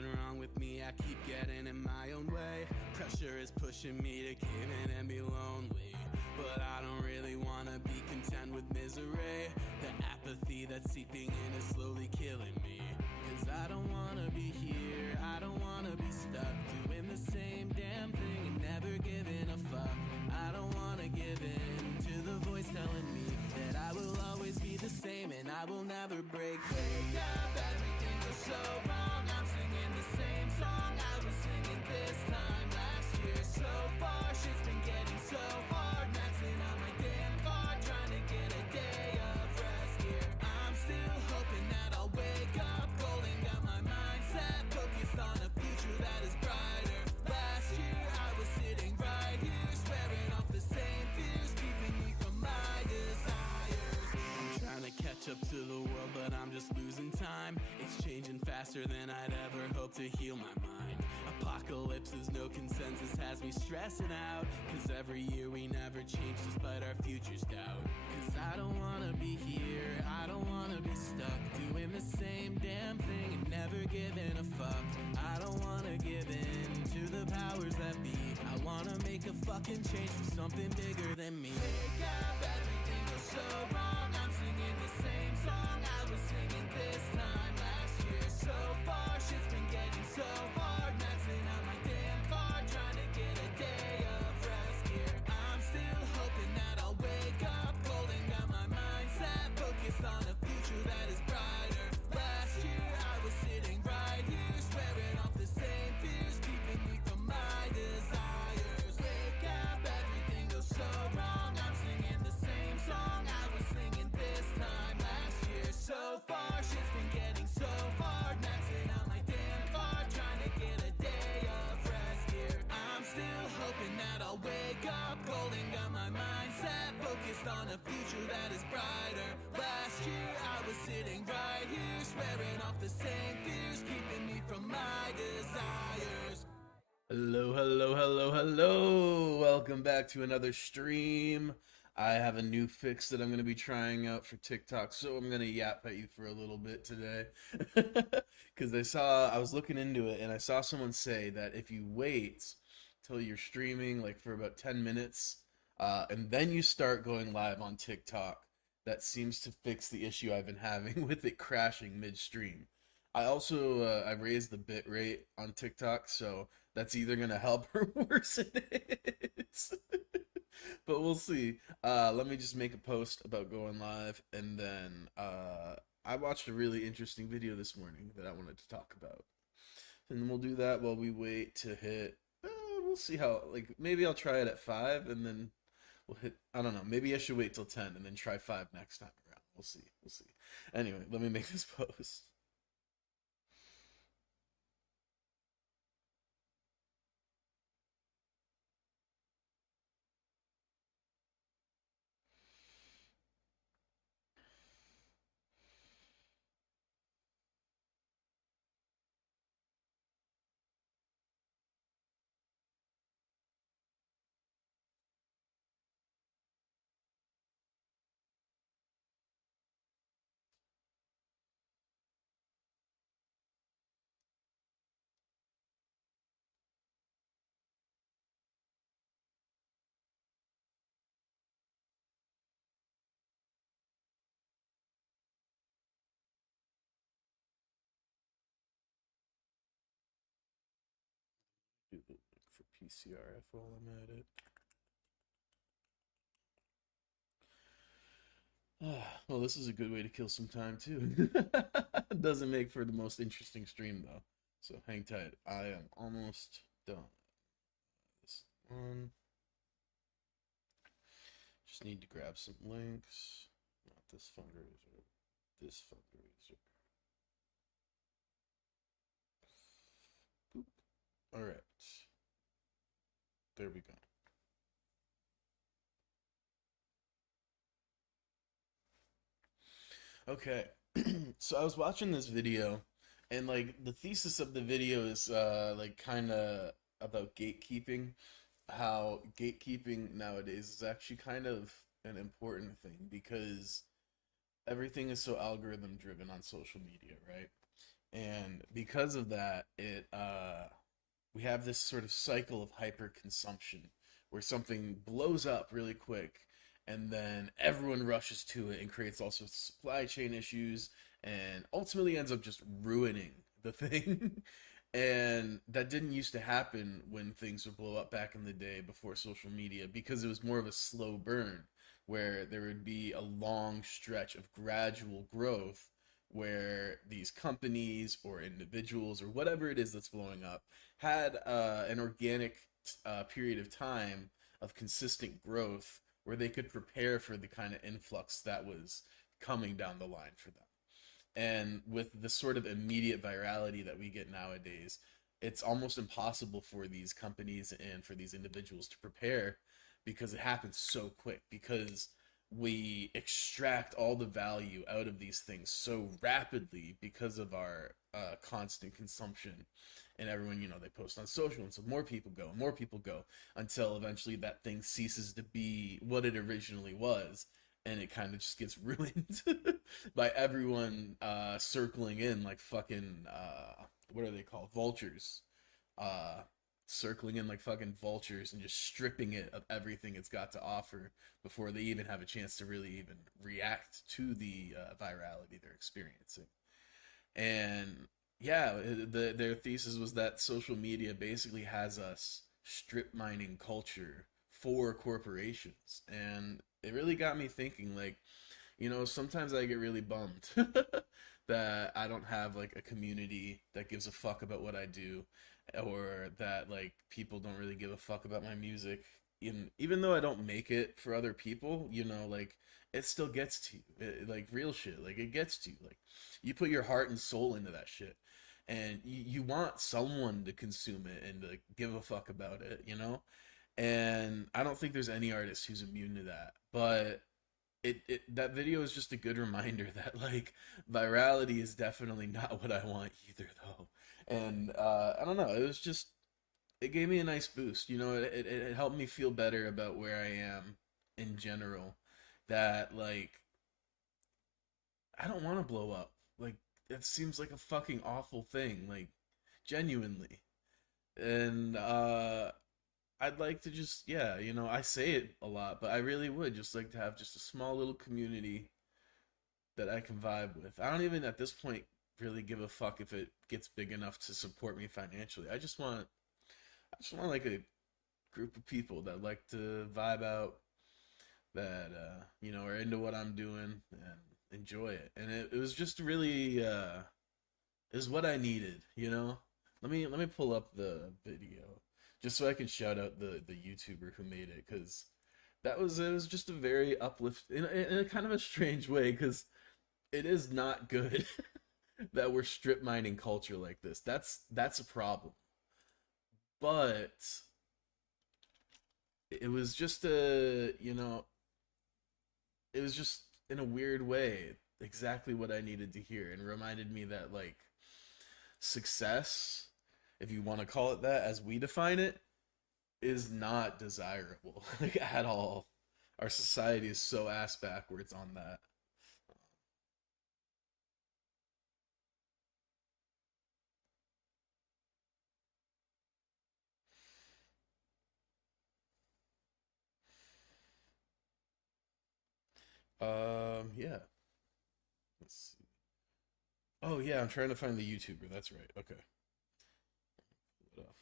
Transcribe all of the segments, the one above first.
something wrong with me, I keep getting in my own way. Pressure is pushing me to cave in and be lonely, but I don't really wanna be content with misery. The apathy that's seeping in is slowly killing me. Cause I don't wanna be here, I don't wanna be stuck doing the same damn thing and never giving a fuck. I don't wanna give in to the voice telling me that I will always be the same and I will never break. Wake up, everything was so wrong. I'm singing the same song I was singing this time last year. So far, shit's been getting so hard. Maxing out my damn car, trying to get a day of rest here. I'm still hoping that I'll wake up golden, got my mindset focused on a future that is brighter. Last year, I was sitting right here, swearing off the same fears, keeping me from my desires. I'm trying to catch up to the world, but I'm just losing time. It's changing faster than I'd ever hope to heal my mind. Apocalypses, no consensus has me stressing out. Cause every year we never change despite our future's doubt. Cause I don't wanna be here, I don't wanna be stuck doing the same damn thing and never giving a fuck. I don't wanna give in to the powers that be. I wanna make a fucking change for something bigger than me. Wake up, everything was so wrong. I'm singing the same song I was singing this time last year. So far, shit's been getting so hard. Maxing out my damn car, trying to get a day of rest here. I'm still hoping that I'll wake up golden, got my mindset focused on a future that is brighter. Last year, I was sitting right here, swearing off the same fears, keeping me from my desires. Wake up, everything goes so wrong. I'm singing the same song I was singing this time last year. So far, shit's been getting so hard. Maxing out my damn car, trying to get a day of rest here. I'm still hoping that I'll wake up golden, got my mindset focused on a future that is brighter. Last year, I was sitting right here, swearing off the same fears, keeping me from my desires. Hello, hello, hello, hello. Welcome back to another stream. I have a new fix that I'm going to be trying out for TikTok, so I'm going to yap at you for a little bit today. Because I was looking into it, and I saw someone say that if you wait till you're streaming, like for about 10 minutes, and then you start going live on TikTok, that seems to fix the issue I've been having with it crashing midstream. I also I raised the bit rate on TikTok, so that's either gonna help or worsen it. But we'll see. Let me just make a post about going live, and then I watched a really interesting video this morning that I wanted to talk about, and we'll do that while we wait to hit. We'll see how. Like maybe I'll try it at 5, and then we'll hit. I don't know. Maybe I should wait till 10 and then try 5 next time around. We'll see. We'll see. Anyway, let me make this post. Do the link for PCRF while I'm at it. Well, this is a good way to kill some time too. Doesn't make for the most interesting stream though. So hang tight. I am almost done. This one. Just need to grab some links. Not this fundraiser. This fundraiser. Boop. All right. There we go. Okay. So I was watching this video, and like the thesis of the video is like kind of about gatekeeping, how gatekeeping nowadays is actually kind of an important thing because everything is so algorithm driven on social media, right? And because of that, it we have this sort of cycle of hyper consumption where something blows up really quick and then everyone rushes to it and creates all sorts of supply chain issues and ultimately ends up just ruining the thing. And that didn't used to happen when things would blow up back in the day before social media because it was more of a slow burn where there would be a long stretch of gradual growth where these companies or individuals or whatever it is that's blowing up had an organic period of time of consistent growth where they could prepare for the kind of influx that was coming down the line for them. And with the sort of immediate virality that we get nowadays, it's almost impossible for these companies and for these individuals to prepare because it happens so quick because we extract all the value out of these things so rapidly because of our constant consumption. And everyone, they post on social, and so more people go, until eventually that thing ceases to be what it originally was, and it kind of just gets ruined by everyone circling in like fucking what are they called, vultures, uh, circling in like fucking vultures and just stripping it of everything it's got to offer before they even have a chance to really even react to the virality they're experiencing. And yeah, their thesis was that social media basically has us strip mining culture for corporations. And it really got me thinking, like, sometimes I get really bummed that I don't have like a community that gives a fuck about what I do, or that like people don't really give a fuck about my music. Even though I don't make it for other people, like it still gets to you. Like real shit, like it gets to you. Like you put your heart and soul into that shit, and you want someone to consume it and to give a fuck about it. And I don't think there's any artist who's immune to that. But it that video is just a good reminder that like virality is definitely not what I want either though. And I don't know, it gave me a nice boost. It helped me feel better about where I am in general. That like I don't want to blow up. Like it seems like a fucking awful thing, like genuinely. And I'd like to just, yeah, I say it a lot, but I really would just like to have just a small little community that I can vibe with. I don't even at this point really give a fuck if it gets big enough to support me financially. I just want like a group of people that like to vibe out, that are into what I'm doing and enjoy it. And it was just really is what I needed. Let me pull up the video just so I can shout out the YouTuber who made it, because it was just a very uplift in a kind of a strange way, because it is not good that we're strip mining culture like this. That's a problem. But it was just it was just in a weird way exactly what I needed to hear, and reminded me that like success, if you want to call it that as we define it, is not desirable like at all. Our society is so ass backwards on that. Yeah. Let's see. Oh yeah, I'm trying to find the YouTuber. That's right. Okay. Pull it off.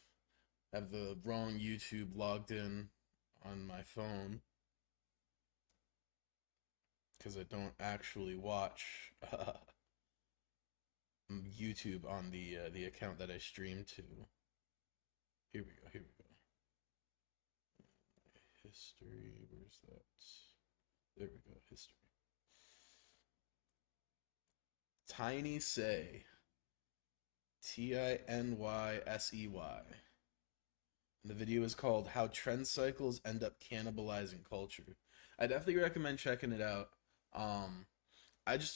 I have the wrong YouTube logged in on my phone because I don't actually watch YouTube on the account that I stream to. Here we go. Here we go. History. Where's that? There we go. History. Tiny Say. TinySey. And the video is called "How Trend Cycles End Up Cannibalizing Culture." I definitely recommend checking it out. Um,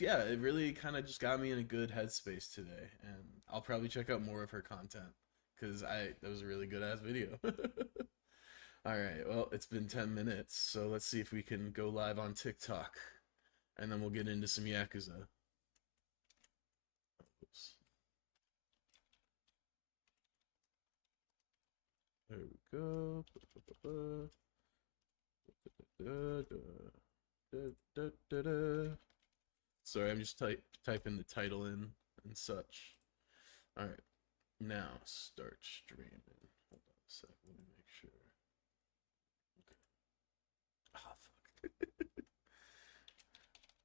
yeah, it really kind of just got me in a good headspace today, and I'll probably check out more of her content because I that was a really good ass video. All right, well, it's been 10 minutes, so let's see if we can go live on TikTok, and then we'll get into some Yakuza. Oops. go. Sorry, I'm just typing the title in and such. All right, now start streaming. Hold on a sec. Let me make sure. Okay. Oh fuck!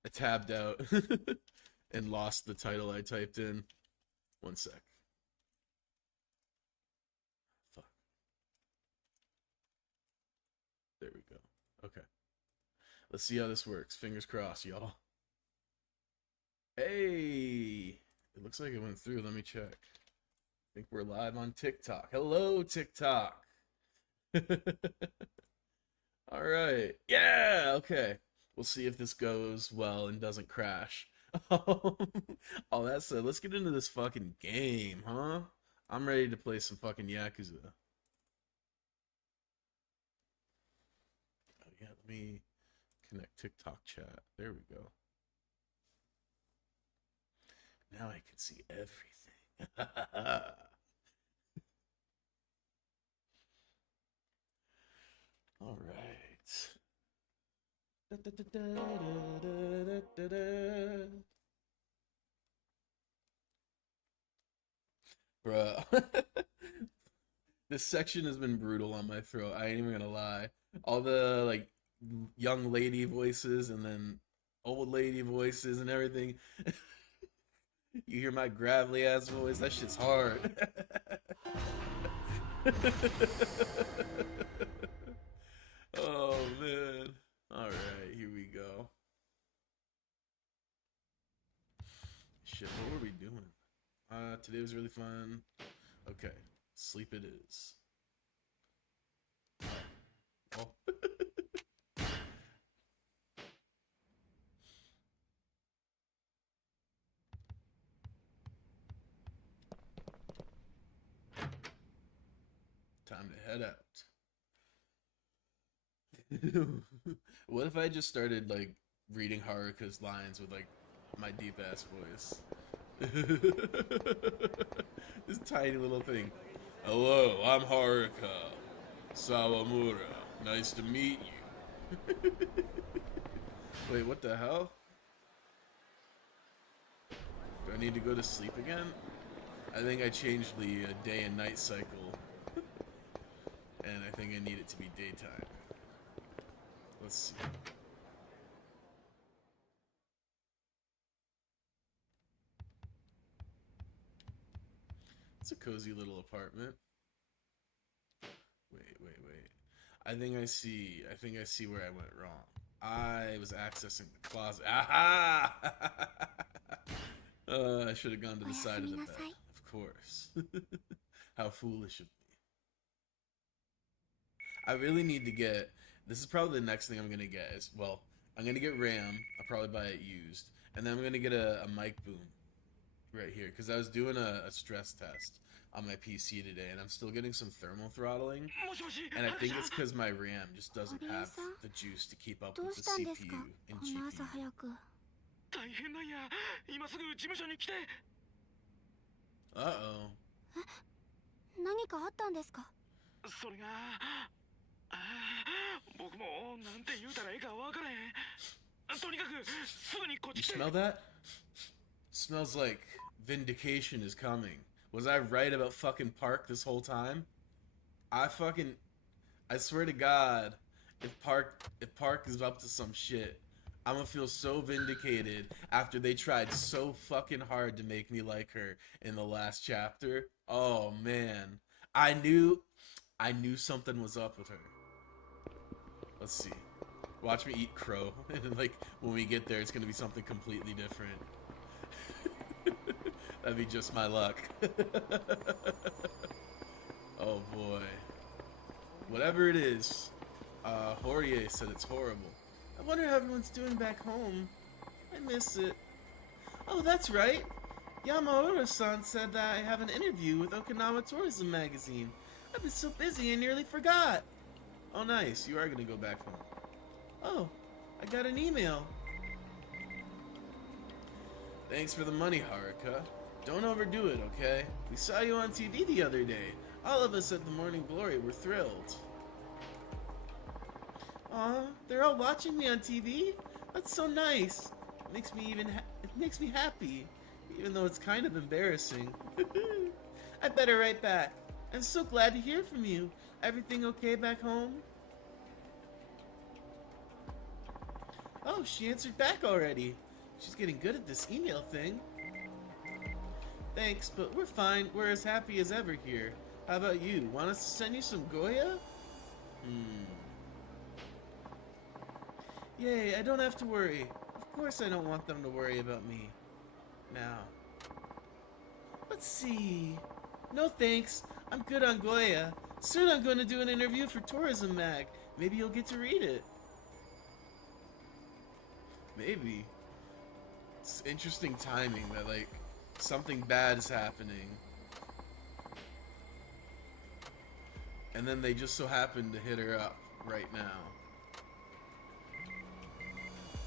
I tabbed out and lost the title I typed in. One sec. Fuck. There we go. Okay. Let's see how this works. Fingers crossed, y'all. Hey! It looks like it went through. Let me check. I think we're live on TikTok. Hello, TikTok. All right. Yeah, okay. We'll see if this goes well and doesn't crash. All that said, let's get into this fucking game, huh? I'm ready to play some fucking Yakuza. Oh yeah, let me connect TikTok chat. There we go. Now I can see everything. All right. Bruh. This section has been brutal on my throat. I ain't even gonna lie. All the like young lady voices and then old lady voices and everything. You hear my gravelly ass voice? That shit's hard. Oh man. Alright, here we go. Shit, what were we doing? Today was really fun. Okay, sleep it is. Oh. Time to head out. What if I just started like reading Haruka's lines with like my deep ass voice? This tiny little thing. Hello, I'm Haruka Sawamura. Nice to meet you. Wait, what the hell? Do I need to go to sleep again? I think I changed the day and night cycle. And I think I need it to be daytime. Let's see. It's a cozy little apartment. Wait. I think I see where I went wrong. I was accessing the closet. Aha! I should have gone to the side of the bed. Of course. How foolish of me. I really need to get... This is probably the next thing I'm going to get. Is, well, I'm going to get RAM. I'll probably buy it used. And then I'm going to get a mic boom right here. Because I was doing a stress test on my PC today. And I'm still getting some thermal throttling. And I think it's because my RAM just doesn't have the juice to keep up with the CPU and GPU. Uh-oh. 何かあったんですか?それが僕もなんて言うたらいいかわからへん。とにかくすぐにこっ You ち来て。 smell that? Smells like vindication is coming. Was I right about fucking Park this whole time? I swear to God, if Park is up to some shit, I'm gonna feel so vindicated after they tried so fucking hard to make me like her in the last chapter. Oh man, I knew something was up with her. Let's see. Watch me eat crow, and like when we get there, it's gonna be something completely different. That'd be just my luck. Oh boy. Whatever it is, Horie said it's horrible. I wonder how everyone's doing back home. I miss it. Oh, that's right. Yamaura-san said that I have an interview with Okinawa Tourism Magazine. I've been so busy I nearly forgot. Oh, nice. You are going to go back home. Oh, I got an email. Thanks for the money, Haruka. Don't overdo it, okay? We saw you on TV the other day. All of us at the Morning Glory were thrilled. Aw, they're all watching me on TV? That's so nice. It makes me happy, even though it's kind of embarrassing. I better write back. I'm so glad to hear from you. Everything okay back home? Oh, she answered back already. She's getting good at this email thing. Thanks, but we're fine. We're as happy as ever here. How about you? Want us to send you some Goya? Yay, I don't have to worry. Of course I don't want them to worry about me. Now. Let's see. No thanks. I'm good on Goya. Soon I'm going to do an interview for Tourism Mag. Maybe you'll get to read it. Maybe. It's interesting timing that, like, something bad is happening. And then they just so happen to hit her up right now.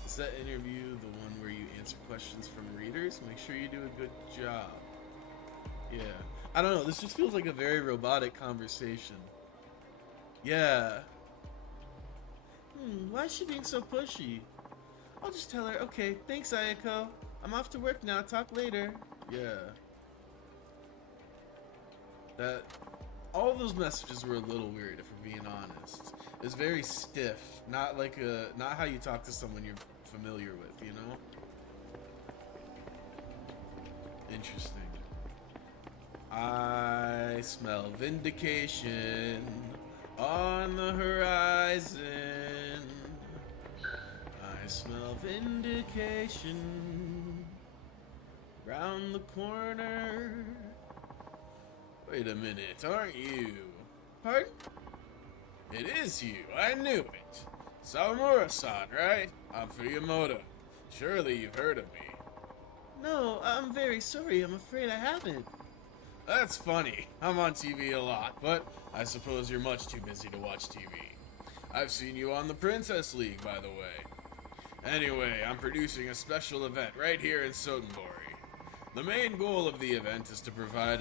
Is that interview the one where you answer questions from readers? Make sure you do a good job. Yeah. I don't know, this just feels like a very robotic conversation. Yeah. Why is she being so pushy? I'll just tell her, okay, thanks Ayako. I'm off to work now, talk later. Yeah. All those messages were a little weird, if we're being honest. It's very stiff, not how you talk to someone you're familiar with, you know? Interesting. I smell vindication on the horizon. I smell vindication round the corner. Wait a minute, aren't you? Pardon? It is you, I knew it. Sawamura-san, right? I'm Fuyamoto. Surely you've heard of me. No, I'm very sorry, I'm afraid I haven't. That's funny. I'm on TV a lot, but I suppose you're much too busy to watch TV. I've seen you on the Princess League, by the way. Anyway, I'm producing a special event right here in Sotenbori. The main goal of the event is to provide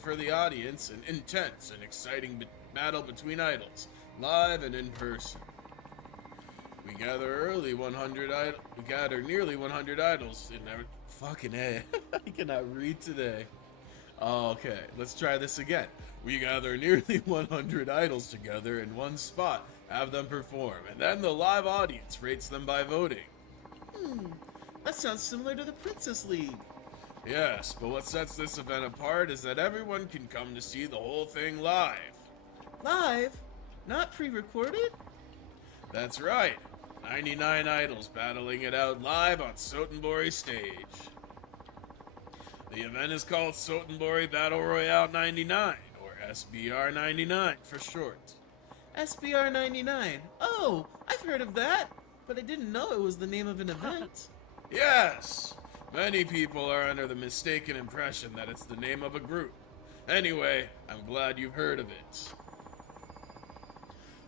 for the audience an intense and exciting battle between idols, live and in person. We gather nearly 100 idols in our fucking A. I cannot read today. Okay, let's try this again. We gather nearly 100 idols together in one spot, have them perform, and then the live audience rates them by voting. That sounds similar to the Princess League. Yes, but what sets this event apart is that everyone can come to see the whole thing live. Live? Not pre-recorded? That's right. 99 idols battling it out live on Sotenbori stage. The event is called Sotenbori Battle Royale 99, or SBR 99 for short. SBR 99? Oh, I've heard of that, but I didn't know it was the name of an event. Yes! Many people are under the mistaken impression that it's the name of a group. Anyway, I'm glad you've heard of it.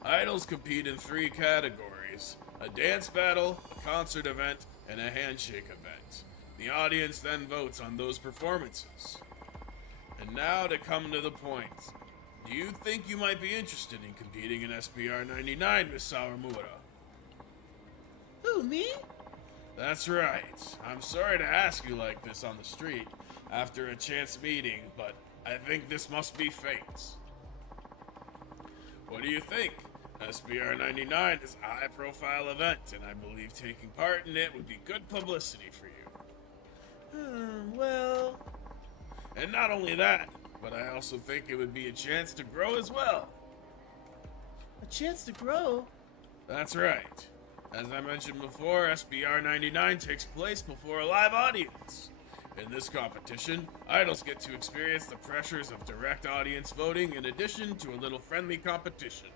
Idols compete in 3 categories: a dance battle, a concert event, and a handshake event. The audience then votes on those performances. And now to come to the point. Do you think you might be interested in competing in SBR 99, Miss Sawamura? Who, me? That's right. I'm sorry to ask you like this on the street after a chance meeting, but I think this must be fate. What do you think? SBR 99 is a high-profile event, and I believe taking part in it would be good publicity for you. Well... And not only that, but I also think it would be a chance to grow as well. A chance to grow? That's right. As I mentioned before, SBR 99 takes place before a live audience. In this competition, idols get to experience the pressures of direct audience voting in addition to a little friendly competition.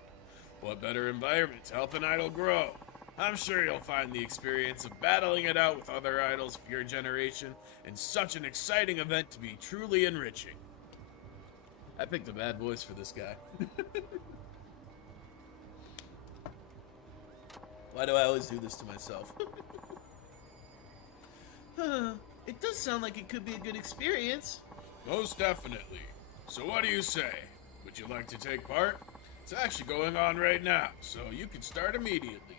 What better environment to help an idol grow? I'm sure you'll find the experience of battling it out with other idols of your generation in such an exciting event to be truly enriching. I picked a bad voice for this guy. Why do I always do this to myself? It does sound like it could be a good experience. Most definitely. So what do you say? Would you like to take part? It's actually going on right now, so you can start immediately.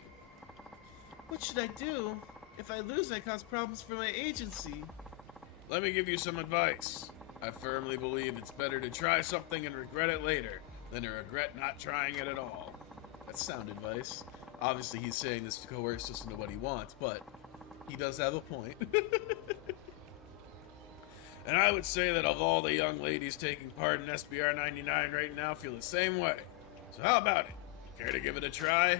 What should I do? If I lose, I cause problems for my agency. Let me give you some advice. I firmly believe it's better to try something and regret it later than to regret not trying it at all. That's sound advice. Obviously, he's saying this to coerce us into what he wants, but he does have a point. And I would say that of all the young ladies taking part in SBR 99 right now feel the same way. So how about it? Care to give it a try?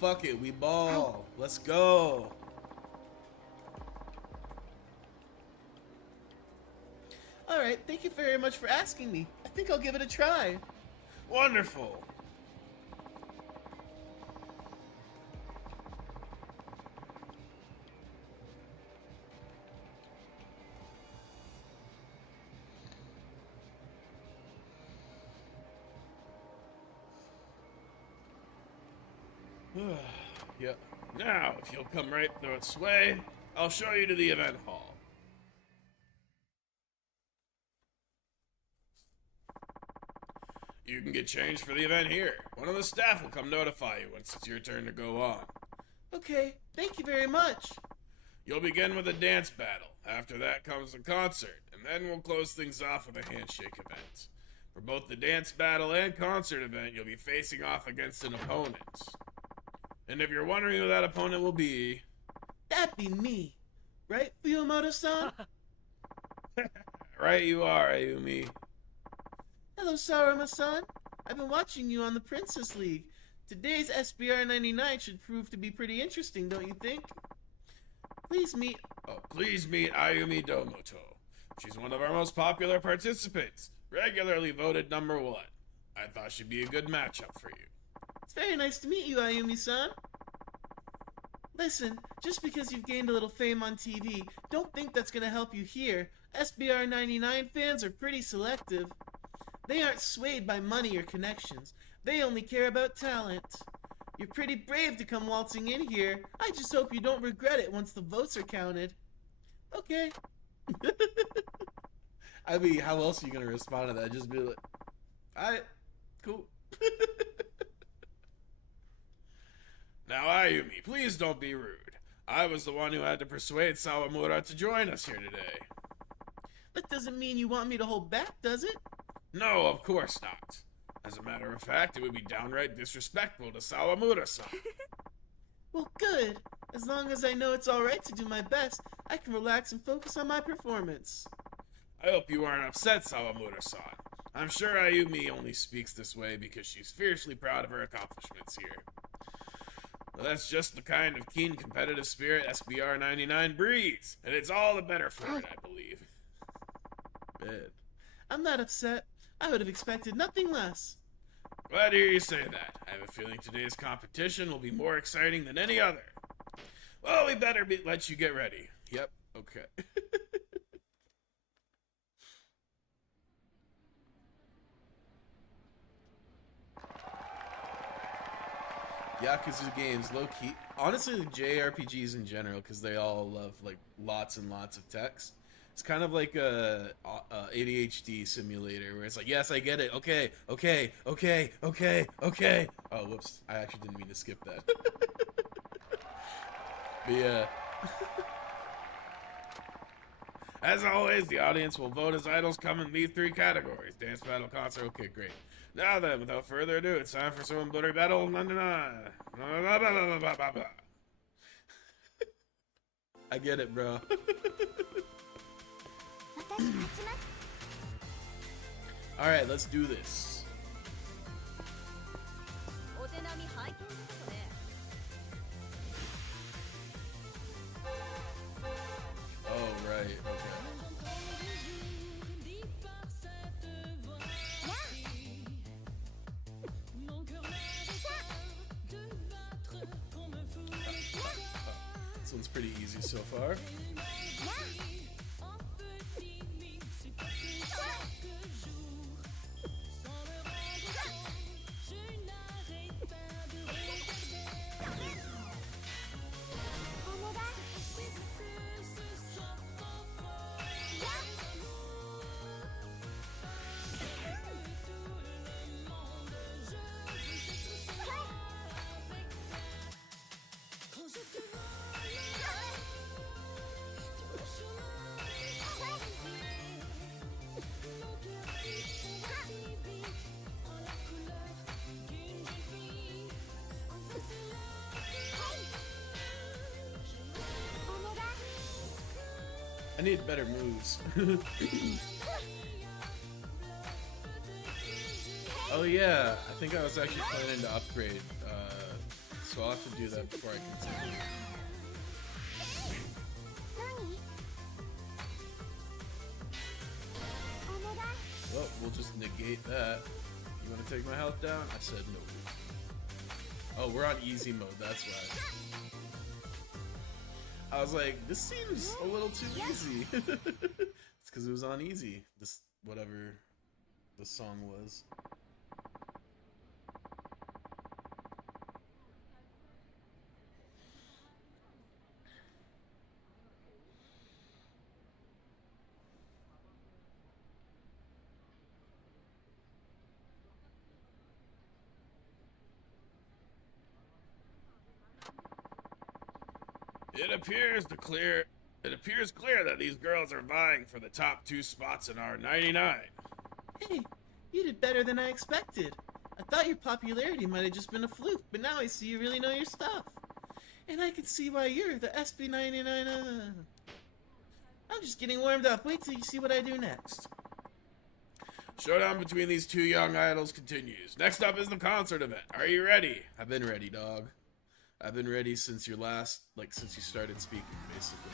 Fuck it, we ball. Let's go. Alright, thank you very much for asking me. I think I'll give it a try. Wonderful. Yep. Now, if you'll come right this way, I'll show you to the event hall. You can get changed for the event here. One of the staff will come notify you once it's your turn to go on. Okay, thank you very much. You'll begin with a dance battle. After that comes a concert, and then we'll close things off with a handshake event. For both the dance battle and concert event, you'll be facing off against an opponent. And if you're wondering who that opponent will be... That'd be me. Right, Fuyomoto-san? Right you are, Ayumi. Hello, Saruma-san. I've been watching you on the Princess League. Today's SBR 99 should prove to be pretty interesting, don't you think? Please meet Ayumi Domoto. She's one of our most popular participants, regularly voted #1. I thought she'd be a good matchup for you. It's very nice to meet you, Ayumi-san. Listen, just because you've gained a little fame on TV, don't think that's gonna help you here. SBR 99 fans are pretty selective. They aren't swayed by money or connections. They only care about talent. You're pretty brave to come waltzing in here. I just hope you don't regret it once the votes are counted. Okay. I mean, how else are you gonna respond to that? Just be like, alright, cool. Now, Ayumi, please don't be rude. I was the one who had to persuade Sawamura to join us here today. That doesn't mean you want me to hold back, does it? No, of course not. As a matter of fact, it would be downright disrespectful to Sawamura-san. Well, good. As long as I know it's alright to do my best, I can relax and focus on my performance. I hope you aren't upset, Sawamura-san. I'm sure Ayumi only speaks this way because she's fiercely proud of her accomplishments here. Well, that's just the kind of keen competitive spirit SBR 99 breeds, and it's all the better for it, I believe. Man. I'm not upset. I would have expected nothing less. Glad to hear you say that. I have a feeling today's competition will be more exciting than any other. Well, we better let you get ready. Yep, okay. Yakuza games, low-key. Honestly, the JRPGs in general, because they all love, like, lots and lots of text. It's kind of like a ADHD simulator, where it's like, yes, I get it, okay. Oh, whoops. I actually didn't mean to skip that. But yeah. As always, the audience will vote as idols come in these 3 categories. Dance, battle, concert. Okay, great. Now then, without further ado, it's time for some Butter Battle. I get it, bro. Alright, let's do this. Oh, right, okay. This one's pretty easy so far. I need better moves. Oh yeah, I think I was actually planning to upgrade, so I'll have to do that before I continue. Well, we'll just negate that. You want to take my health down? I said no. Oh, we're on easy mode, that's why. I was like, this seems a little too easy. It's because it was on easy. This, whatever the song was. It appears clear that these girls are vying for the top 2 spots in our 99. Hey, you did better than I expected. I thought your popularity might have just been a fluke, but now I see you really know your stuff. And I can see why you're the SB99. I'm just getting warmed up. Wait till you see what I do next. Showdown between these 2 young idols continues. Next up is the concert event. Are you ready? I've been ready, dog. I've been ready since your last, since you started speaking, basically.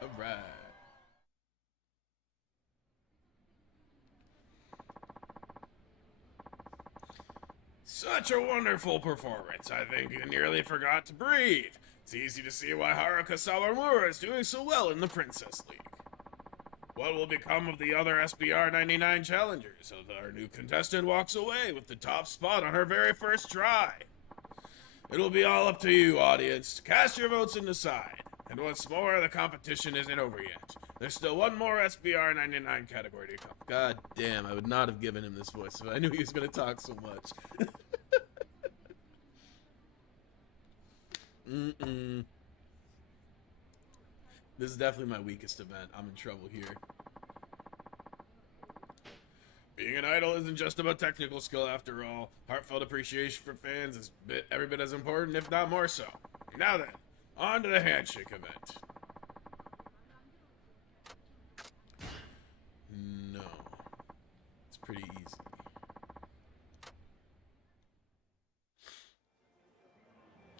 Alright. Such a wonderful performance. I think you nearly forgot to breathe. It's easy to see why Haruka Sawamura is doing so well in the Princess League. What will become of the other SBR 99 challengers? So our new contestant walks away with the top spot on her very first try. It'll be all up to you, audience. Cast your votes and decide. And once more, the competition isn't over yet. There's still one more SBR 99 category to come. God damn, I would not have given him this voice if I knew he was going to talk so much. This is definitely my weakest event. I'm in trouble here. Being an idol isn't just about technical skill after all. Heartfelt appreciation for fans is every bit as important, if not more so. Now then, on to the handshake event. No. It's pretty easy.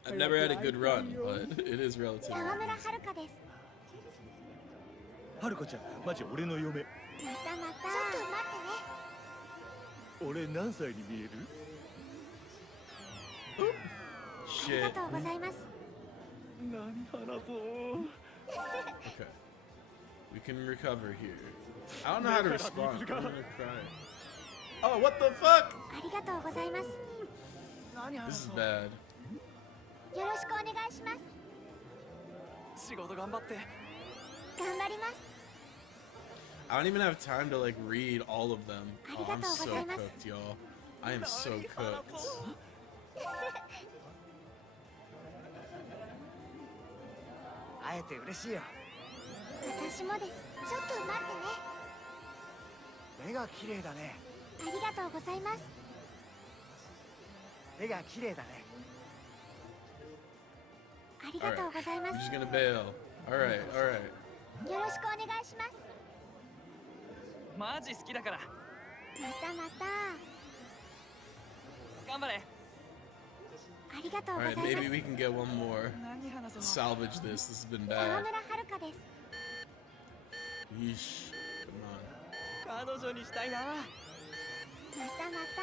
I've never had a good run, but it is relatively 沢村 easy. 遥です。はるかちゃんマジ俺の嫁またまた。ちょっと待ってね。俺何歳に見える あり Shit. がとうございます。何話そう Okay. We can recover here. I don't know how to respond. I'm gonna cry. Oh, what the fuck? ありがとうございます。何 This is 話そう bad. よろしくお願いします。仕事頑張って頑張ります。 I don't even have time to like read all of them. Oh, I'm so ありがとうございます。 cooked, y'all. I am so cooked. 会えて嬉しいよ私もです。ちょっと待ってね。目が綺麗だねありがとうございます。目が綺麗だねありがとうございま I'm す。 just gonna bail. Alright, alright. よろしくお願いします。マジ好きだからまたまた。頑張れありがとうござい Alright, ます。 maybe we can get one more. 何話そう Salvage this. This has been 沢 bad. 村遥です。 Yeesh. Come on. 彼女にしたいなまたまた。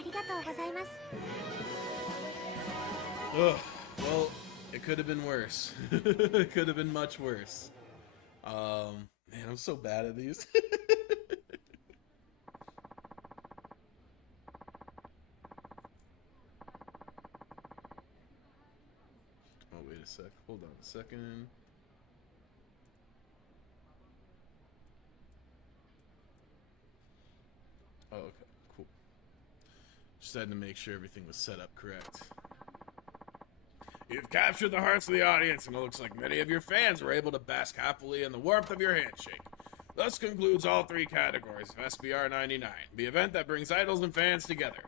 ありがとうございます。 Ugh. Well, it could have been worse. It could have been much worse. Man, I'm so bad at these. Oh, wait a sec. Hold on a second. Oh, okay. Cool. Just had to make sure everything was set up correct. You've captured the hearts of the audience, and it looks like many of your fans were able to bask happily in the warmth of your handshake. Thus concludes all three categories of SBR 99, the event that brings idols and fans together.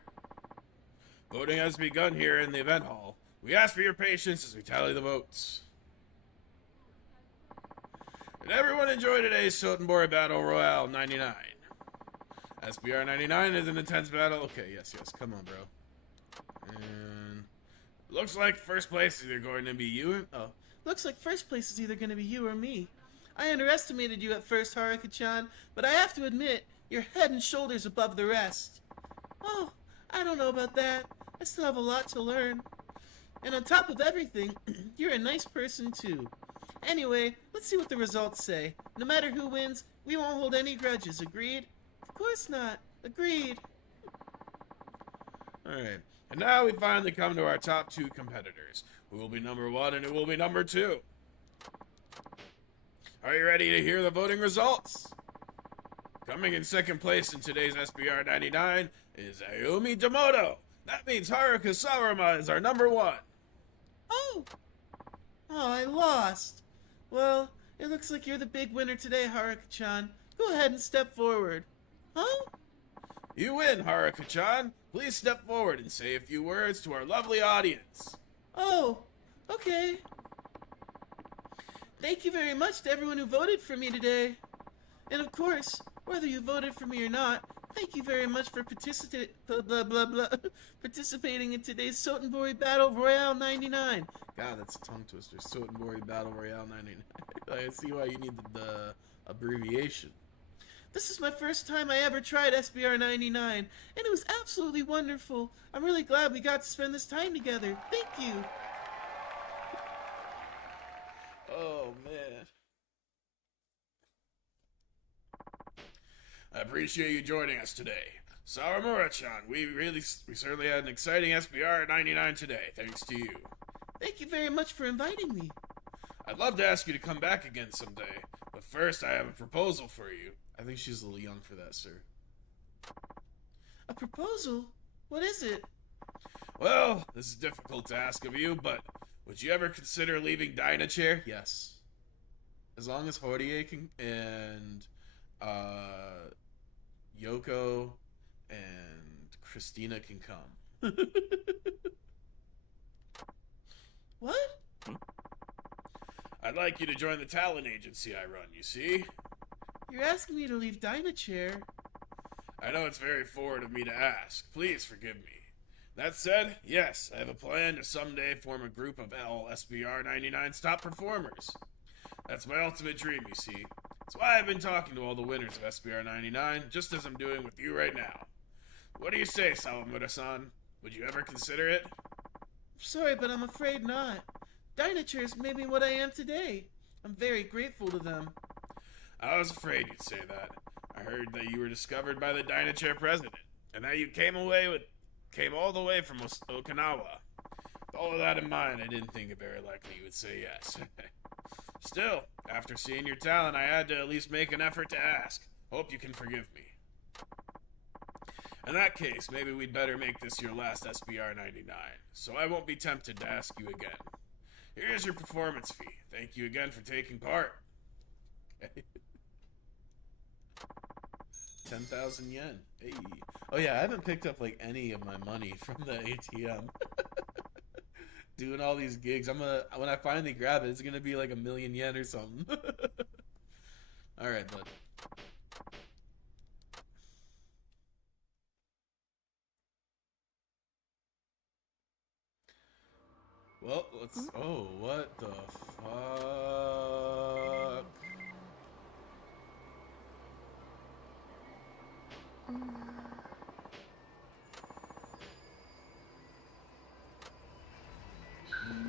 Voting has begun here in the event hall. We ask for your patience as we tally the votes. Did everyone enjoy today's Sotenbori Battle Royale 99? SBR 99 is an intense battle. Okay, yes, come on, bro. And looks like first place is either going to be you and... Oh. Looks like first place is either going to be you or me. I underestimated you at first, Haruka-chan, but I have to admit, you're head and shoulders above the rest. Oh, I don't know about that. I still have a lot to learn. And on top of everything, you're a nice person too. Anyway, let's see what the results say. No matter who wins, we won't hold any grudges, agreed? Of course not. Agreed. Alright, and now we finally come to our top two competitors. Who will be number one and who will be number two? Are you ready to hear the voting results? Coming in second place in today's SBR 99 is Ayumi Demoto. That means Haruka Saurama is our number one. Oh! Oh, I lost. Well, it looks like you're the big winner today, Haruka-chan. Go ahead and step forward. Huh? You win, Haruka-chan. Please step forward and say a few words to our lovely audience. Oh, okay. Thank you very much to everyone who voted for me today. And of course, whether you voted for me or not, thank you very much for participating in today's Sotenbori Battle Royale 99. God, that's a tongue twister. Sotenbori Battle Royale 99. I see why you need the abbreviation. This is my first time I ever tried SBR 99, and it was absolutely wonderful. I'm really glad we got to spend this time together. Thank you. Oh, man. I appreciate you joining us today. Sawamura-chan, we certainly had an exciting SBR 99 today, thanks to you. Thank you very much for inviting me. I'd love to ask you to come back again someday, but first I have a proposal for you. I think she's a little young for that, sir. A proposal? What is it? Well, this is difficult to ask of you, but would you ever consider leaving Dynachair? Yes. As long as Horie and Yoko and Christina can come. What? I'd like you to join the talent agency I run, you see? You're asking me to leave Dynachair. I know it's very forward of me to ask. Please forgive me. That said, yes, I have a plan to someday form a group of all SBR 99's top performers. That's my ultimate dream, you see. That's why I've been talking to all the winners of SBR 99, just as I'm doing with you right now. What do you say, Sawamura-san? Would you ever consider it? Sorry, but I'm afraid not. Dynachair's made me what I am today. I'm very grateful to them. I was afraid you'd say that. I heard that you were discovered by the Dynachair president, and that you came all the way from Okinawa. With all of that in mind, I didn't think it very likely you would say yes. Still, after seeing your talent, I had to at least make an effort to ask. Hope you can forgive me. In that case, maybe we'd better make this your last SBR 99, so I won't be tempted to ask you again. Here's your performance fee. Thank you again for taking part. Okay. 10,000 yen. Hey. Oh yeah, I haven't picked up like any of my money from the ATM. Doing all these gigs. When I finally grab it, it's gonna be like 1,000,000 yen or something. Alright, bud. Well, let's. Oh, what the fuck?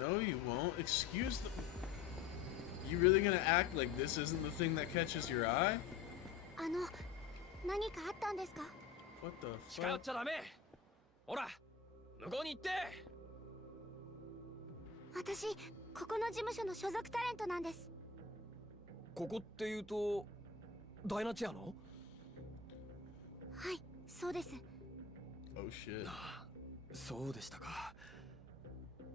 No, you won't. Excuse the. You really gonna act like this isn't the thing that catches your eye? 何かあったんですか？ What the 近寄っ fuck? ちゃダメ。ほら、向こうに行って。私、ここの事務所の所属タレントなんです。ここっていうと、ダイナチェアの？はい、そうです。Oh shit. そうでしたか。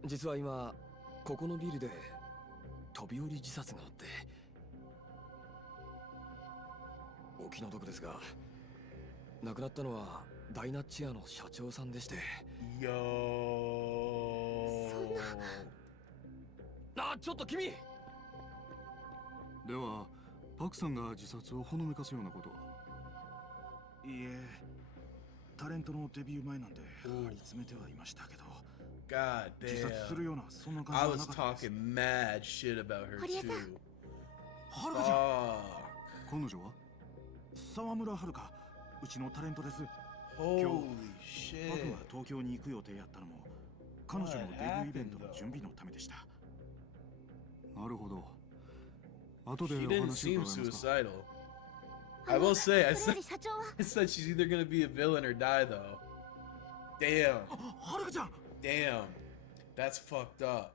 実は今、ここのビルで飛び降り自殺があって。お気の毒ですが、亡くなったのはダイナチェアの社長さんでして。Yo. そんな。ちょっと君。ではパクさんが自殺をほのめかすようなことは？いいえ、タレントのデビュー前なんで張り詰めてはいましたけど、 God 自殺す damn. るようなそんな感 I じは was なかったです。 talking mad shit about her 堀江さん。 too. はるかちゃん、 Fuck. 彼女は沢村はるか、うちのタレントです。 Holy パク shit. は東京に行く予定やったのも彼女のデビューイベントの準備のためでした。なるほど。後で She お didn't 話を seem 伺いますか。 suicidal. I will say, それより社長は I said she's either gonna be a villain or die though. Damn. はるかちゃん、 Damn. That's fucked up.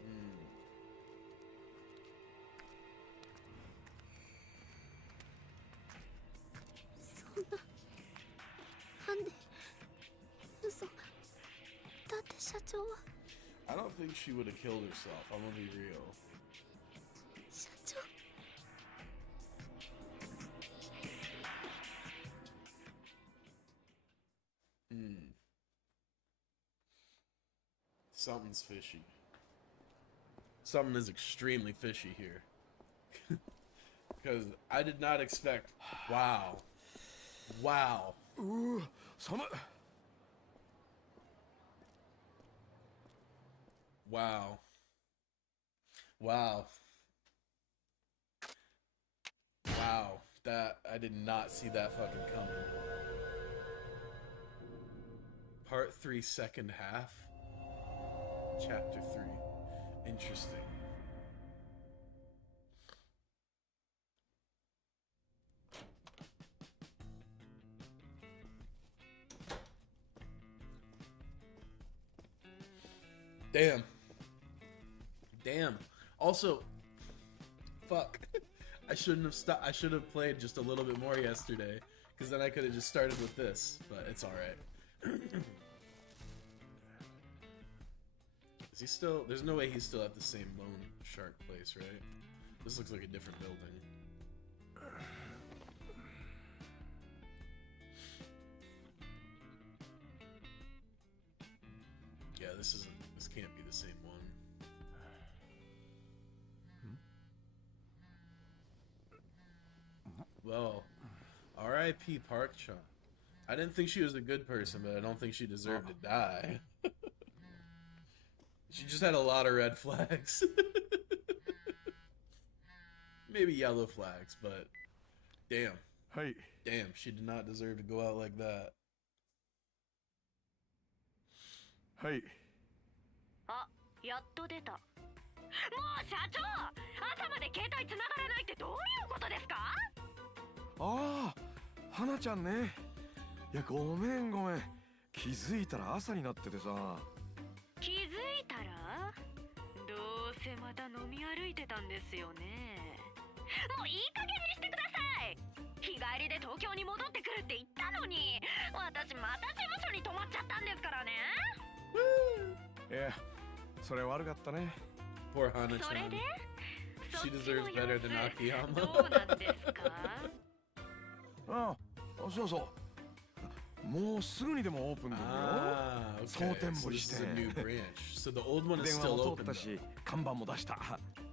Hmm. そんな。なんで。嘘。だって社長は。 I don't think she would have killed herself. I'm gonna be real. 社長。 Hmm. Something's fishy. Something is extremely fishy here. Because I did not expect. Wow. Wow. 寒い。 Wow. Wow. Wow. That I did not see that fucking coming. Part 3, second half. Chapter 3. Interesting. Damn. Damn. Also, fuck. I shouldn't have stopped. I should have played just a little bit more yesterday, because then I could have just started with this. But it's all right. Is he still? There's no way he's still at the same Lone Shark place, right? This looks like a different building. Yeah, this isn't. This can't be the same one. Well, R.I.P. Park Chan. I didn't think she was a good person, but I don't think she deserved to die. She just had a lot of red flags. Maybe yellow flags, but damn. はい。 Damn, she did not deserve to go out like that. はい。あ、やっと出た。もう社長、朝まで携帯繋がらないってどういうことですか？ああ、花ちゃんね。いや、ごめん。気づいたら朝になっててさ。気づいたら？どうせまた飲み歩いてたんですよね。もういい加減にしてください。日帰りで東京に戻ってくるって言ったのに、私また事務所に泊まっちゃったんですからね。いや、それ悪かったね。 Poor Hana それ chan. で She deserves better than ど Akiyama. うなんですか？ああ、そうそう。もうすぐにでもオープンだよ。 Ah, okay. So So this is a new branch. So the old one is 電話 still も open 通ったし、看板も出した。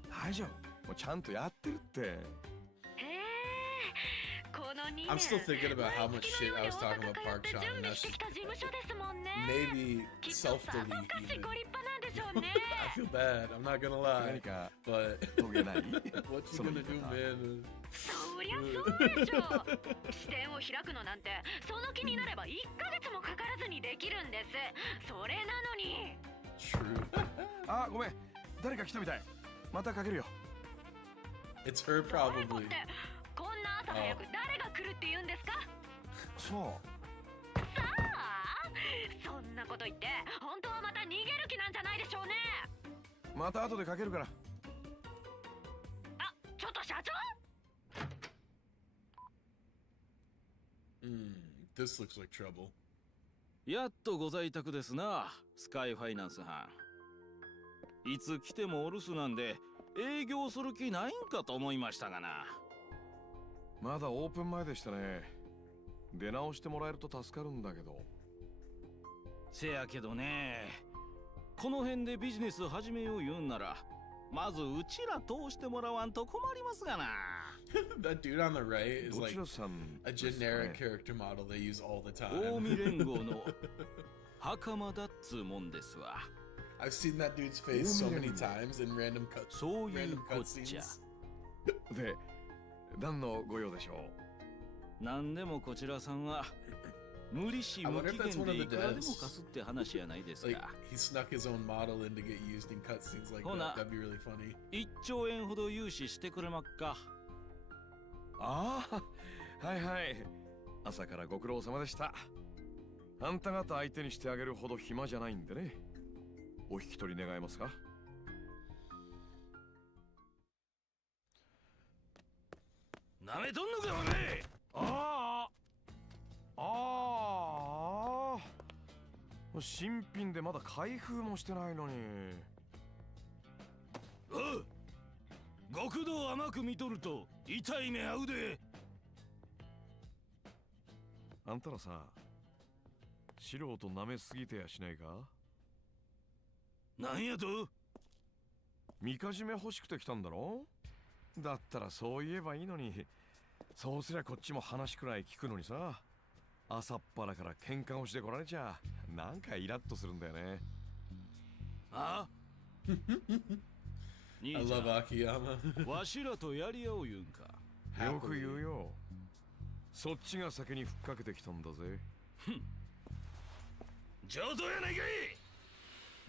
大丈夫。もうちゃんとやってるって。へえ、この2年 I'm still thinking about how much shit I was talking about Park Chan, and 準備 that's してきた事務所ですもんね。 maybe きっと self さぞ delete かし even. ご立派なんでしょうね。 I feel bad. I'm not gonna lie. 何か But 遂げない？ what you その gonna 言い do, 方。 man? そりゃそうでしょう。視点を開くのなんてその気になれば1ヶ月もかからずにできるんです。それなのに。 True. あ、ごめん。誰か来たみたい。またかけるよ。 It's her どういうこ probably. ってこんな朝早く誰が来るって言うんですか？そさあ、そんなこと言って本当はまた逃げる気なんじゃないでしょうね。う。また後でかけるから。あ、ちょっと社長。 This looks like trouble. やっとご在宅ですな、スカイファイナンス班。いつ来てもお留守なんで営業する気ないんかと思いましたがな。まだオープン前でしたね。出直してもらえると助かるんだけど。せやけどね、この辺でビジネス始めよう言うんならまずうちら通してもらわんと困りますがな。That dude on the right is ど like ちらさん a ですか generic ね？ character model they use all the 近 time. 江連合の袴だっつうもんですわ。I've seen that dude's face so many times in random そういう random こっちゃ。 cutscenes. で、何のご用でしょなんでもこちらさんは無理し I 無 wonder 期 if that's 限 one of で the いくらでも devs. 貸すって話やないです Like か。 he snuck his own model in to get used in cutscenes like Hold that. on. That'd be really funny. 1兆円ほど融資してくれまっか。う？ああ、はいはい。朝からご苦労様でした。あんた方相手にしてあげるほど暇じゃないんでね。お引き取り願えますか？なめとんのかおめ。ああ、新品でまだ開封もしてないのに。おう、極道甘く見とると痛い目合うで。あんたらさ、素人舐めすぎてやしないか？なんやと？みかじめ欲しくて来たんだろ？だったらそう言えばいいのに。そうすりゃこっちも話くらい聞くのにさ。朝っぱらから喧嘩をしてこられちゃなんかイラッとするんだよね。あ兄 I ちゃ love Akiyama. ん、わしらとやり合おう言うんか。よく言うよ。そっちが先にふっかけてきたんだぜ。上等やないかい。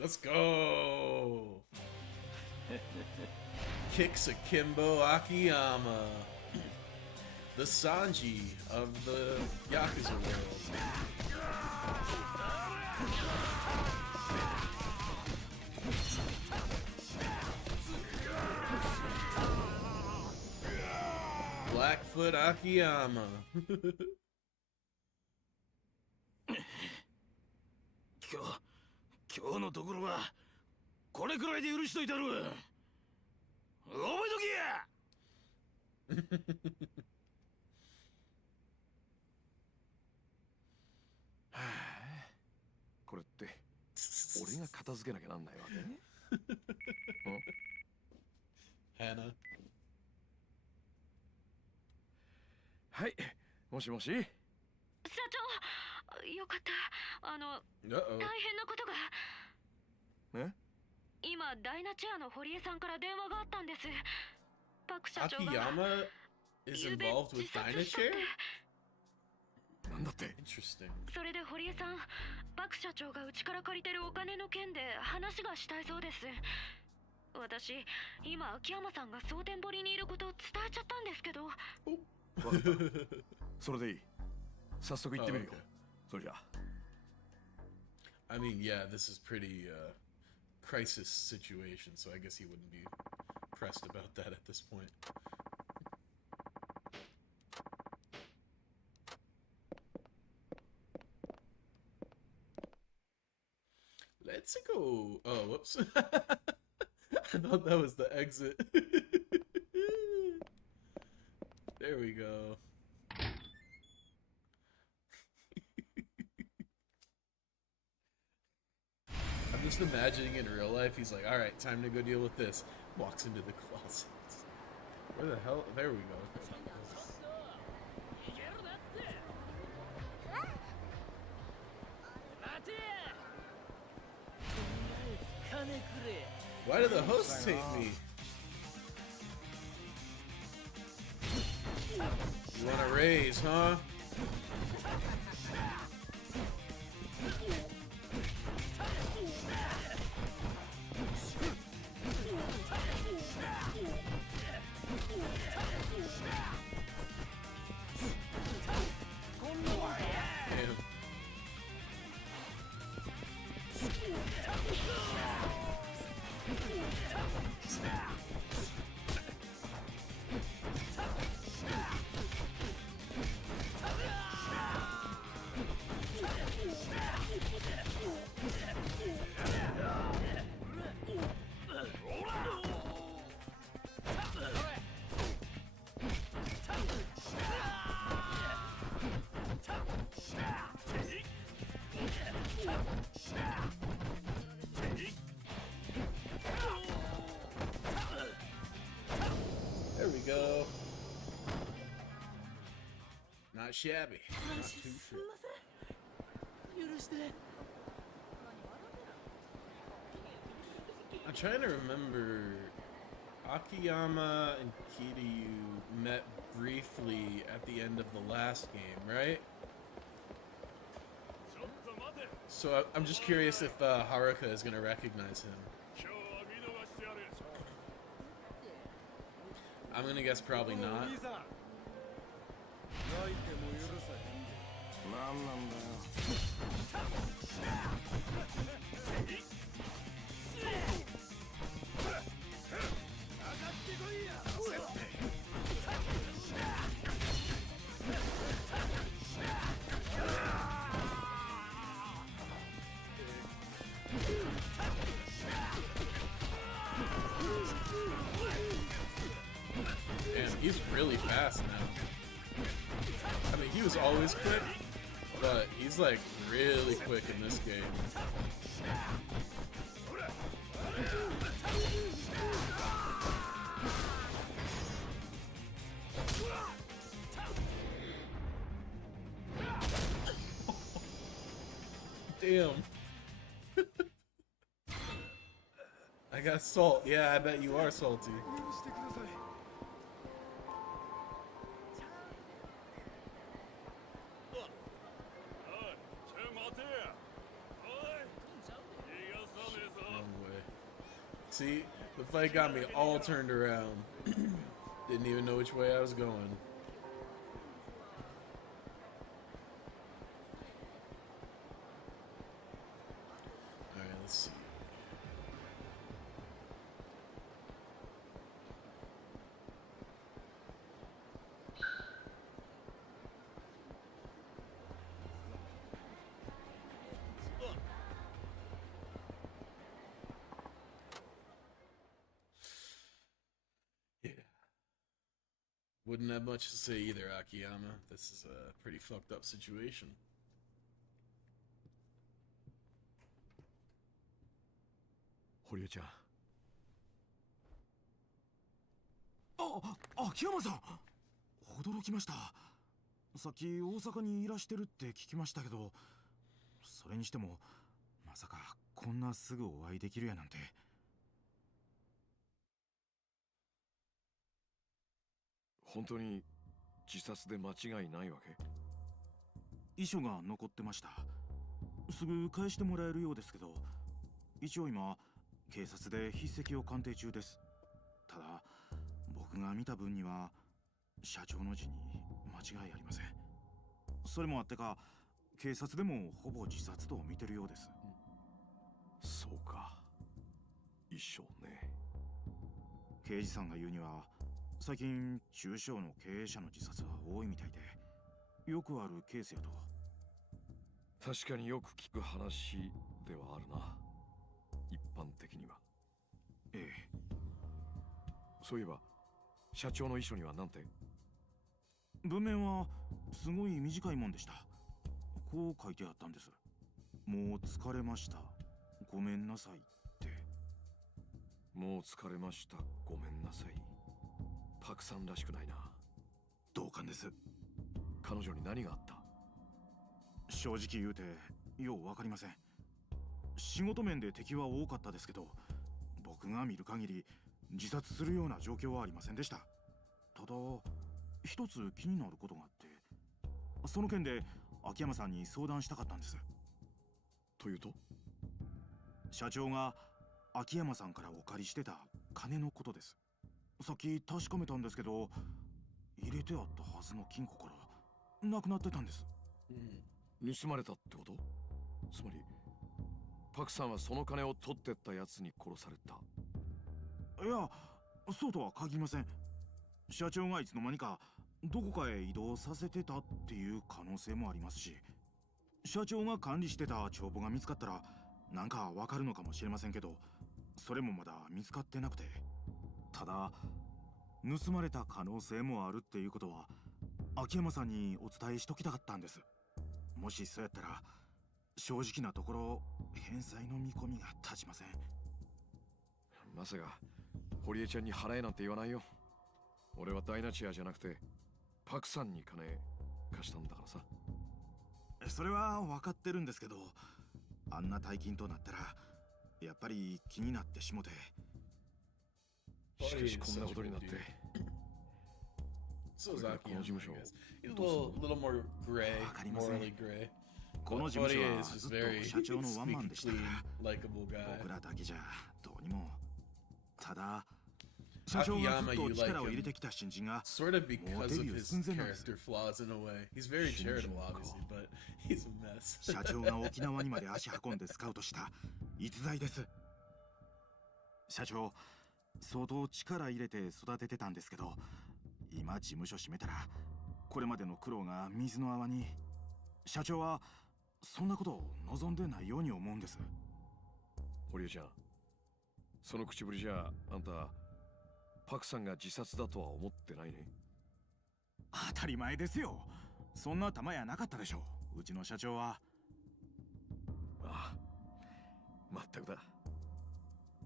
Let's go. Kicks Akimbo Akiyama. The Sanji of the Yakuza world. Blackfoot Akiyama. 今日のところはこれくらいで許しといたる。覚えとけや。これって俺が片付けなきゃなんないわけ？ Hannah. はい、もしもし。社長、よかった。Uh-oh. 大変なことが。え？今ダイナチェアの堀江さんから電話があったんです。パク社長が。 Akiyama is ゆうべ involved 自 with 殺 Dynachair? したって。なんだって。 Interesting. それで堀江さん、バク社長がうちから借りてるお金の件で話がしたいそうです。私、今秋山さんが蒼天堀にいることを伝えちゃったんですけど。わかったそれでいい。早速行ってみるよ。 Oh, okay. それじゃ。 I mean, yeah, this is pretty crisis situation, so I guess he wouldn't be pressed about that at this point. Let's go. Oh, whoops. I thought that was the exit. There we go. I'm just imagining in real life, he's like, alright, time to go deal with this. Walks into the closet. Where the hell? There we go. Why do the hosts hate me? You want to raise, huh? Damn. There we go. Not shabby. Not too shabby. I'm trying to remember. Akiyama and Kiryu met briefly at the end of the last game, right? So I'm just curious if Haruka is going to recognize him. I'm going to guess probably not. なんなんだよ。 Damn, he's really fast now. I mean, he was always quick, but he's like really quick in this game. Damn. I got salt. Yeah, I bet you are salty. Wrong way. See, the fight got me all turned around. Didn't even know which way I was going. Alright, let's see. Yeah. Wouldn't have much to say either, Akiyama. This is a pretty fucked up situation. 堀江ちゃん。秋山さん。驚きました。さっき大阪にいらしてるって聞きましたけど、それにしてもまさかこんなすぐお会いできるやなんて。本当に自殺で間違いないわけ？遺書が残ってました。すぐ返してもらえるようですけど、一応今警察で筆跡を鑑定中です。ただ僕が見た分には社長の字に間違いありません。それもあってか警察でもほぼ自殺と見てるようです。そうか、遺書ね。刑事さんが言うには最近中小の経営者の自殺は多いみたいで、よくあるケースやと。確かによく聞く話ではあるな、一般的には。ええ。そういえば社長の遺書には何て？文面はすごい短いもんでした。こう書いてあったんです。もう疲れました、ごめんなさいって。もう疲れました、ごめんなさい。パクさんらしくないな。同感です。彼女に何があった？正直言うてようわかりません。仕事面で敵は多かったですけど、僕が見る限り自殺するような状況はありませんでした。ただ一つ気になることがあって、その件で秋山さんに相談したかったんです。というと？社長が秋山さんからお借りしてた金のことです。さっき確かめたんですけど、入れてあったはずの金庫からなくなってたんです。盗まれたってこと？つまりパクさんはその金を取ってったやつに殺された？いや、そうとは限りません。社長がいつの間にかどこかへ移動させてたっていう可能性もありますし、社長が管理してた帳簿が見つかったらなんかわかるのかもしれませんけど、それもまだ見つかってなくて。ただ盗まれた可能性もあるっていうことは秋山さんにお伝えしときたかったんです。もしそうやったら正直なところ返済の見込みが立ちません。まさか堀江ちゃんに払えなんて言わないよ。俺はダイナチアじゃなくてパクさんに金貸したんだからさ。それは分かってるんですけど、あんな大金となったらやっぱり気になってしもて。しかしこんなことになって。So is こ Akiyama, の事務所 I guess. He's a little more gray, わかりません。 morally gray. この But 事務 Horie 所は is ず just っ very と社長のワンマン squeaky でしたか clean, ら、 likable guy. 僕らだけじゃどうにも。ただ社長がずっと力を入れてきた新人が Sort of because of 데뷔 his寸前なんです。 character flaws in a way. He's very charitable, obviously, but he's a mess. 社長が沖縄にまで足運んでスカウトした逸材です。社長相当力入れて育ててたんですけど、今事務所閉めたらこれまでの苦労が水の泡に。社長はそんなことを望んでないように思うんです。堀江ちゃん、その口ぶりじゃあんたパクさんが自殺だとは思ってないね。当たり前ですよ。そんな玉やなかったでしょう、うちの社長は。ああ、まったくだ。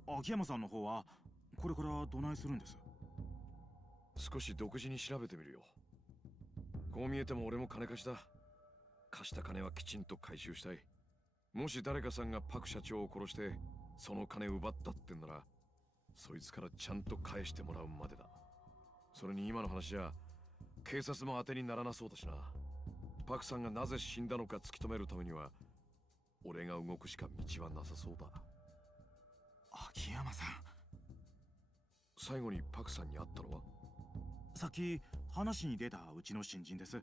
秋山さんの方はこれからどないするんです？少し独自に調べてみるよ。こう見えても俺も金貸しだ。貸した金はきちんと回収したい。もし誰かさんがパク社長を殺してその金奪ったってんなら、そいつからちゃんと返してもらうまでだ。それに今の話じゃ警察も当てにならなそうだしな。パクさんがなぜ死んだのか突き止めるためには俺が動くしか道はなさそうだ。秋山さん、最後にパクさんに会ったのは？さっき話に出たうちの新人です。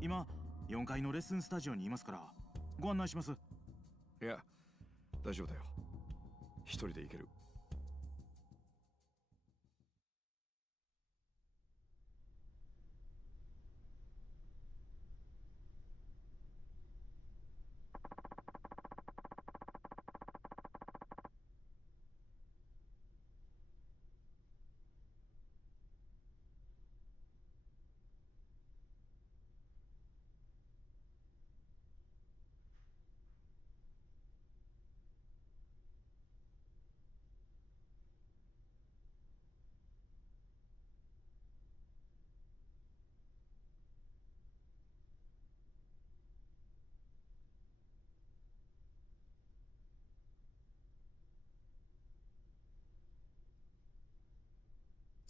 今4階のレッスンスタジオにいますからご案内します。いや、大丈夫だよ。一人で行ける。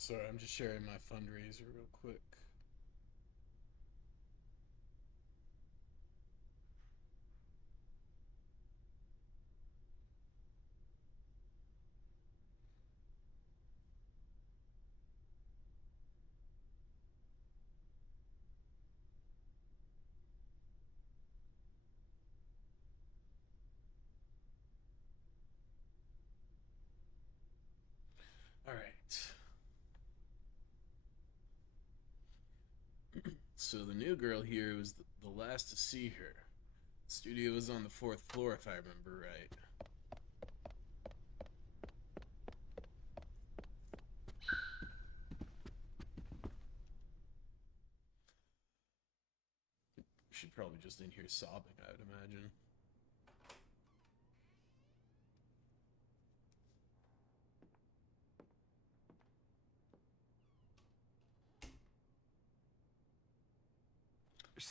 Sorry, I'm just sharing my fundraiser real quick. All right. So the new girl here was the last to see her. The studio was on the 4th floor, if I remember right. She's probably just in here sobbing, I would imagine.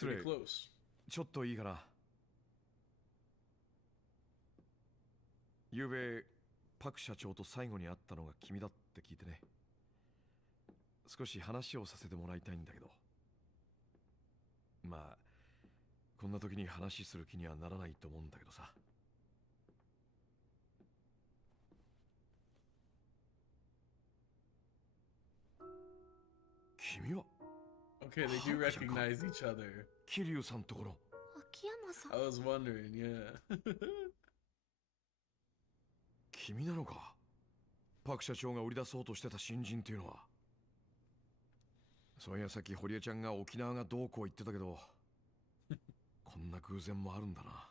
Pretty close. ちょっといいかな。昨べパク社長と最後に会ったのが君だって聞いてね。少し話をさせてもらいたいんだけど。まあこんな時に話する気にはならないと思うんだけどさ。君は Okay, they do recognize each other. 桐生さんところ。秋山さん。 I was wondering, yeah. 君なのか。パク社長が売り出そうとしてた新人っていうのは。そういやさっき堀江ちゃんが沖縄がどうこう言ってたけどこんな偶然もあるんだな。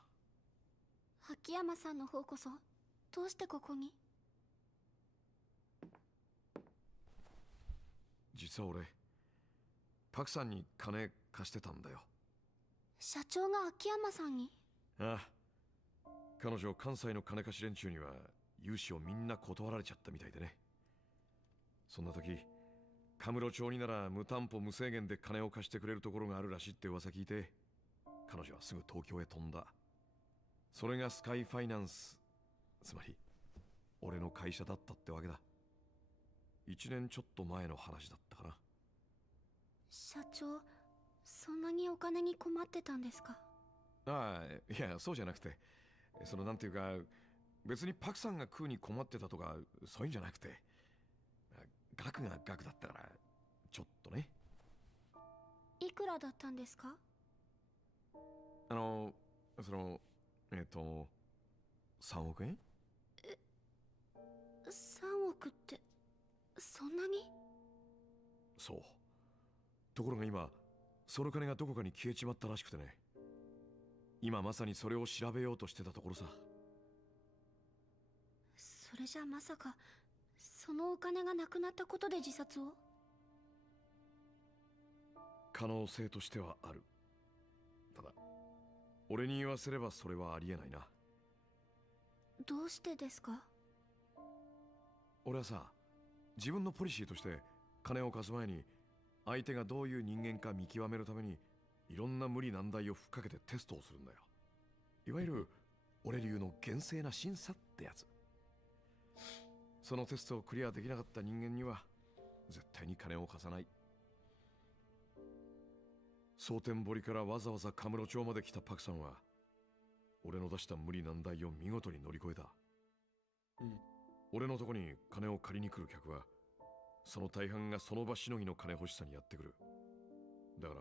秋山さんの方こそどうしてここに？実は俺パクさんに金貸してたんだよ。社長が秋山さんに？ああ、彼女関西の金貸し連中には融資をみんな断られちゃったみたいでね。そんな時カムロ町になら無担保無制限で金を貸してくれるところがあるらしいって噂聞いて、彼女はすぐ東京へ飛んだ。それがスカイファイナンス、つまり俺の会社だったってわけだ。1年ちょっと前の話だったかな。社長、そんなにお金に困ってたんですか？ああ、いやそうじゃなくて、そのなんていうか、別にパクさんが食うに困ってたとかそういうんじゃなくて、額が額だったからちょっとね。いくらだったんですか？その3億円。3億ってそんなに？そう。ところが今その金がどこかに消えちまったらしくてね。今まさにそれを調べようとしてたところさ。それじゃまさかそのお金がなくなったことで自殺を？可能性としてはある。ただ俺に言わせればそれはありえないな。どうしてですか？俺はさ、自分のポリシーとして金を貸す前に相手がどういう人間か見極めるためにいろんな無理難題をふっかけてテストをするんだよ。いわゆる俺流の厳正な審査ってやつ。そのテストをクリアできなかった人間には絶対に金を貸さない。蒼天堀からわざわざカムロ町まで来たパクさんは俺の出した無理難題を見事に乗り越えた。俺のとこに金を借りに来る客はその大半がその場しのぎの金欲しさにやってくる。だから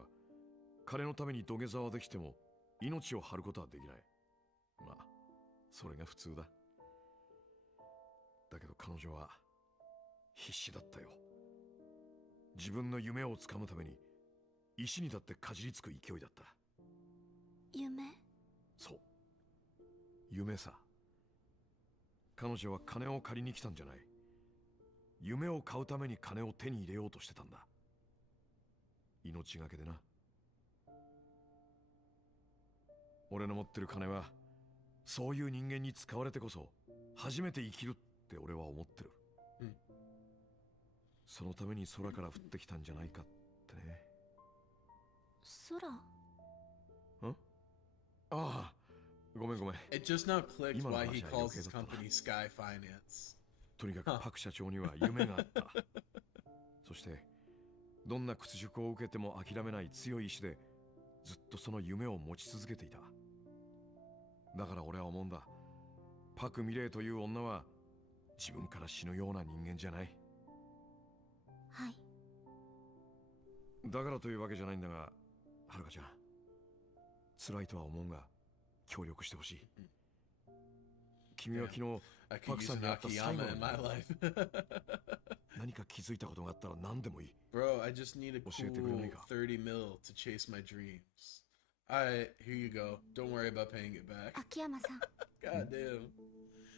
金のために土下座はできても命を張ることはできない。まあそれが普通だ。だけど彼女は必死だったよ。自分の夢をつかむために石にだってかじりつく勢いだった。夢？そう、夢さ。彼女は金を借りに来たんじゃない。夢を買うために金を手に入れようとしてたんだ。命がけでな。俺の持ってる金はそういう人間に使われてこそ初めて生きるって俺は思ってる。そのために空から降ってきたんじゃないかってね。空？ああ、ごめんごめん。 It just now clicked why he calls his company Sky Finance. とにかくパク社長には夢があった。そしてどんな屈辱を受けても諦めない強い意志でずっとその夢を持ち続けていた。だから俺は思うんだ。パク・ミレイという女は自分から死ぬような人間じゃない。はい。だからというわけじゃないんだが、はるかちゃん、辛いとは思うが協力してほしい。君は昨日 I パ could ク use さん an に会った最後 Akiyama in に my life. 何か気づいたことがあったら何でもいい。 Bro, I just need a 教えてくれないか。 cool 30 mil to chase my dreams. Alright, here you go. Don't worry about paying it back. 秋山さん、 God damn.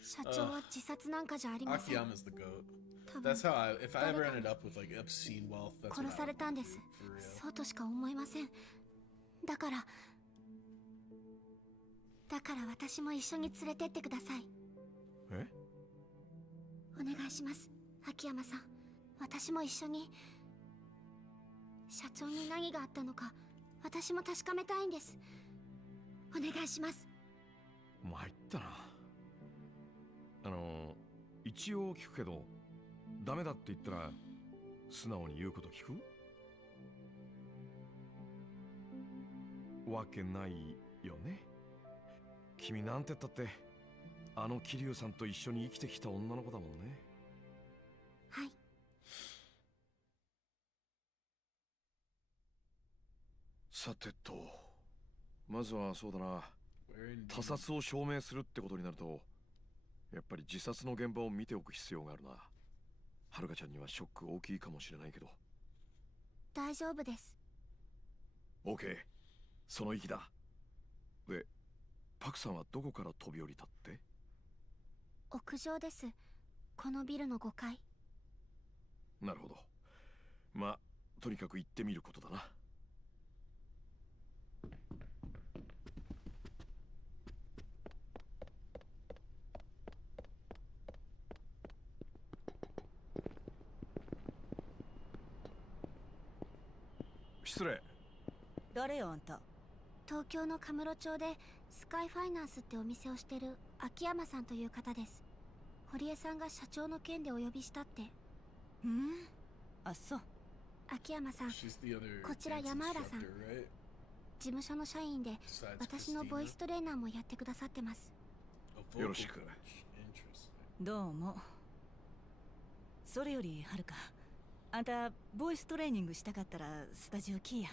社長は自殺なんかじゃありません。 Akiyama's the goat. 多分 That's how if I ever ended up with like obscene wealth, that's what 殺さ I れ would たんです。 do, for real. そうとしか思えません。だから私も一緒に連れてってください。え？お願いします、秋山さん。私も一緒に。社長に何があったのか私も確かめたいんです。お願いします。参ったな。一応聞くけど、ダメだって言ったら素直に言うこと聞くわけないよね。君なんて言ったってあの桐生さんと一緒に生きてきた女の子だもんね。はい。さてと、まずはそうだな、 Where in 他殺を証明するってことになるとやっぱり自殺の現場を見ておく必要があるな。はるかちゃんにはショック大きいかもしれないけど。大丈夫です。 OK、 その意気だ。で、パクさんはどこから飛び降りたって？屋上です。このビルの5階。なるほど。まあとにかく行ってみることだな。失礼。誰よあんた。東京のカムロ町でスカイファイナンスってお店をしてる秋山さんという方です。堀江さんが社長の件でお呼びしたって。あ、そう。秋山さん、 She's the other こちら dance 山浦さん。 instructor, right? 事務所の社員で Besides 私の Christina? ボイストレーナーもやってくださってます。 A よろ vocal しく。 coach. Interesting. どうも。それよりはるか、あんたボイストレーニングしたかったらスタジオ来いや。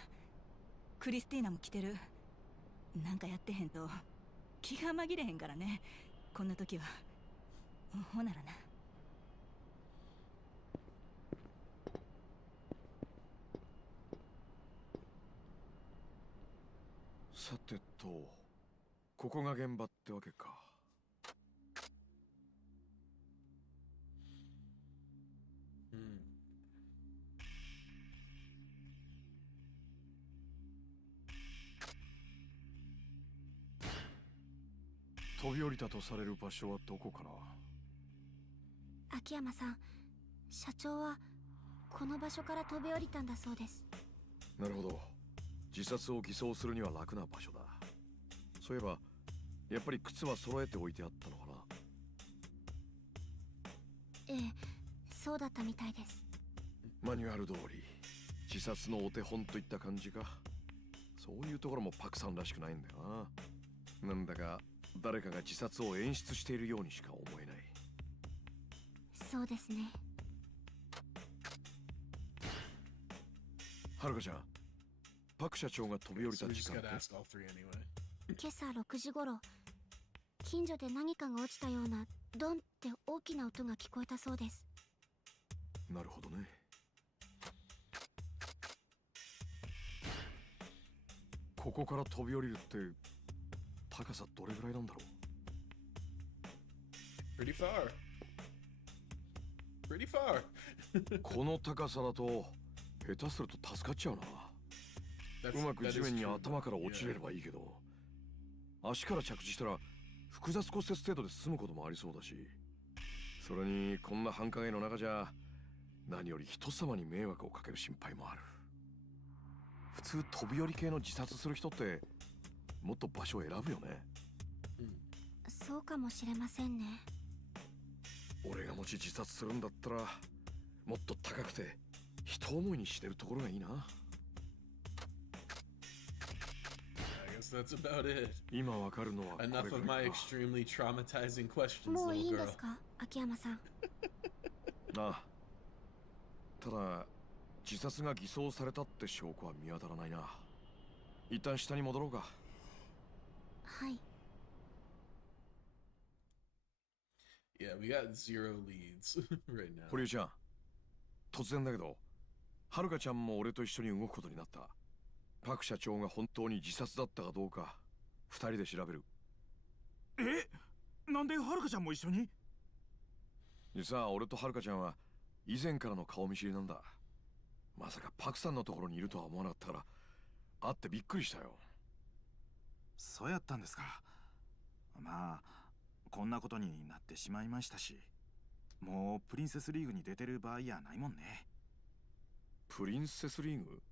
クリスティーナも来てる。なんかやってへんと気が紛れへんからね、こんな時は。ほならな。さてと、ここが現場ってわけか。飛び降りたとされる場所はどこかな。秋山さん、社長はこの場所から飛び降りたんだそうです。なるほど。自殺を偽装するには楽な場所だ。そういえばやっぱり靴は揃えておいてあったのかな。ええ、そうだったみたいです。マニュアル通り自殺のお手本といった感じか。そういうところもパクさんらしくないんだよな。なんだか誰かが自殺を演出しているようにしか思えない。そうですね。はるかちゃん、パク社長が飛び降り So た we 時 just 間っ gotta て？ ask all three anyway. 今朝6時頃、近所で何かが落ちたようなドンって大きな音が聞こえたそうです。なるほどね。ここから飛び降りるって高さどれぐらいなんだろう。 Pretty far. Pretty far. この高さだと下手すると助かっちゃうな。 That's, うまく that 地 is 面に true, 頭から but 落ちれれ yeah. ばいいけど、足から着地したら複雑骨折程度で済むこともありそうだし、それにこんな繁華街の中じゃ何より人様に迷惑をかける心配もある。普通飛び降り系の自殺する人ってもっと場所を選ぶよね。そうかもしれませんね。俺がもし自殺するんだったらもっと高くて人思いにしてるところがいいな。 I guess that's about it. 今わかるのはこれ Enough ぐ of ら my いか。 extremely traumatizing questions, もういい little んで girl. すか、秋山さん。ああ、ただ自殺が偽装されたって証拠は見当たらないな。一旦下に戻ろうか。はい。 Yeah, we got 0 leads right now. 堀江ちゃん、突然だけど、はるかちゃんも俺と一緒に動くことになった。パク社長が本当に自殺だったかどうか、二人で調べる。え、なんではるかちゃんも一緒に？実は俺とはるかちゃんは以前からの顔見知りなんだ。まさかパクさんのところにいるとは思わなかったから、会ってびっくりしたよ。そうやったんですか。まあこんなことになってしまいましたし、もうプリンセスリーグに出てる場合やないもんね。プリンセスリーグ？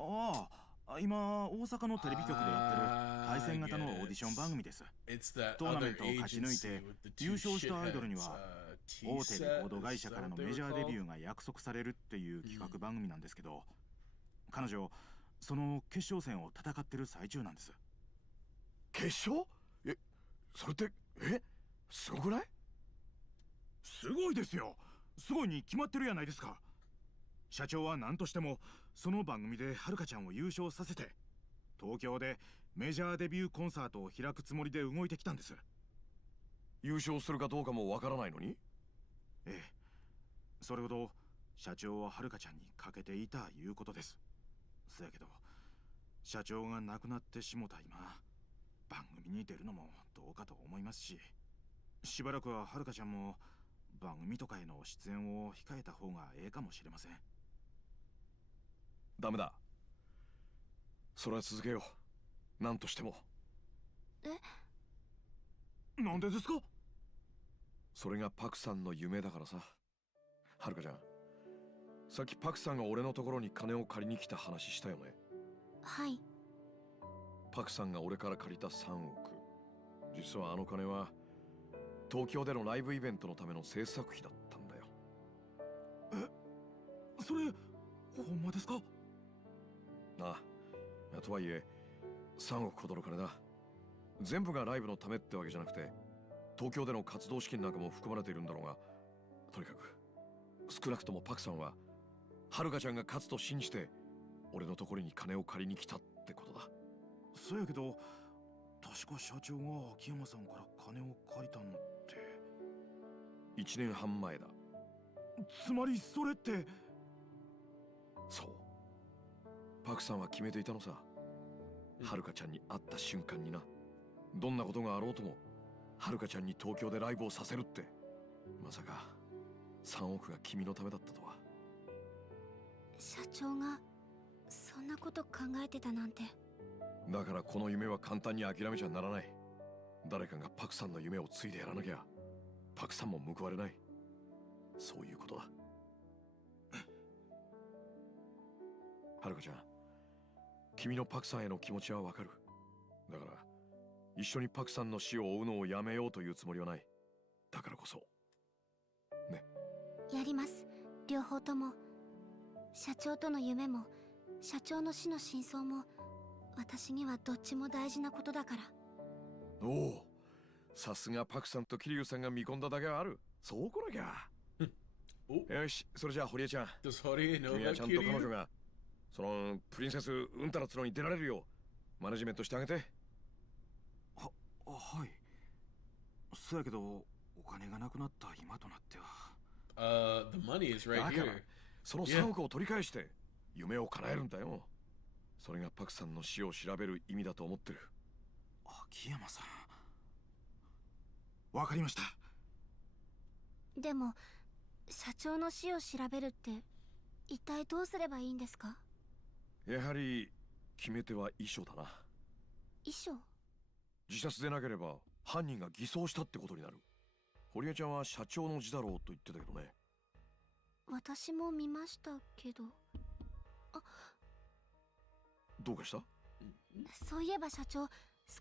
ああ、今大阪のテレビ局でやってる対戦型のオーディション番組です。 It's that トーナメ other ントを勝ち抜い agency て with the 優 two 勝したアイドルに shitheads, は T 大手レ set, コード会 is 社 that からの what they メ were ジャーデビ called? ューが約束されるっていう企画番組なんですけど、彼女その決勝戦を戦ってる最中なんです。決勝？え、それって、すごくない？すごいですよ。すごいに決まってるやないですか。社長は何としてもその番組ではるかちゃんを優勝させて、東京でメジャーデビューコンサートを開くつもりで動いてきたんです。優勝するかどうかもわからないのに？ええ、それほど社長ははるかちゃんにかけていたいうことです。そやけど社長が亡くなってしもた今、番組に出るのもどうかと思いますし、しばらくははるかちゃんも番組とかへの出演を控えた方がええかもしれません。ダメだ。それは続けよう。何としても。なんでですか？それがパクさんの夢だからさ。はるかちゃん、さっきパクさんが俺のところに金を借りに来た話したよね。はい。パクさんが俺から借りた3億。実はあの金は東京でのライブイベントのための制作費だったんだよ。それほんまですか？ああ、とはいえ3億ほどの金だ。全部がライブのためってわけじゃなくて、東京での活動資金なんかも含まれているんだろうが、とにかく少なくともパクさんははるかちゃんが勝つと信じて俺のところに金を借りに来たってことだ。そうやけど確か社長が秋山さんから金を借りたのって1年半前だ。つまりそれって。そう、パクさんは決めていたのさ。はるかちゃんに会った瞬間にな、どんなことがあろうともはるかちゃんに東京でライブをさせるって。まさか3億が君のためだったとは。社長がそんなこと考えてたなんて。だからこの夢は簡単に諦めちゃならない。誰かがパクさんの夢を継いでやらなきゃパクさんも報われない。そういうことだ。はるかちゃん、君のパクさんへの気持ちはわかる。だから一緒にパクさんの死を追うのをやめようというつもりはない。だからこそね。やります、両方とも。社長との夢も社長の死の真相も私にはどっちも大事なことだから。おお、さすがパクさんと桐生さんが見込んだだけはある。そうこなきゃ。よし、それじゃあ堀江ちゃん、 Does Horie know 君は about ちゃんと彼女 Kiryu? がそのプリンセスうんたらつのに出られるようマネジメントしてあげて。はい。そやけどお金がなくなった今となっては。The money is right だから here. その3億を取り返して夢を叶えるんだよ。それがパクさんの死を調べる意味だと思ってる。秋山さん、わかりました。でも社長の死を調べるって一体どうすればいいんですか？やはり決め手は遺書だな。遺書？自殺でなければ犯人が偽装したってことになる。堀江ちゃんは社長の字だろうと言ってたけどね。私も見ましたけど。どうかした？そういえば社長、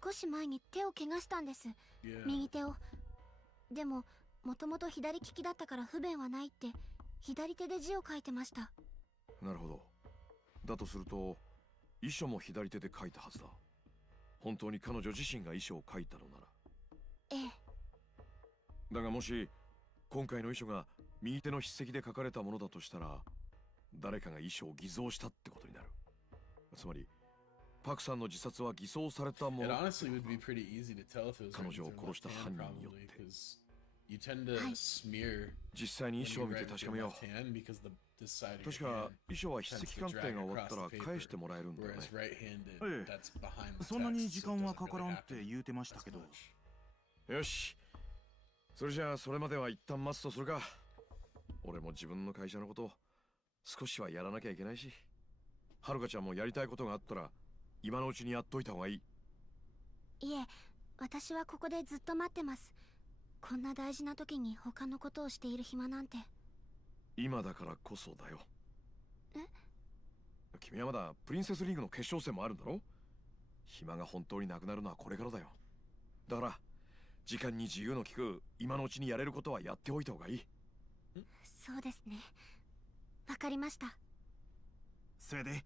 少し前に手を怪我したんです。Yeah. 右手を。でももともと左利きだったから不便はないって左手で字を書いてました。なるほど。だとすると遺書も左手で書いたはずだ。本当に彼女自身が遺書を書いたのなら。ええ。だがもし今回の遺書が右手の筆跡で書かれたものだとしたら、誰かが遺書を偽造したってことになる。つまりパクさんの自殺は偽装されたも It の。 honestly would be pretty easy to tell if it was 彼 written 女を with 殺した your left 犯 hand 人によっ probably て。 because you tend to smear 実際に遺 when 書 you を見て write with 確 your かめよ left hand because this side う。 of 確 your か hand 遺書は筆 tends 跡 to 鑑定 drag が終わ across ったら the 返して paper, もらえるんだよね。 whereas right-handed ええ。 that's behind the そんなに text, 時 so 間 it は doesn't かからん really って happen 言うてました as けど。 much. よし、それじゃあそれまでは一旦待つとするか。俺も自分の会社のこと少しはやらなきゃいけないし、はるかちゃんもやりたいことがあったら今のうちにやっといた方がいい。いえ、私はここでずっと待ってます。こんな大事な時に他のことをしている暇なんて。今だからこそだよ。え？君はまだプリンセスリーグの決勝戦もあるんだろ。暇が本当になくなるのはこれからだよ。だから時間に自由の利く今のうちにやれることはやっておいた方がいい。そうですね。わかりました。それで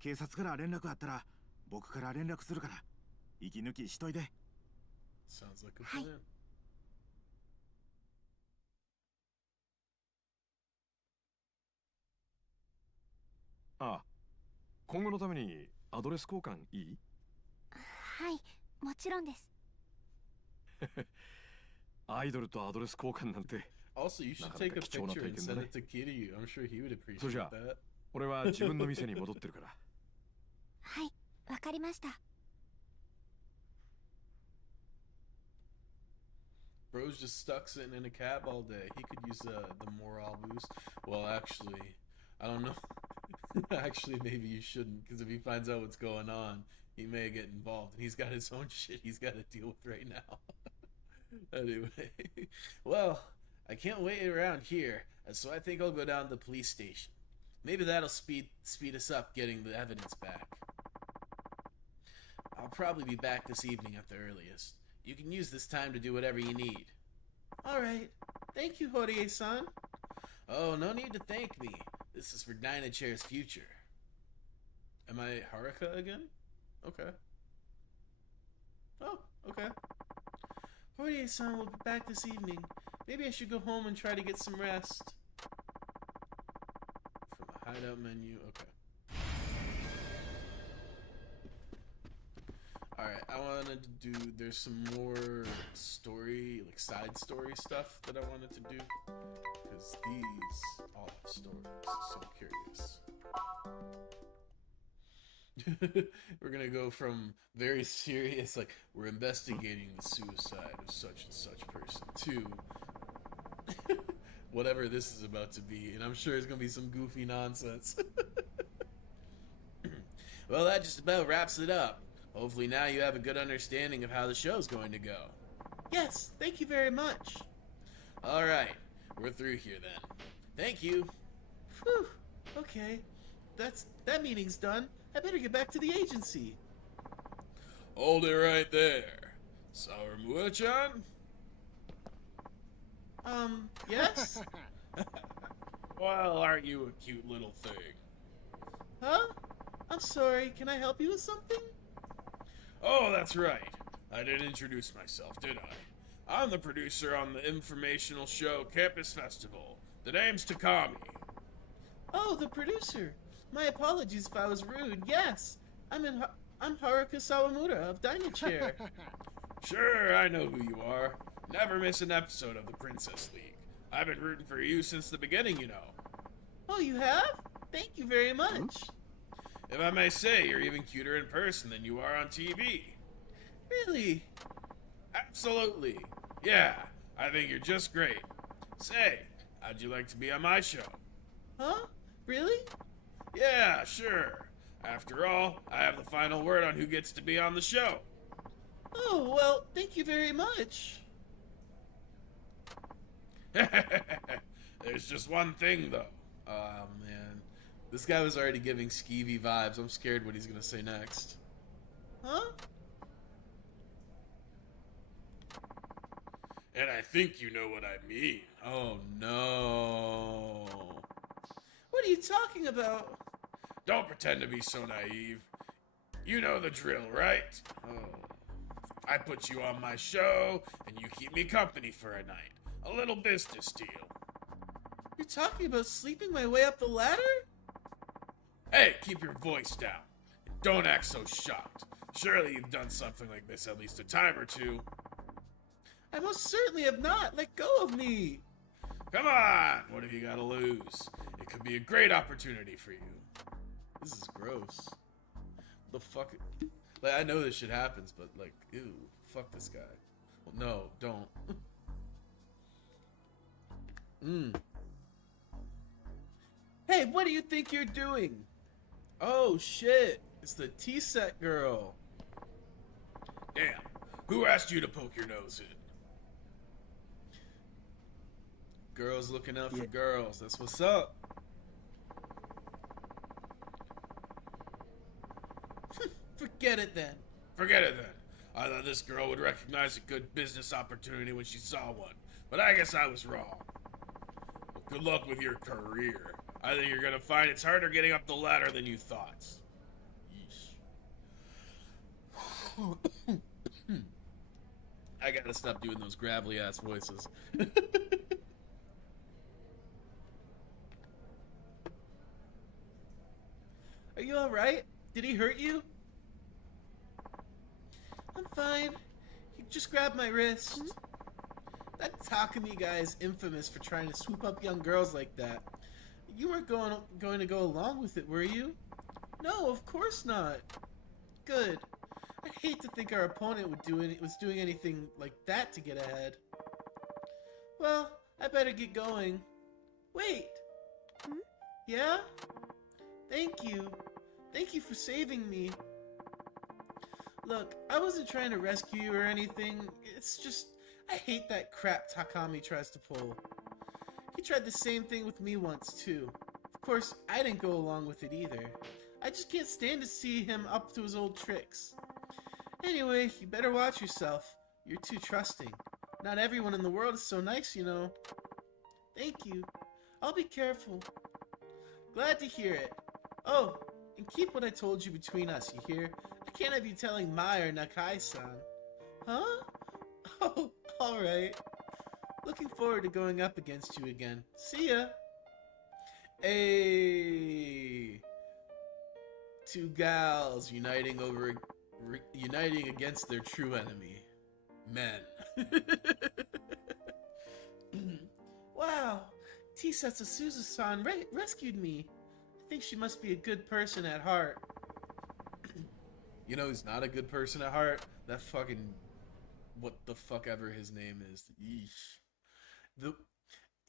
警察から連絡あったら僕から連絡するから息抜きしといて。 Sounds like a はい。 plan. ああ、今後のためにアドレス交換いい？はい、もちろんです。アイドルとアドレス交換なんて。 Also, you should なかな take か a 貴重な picture 体 and 験だ send ね。 it to Kiryu. I'm sure he would それじ appreciate ゃあ that. 俺は自分の店に戻ってるから。はい、わかりました。Bro's just stuck sitting in a cab all day. He could use the morale boost. Well, actually, I don't know. Actually, maybe you shouldn't, because if he finds out what's going on, he may get involved. And he's got his own shit he's got to deal with right now. Anyway, well, I can't wait around here, so I think I'll go down to the police station. Maybe that'll speed us up getting the evidence back. I'll probably be back this evening at the earliest. You can use this time to do whatever you need. Alright. Thank you, Horie-san. Oh, no need to thank me. This is for Dynachair's future. Am I Haruka again? Okay. Oh, okay. Horie-san will be back this evening. Maybe I should go home and try to get some rest. From a hideout menu, okay. Alright, I wanted to do, there's some more story, like side story stuff that I wanted to do. Because these all have stories, so I'm curious. We're gonna go from very serious, like, we're investigating the suicide of such and such person, to whatever this is about to be, and I'm sure it's gonna be some goofy nonsense. Well, that just about wraps it up. Hopefully now you have a good understanding of how the show's going to go. Yes, thank you very much. Alright, we're through here then. Thank you. Whew. Okay. That meeting's done. I better get back to the agency. Hold it right there. Sawamura-chan? Yes? Well, aren't you a cute little thing? Huh? I'm sorry, can I help you with something? Oh, that's right. I didn't introduce myself, did I? I'm the producer on the informational show Campus Festival. The name's Takami. Oh, the producer. My apologies if I was rude. Yes, I'm Haruka Sawamura of Dynachair. Sure, I know who you are. Never miss an episode of the Princess League. I've been rooting for you since the beginning, you know. Oh, you have? Thank you very much. If I may say, you're even cuter in person than you are on TV. Really? Absolutely. Yeah, I think you're just great. Say, how'd you like to be on my show? Huh? Really? Yeah, sure. After all, I have the final word on who gets to be on the show. Oh, well, thank you very much. There's just one thing, though. Oh, man. This guy was already giving skeevy vibes. I'm scared what he's gonna say next. Huh? And I think you know what I mean. Oh no. What are you talking about? Don't pretend to be so naive. You know the drill, right? Oh. I put you on my show, and you keep me company for a night. A little business deal. You're talking about sleeping my way up the ladder? Hey, keep your voice down. Don't act so shocked. Surely you've done something like this at least a time or two. I most certainly have not. Let go of me. Come on! What have you got to lose? It could be a great opportunity for you. This is gross. The fuck? Like, I know this shit happens, but like, ew, fuck this guy. Well, no, don't. Hey, what do you think you're doing? Oh shit, it's the T-set girl. Damn, who asked you to poke your nose in? Girls looking out for girls, that's what's up. Forget it then. Forget it then. I thought this girl would recognize a good business opportunity when she saw one, but I guess I was wrong. Well, good luck with your career. I think you're gonna find it's harder getting up the ladder than you thought. Yeesh. I gotta stop doing those gravelly ass voices. Are you alright? Did he hurt you? I'm fine. He just grabbed my wrist. That Takumi guy is infamous for trying to swoop up young girls like that. You weren't going to go along with it, were you? No, of course not. Good. I'd hate to think our opponent was doing anything like that to get ahead. Well, I better get going. Wait. Yeah? Thank you. Thank you for saving me. Look, I wasn't trying to rescue you or anything. It's just, I hate that crap Takami tries to pull. He tried the same thing with me once, too. Of course, I didn't go along with it either. I just can't stand to see him up to his old tricks. Anyway, you better watch yourself. You're too trusting. Not everyone in the world is so nice, you know. Thank you. I'll be careful. Glad to hear it. Oh, and keep what I told you between us, you hear? I can't have you telling Mai or Nakai-san. Huh? Oh, alright. Looking forward to going up against you again. See ya! Hey! Two gals uniting against their true enemy. Men. Wow! T-Setsu Suzu-san rescued me. I think she must be a good person at heart. You know who's not a good person at heart? That fucking... what the fuck ever his name is. Yeesh.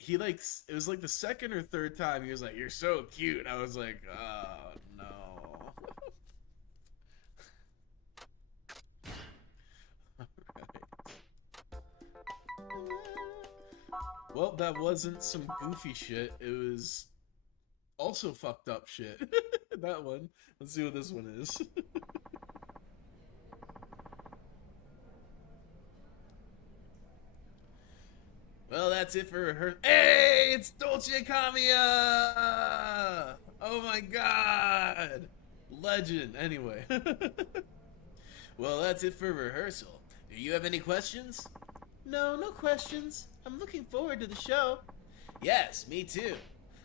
It was like the second or third time he was like, "You're so cute." I was like, oh no. Alright. Well, that wasn't some goofy shit. It was also fucked up shit. That one. Let's see what this one is. Well, that's it for her. Hey, it's Dolce Kamiya! Oh my god! Legend. Anyway. Well, that's it for rehearsal. Do you have any questions? No questions. I'm looking forward to the show. Yes, me too.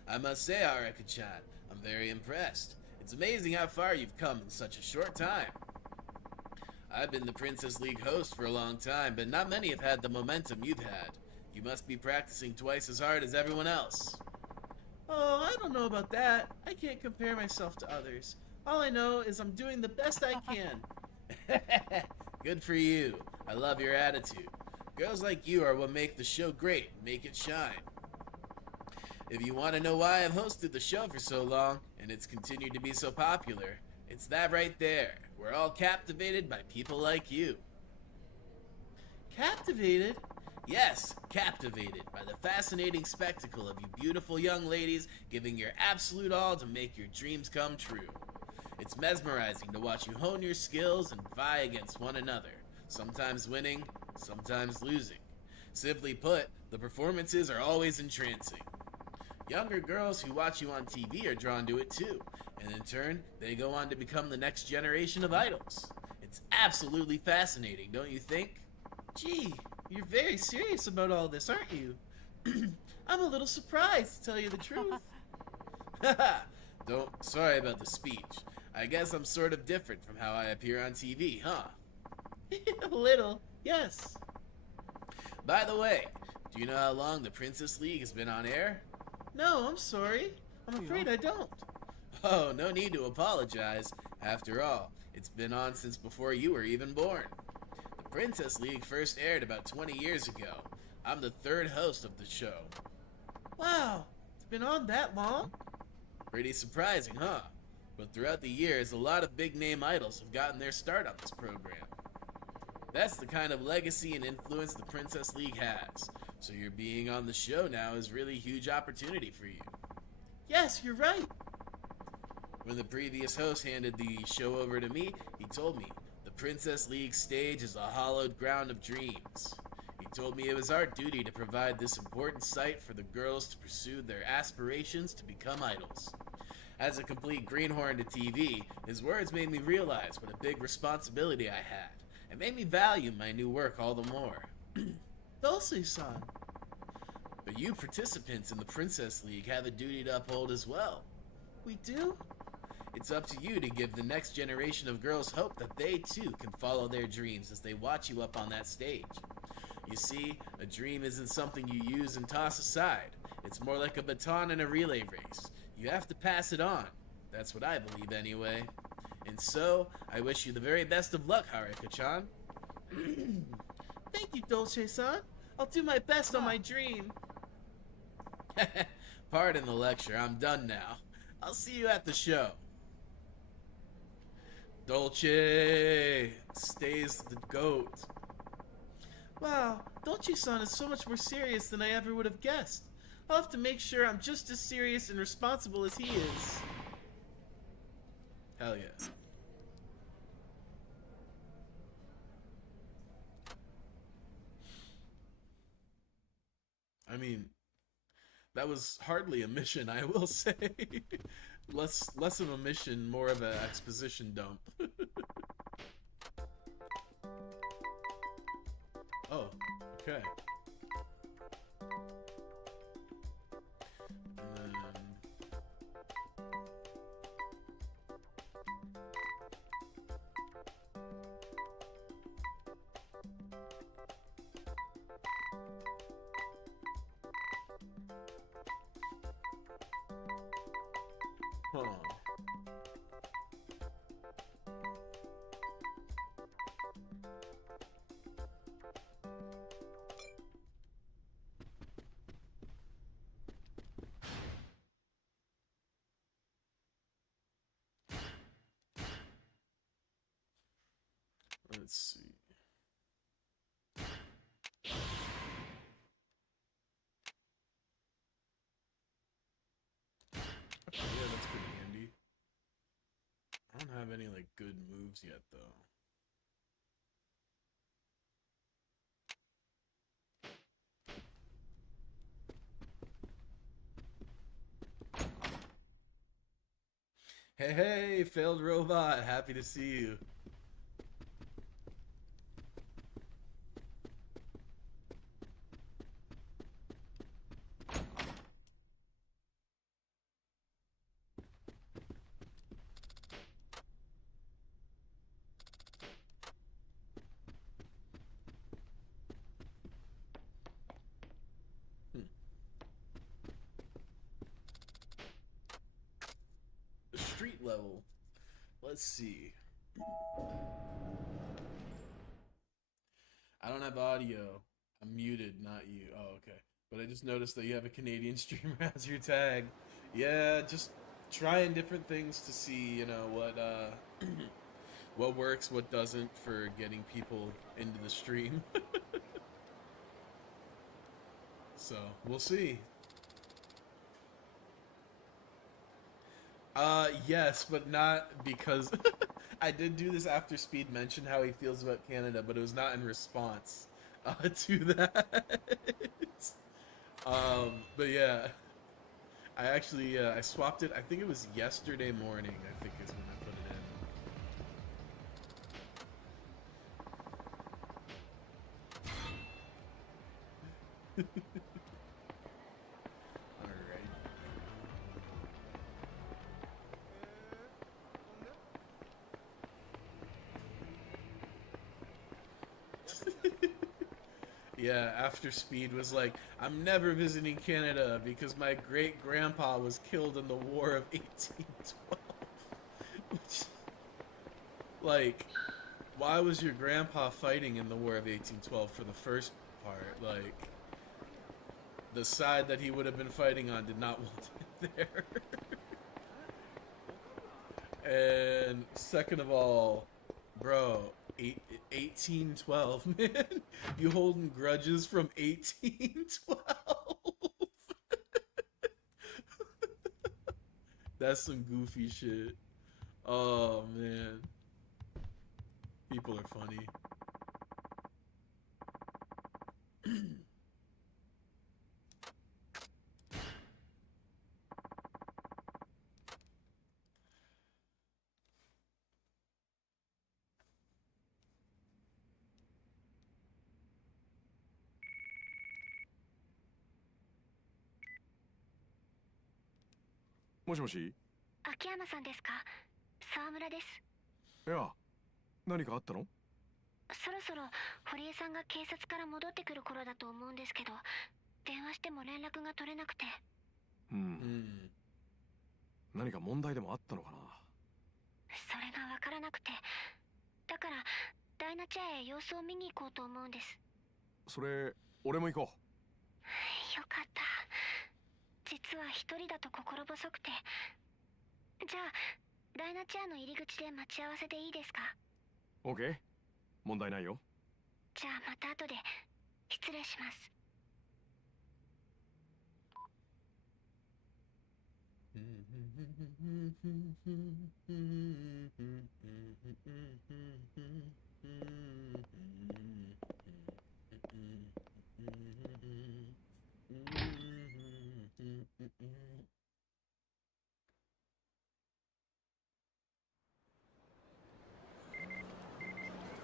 I must say, Araka-chan, I'm very impressed. It's amazing how far you've come in such a short time. I've been the Princess League host for a long time, but not many have had the momentum you've had. You must be practicing twice as hard as everyone else. Oh, I don't know about that. I can't compare myself to others. All I know is I'm doing the best I can. Good for you. I love your attitude. Girls like you are what make the show great and make it shine. If you want to know why I've hosted the show for so long, and it's continued to be so popular, it's that right there. We're all captivated by people like you. Captivated? Yes, captivated by the fascinating spectacle of you beautiful young ladies giving your absolute all to make your dreams come true. It's mesmerizing to watch you hone your skills and vie against one another, sometimes winning, sometimes losing. Simply put, the performances are always entrancing. Younger girls who watch you on TV are drawn to it too, and in turn, they go on to become the next generation of idols. It's absolutely fascinating, don't you think? Gee, you're very serious about all this, aren't you? I'm a little surprised, to tell you the truth. Haha, sorry about the speech. I guess I'm sort of different from how I appear on TV, huh? A little, yes. By the way, do you know how long the Princess League has been on air? No, I'm sorry. I'm afraid I don't. Oh, no need to apologize. After all, it's been on since before you were even born. The Princess League first aired about 20 years ago. I'm the third host of the show. Wow, it's been on that long? Pretty surprising, huh? But throughout the years, a lot of big-name idols have gotten their start on this program. That's the kind of legacy and influence the Princess League has. So your being on the show now is really a huge opportunity for you. Yes, you're right. When the previous host handed the show over to me, he told me, the Princess League stage is a hallowed ground of dreams. He told me it was our duty to provide this important site for the girls to pursue their aspirations to become idols. As a complete greenhorn to TV, his words made me realize what a big responsibility I had. It made me value my new work all the more. Dulce-san. But you participants in the Princess League have a duty to uphold as well. We do? It's up to you to give the next generation of girls hope that they too can follow their dreams as they watch you up on that stage. You see, a dream isn't something you use and toss aside. It's more like a baton in a relay race. You have to pass it on. That's what I believe anyway. And so, I wish you the very best of luck, Haruka-chan. Thank you, Dolce-san. I'll do my best on my dream. Pardon the lecture, I'm done now. I'll see you at the show. Dolce stays the GOAT. Wow, Dolce-san is so much more serious than I ever would have guessed. I'll have to make sure I'm just as serious and responsible as he is. Hell yeah. I mean, that was hardly a mission, I will say. less of a mission, more of an exposition dump. Oh, okay. And then... Huh. Let's see. Okay, yeah, that's pretty handy. I don't have any, like, good moves yet, though. Hey, hey, failed robot. Happy to see you. Street level. Let's see. I don't have audio. I'm muted, not you. Oh, okay. But I just noticed that you have a Canadian streamer as your tag. Yeah, just trying different things to see, you know, what works, what doesn't for getting people into the stream. So, we'll see. Yes, but not because I did do this after Speed mentioned how he feels about Canada, but it was not in response. to that. But yeah, I actually I swapped it. I think it was yesterday morning. I think is when I put it in. All right. Yeah, after Speed was like, I'm never visiting Canada because my great grandpa was killed in the War of 1812. Which, like, why was your grandpa fighting in the War of 1812 for the first part? Like, the side that he would have been fighting on did not want him there. And second of all, bro, 1812, man. You holding grudges from 1812? That's some goofy shit. Oh, man. People are funny.もしもし。秋山さんですか？沢村です。いや、何かあったの？そろそろ堀江さんが警察から戻ってくる頃だと思うんですけど、電話しても連絡が取れなくて。何か問題でもあったのかな？それがわからなくて、だからダイナチャへ様子を見に行こうと思うんです。それ、俺も行こう。よかった。実は一人だと心細くて。じゃあダイナチャーの入り口で待ち合わせでいいですか？ OK、 問題ないよ。じゃあまた後で失礼します。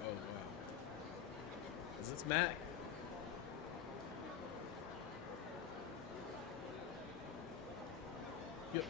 Oh, wow. Is this Mac? Yep.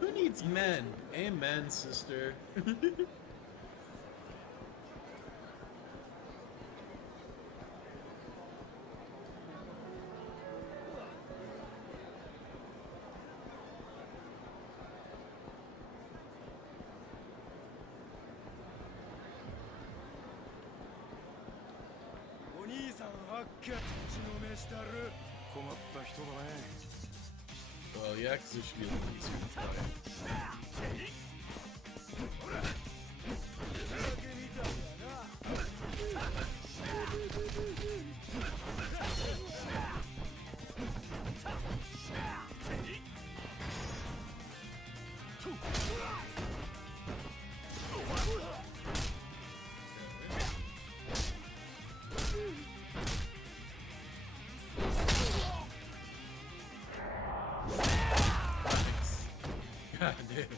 Who needs men? Amen, sister. The Well, yeah, because there should be a little easier to fight. God damn.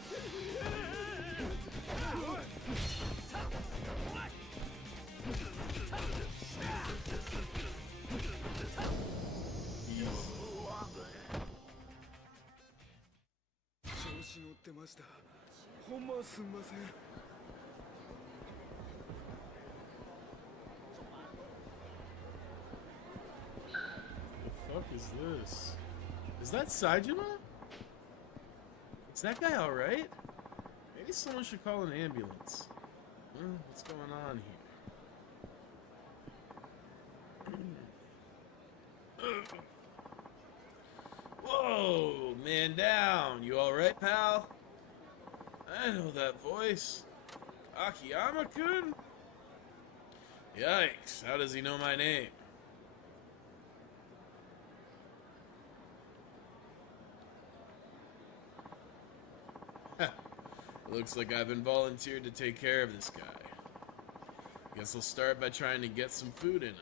The fuck is this? Is that Saejima? Is that guy alright? Maybe someone should call an ambulance. What's going on here? Whoa, man down. You alright, pal? I know that voice. Akiyama-kun? Yikes, how does he know my name? Looks like I've been volunteered to take care of this guy. Guess I'll start by trying to get some food in him.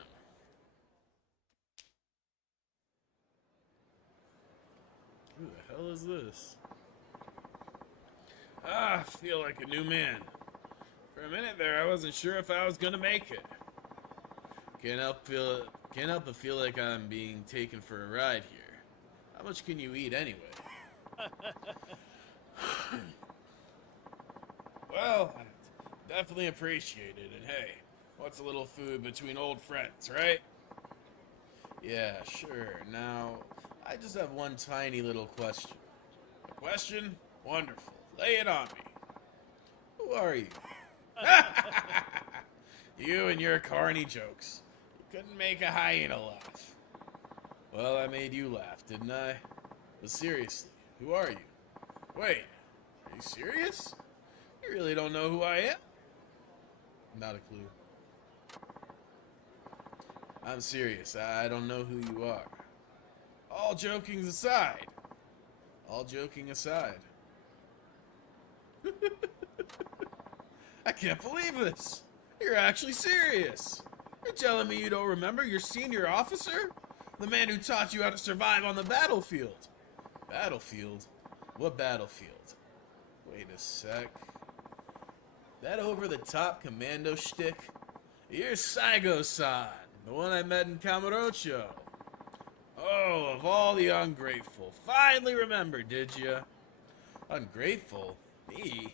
Who the hell is this? I feel like a new man. For a minute there, I wasn't sure if I was gonna make it. Can't help but feel like I'm being taken for a ride here. How much can you eat anyway? Well, I definitely appreciate it, and hey, what's a little food between old friends, right? Yeah, sure. Now, I just have one tiny little question. A question? Wonderful. Lay it on me. Who are you? You and your corny jokes. You couldn't make a hyena laugh. Well, I made you laugh, didn't I? But seriously, who are you? Wait, are you serious? You really don't know who I am? Not a clue. I'm serious, I don't know who you are. All joking aside. All joking aside. I can't believe this. You're actually serious. You're telling me you don't remember your senior officer? The man who taught you how to survive on the battlefield. Battlefield? What battlefield? Wait a sec. That over-the-top commando shtick? You're Saigo-san, the one I met in Kamurocho. Oh, of all the ungrateful. Finally remembered, did ya? Ungrateful? Me?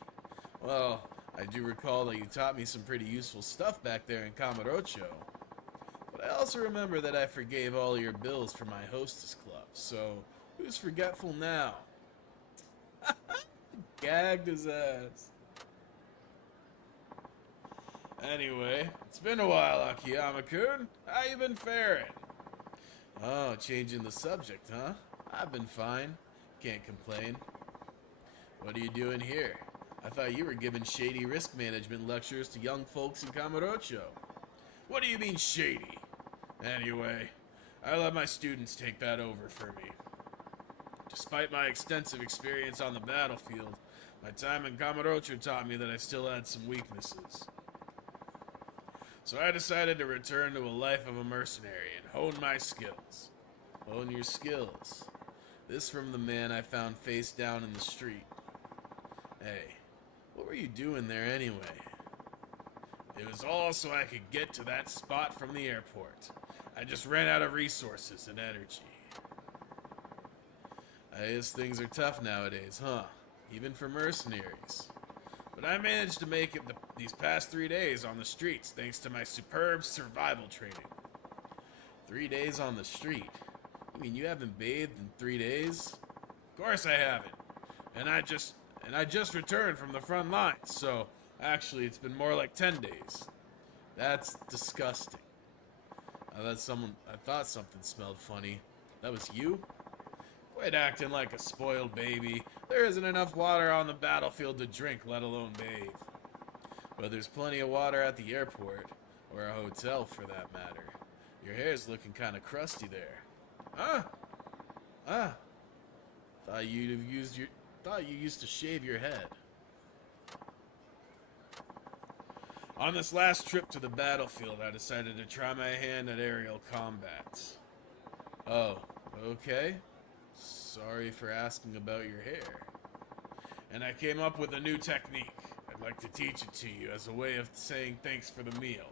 Well, I do recall that you taught me some pretty useful stuff back there in Kamurocho. But I also remember that I forgave all your bills for my hostess club, so who's forgetful now? Gagged his ass. Anyway, it's been a while, Akiyama-kun. How you been faring? Oh, changing the subject, huh? I've been fine. Can't complain. What are you doing here? I thought you were giving shady risk management lectures to young folks in Kamurocho. What do you mean shady? Anyway, I let my students take that over for me. Despite my extensive experience on the battlefield, my time in Kamurocho taught me that I still had some weaknesses. So I decided to return to a life of a mercenary and hone my skills. Hone your skills. This from the man I found face down in the street. Hey, what were you doing there anyway? It was all so I could get to that spot from the airport. I just ran out of resources and energy. I guess things are tough nowadays, huh? Even for mercenaries. But I managed to make it these past 3 days on the streets thanks to my superb survival training. 3 days on the street? You mean you haven't bathed in 3 days? Of course I haven't. And I just returned from the front lines, so actually it's been more like 10 days. That's disgusting. I thought something smelled funny. That was you? Quit acting like a spoiled baby. There isn't enough water on the battlefield to drink, let alone bathe. But there's plenty of water at the airport, or a hotel for that matter. Your hair's looking kind of crusty there. Huh? Thought you used to shave your head. On this last trip to the battlefield, I decided to try my hand at aerial combat. Oh, okay. Sorry for asking about your hair. And I came up with a new technique. I'd like to teach it to you as a way of saying thanks for the meal.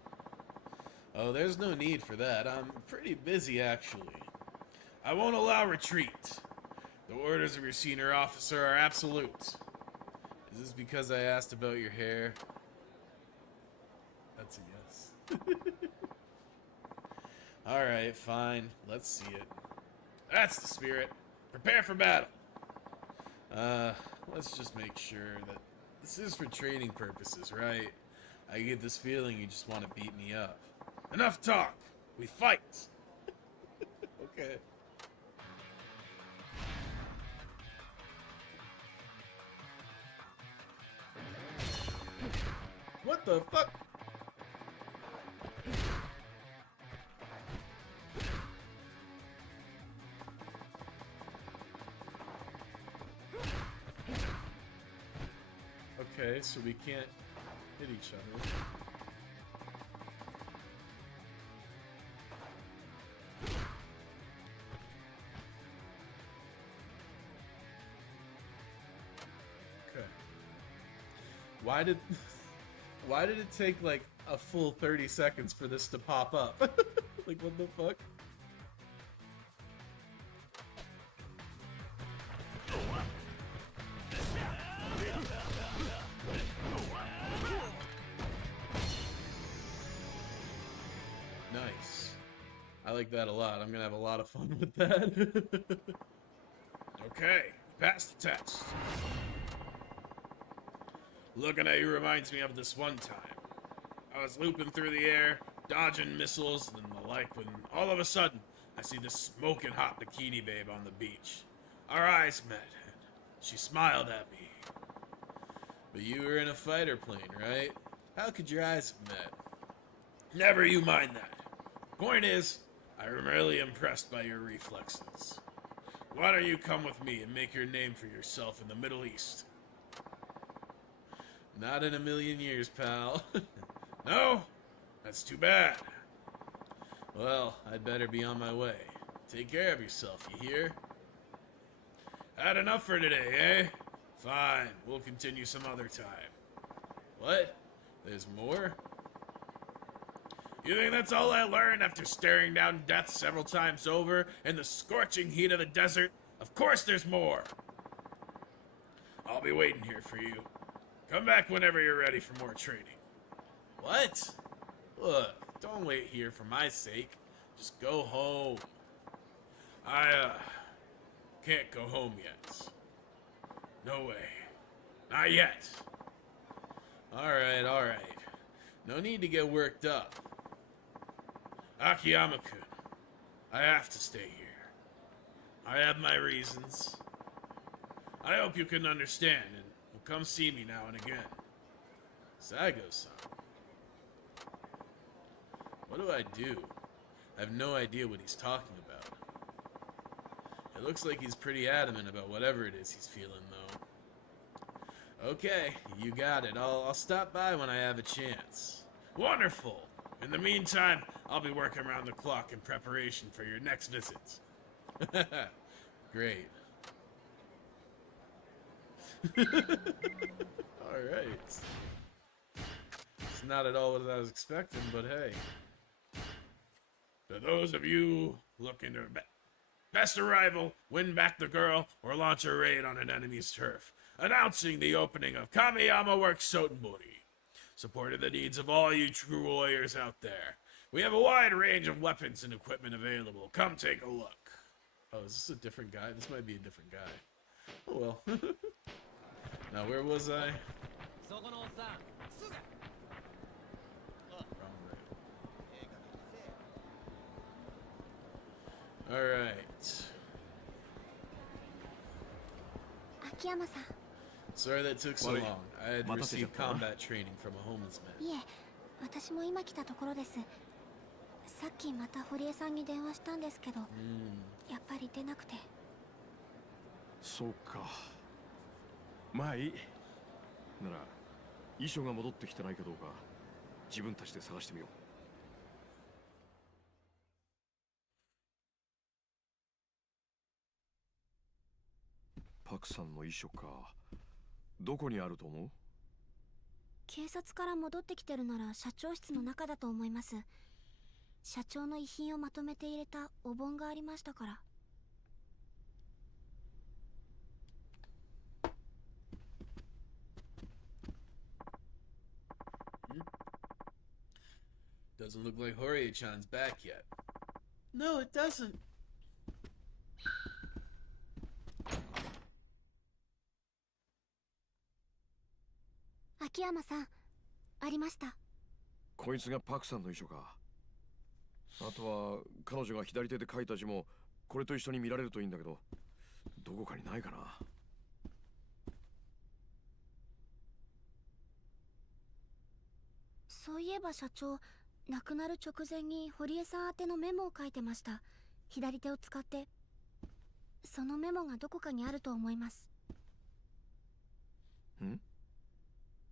Oh, there's no need for that. I'm pretty busy, actually. I won't allow retreat. The orders of your senior officer are absolute. Is this because I asked about your hair? That's a yes. Alright, fine. Let's see it. That's the spirit. Prepare for battle. Let's just make sure that this is for training purposes, right? I get this feeling you just want to beat me up. Enough talk! We fight. Okay. What the fuck? Okay, so we can't hit each other. Okay. Why did it take like a full 30 seconds for this to pop up? Like, what the fuck? Nice. I like that a lot. I'm gonna have a lot of fun with that. Okay, passed the test. Looking at you reminds me of this one time. I was looping through the air, dodging missiles and the like, when all of a sudden, I see this smoking hot bikini babe on the beach. Our eyes met, and she smiled at me. But you were in a fighter plane, right? How could your eyes have met? Never you mind that. Point is, I'm really impressed by your reflexes. Why don't you come with me and make your name for yourself in the Middle East? Not in a million years, pal. No? That's too bad. Well, I'd better be on my way. Take care of yourself, you hear? Had enough for today, eh? Fine, we'll continue some other time. What? There's more? You think that's all I learned after staring down death several times over in the scorching heat of the desert? Of course there's more! I'll be waiting here for you. Come back whenever you're ready for more training. What? Look, don't wait here for my sake. Just go home. I, can't go home yet. No way. Not yet. Alright, alright. No need to get worked up. Akiyama-kun, I have to stay here. I have my reasons. I hope you can understand and will come see me now and again. Sago-san. What do I do? I have no idea what he's talking about. It looks like he's pretty adamant about whatever it is he's feeling, though. Okay, you got it. I'll stop by when I have a chance. Wonderful! In the meantime, I'll be working around the clock in preparation for your next visit. Great. Alright. It's not at all what I was expecting, but hey. For those of you looking to best a rival, win back the girl, or launch a raid on an enemy's turf, announcing the opening of Kamiyama Works Sotenbori. Supporting the needs of all you true warriors out there. We have a wide range of weapons and equipment available. Come take a look. Oh, is this a different guy? This might be a different guy. Oh well. Now, where was I? Alright. Akiyama-san. Sorry that took so long. I had received combat training from a homeless man. いえ、私も今来たところです。さっきまた堀江さんに電話したんですけど、やっぱり出なくて。そうか。まあいい。なら、遺書が戻ってきてないかどうか、自分たちで探してみよう。パクさんの遺書か。どこにあると思う？警察から戻ってきてるなら社長室の中だと思います。社長の遺品をまとめて入れたお盆がありましたから。Doesn't look like Horie-chan's back yet. No, it doesn't. Akiyama-san, ありました。こいつがパクさんの遺書か。あとは彼女が左手で書いた字もこれと一緒に見られるといいんだけど、どこかにないかな。そういえば社長、亡くなる直前に堀江さん宛てのメモを書いてました。左手を使って。そのメモがどこかにあると思います。ん？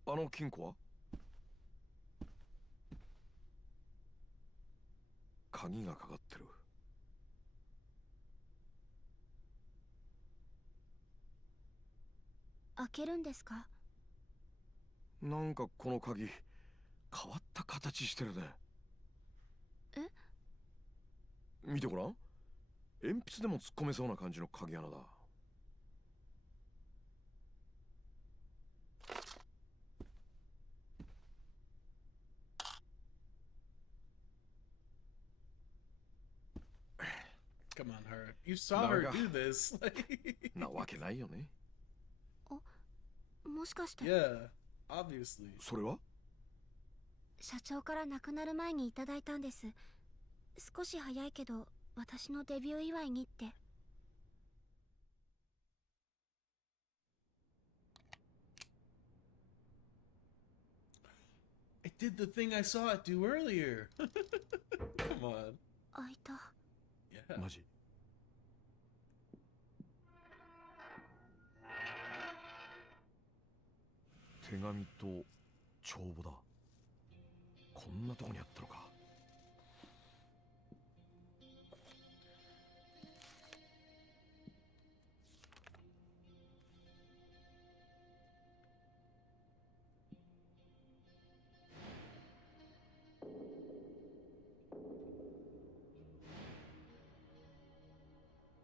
あの金庫は？鍵がかかってる。開けるんですか？なんかこの鍵変わった形してるね。え？見てごらん。鉛筆でも突っ込めそうな感じの鍵穴だ。Come on, her. You saw her do this. なわけないよね。もしかして。Yeah, obviously. それは？社長から亡くなる前にいただいたんです。少し早いけど私のデビュー祝いにって。I did the thing I saw it do earlier. Come on. 開いた。Yeah. マジ？手紙と帳簿だ。こんなとこにあったのか。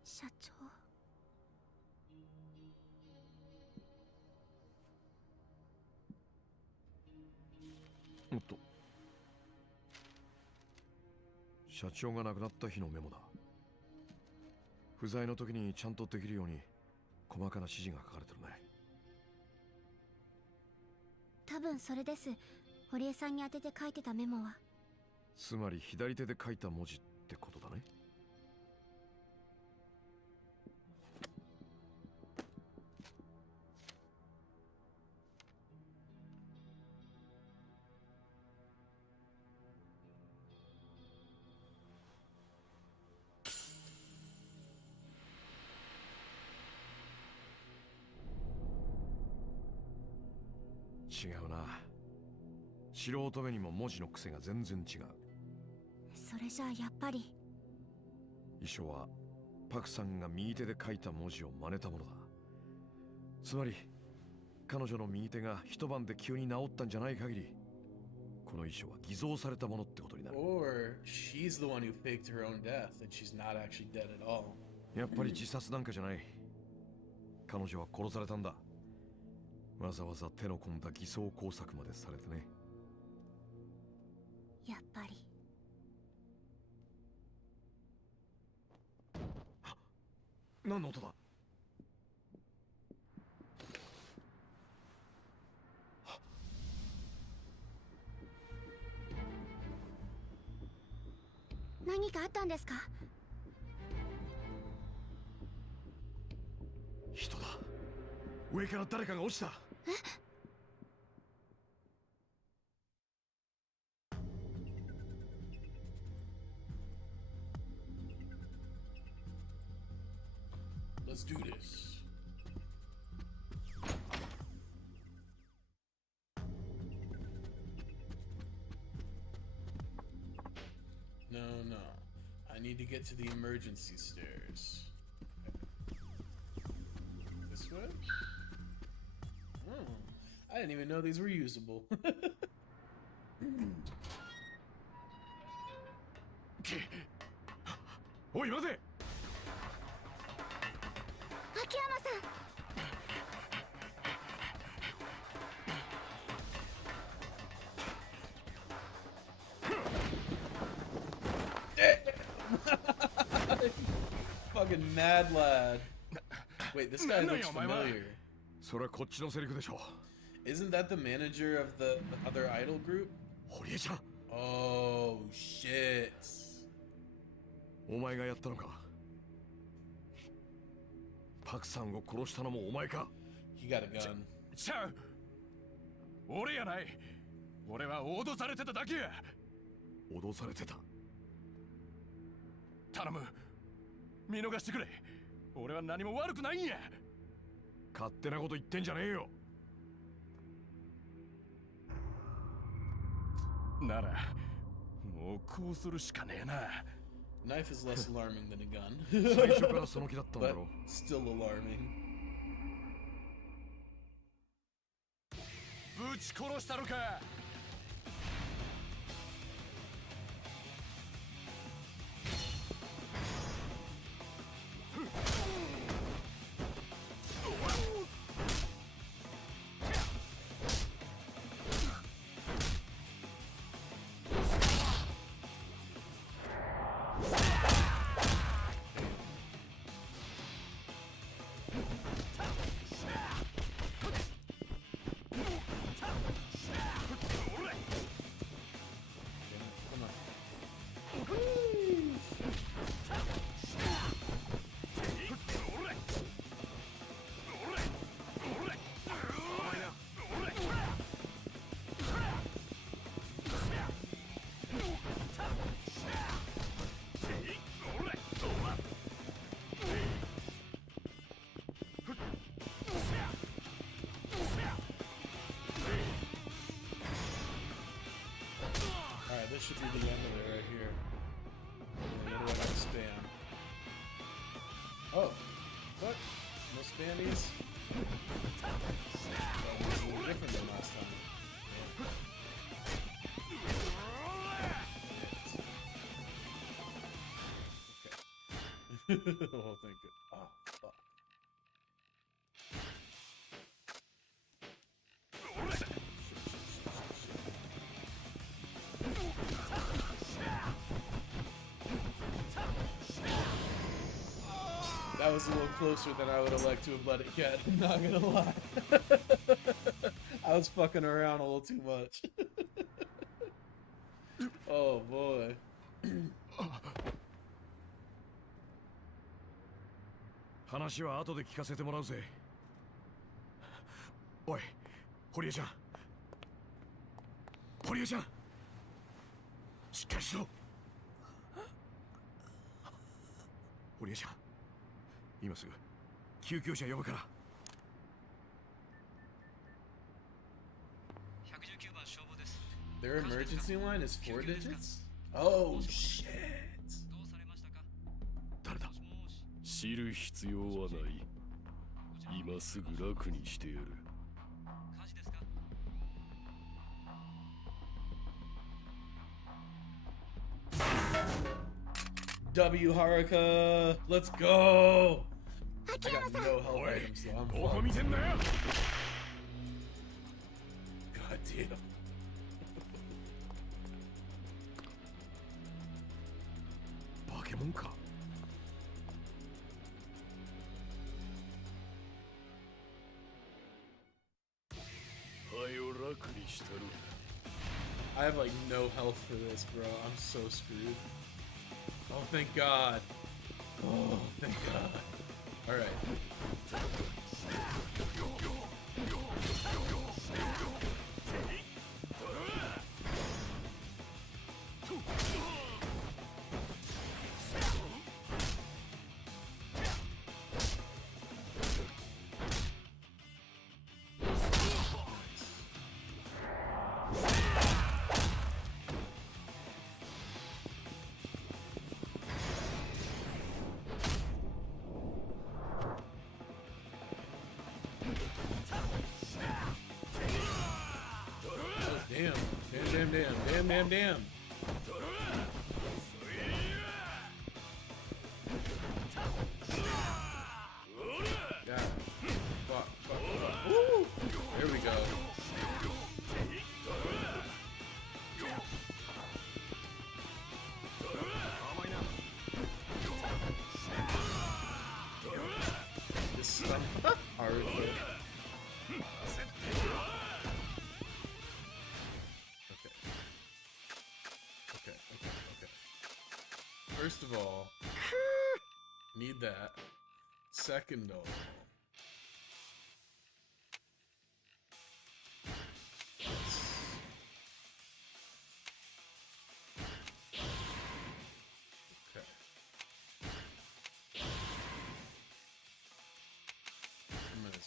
社長。おっと、社長が亡くなった日のメモだ。不在の時にちゃんとできるように細かな指示が書かれてるね。多分それです。堀江さんに宛てて書いてたメモは。つまり左手で書いた文字ってことだね。違うな。素人目にも文字の癖が全然違う。それじゃあやっぱり遺書はパクさんが右手で書いた文字を真似たものだ。つまり彼女の右手が一晩で急に治ったんじゃない限り、この遺書は偽造されたものってことになる。 Or she's the one who faked her own death and she's not actually dead at all. やっぱり自殺なんかじゃない。彼女は殺されたんだ。わざわざ手の込んだ偽装工作までされてね。やっぱり。何の音だ？何かあったんですか？人だ。上から誰かが落ちた。え？Let's do this. No, no. I need to get to the emergency stairs. This way? Oh, I didn't even know these were usable. おい待て。秋山さん。Fucking mad lad. Wait, this guy looks familiar. それはこっちのセリフでしょ。 Isn't that the manager of the other idol group? 堀江ちゃん。 Oh shit. お前がやったのか。パクさんを殺したのもお前か。 He got a gun. ちゃう。俺やない。俺は脅されてただけや。脅されてた。頼む。見逃してくれ。俺は何も悪くないんや。勝手なこと言ってんじゃねえよ。なら、もうこうするしかねえな。Knife is less alarming than a gun. 最初からその気だったんだ But ろ。 still alarming. ぶち殺したのか。Alright, this should be the end of it right here. And then what do I spam? Oh, what? No spammies? Oh, it's a little different than last time. Okay. Oh, thank you. Oh, fuck. That was a little closer than I would have liked to have let it get. I'm not gonna lie. I was fucking around a little too much. Oh boy. 話は後で聞かせてもらうぜ。おい、堀江ちゃん。堀江ちゃん。しっかりしろ。堀江ちゃん。今すぐ救急車呼ぶから。119番消防です。 Their emergency line is 4 digits? Oh shit. どうされましたか。誰だ。知る必要はない。今すぐ楽にしてやる。火事ですか。 W Haruka, let's go. I got no health items, so I'm どこ fucked. 見てんだよ。 God damn. バケモンか。はよ楽にしたる。 I have like no health for this, bro. I'm so screwed. Oh, thank God. Oh, thank God. All right. Damn. Damn. God. Fuck. Woo! There we go. This stuff. Hard. Okay. First of all, Need that. Secundo. Okay. I'm gonna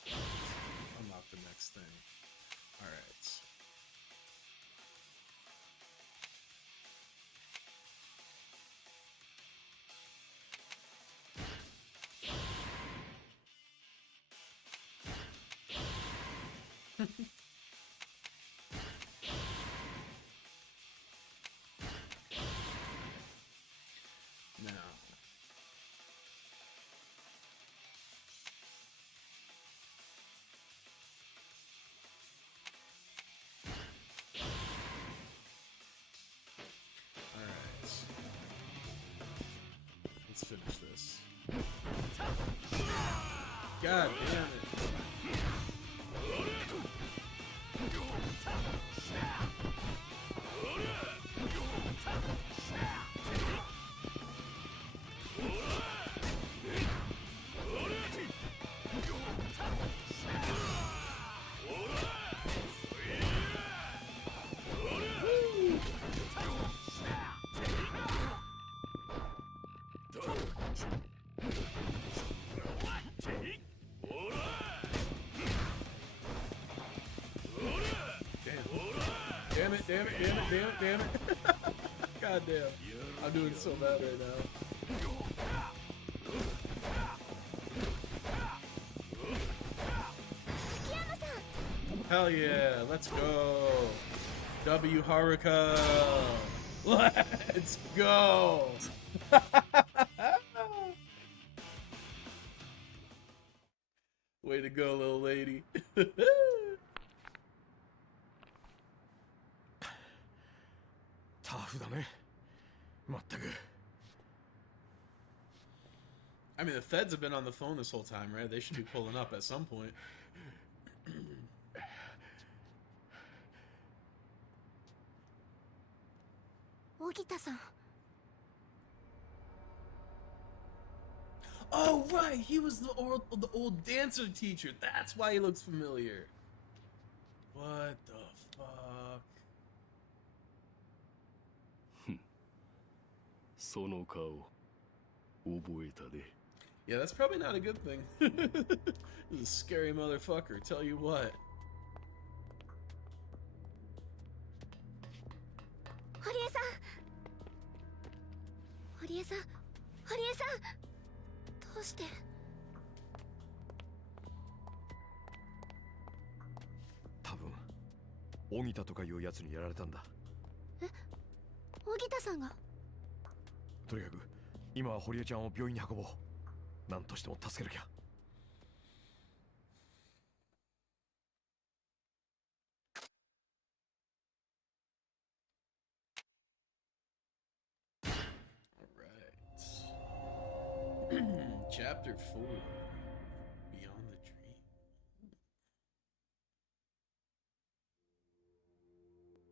unlock the next thing. Alright. Now. Alright. Let's finish this. God damn it. Damn it, damn it, damn it, damn it, damn it. God damn. I'm doing so bad right now. Hell yeah, let's go. W Haruka. Let's go. Way to go, little lady. Tough だね。まったく。I mean, the feds have been on the phone this whole time, right? They should be pulling up at some point. Ogita-san. Oh, right! He was the old dancer teacher. That's why he looks familiar. What the fuck? その顔覚えたで。 Yeah, that's probably not a good thing. He's a scary motherfucker, tell you what. Horie-san! Horie-san! Horie-san! どうして？多分荻田とかいうやつにやられたんだ。え？荻田さんが？とにかく今は堀江ちゃんを病院に運ぼう。何としても助けなきゃ。Chapter 4 Beyond the Dream.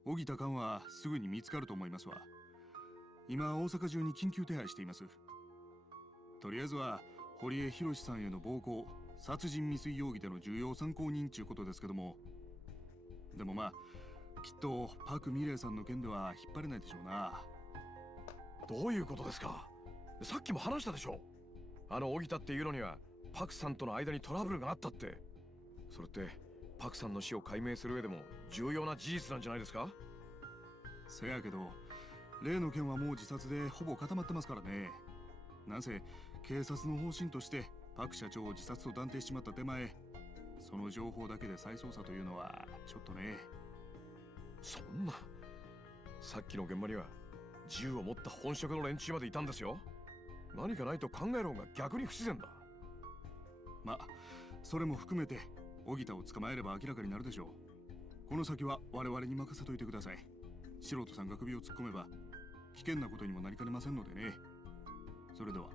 荻田寛はすぐに見つかると思いますわ。今大阪中に緊急手配しています。とりあえずは堀江博さんへの暴行、殺人未遂容疑での重要参考人ちゅうことですけども、でもまあきっとパク・ミレイさんの件では引っ張れないでしょうな。どういうことですか？さっきも話したでしょ。あの荻田っていうのにはパクさんとの間にトラブルがあったって。それってパクさんの死を解明する上でも重要な事実なんじゃないですか？せやけど例の件はもう自殺でほぼ固まってますからね。なんせ警察の方針としてパク社長を自殺と断定しちまった手前、その情報だけで再捜査というのはちょっとね。そんな、さっきの現場には銃を持った本職の連中までいたんですよ。何かないと考える方が逆に不自然だ。まあそれも含めて荻田を捕まえれば明らかになるでしょう。この先は我々に任せといてください。素人さんが首を突っ込めば危険なことにもなりかねませんのでね。それでは。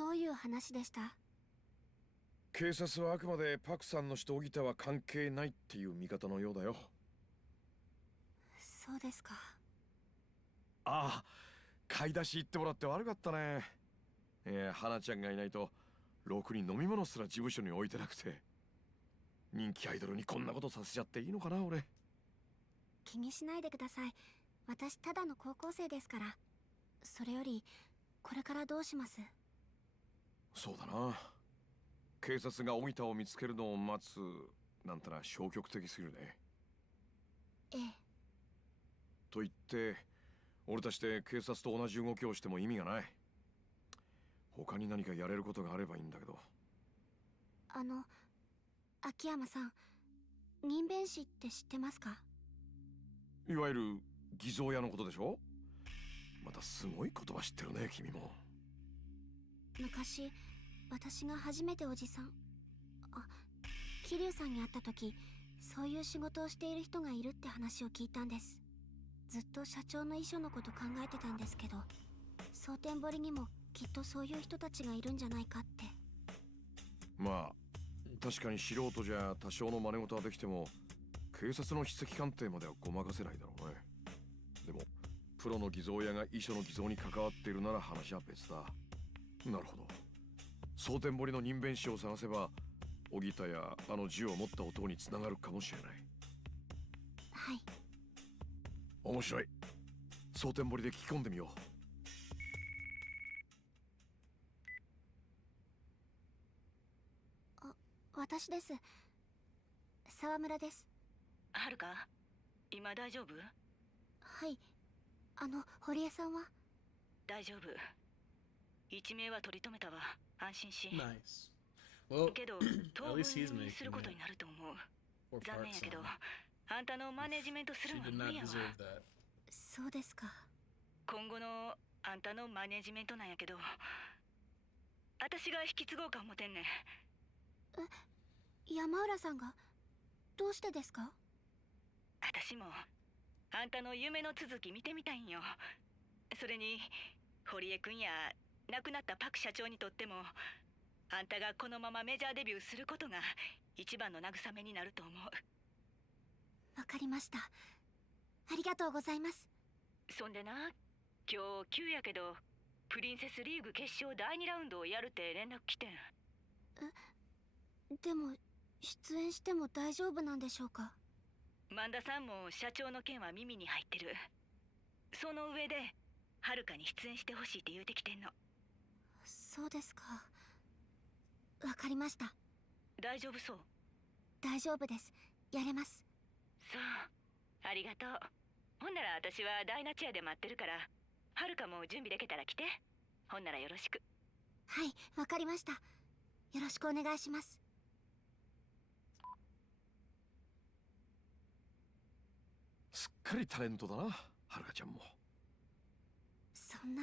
どういう話でした？警察はあくまでパクさんの死と荻田は関係ないっていう見方のようだよ。そうですか。ああ、買い出し行ってもらって悪かったね。花ちゃんがいないとろくに飲み物すら事務所に置いてなくて、人気アイドルにこんなことさせちゃっていいのかな俺。気にしないでください。私ただの高校生ですから。それよりこれからどうします？そうだな、警察が荻田を見つけるのを待つなんてのは消極的すぎるね。ええ。と言って俺たちで警察と同じ動きをしても意味がない。他に何かやれることがあればいいんだけど。秋山さん、人弁師って知ってますか？いわゆる偽造屋のことでしょ。またすごい言葉知ってるね君も。昔私が初めておじさん、桐生さんに会った時、そういう仕事をしている人がいるって話を聞いたんです。ずっと社長の遺書のこと考えてたんですけど、蒼天堀にもきっとそういう人たちがいるんじゃないかって。まあ確かに素人じゃ多少の真似事はできても警察の筆跡鑑定まではごまかせないだろうね。でもプロの偽造屋が遺書の偽造に関わっているなら話は別だ。なるほど、蒼天堀の人弁師を探せば荻田やあの銃を持った男につながるかもしれない。はい。面白い。蒼天堀で聞き込んでみよう。私です。沢村です。はるか、今大丈夫？はい。堀江さんは？大丈夫。一命は取り留めたわ。安心し。Nice. Well, けど at 当 least he's 分にする making こと it. になると思う。 Poor 残念やけど、 Park-san. あんたのマネジメントする She のは did 無理 not やわ。 deserve that. そうですか。今後のあんたのマネジメントなんやけど、私が引き継ごうか思てんねん。山浦さんが？どうしてですか？私もあんたの夢の続き見てみたいんよ。それに堀江君や亡くなったパク社長にとっても、あんたがこのままメジャーデビューすることが一番の慰めになると思う。わかりました。ありがとうございます。そんでな、今日急やけどプリンセスリーグ決勝第2ラウンドをやるって連絡来てん。でも出演しても大丈夫なんでしょうか？萬田さんも社長の件は耳に入ってる。その上ではるかに出演してほしいって言うてきてんの。そうですか。わかりました。大丈夫そう？大丈夫です。やれます。そう、ありがとう。ほんなら私はダイナチェアで待ってるから、はるかも準備できたら来て。ほんならよろしく。はい、わかりました。よろしくお願いします。すっかりタレントだな、はるかちゃんも。そんな。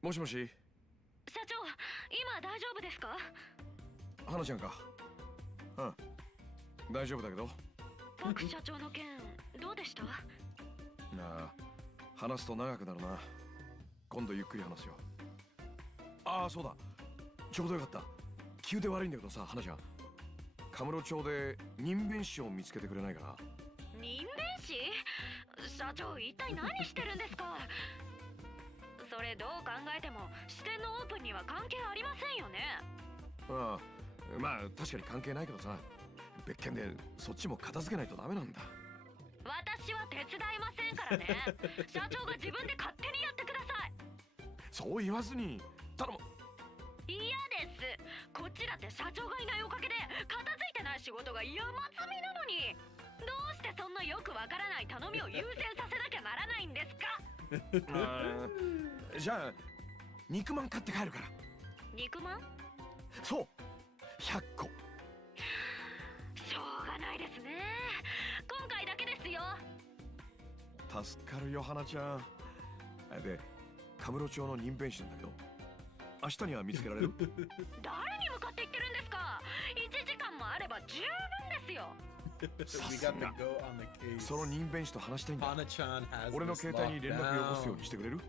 もしもし。社長、今大丈夫ですか？花ちゃんか。うん、大丈夫だけど。パク社長の件どうでした？なあ、話すと長くなるな。今度ゆっくり話すよ。ああ、そうだ、ちょうどよかった。急で悪いんだけどさ、花ちゃん、カムロ町で人弁師を見つけてくれないかな。人弁師？社長、一体何してるんですか？それどう考えても支店のオープンには関係ありませんよね。ああ、まあ確かに関係ないけどさ、別件でそっちも片付けないとダメなんだ。私は手伝いませんからね。社長が自分で勝手にやってください。そう言わずに頼む。嫌です。こっちだって社長がいないおかげで片付いてない仕事が山積みなのに、どうしてそんなよくわからない頼みを優先させなきゃならないんですか？じゃあ肉まん買って帰るから。肉まん？そう、100個。しょうがないですね。今回だけですよ。助かるよ、花ちゃん。で、カムロ町の人弁師なんだけど、明日には見つけられる？誰に向かって言ってるんですか？1時間もあれば十分ですよ。We got the go on the case. その人弁士と話したいんだ。 Hana-chan has 俺の this 携帯に locked 連絡よこすよう down. にしてくれる？わ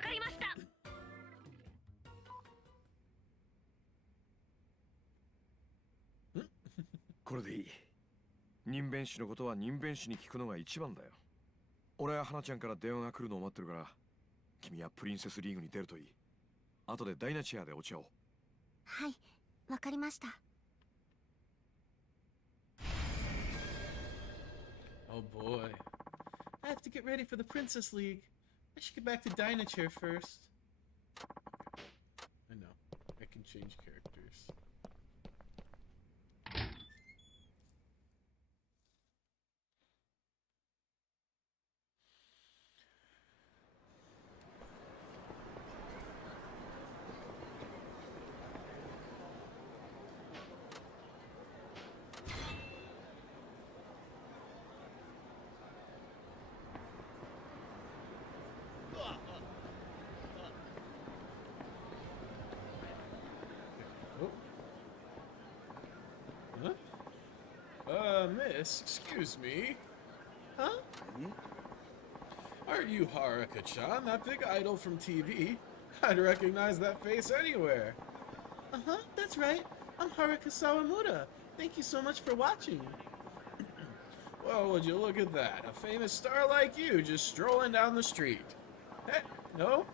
かりました。これでいい。人弁士のことは人弁士に聞くのが一番だよ。俺は花ちゃんから電話が来るのを待ってるから、君はプリンセスリーグに出るといい。後でダイナチェアでお茶を。はい、わかりました。Oh boy. I have to get ready for the Princess League. I should get back to Dynachair first. I know. I can change characters. Miss, excuse me. Huh? Aren't you Haruka-chan, that big idol from TV? I'd recognize that face anywhere. Uh-huh, that's right. I'm Haruka Sawamura. Thank you so much for watching. Well, would you look at that? A famous star like you just strolling down the street. Eh, no?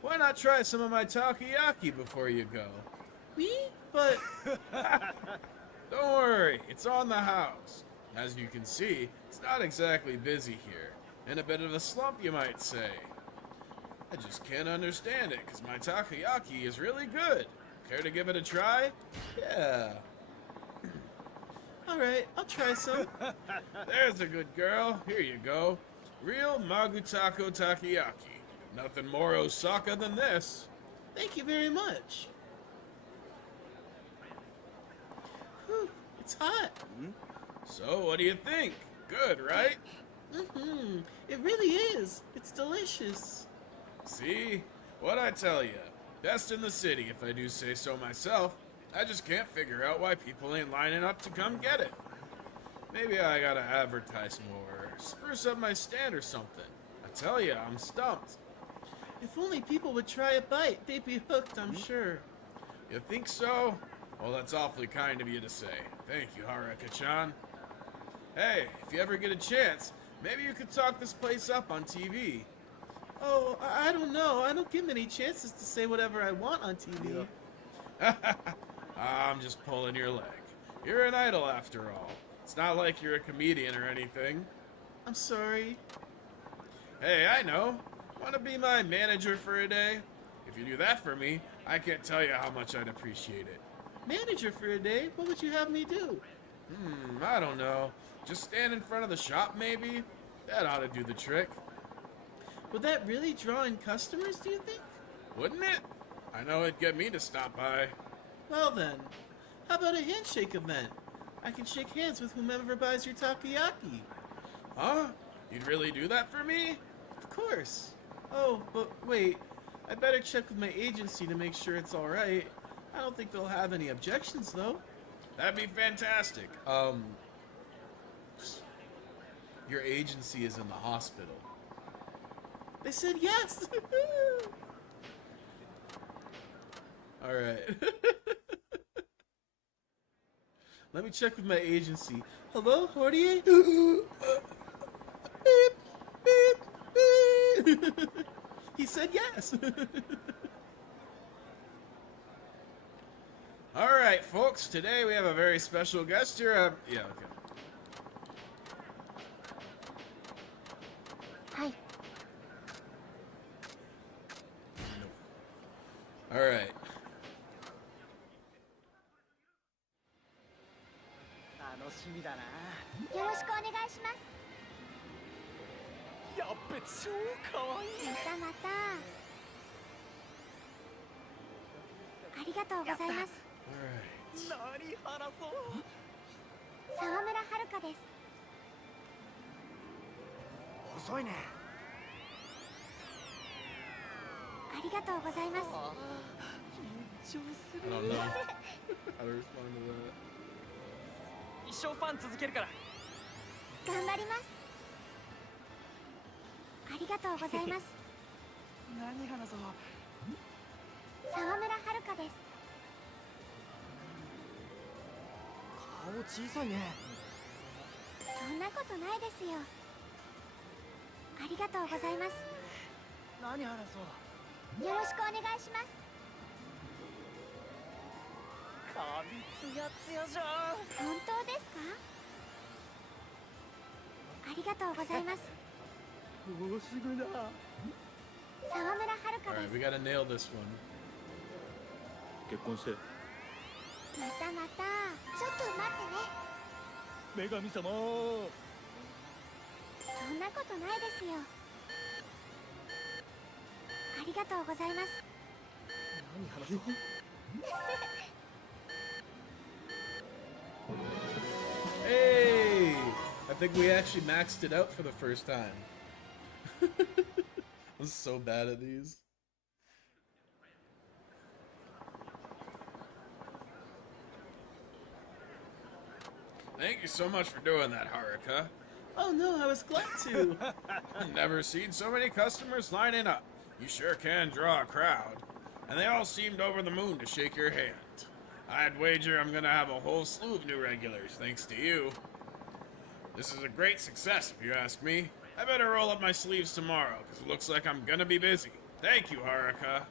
Why not try some of my takoyaki before you go? Me? But... Don't worry, it's on the house. As you can see, it's not exactly busy here. In a bit of a slump, you might say. I just can't understand it, because my takoyaki is really good. Care to give it a try? Yeah. Alright, I'll try some. There's a good girl. Here you go. Real Magutako takoyaki. Nothing more Osaka than this. Thank you very much. Whew, it's hot. So, what do you think? Good, right? Mm-hmm. It really is. It's delicious. See? What'd I tell you? Best in the city, if I do say so myself. I just can't figure out why people ain't lining up to come get it. Maybe I gotta advertise more, spruce up my stand or something. I tell you, I'm stumped. If only people would try a bite, they'd be hooked, I'm sure. You think so? Well, that's awfully kind of you to say. Thank you, Haruka-chan. Hey, if you ever get a chance, maybe you could talk this place up on TV. Oh, I don't know. I don't get many chances to say whatever I want on TV. I'm just pulling your leg. You're an idol after all. It's not like you're a comedian or anything. I'm sorry. Hey, I know. Want to be my manager for a day? If you do that for me, I can't tell you how much I'd appreciate it. Manager for a day? What would you have me do? I don't know. Just stand in front of the shop, maybe? That ought to do the trick. Would that really draw in customers, do you think? Wouldn't it? I know it'd get me to stop by. Well then, how about a handshake event? I can shake hands with whomever buys your takoyaki. Huh? You'd really do that for me? Of course. Oh, but wait. I better check with my agency to make sure it's alright. I don't think they'll have any objections, though. That'd be fantastic. Your agency is in the hospital. They said yes! Alright. Let me check with my agency. Hello, Hordier? beep, beep, beep. He said yes. Alright, folks, today we have a very special guest here. Yeah, okay. Hi. Alright. 楽しみだな。よろしくお願いします。やっべ、超かわいい。またまた。ありがとうございます。何話そう。沢村遥です。遅いね。ありがとうございます。緊張する。I don't know how to respond to that. 一生ファン続けるから。頑張ります。ありがとうございます。何話そう。沢村遥です。顔小さいね。そんなことないですよ。ありがとうございます。何話そう。よろしくお願いします。髪ツヤツヤじゃん。本当ですか？ありがとうございます。もうすぐだ。沢村遥 Alright, です。 we gotta nail this one. 結婚してまたまた。ちょっと待ってね。女神様。そんなことないですよ。ありがとうございます。何話そう。Hey! I think we actually maxed it out for the first time. I'm so bad at these. Thank you so much for doing that, Haruka. Oh no, I was glad to. Never seen so many customers lining up. You sure can draw a crowd. And they all seemed over the moon to shake your hand. I'd wager I'm gonna have a whole slew of new regulars thanks to you. This is a great success if you ask me. I better roll up my sleeves tomorrow, because it looks like I'm gonna be busy. Thank you, Haruka.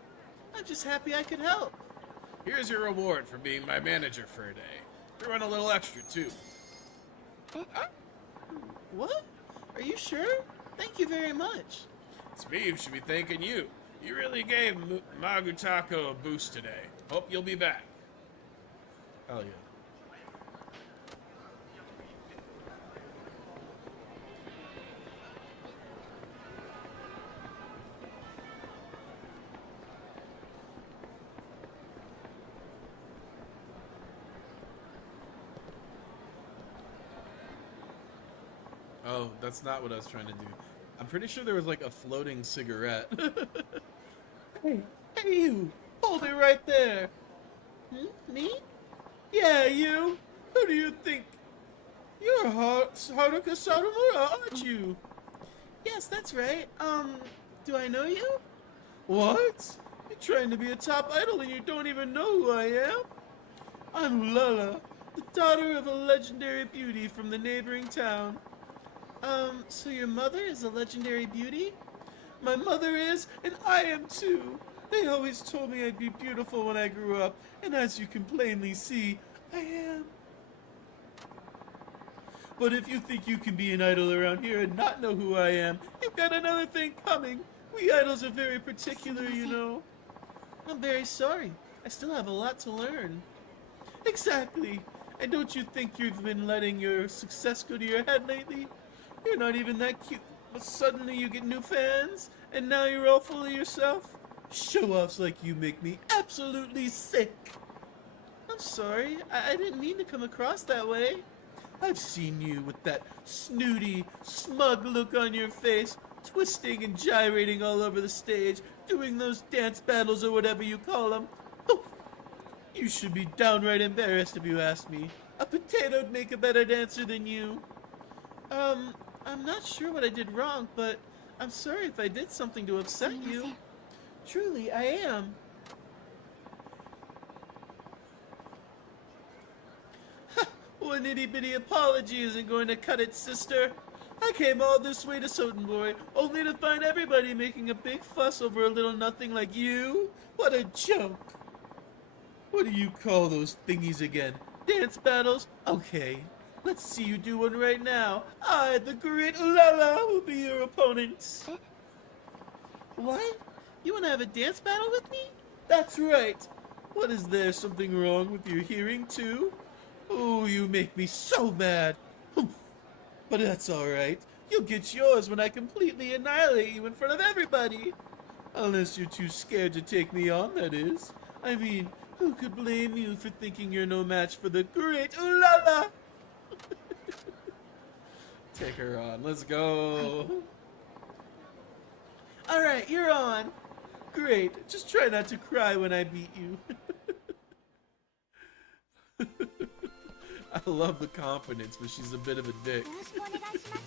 I'm just happy I could help. Here's your reward for being my manager for a day. Threw in a little extra, too. What? Are you sure? Thank you very much. It's me who should be thanking you. You really gave Magutako a boost today. Hope you'll be back. Hell yeah. Oh, that's not what I was trying to do. I'm pretty sure there was like a floating cigarette. Hey, you! Hold it right there! Me? Yeah, you! Who do you think? You're Haruka Satomura, aren't you? Yes, that's right. Do I know you? What? You're trying to be a top idol and you don't even know who I am? I'm Ulala, the daughter of a legendary beauty from the neighboring town. So your mother is a legendary beauty? My mother is, and I am too. They always told me I'd be beautiful when I grew up, and as you can plainly see, I am. But if you think you can be an idol around here and not know who I am, you've got another thing coming. We idols are very particular, you know. I'm very sorry. I still have a lot to learn. Exactly. And don't you think you've been letting your success go to your head lately? You're not even that cute, but suddenly you get new fans, and now you're all full of yourself? Show-offs like you make me absolutely sick. I'm sorry, I didn't mean to come across that way. I've seen you with that snooty, smug look on your face, twisting and gyrating all over the stage, doing those dance battles or whatever you call them. You should be downright embarrassed if you ask me. A potato'd make a better dancer than you. I'm not sure what I did wrong, but I'm sorry if I did something to upset you. Truly, I am. One itty-bitty apology isn't going to cut it, sister. I came all this way to Sotenboy, only to find everybody making a big fuss over a little nothing like you. What a joke. What do you call those thingies again? Dance battles? Okay. Let's see you do one right now. I, the great Ulala, will be your opponent. What? You want to have a dance battle with me? That's right. What, is there something wrong with your hearing too? Oh, you make me so mad. But that's alright. You'll get yours when I completely annihilate you in front of everybody. Unless you're too scared to take me on, that is. I mean, who could blame you for thinking you're no match for the great Ulala? Take her on. Let's go. Alright, you're on. Great. Just try not to cry when I beat you. I love the confidence, but she's a bit of a dick. よろしくお願いします。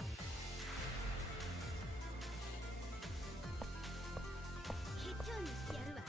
ケチョンにしてやるわ。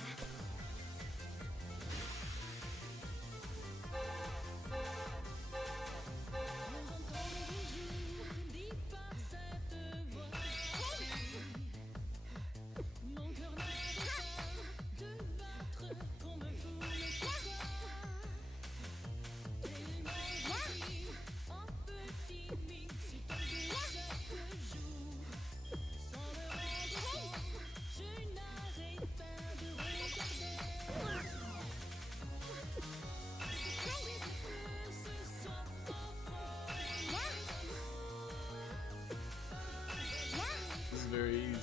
This is very easy.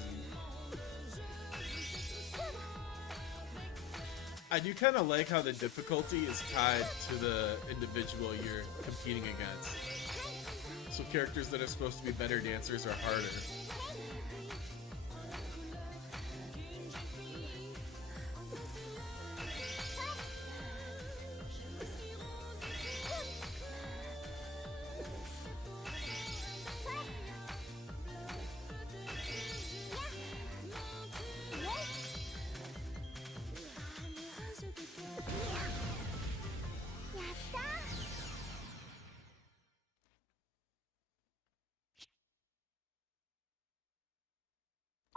I do kind of like how the difficulty is tied to the individual you're competing against. So characters that are supposed to be better dancers are harder.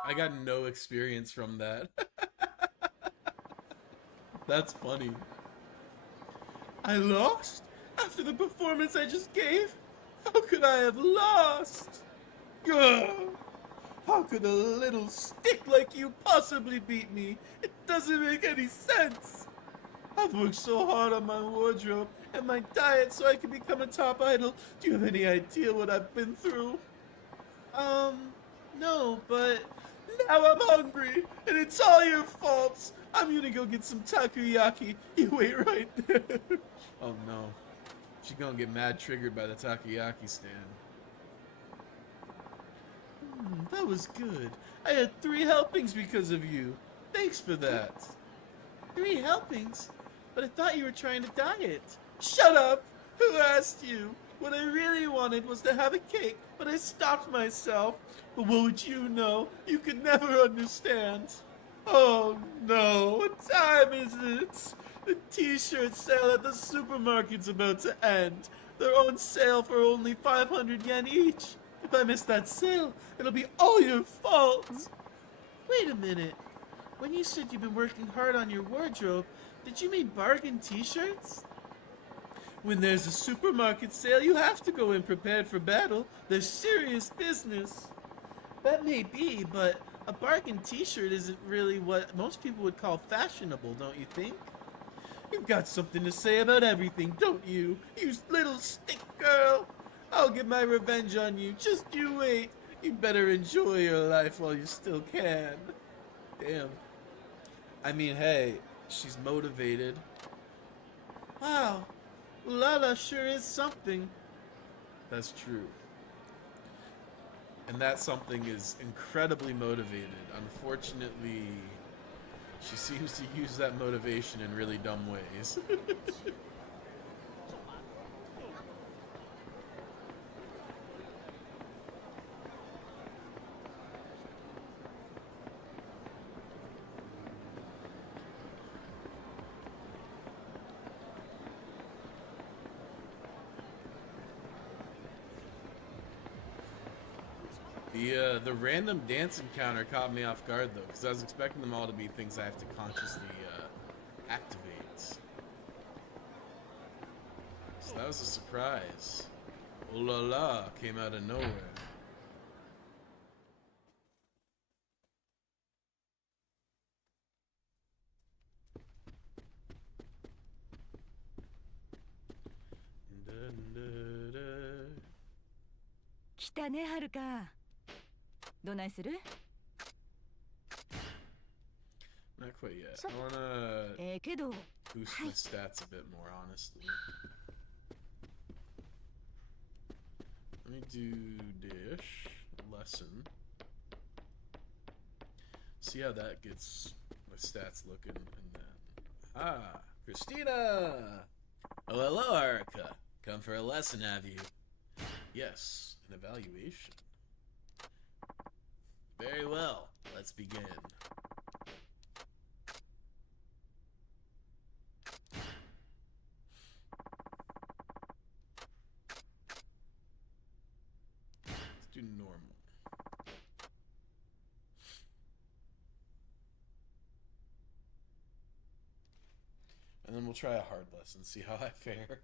I got no experience from that. That's funny. I lost? After the performance I just gave? How could I have lost? Ugh. How could a little stick like you possibly beat me? It doesn't make any sense. I've worked so hard on my wardrobe and my diet so I can become a top idol. Do you have any idea what I've been through? No, but now I'm hungry, and it's all your faults. I'm gonna go get some takoyaki. You wait right there. Oh no. She's gonna get mad triggered by the takoyaki stand. That was good. I had 3 helpings because of you. Thanks for that. 3 helpings? But I thought you were trying to diet. Shut up! Who asked you? What I really wanted was to have a cake, but I stopped myself. But what would you know? You could never understand. Oh no, what time is it? The t-shirt sale at the supermarket's about to end. They're on sale for only 500 yen each. If I miss that sale, it'll be all your fault. Wait a minute. When you said you've been working hard on your wardrobe, did you mean bargain t-shirts? When there's a supermarket sale, you have to go in prepared for battle. There's serious business. That may be, but a bargain t-shirt isn't really what most people would call fashionable, don't you think? You've got something to say about everything, don't you? You little stick girl. I'll get my revenge on you. Just you wait. You better enjoy your life while you still can. Damn. I mean, hey, she's motivated. Wow. Lala sure is something. That's true. And that something is incredibly motivated. Unfortunately, she seems to use that motivation in really dumb ways. The random dance encounter caught me off guard though, because I was expecting them all to be things I have to consciously activate. So that was a surprise. Oh la la came out of nowhere. Kita ne, Haruka. どないする? Not quite yet. I wanna けど boost my stats a bit more, honestly. Let me do dish lesson. See how that gets my stats looking, and then Christina. Oh, hello, Erica. Come for a lesson, have you? Yes, an evaluation. Very well, let's begin. Let's do normal. And then we'll try a hard lesson, see how I fare.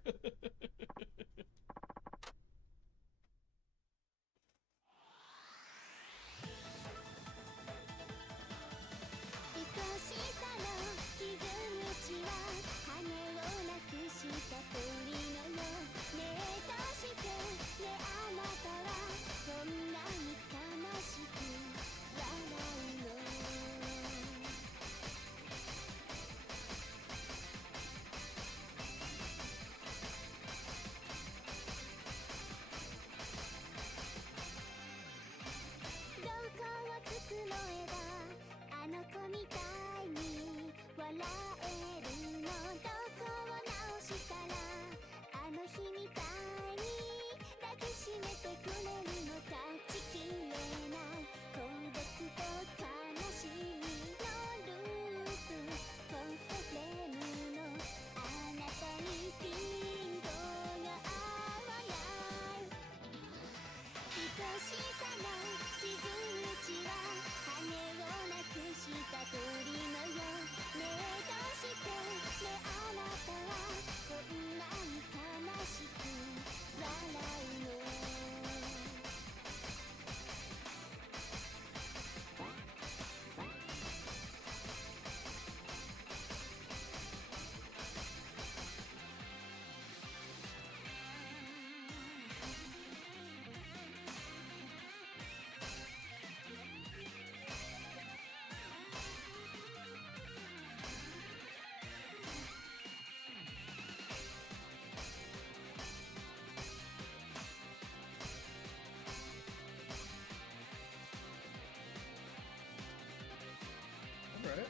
Alright.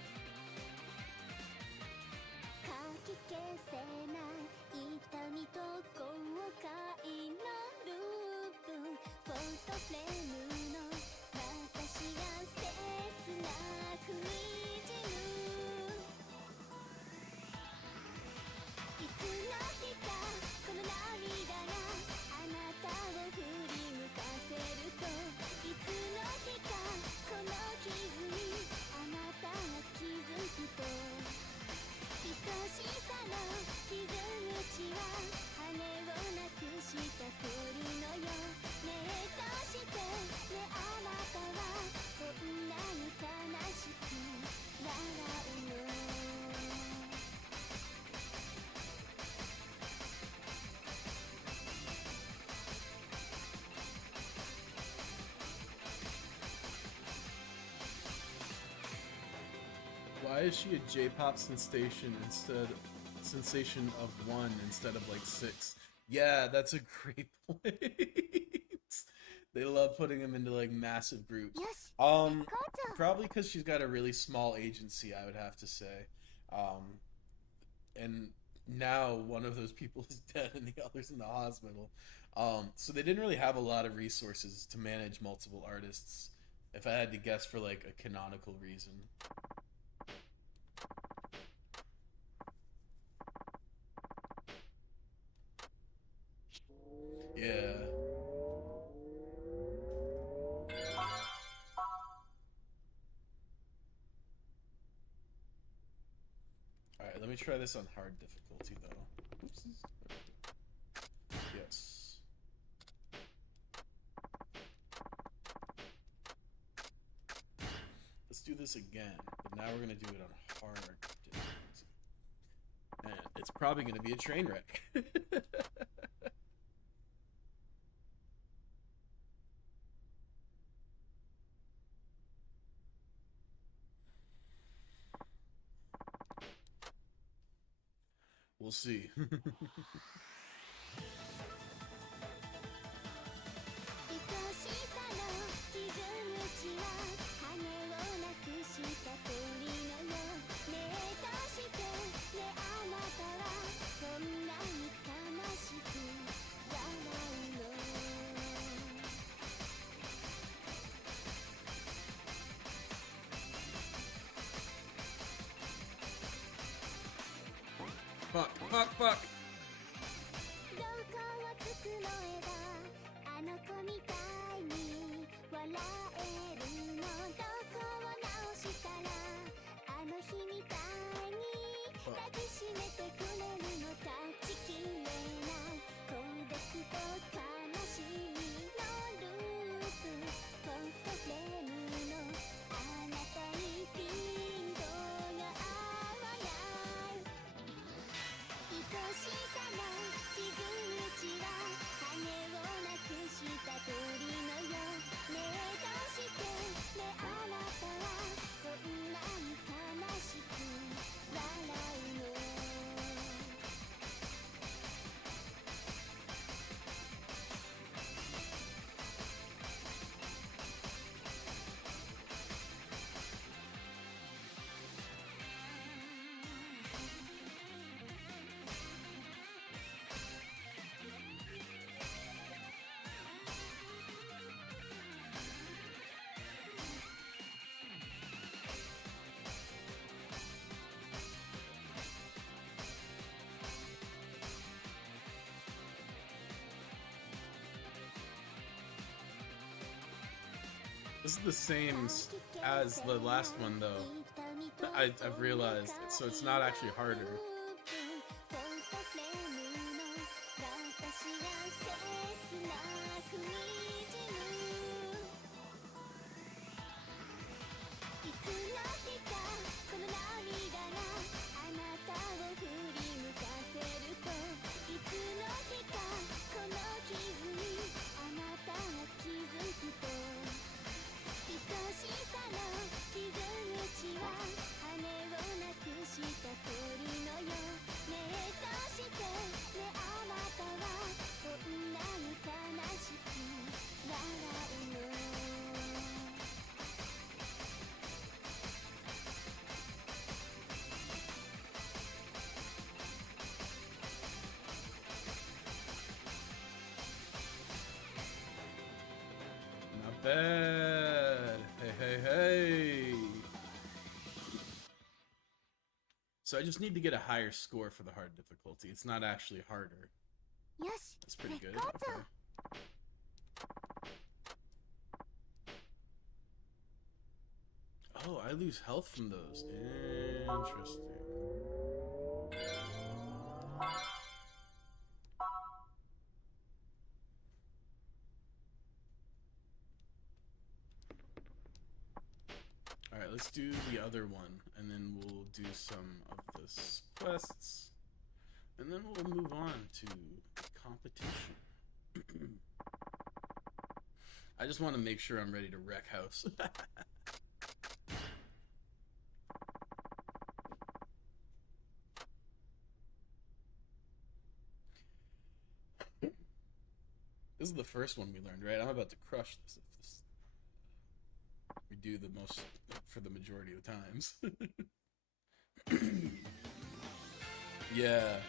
'Why is she a J-pop sensation of 1 instead of like 6? Yeah, that's a great point. They love putting them into like massive groups. Probably because she's got a really small agency, I would have to say. And now one of those people is dead and the other's in the hospital. So they didn't really have a lot of resources to manage multiple artists, if I had to guess, for like a canonical reason. Yeah. Alright, let me try this on hard difficulty though. Oopsies. Yes. Let's do this again, but now we're gonna do it on hard difficulty. And it's probably gonna be a train wreck. We'll see. Fuck, fuck, fuck. どこを繕えばあの子みたいに笑えるの、どこを直したらあの日みたいに抱きしめてくれるの、断ち切れない孤独と悲しみのループ、フォトフレームのあなたにピントが合わない、愛しさの傷口は羽をなくした鳥のよう、目閉してね、あなたはそんなに悲しく笑うの。This is the same as the last one, though. I've realized, so it's not actually harder. 'Not bad. Hey, hey, hey. So I just need to get a higher score for the hard difficulty. It's not actually harder. よし、 That's pretty good. 絶好調。 Okay. Oh, I lose health from those. Interesting. Alright, let's do the other one, and then we'll do some of this quests, and then we'll move on to competition. I just want to make sure I'm ready to wreck house. This is the first one we learned, right? I'm about to crush this if this we do the most for the majority of the times. Yeah.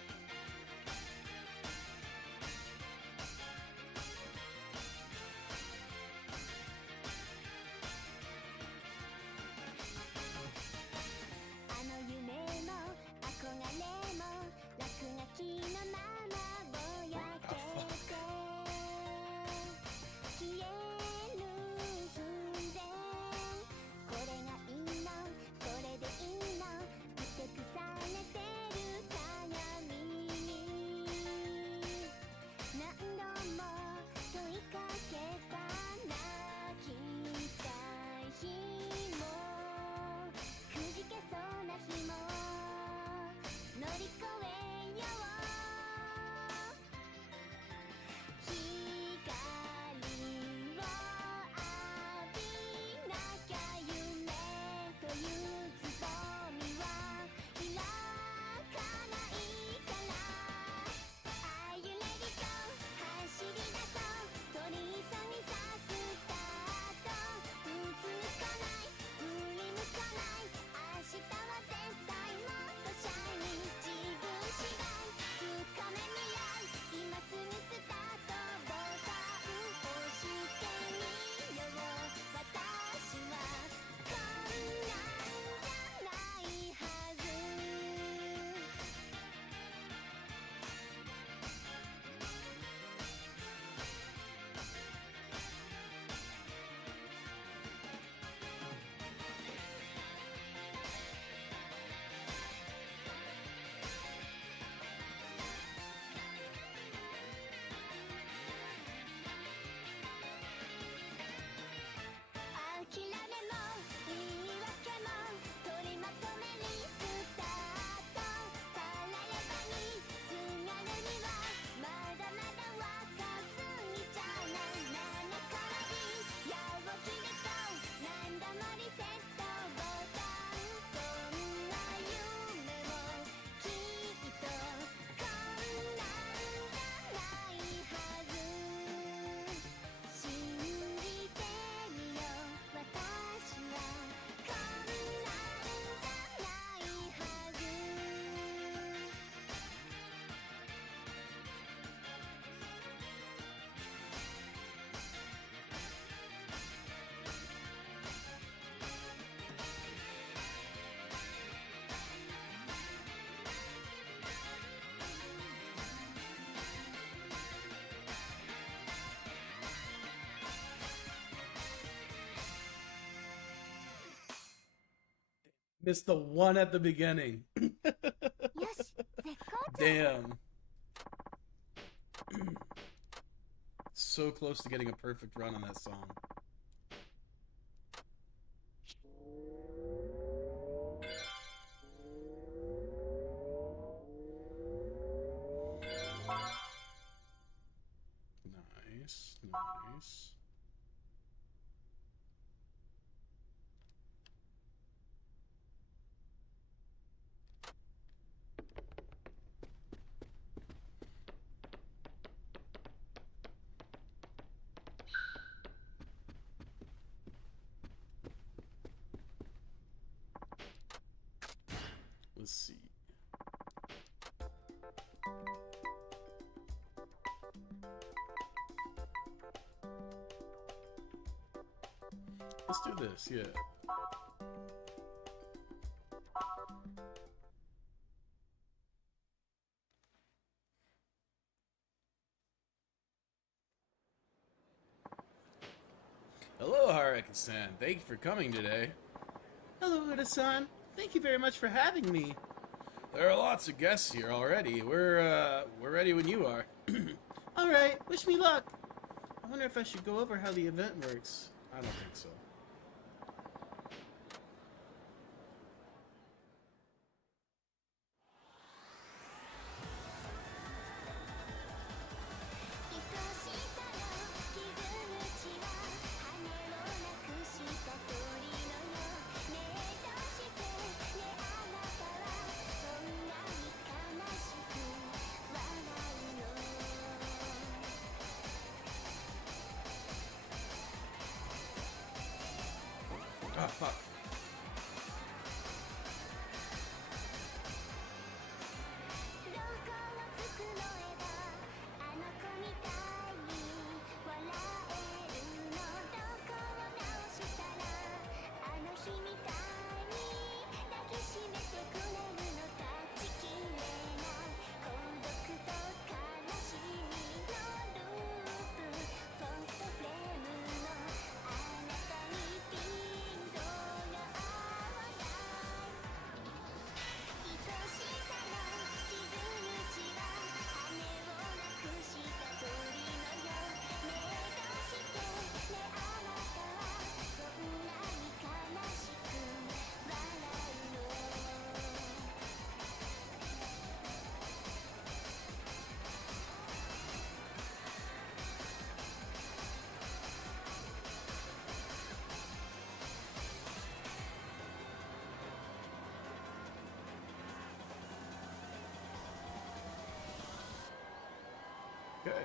It's the one at the beginning. よし、絶好調。 Damn. So close to getting a perfect run on that song. Nice, nice. Let's see. Let's do this, yeah. Hello, Haruka-san. Thank you for coming today. Hello, Uda-san. Thank you very much for having me. There are lots of guests here already. We're ready when you are. All right, wish me luck. I wonder if I should go over how the event works. I don't think so. Ah, fuck. Okay.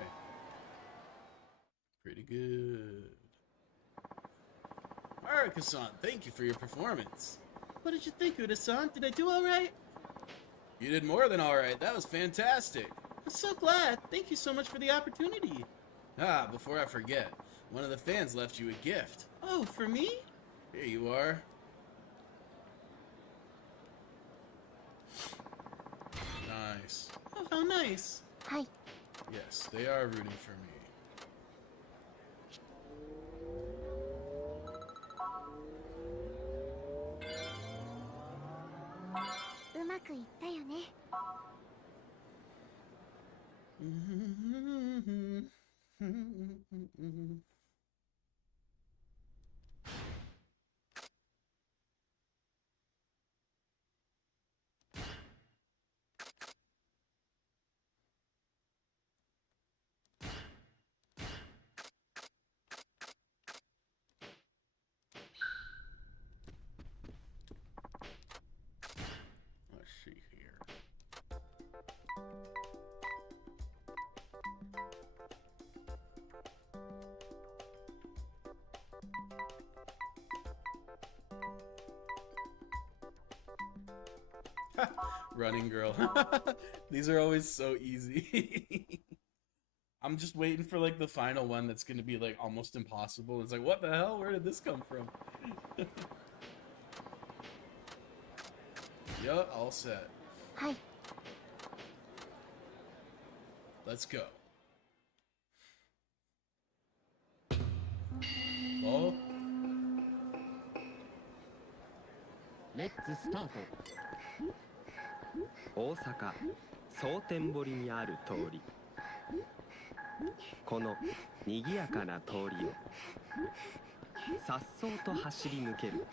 Pretty good. Haruka-san, thank you for your performance. What did you think, Uda-san? Did I do all right? You did more than alright. That was fantastic. I'm so glad. Thank you so much for the opportunity. Ah, before I forget, one of the fans left you a gift. Oh, for me? Here you are. Nice. Oh, how nice. はい。 Yes, they are rooting for me. うまくいったよね。 Let's see here. Running girl. These are always so easy. I'm just waiting for like the final one that's gonna be like almost impossible. It's like, what the hell? Where did this come from? Yeah, all set. はい。 Let's go. Oh. Let's スタート。大阪蒼天堀にある通り、このにぎやかな通りを颯爽と走り抜ける。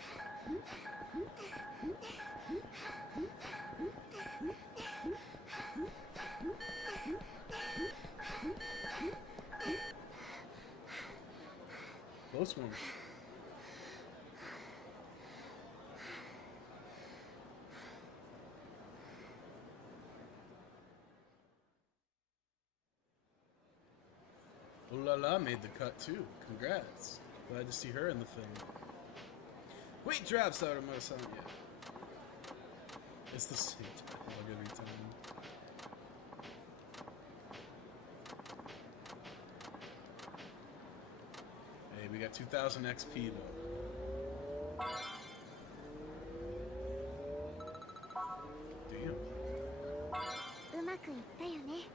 Close one. Ooh La La made the cut too. Congrats. Glad to see her in the thing. Great job, Saruman-san. Yeah. It's the same dialogue every time. Hey, we got 2000 XP though. Damn. うまくいったよね。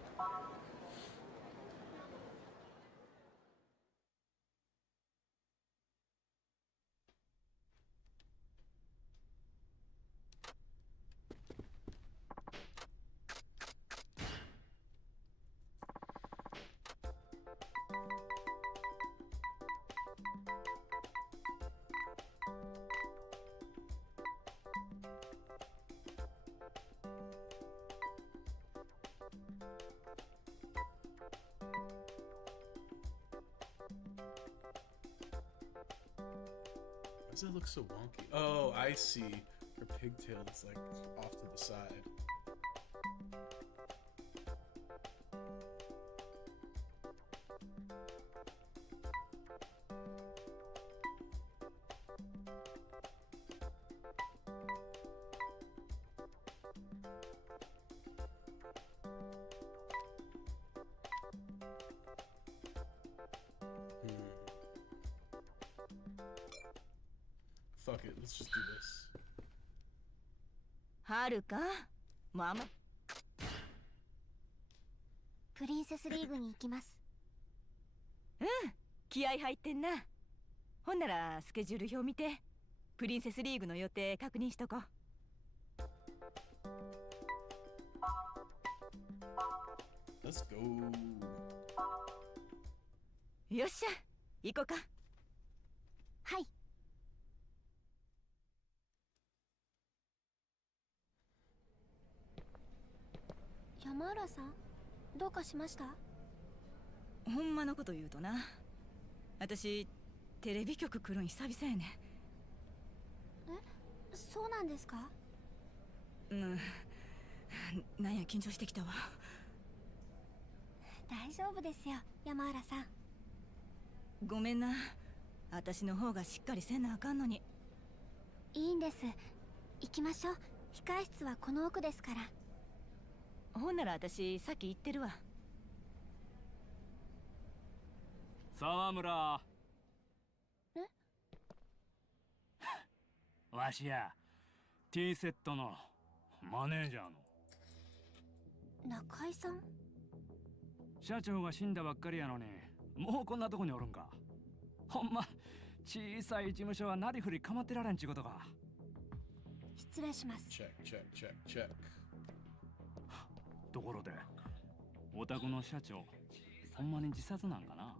Why does it look so wonky? Oh, I see. Her pigtail is like off to the side. Fuck it, let's just do this. はるかママ。プリンセスリーグに行きます。うん、気合入ってんな。ほんならスケジュール表見て、プリンセスリーグの予定確認しとこう。Let's go. よっしゃ、行こうか。はい。山浦さん、どうかしました？ほんまのこと言うとな、私テレビ局来るん久々やね。え、そうなんですか？うん、なんや緊張してきたわ。大丈夫ですよ、山浦さん。ごめんな、私の方がしっかりせなあかんのに。いいんです。行きましょう。控室はこの奥ですから。ほんなら私さっき言ってるわ。沢村。え？わしや T セットのマネージャーの中井さん。社長が死んだばっかりやのに、もうこんなとこにおるんか。ほんま小さい事務所はなりふり構ってられんちゅうことか。失礼します。Check, check, check, check. ところで、お宅の社長、ほんまに自殺なんかな？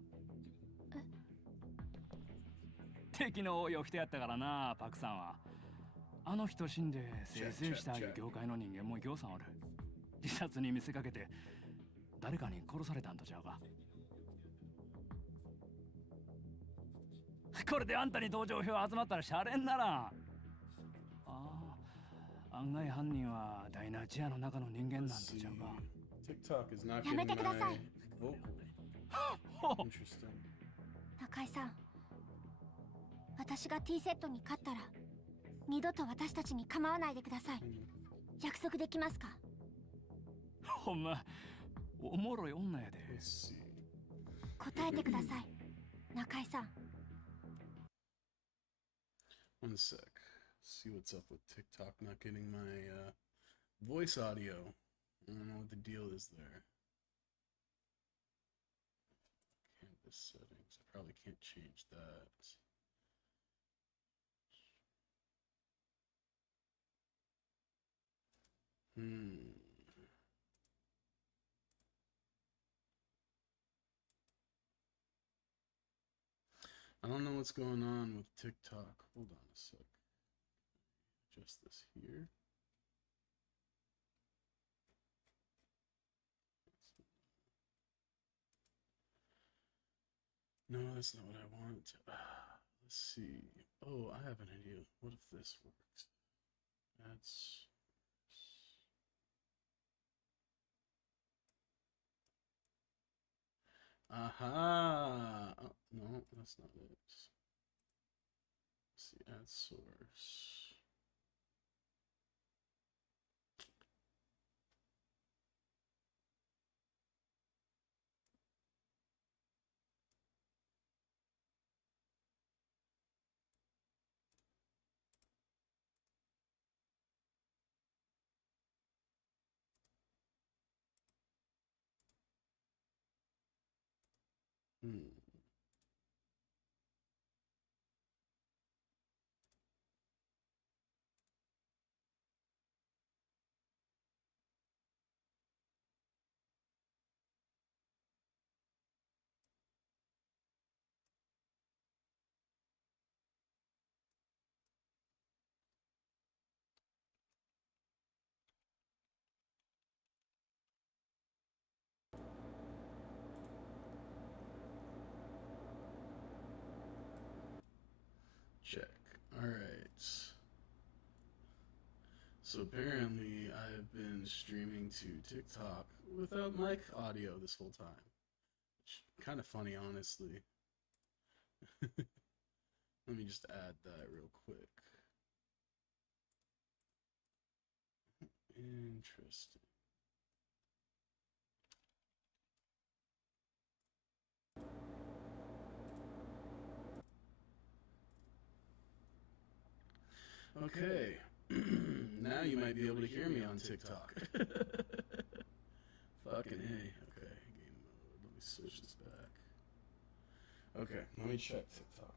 敵の多いお人やったからな、パクさんは。あの人死んでせいせいしたいう業界の人間もぎょうさんおる。自殺に見せかけて誰かに殺されたんとちゃうか。これであんたに同情票集まったらシャレにならん。ああ、案外犯人はダイナチアの中の人間なんとちゃうか。TikTok is not やめ getting てくださ my い。 vocal. Interesting. 中井さん、私が T セットに勝ったら二度と私たちに構わないでください。約束できますか？ほんまおもろい女やで。答えてください、中井さん。One sec. See what's up with TikTok not getting my voice audio. I don't know what the deal is there. Canvas settings. I probably can't change that. Hmm. I don't know what's going on with TikTok. Hold on a sec. Adjust this here. No, that's not what I want. Let's see. Oh, I have an idea. What if this works? That's. Aha! Oh, no, that's not it. Let's see, add source. Hmm. Check. All right. So apparently, I've been streaming to TikTok without mic audio this whole time. Kind of funny, honestly. Let me just add that real quick. Interesting. Okay. Now you might be able to hear me on TikTok. Fucking hey. Okay, game mode. Let me switch this back. Okay, let me check TikTok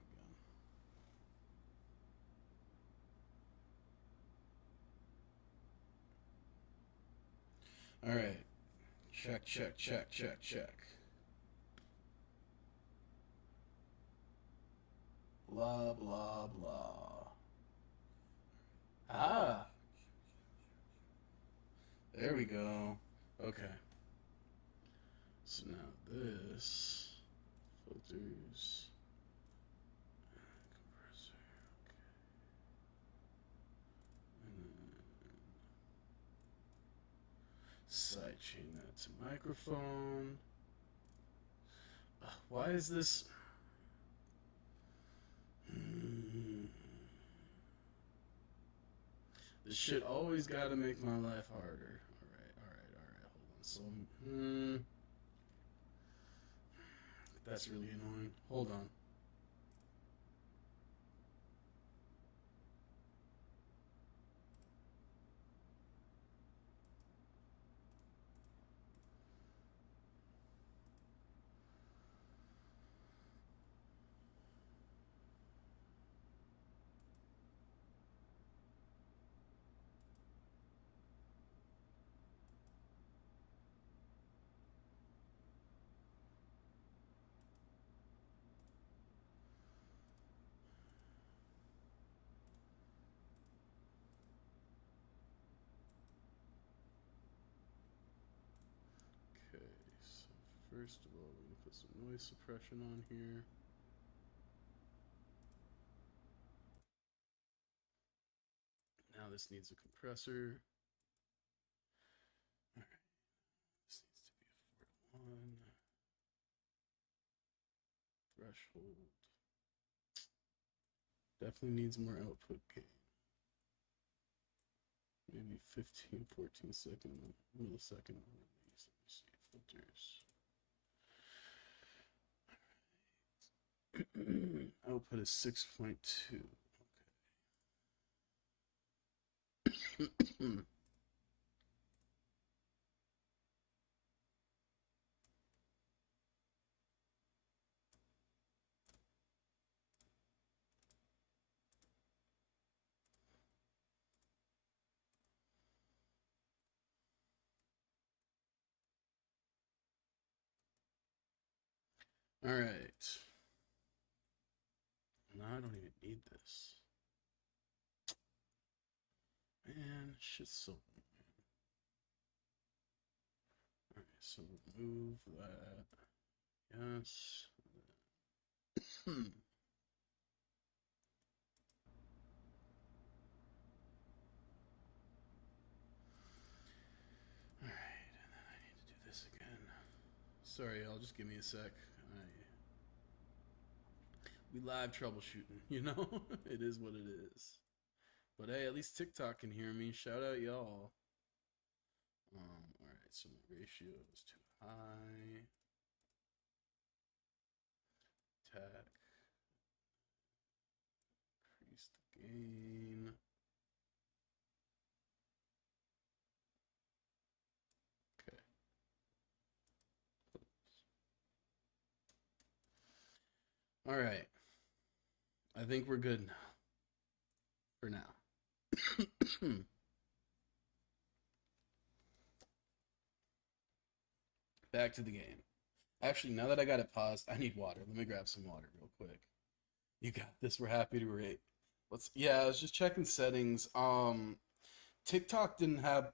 again. Alright. Check, check, check, check, check. Blah, blah, blah. Ah! There we go. Okay. So now this. Filters. Compressor. Okay. And then sidechain that to microphone. Why is this? This shit always gotta make my life harder. Alright. Hold on. So, that's really annoying. Hold on. Okay, so first of all, we're gonna put some noise suppression on here. Now this needs a compressor. Alright, this needs to be a 4 to 1. Threshold. Definitely needs more output gain. Maybe 15, 14 millisecond release. Let me see. Filters. Output is 6.2. Okay. All right. No, I don't even need this. Man, shit's so. All right, so remove that. Yes. Alright, and then I need to do this again. Sorry, y'all, just give me a sec. We live troubleshooting, you know? It is what it is. But hey, at least TikTok can hear me. Shout out y'all. Alright, so my ratio is too high. Attack. Increase the gain. All right. I think we're good now. For now. Back to the game. Actually, now that I got it paused, I need water. Let me grab some water real quick. You got this. We're happy to rate. I was just checking settings. TikTok didn't have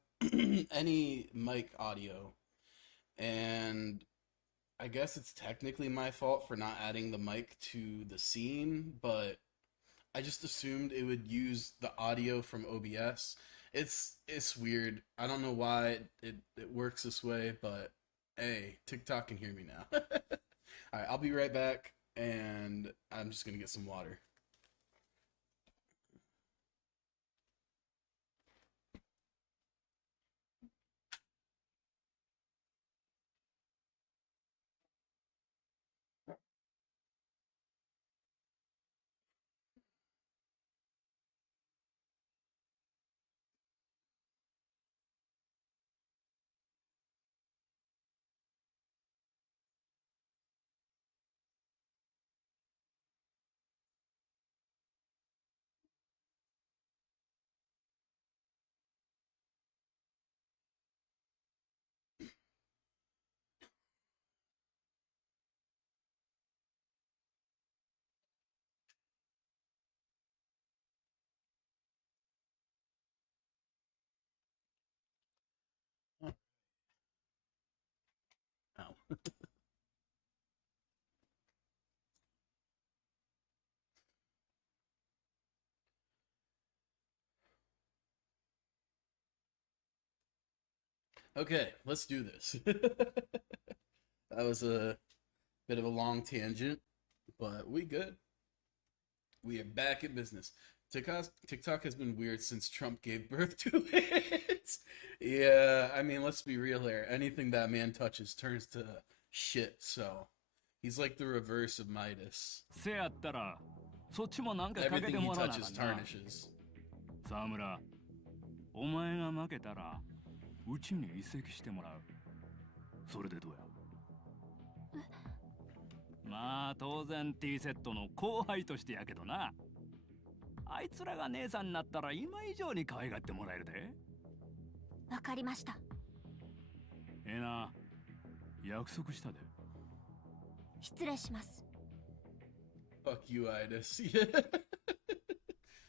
any mic audio. And I guess it's technically my fault for not adding the mic to the scene, but I just assumed it would use the audio from OBS. It's weird. I don't know why it works this way, but hey, TikTok can hear me now. All right, I'll be right back, and I'm just gonna get some water. Ow. Okay, let's do this. That was a bit of a long tangent, but we good. We are back in business. TikTok has been weird since Trump gave birth to it. Yeah, I mean, let's be real here. Anything that man touches turns to shit, so he's like the reverse of Midas. Everything he touches tarnishes. 沢村、お前が負けたらうちに移籍してもらう。それでどうや？まあ当然 T セットの後輩としてやけどな。あいつらが姉さんになったら今以上に可愛がってもらえるで。わかりました。ええな、約束したで。失礼します。Fuck you, Idas.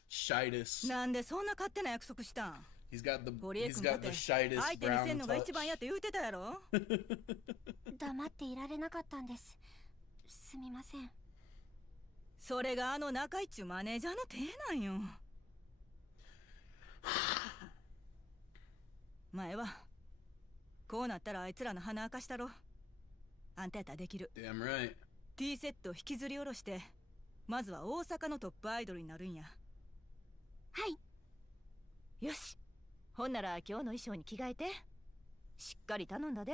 Shitus. なんでそんな勝手な約束したん？ He's got the Shitus 相手にせん brown のが touch. 一番やって言うてたやろ。黙っていられなかったんです。すみません。それがあの中井中マネージャーの手なんよ。前はこうなったらあいつらの鼻明かしたろ。あんたやったらできる。Damn right. T セットを引きずり下ろしてまずは大阪のトップアイドルになるんや。はい。よし、ほんなら今日の衣装に着替えてしっかり頼んだで。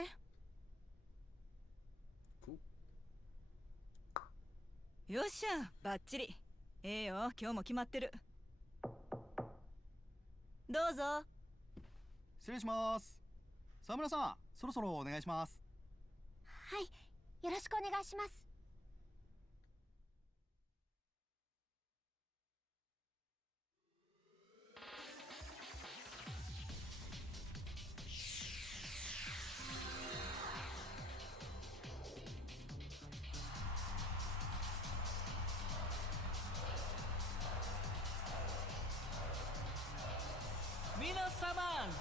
よっしゃ、バッチリ。ええよ、今日も決まってる。どうぞ。失礼します。沢村さん、そろそろお願いします。はい、よろしくお願いします。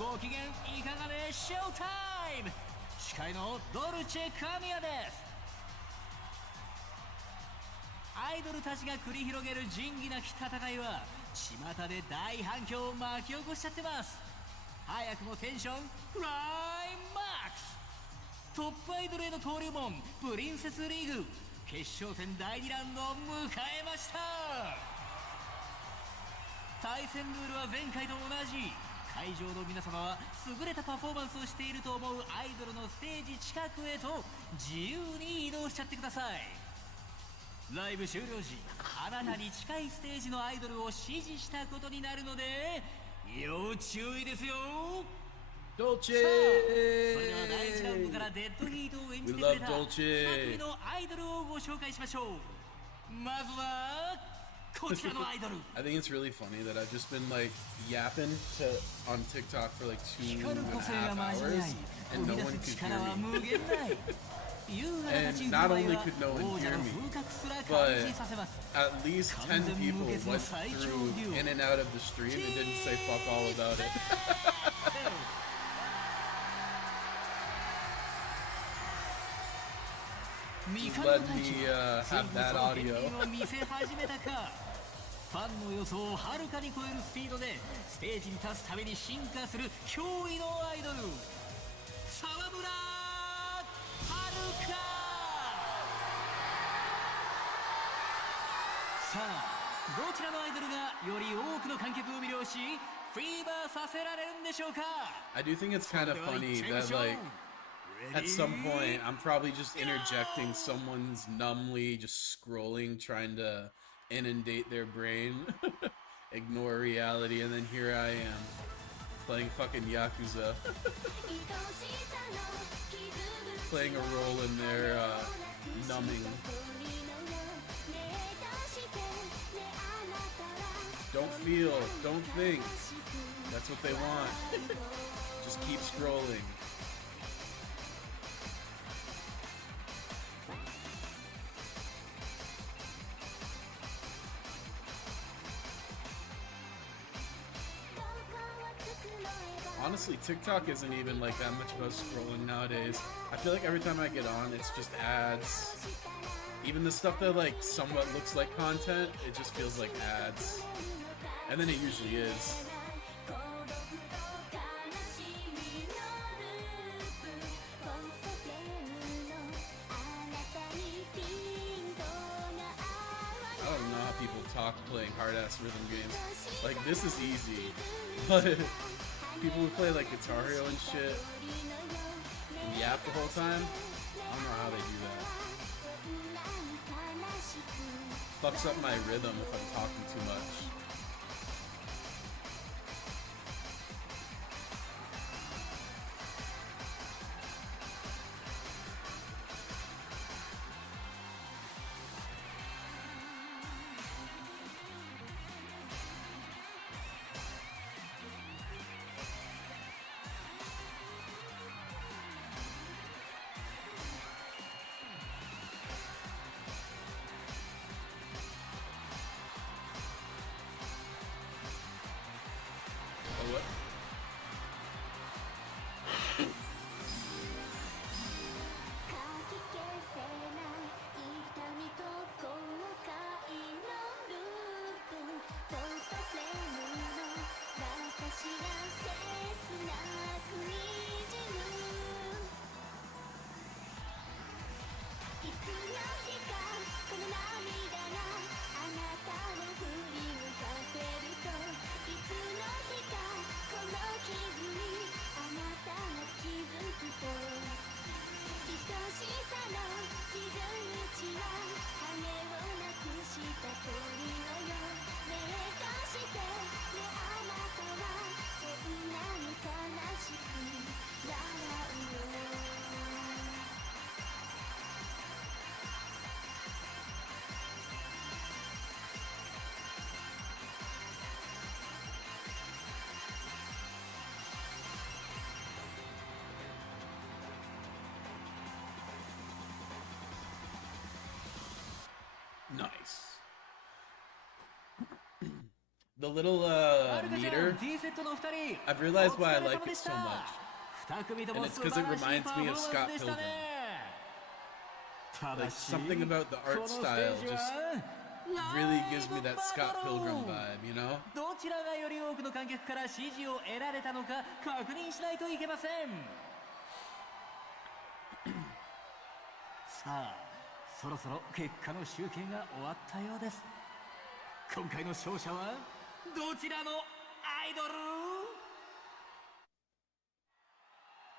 ご機嫌いかがでショータイム。司会のドルチェ神谷です。アイドルたちが繰り広げる仁義なき戦いは巷で大反響を巻き起こしちゃってます。早くもテンションクライマックス。トップアイドルへの登竜門プリンセスリーグ決勝戦第2ラウンドを迎えました。対戦ルールは前回と同じ。会場の皆様は優れたパフォーマンスをしていると思うアイドルのステージ近くへと自由に移動しちゃってください。ライブ終了時、あなたに近いステージのアイドルを指示したことになるので要注意ですよ。ドルチェ。それでは第1ラウンドからデッドヒートを演じてくれた2組のアイドルをご紹介しましょう。まずはこちらのアイドル。I think it's really funny that I've just been like yapping on TikTok for like 2.5 hours and no one could hear me. And not only could no one hear me, but at least 10 people went through in and out of the stream and didn't say fuck all about it. Let me have that audio. ファンの予想をはるかに超えるスピードでステージに立つために進化する驚異のアイドル、沢村遥。さあ、どちらのアイドルがより多くの観客を魅了しフィーバーさせられるんでしょうか。 I do think it's kind of funny that like at some point I'm probably just interjecting someone's numbly just scrolling trying to inundate their brain ignore reality, and then here I am playing fucking Yakuza playing a role in their numbing. Don't feel, don't think. That's what they want. Just keep scrolling. Honestly, TikTok isn't even like that much about scrolling nowadays. I feel like every time I get on, it's just ads. Even the stuff that like somewhat looks like content, it just feels like ads. And then it usually is. I don't know how people talk playing hard-ass rhythm games. Like, this is easy, but people who play like Guitar Hero and shit and yap the whole time, I don't know how they do that. Fucks up my rhythm if I'm talking too much. Oh, what? Nice. the little meter. I've realized why I like it so much, and it's because it reminds me of Scott Pilgrim. Like something about the art style just really gives me that Scott Pilgrim vibe, you know? どちらがより多くの観客から支持を得られたのか確認しないといけません。さあ、そろそろ結果の集計が終わったようです。今回の勝者はどちらのアイドル？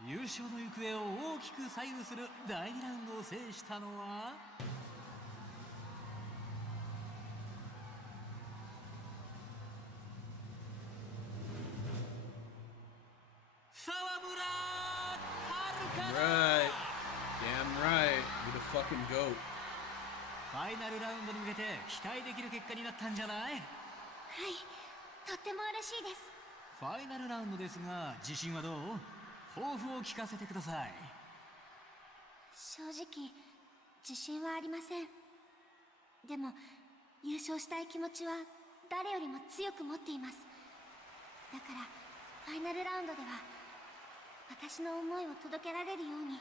優勝の行方を大きく左右する第2ラウンドを制したのは沢村遥だ。 Right. Damn right. You're the fucking goat. ファイナルラウンドに向けて期待できる結果になったんじゃない？はい、とっても嬉しいです。ファイナルラウンドですが、自信はどう？抱負を聞かせてください。正直自信はありません。でも優勝したい気持ちは誰よりも強く持っています。だからファイナルラウンドでは私の思いを届けられるように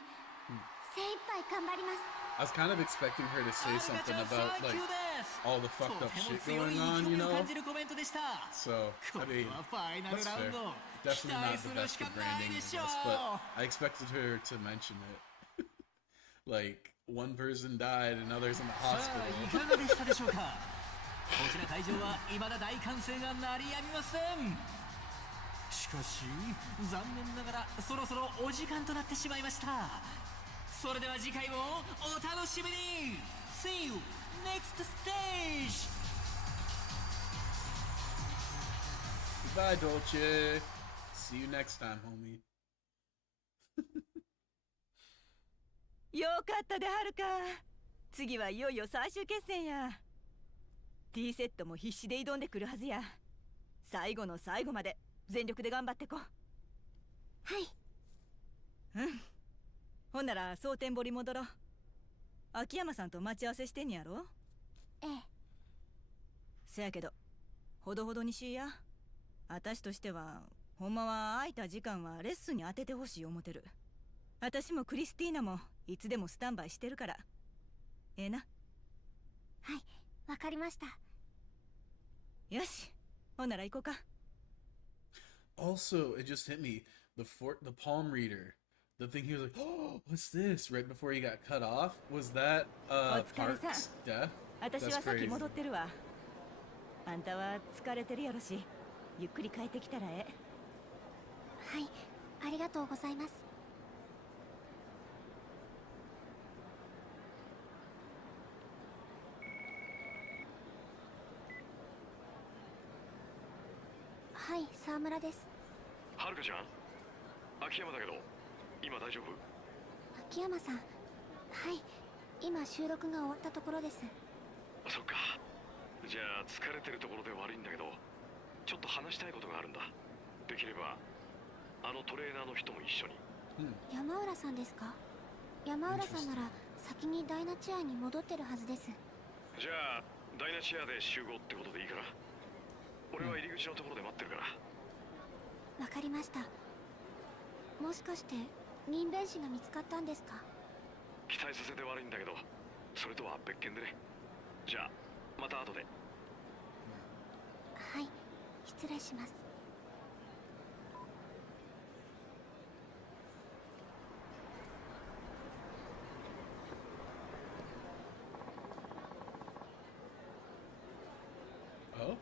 精一杯頑張ります。I was kind of expecting her to say something about like all the fucked up shit going on, you know? So, I mean, that's fair. Definitely not the best for branding, I guess, but I expected her to mention it. Like, one person died and others in the hospital. いかがでしたでしょうか。こちら会場は未だ大歓声が鳴りやみません。しかし残念ながらそろそろお時間となってしまいました。それでは次回もお楽しみに。 See you next stage. Goodbye, Dolce. See you next time, homie. よかったではるか。次はいよいよ最終決戦や。 T セットも必死で挑んでくるはずや。最後の最後まで全力で頑張ってこ。はい。うん。ほんなら蒼天堀戻ろう。秋山さんと待ち合わせしてんやろ。ええ。せやけどほどほどにしいや。あたしとしてはほんまは空いた時間はレッスンに当ててほしい思てる。私もクリスティーナもいつでもスタンバイしてるから。ええな。はい、わかりました。よし、ほんなら行こうか。 Also, it just hit me. The palm reader. The thing he was like, oh, what's this? Right before he got cut off? Was that, Park's death? 私は先戻ってるわ。あんたは疲れてるやろし、ゆっくり帰ってきたらええ。はい、ありがとうございます。はい、沢村です。はるかちゃん、秋山だけど今大丈夫？秋山さん、はい、今収録が終わったところです。そっか。じゃあ疲れてるところで悪いんだけど、ちょっと話したいことがあるんだ。できればあのトレーナーの人も一緒に。山浦さんですか？山浦さんなら先にダイナチアに戻ってるはずです。じゃあダイナチアで集合ってことでいいかな。俺は入り口のところで待ってるから。わかりました。もしかして人弁士が見つかったんですか？期待させて悪いんだけど、それとは別件でね。じゃあまた後で。はい、失礼します。Oh?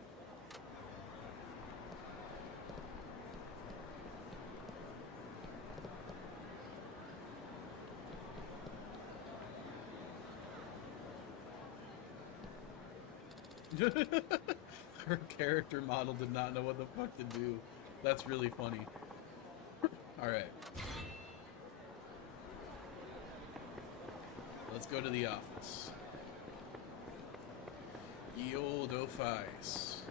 Her character model did not know what the fuck to do. That's really funny. Alright. Let's go to the office. Ye old office.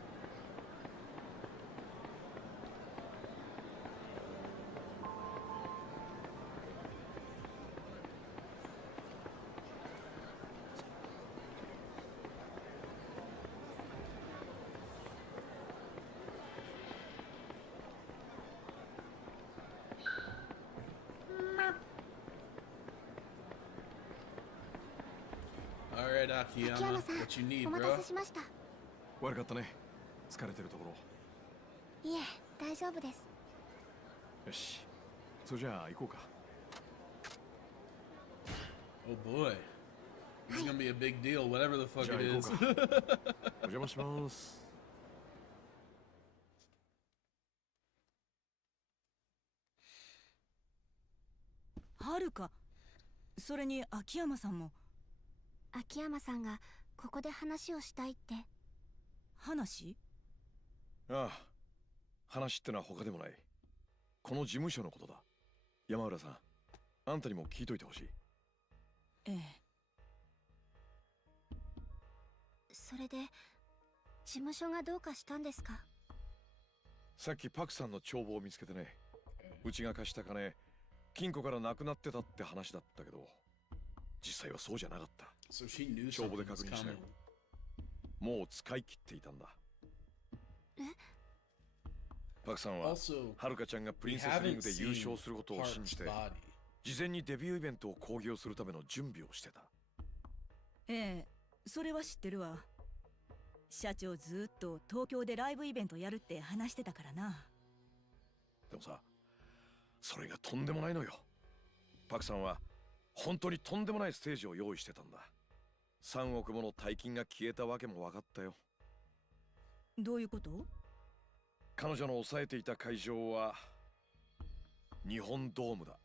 right, 秋 Akiyama. 山さん What you need, お待 bro? たせしました。悪かったね。疲れてるところ。いえ大丈夫です。よし。それじゃあ行こうか。Oh boy. This is gonna be a big deal, whatever the fuck じゃあ it 行 is. こうか。お邪魔します。はるか、それに秋山さんも。秋山さんがここで話をしたいって。話？ああ。話ってのは他でもない。この事務所のことだ。山浦さん、あんたにも聞いといてほしい。ええ。それで事務所がどうかしたんですか？さっきパクさんの帳簿を見つけてね。うちが貸した金、金庫からなくなってたって話だったけど、実際はそうじゃなかった。So she knew 帳簿 something で was 確認したよ。 coming. もう使い切っていたんだ。え？パクさんは Also, はるかちゃんがプリ we ンセスリン haven't グで優勝 seen することを信じ Park's て、 body. 事前にデビューイベントを興行するための準備をしてた。ええ、それは知ってるわ。社長ずっと東京でライブイベントやるって話してたからな。でもさ、それがとんでもないのよ。パクさんは本当にとんでもないステージを用意してたんだ。3億もの大金が消えたわけも分かったよ。どういうこと？彼女の抑えていた会場は日本ドームだ。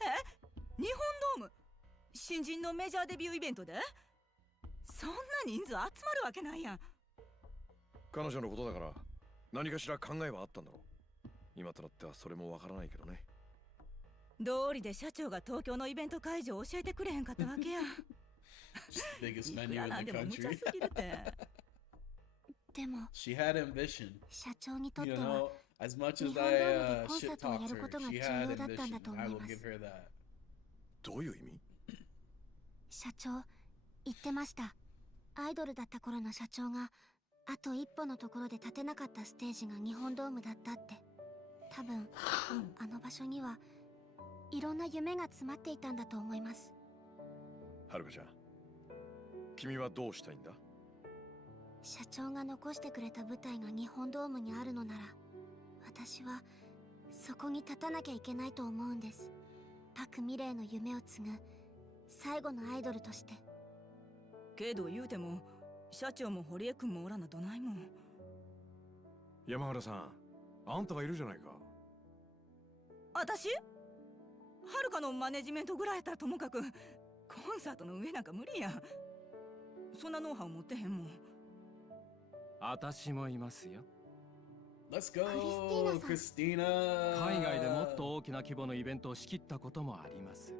え？日本ドーム？新人のメジャーデビューイベントで？そんな人数集まるわけないやん。彼女のことだから何かしら考えはあったんだろう。今となってはそれもわからないけどね。道理で社長が東京のイベント会場を教えてくれへんかったわけや。Biggest いく menu ら in なん the でも無茶 country. すぎるて。でも She had ambition. 社長にとって You は know, as much as 日本 I ドームでコンサ shit ートをや talked る her, ことが she 重 had 要だったんだ ambition. と思 I い will ます。 give her that. どういう意味？社長言ってました。アイドルだった頃の社長があと一歩のところで立てなかったステージが日本ドームだったって。多分あの場所にはいろんな夢が詰まっていたんだと思います。はるかちゃん、君はどうしたいんだ？社長が残してくれた舞台が日本ドームにあるのなら、私はそこに立たなきゃいけないと思うんです。パク・ミレイの夢を継ぐ最後のアイドルとして。けど言うても社長も堀江君もおらなどないもん。山原さん、あんたがいるじゃないか。私？はるかのマネジメントぐらいやったらともかくコンサートの上なんか無理や。そんなノウハウ持ってへんもん。私もいますよ。 Let's go, Christina. 海外でもっと大きな規模のイベントを仕切ったこともあります。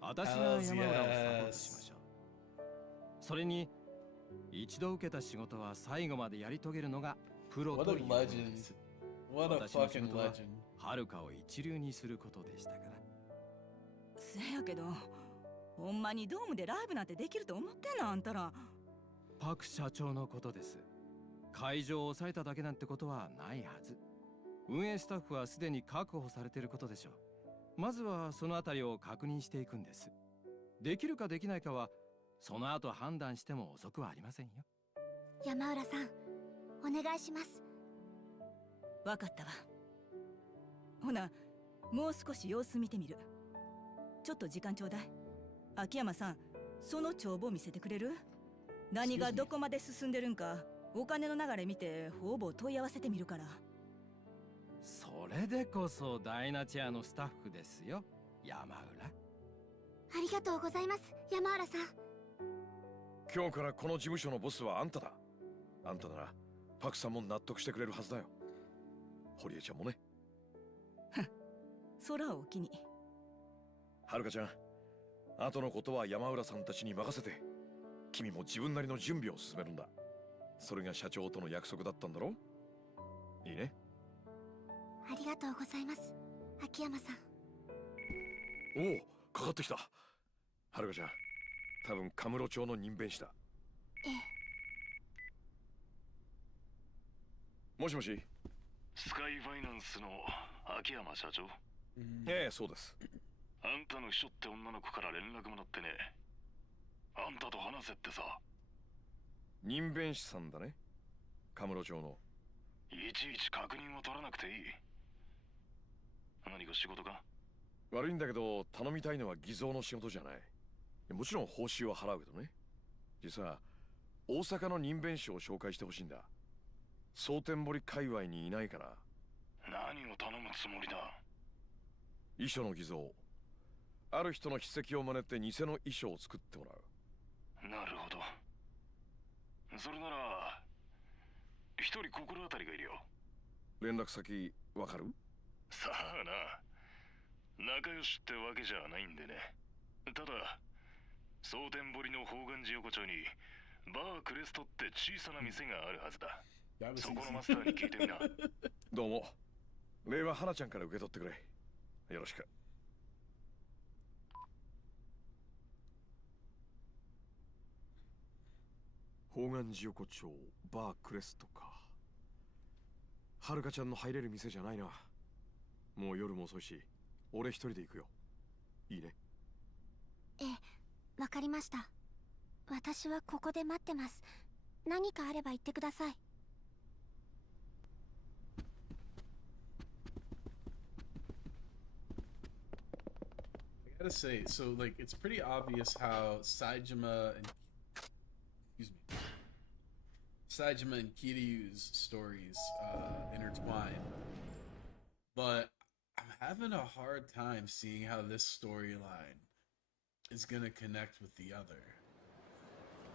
私が山浦をサポートしましょう。それに一度受けた仕事は最後までやり遂げるのがプロというものです。 What a 私の仕 fucking 事は legend. はるかを一流にすることでしたから。せやけどほんまにドームでライブなんてできると思ってんのあんたら。パク社長のことです。会場を抑えただけなんてことはないはず。運営スタッフはすでに確保されていることでしょう。まずはそのあたりを確認していくんです。できるかできないかはその後判断しても遅くはありませんよ。山浦さん、お願いします。わかったわ。ほな、もう少し様子見てみる。ちょっと時間ちょうだい。秋山さん、その帳簿見せてくれる？何がどこまで進んでるんか、お金の流れ見てほぼ問い合わせてみるから。それでこそダイナチェアのスタッフですよ、山浦。ありがとうございます、山浦さん。今日からこの事務所のボスはあんただ。あんたならパクさんも納得してくれるはずだよ。堀江ちゃんもね。空をお気に。はるかちゃん、後のことは山浦さんたちに任せて、君も自分なりの準備を進めるんだ。それが社長との約束だったんだろ？いいね。ありがとうございます、秋山さん。おお、かかってきた。はるかちゃん、多分カムロ町の任弁士だ。ええ。もしもし。スカイファイナンスの秋山社長？ええ、そうです。あんたの秘書って女の子から連絡もらってね。あんたと話せってさ。人弁士さんだね。カムロ町の。いちいち確認を取らなくていい。何か仕事か？悪いんだけど、頼みたいのは偽造の仕事じゃない。もちろん報酬は払うけどね。実は大阪の人弁士を紹介してほしいんだ。蒼天堀界隈にいないから。何を頼むつもりだ？遺書の偽造。ある人の筆跡を真似て偽の遺書を作ってもらう。なるほど。それなら一人心当たりがいるよ。連絡先わかる？さあな、仲良しってわけじゃないんでね。ただ蒼天堀の宝願寺横丁にバークレストって小さな店があるはずだ。そこのマスターに聞いてみな。どうも。礼は花ちゃんから受け取ってくれ。よろしく。宝願寺横丁バークレストか。はるかちゃんの入れる店じゃないな。もう夜も遅いし、俺一人で行くよ。いいね。ええ、わかりました。私はここで待ってます。何かあれば言ってください。I gotta say, so like it's pretty obvious how Saejima and Kiryu's stories intertwine, but I'm having a hard time seeing how this storyline is gonna connect with the other.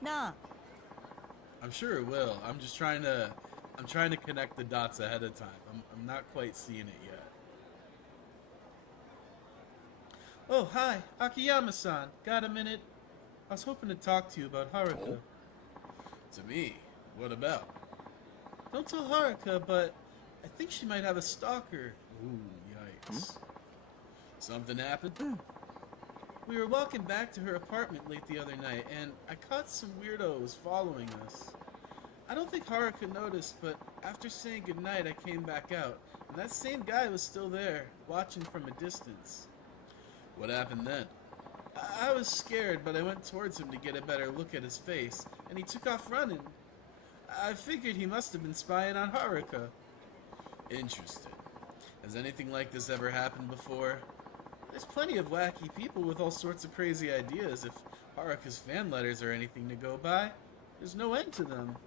Nah. I'm sure it will. I'm trying to connect the dots ahead of time. I'm not quite seeing it yet. Oh, hi, Akiyama-san. Got a minute? I was hoping to talk to you about Haruka. To me? What about? Don't tell Haruka, but I think she might have a stalker. Ooh, yikes. Something happened? We were walking back to her apartment late the other night, and I caught some weirdos following us. I don't think Haruka noticed, but after saying goodnight, I came back out, and that same guy was still there, watching from a distance. What happened then? I was scared, but I went towards him to get a better look at his face, and he took off running. I figured he must have been spying on Haruka. Interesting. Has anything like this ever happened before? There's plenty of wacky people with all sorts of crazy ideas. If Haruka's fan letters are anything to go by, there's no end to them.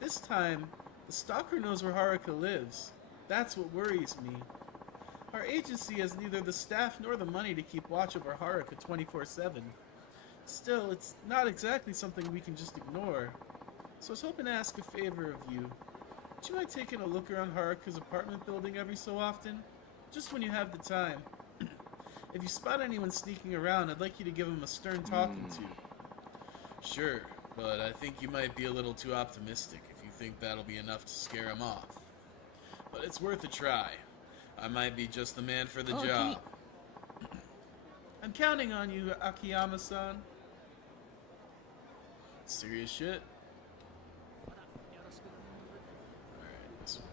This time, the stalker knows where Haruka lives. That's what worries me. Our agency has neither the staff nor the money to keep watch over Haruka 24/7. Still, it's not exactly something we can just ignore. So I was hoping to ask a favor of you. Would you mind taking a look around Haruka's apartment building every so often? Just when you have the time. If you spot anyone sneaking around, I'd like you to give them a stern talking to. Sure, but I think you might be a little too optimistic if you think that'll be enough to scare him off. But it's worth a try. I might be just the man for the job. I'm counting on you, Akiyama-san. Serious shit? Alright, this way.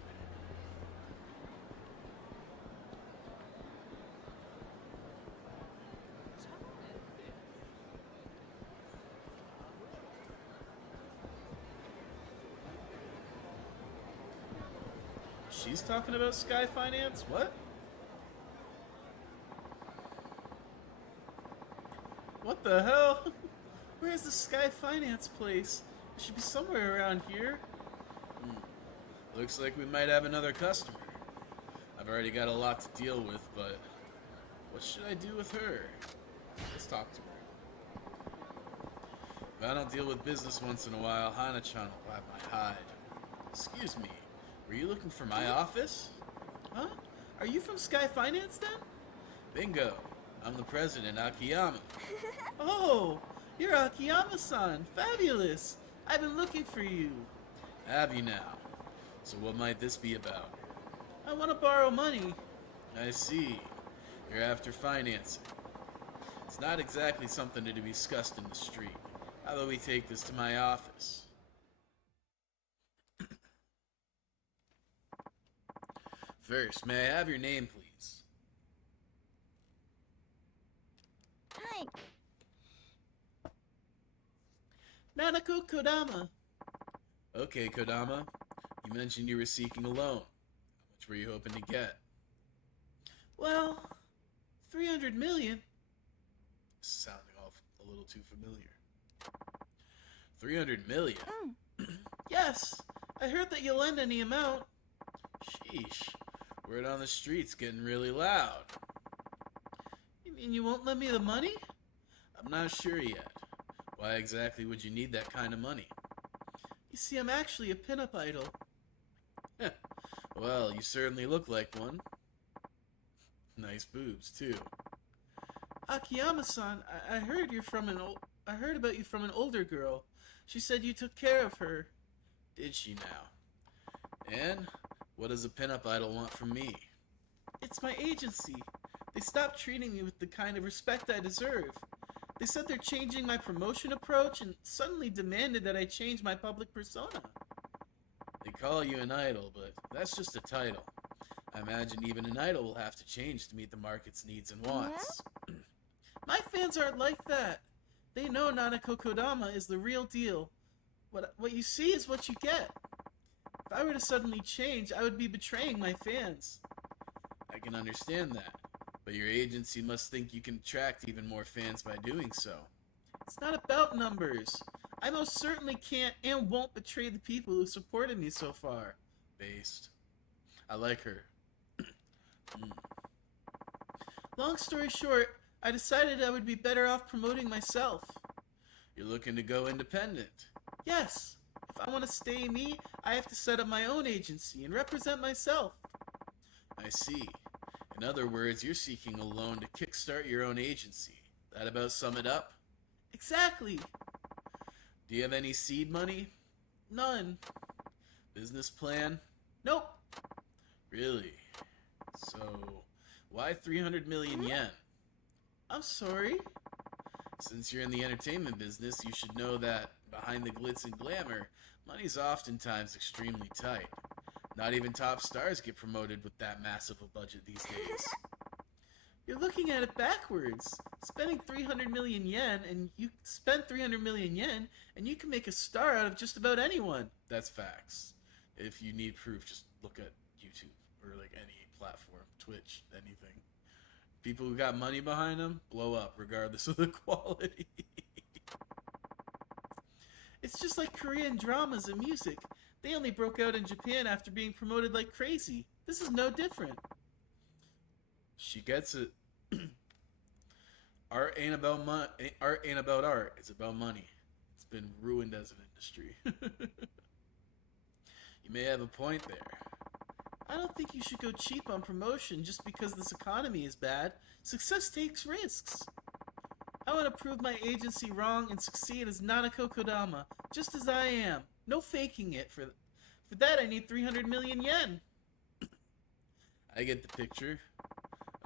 She's talking about Sky Finance? What? What the hell? Where's the Sky Finance place? It should be somewhere around here. Looks like we might have another customer. I've already got a lot to deal with, but what should I do with her? Let's talk to her. If I don't deal with business once in a while, Hana-chan will have my hide. Excuse me. Were you looking for my office? Huh? Are you from Sky Finance then? Bingo. I'm the president, Akiyama. Oh, you're Akiyama-san. Fabulous. I've been looking for you. Have you now? So what might this be about? I want to borrow money. I see. You're after financing. It's not exactly something to be discussed in the street. How about we take this to my office? First, may I have your name, please? Hi. Nanako Kodama. Okay, Kodama. You mentioned you were seeking a loan. How much were you hoping to get? Well, 300 million. Sounding off a little too familiar. 300 million? Yes, I heard that you'll lend any amount. Sheesh. Word on the street's getting really loud. You mean you won't lend me the money? I'm not sure yet. Why exactly would you need that kind of money? You see, I'm actually a pinup idol. Well, you certainly look like one. Nice boobs, too. Akiyama-san, I heard I heard about you from an older girl. She said you took care of her. Did she now? And what does a pinup idol want from me? It's my agency. They stopped treating me with the kind of respect I deserve. They said they're changing my promotion approach and suddenly demanded that I change my public persona. They call you an idol, but that's just a title. I imagine even an idol will have to change to meet the market's needs and wants. My fans aren't like that. They know Nanako Kodama is the real deal. What you see is what you get. If I were to suddenly change, I would be betraying my fans. I can understand that, but your agency must think you can attract even more fans by doing so. It's not about numbers. I most certainly can't and won't betray the people who supported me so far. Based. I like her. Long story short, I decided I would be better off promoting myself. You're looking to go independent? Yes. If I want to stay me, I have to set up my own agency and represent myself. I see. In other words, you're seeking a loan to kickstart your own agency. That about sum it up? Exactly. Do you have any seed money? None. Business plan? Nope. Really? So, why 300 million yen? I'm sorry? Since you're in the entertainment business, you should know that behind the glitz and glamour, money's oftentimes extremely tight. Not even top stars get promoted with that massive a budget these days. You're looking at it backwards. Spending 300 million yen, and you spend 300 million yen, and you can make a star out of just about anyone. That's facts. If you need proof, just look at YouTube or like any platform, Twitch, anything. People who got money behind them blow up regardless of the quality. It's just like Korean dramas and music. They only broke out in Japan after being promoted like crazy. This is no different. She gets it. Art ain't about art ain't about art. It's about money. It's been ruined as an industry. You may have a point there. I don't think you should go cheap on promotion just because this economy is bad. Success takes risks. I want to prove my agency wrong and succeed as Nanako Kodama, just as I am. No faking it. For that, I need 300 million yen. I get the picture.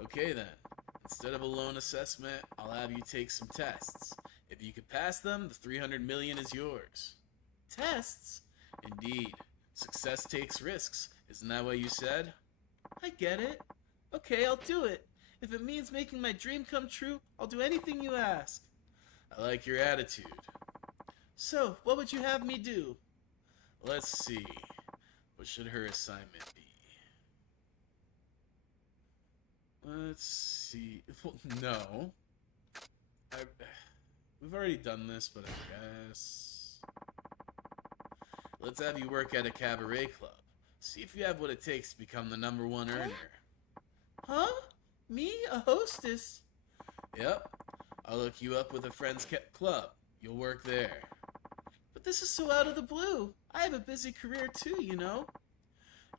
Okay then. Instead of a loan assessment, I'll have you take some tests. If you could pass them, the 300 million is yours. Tests? Indeed. Success takes risks. Isn't that what you said? I get it. Okay, I'll do it. If it means making my dream come true, I'll do anything you ask. I like your attitude. So, what would you have me do? Let's see. What should her assignment be? Let's see. Well, no. We've already done this, but I guess... Let's have you work at a cabaret club. See if you have what it takes to become the #1 earner. Huh? Me? A hostess? Yep. I'll hook you up with a friend's club. You'll work there. But this is so out of the blue. I have a busy career too, you know.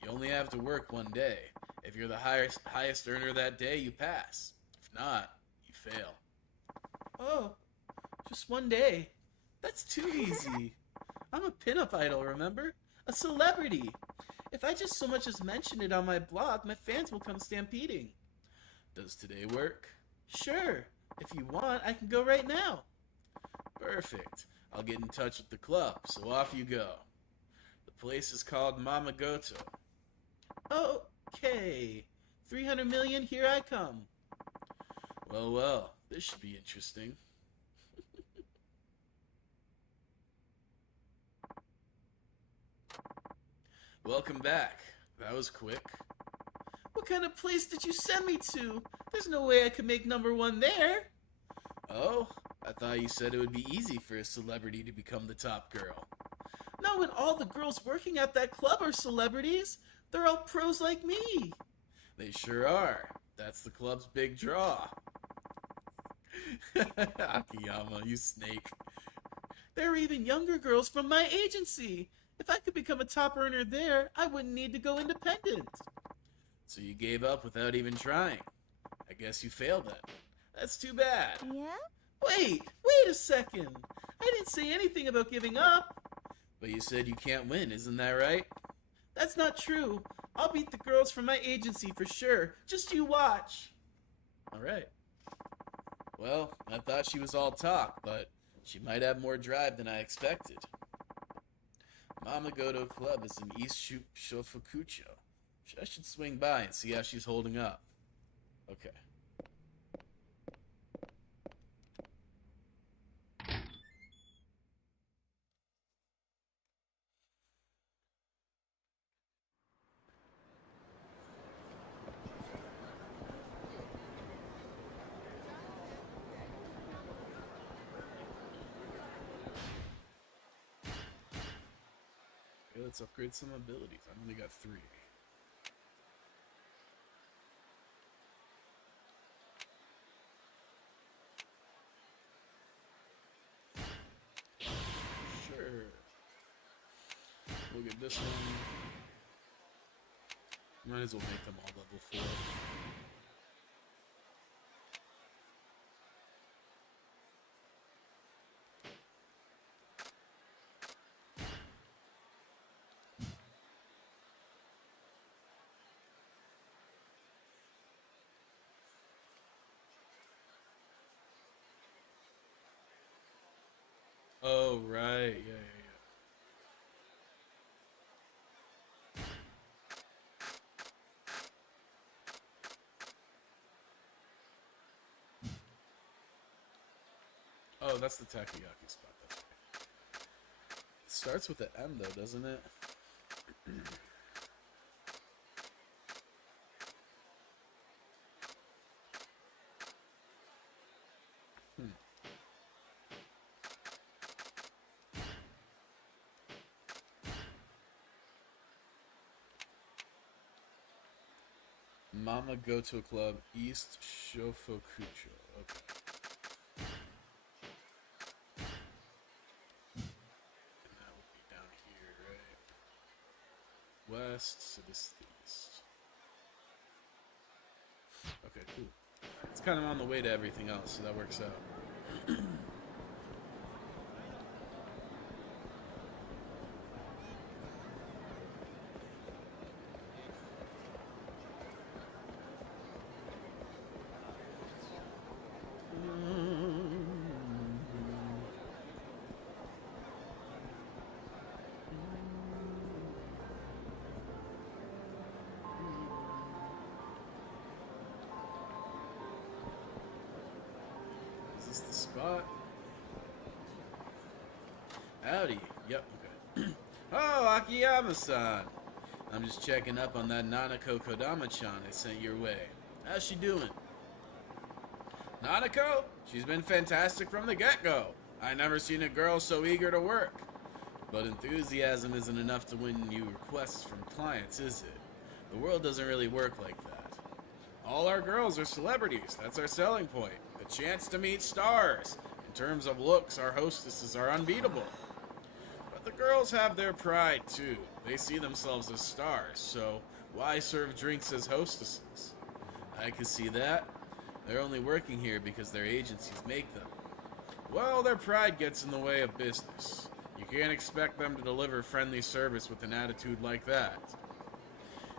You only have to work one day. If you're the highest earner that day, you pass. If not, you fail. Oh, just one day. That's too easy. I'm a pinup idol, remember? A celebrity. If I just so much as mention it on my blog, my fans will come stampeding. Does today work? Sure. If you want, I can go right now. Perfect. I'll get in touch with the club, so off you go. The place is called Mamagoto. Okay. 300 million, here I come. Well, this should be interesting. Welcome back. That was quick. What kind of place did you send me to? There's no way I could make #1 there. Oh, I thought you said it would be easy for a celebrity to become the top girl. Not when all the girls working at that club are celebrities. They're all pros like me. They sure are. That's the club's big draw. Akiyama, you snake. There are even younger girls from my agency. If I could become a top earner there, I wouldn't need to go independent. So you gave up without even trying. I guess you failed then. That's too bad. Yeah? Wait a second. I didn't say anything about giving up. But you said you can't win, isn't that right? That's not true. I'll beat the girls from my agency for sure. Just you watch. Alright. Well, I thought she was all talk, but she might have more drive than I expected. Mamagoto Club is in East Shofukucho. I should swing by and see how she's holding up. Okay. Okay, let's upgrade some abilities. I've only got 3. Sure. We'll get this one. Might as well make them all level 4. Oh, right. Yeah. Oh, that's the takoyaki spot. That's right. It starts with the M, though, doesn't it? Mama Go to a Club, East Shofukucho. Okay. And that would be down here, right? West, so this is the east. Okay, cool. It's kind of on the way to everything else, so that works out. Is this the spot? Howdy. Yep, okay. Oh, Akiyama-san. I'm just checking up on that Nanako Kodama-chan I sent your way. How's she doing? Nanako? She's been fantastic from the get-go. I never seen a girl so eager to work. But enthusiasm isn't enough to win you requests from clients, is it? The world doesn't really work like that. All our girls are celebrities. That's our selling point. The chance to meet stars. In terms of looks, our hostesses are unbeatable. But the girls have their pride, too. They see themselves as stars, so why serve drinks as hostesses? I can see that. They're only working here because their agencies make them. Well, their pride gets in the way of business. You can't expect them to deliver friendly service with an attitude like that.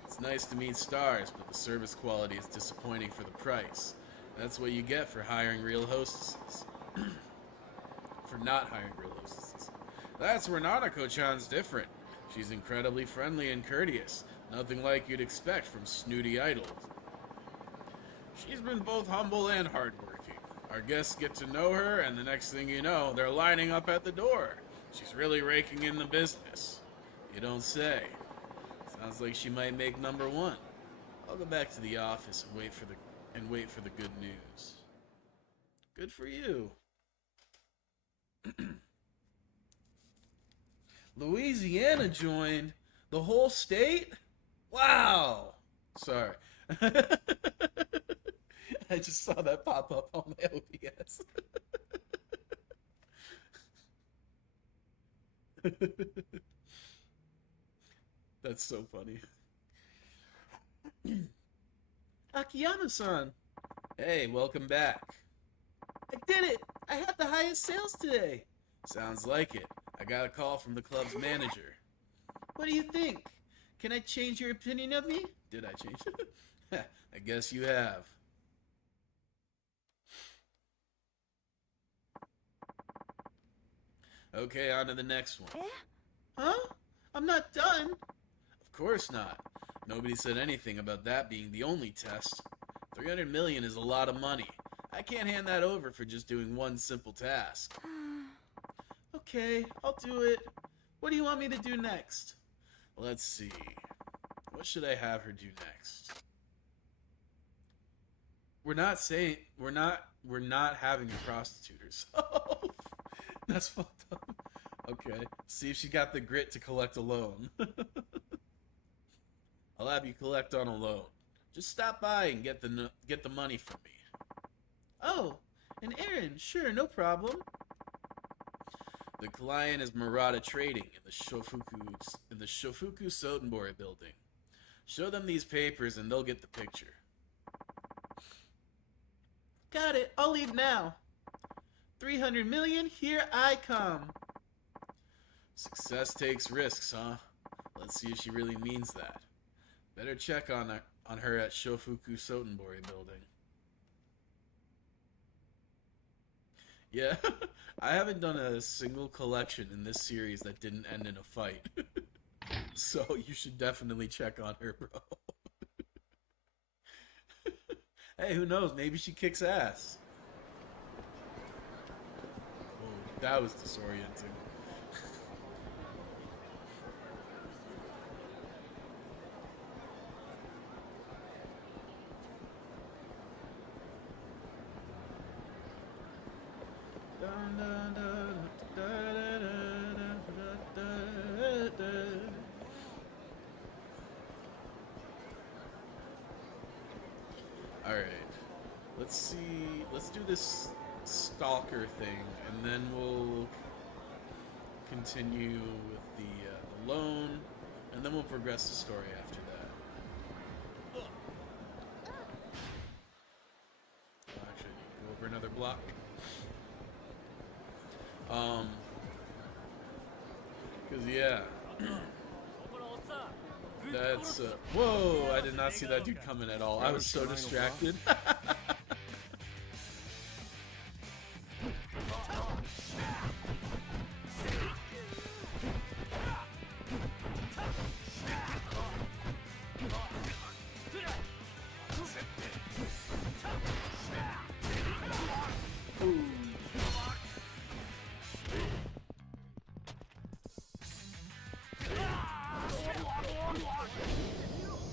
It's nice to meet stars, but the service quality is disappointing for the price. That's what you get for hiring real hostesses. For not hiring real hostesses. That's where Nanako-chan's different. She's incredibly friendly and courteous. Nothing like you'd expect from snooty idols. She's been both humble and hardworking. Our guests get to know her, and the next thing you know, they're lining up at the door. She's really raking in the business. You don't say. Sounds like she might make number one. I'll go back to the office and wait for the good news. Good for you. Louisiana joined the whole state? Wow. Sorry. I just saw that pop up on my OBS. That's so funny. Akiyama-san. Hey, welcome back. I did it! I had the highest sales today. Sounds like it. I got a call from the club's manager. What do you think? Can I change your opinion of me? Did I change it? I guess you have. Okay, on to the next one. Huh? I'm not done. Of course not. Nobody said anything about that being the only test. 300 million is a lot of money. I can't hand that over for just doing one simple task. Okay, I'll do it. What do you want me to do next? Let's see. What should I have her do next? We're not having her prostitute herself. That's fucked up. Okay. See if she got the grit to collect a loan. I'll have you collect on a loan. Just stop by and get the money from me. Oh, an errand. Sure, no problem. The client is Murata Trading in the Shofuku Sotenbori building. Show them these papers and they'll get the picture. Got it. I'll leave now. 300 million, here I come. Success takes risks, huh? Let's see if she really means that. Better check on her at Shofuku Sotenbori building. Yeah, I haven't done a single collection in this series that didn't end in a fight. So you should definitely check on her, bro. Hey, who knows? Maybe she kicks ass. Oh, that was disorienting. Alright, let's see, let's do this stalker thing, and then we'll continue with the loan, and then we'll progress the story after that. Oh, actually, I need to go over another block. Cause yeah, that's whoa! I did not see that dude coming at all. I was so distracted.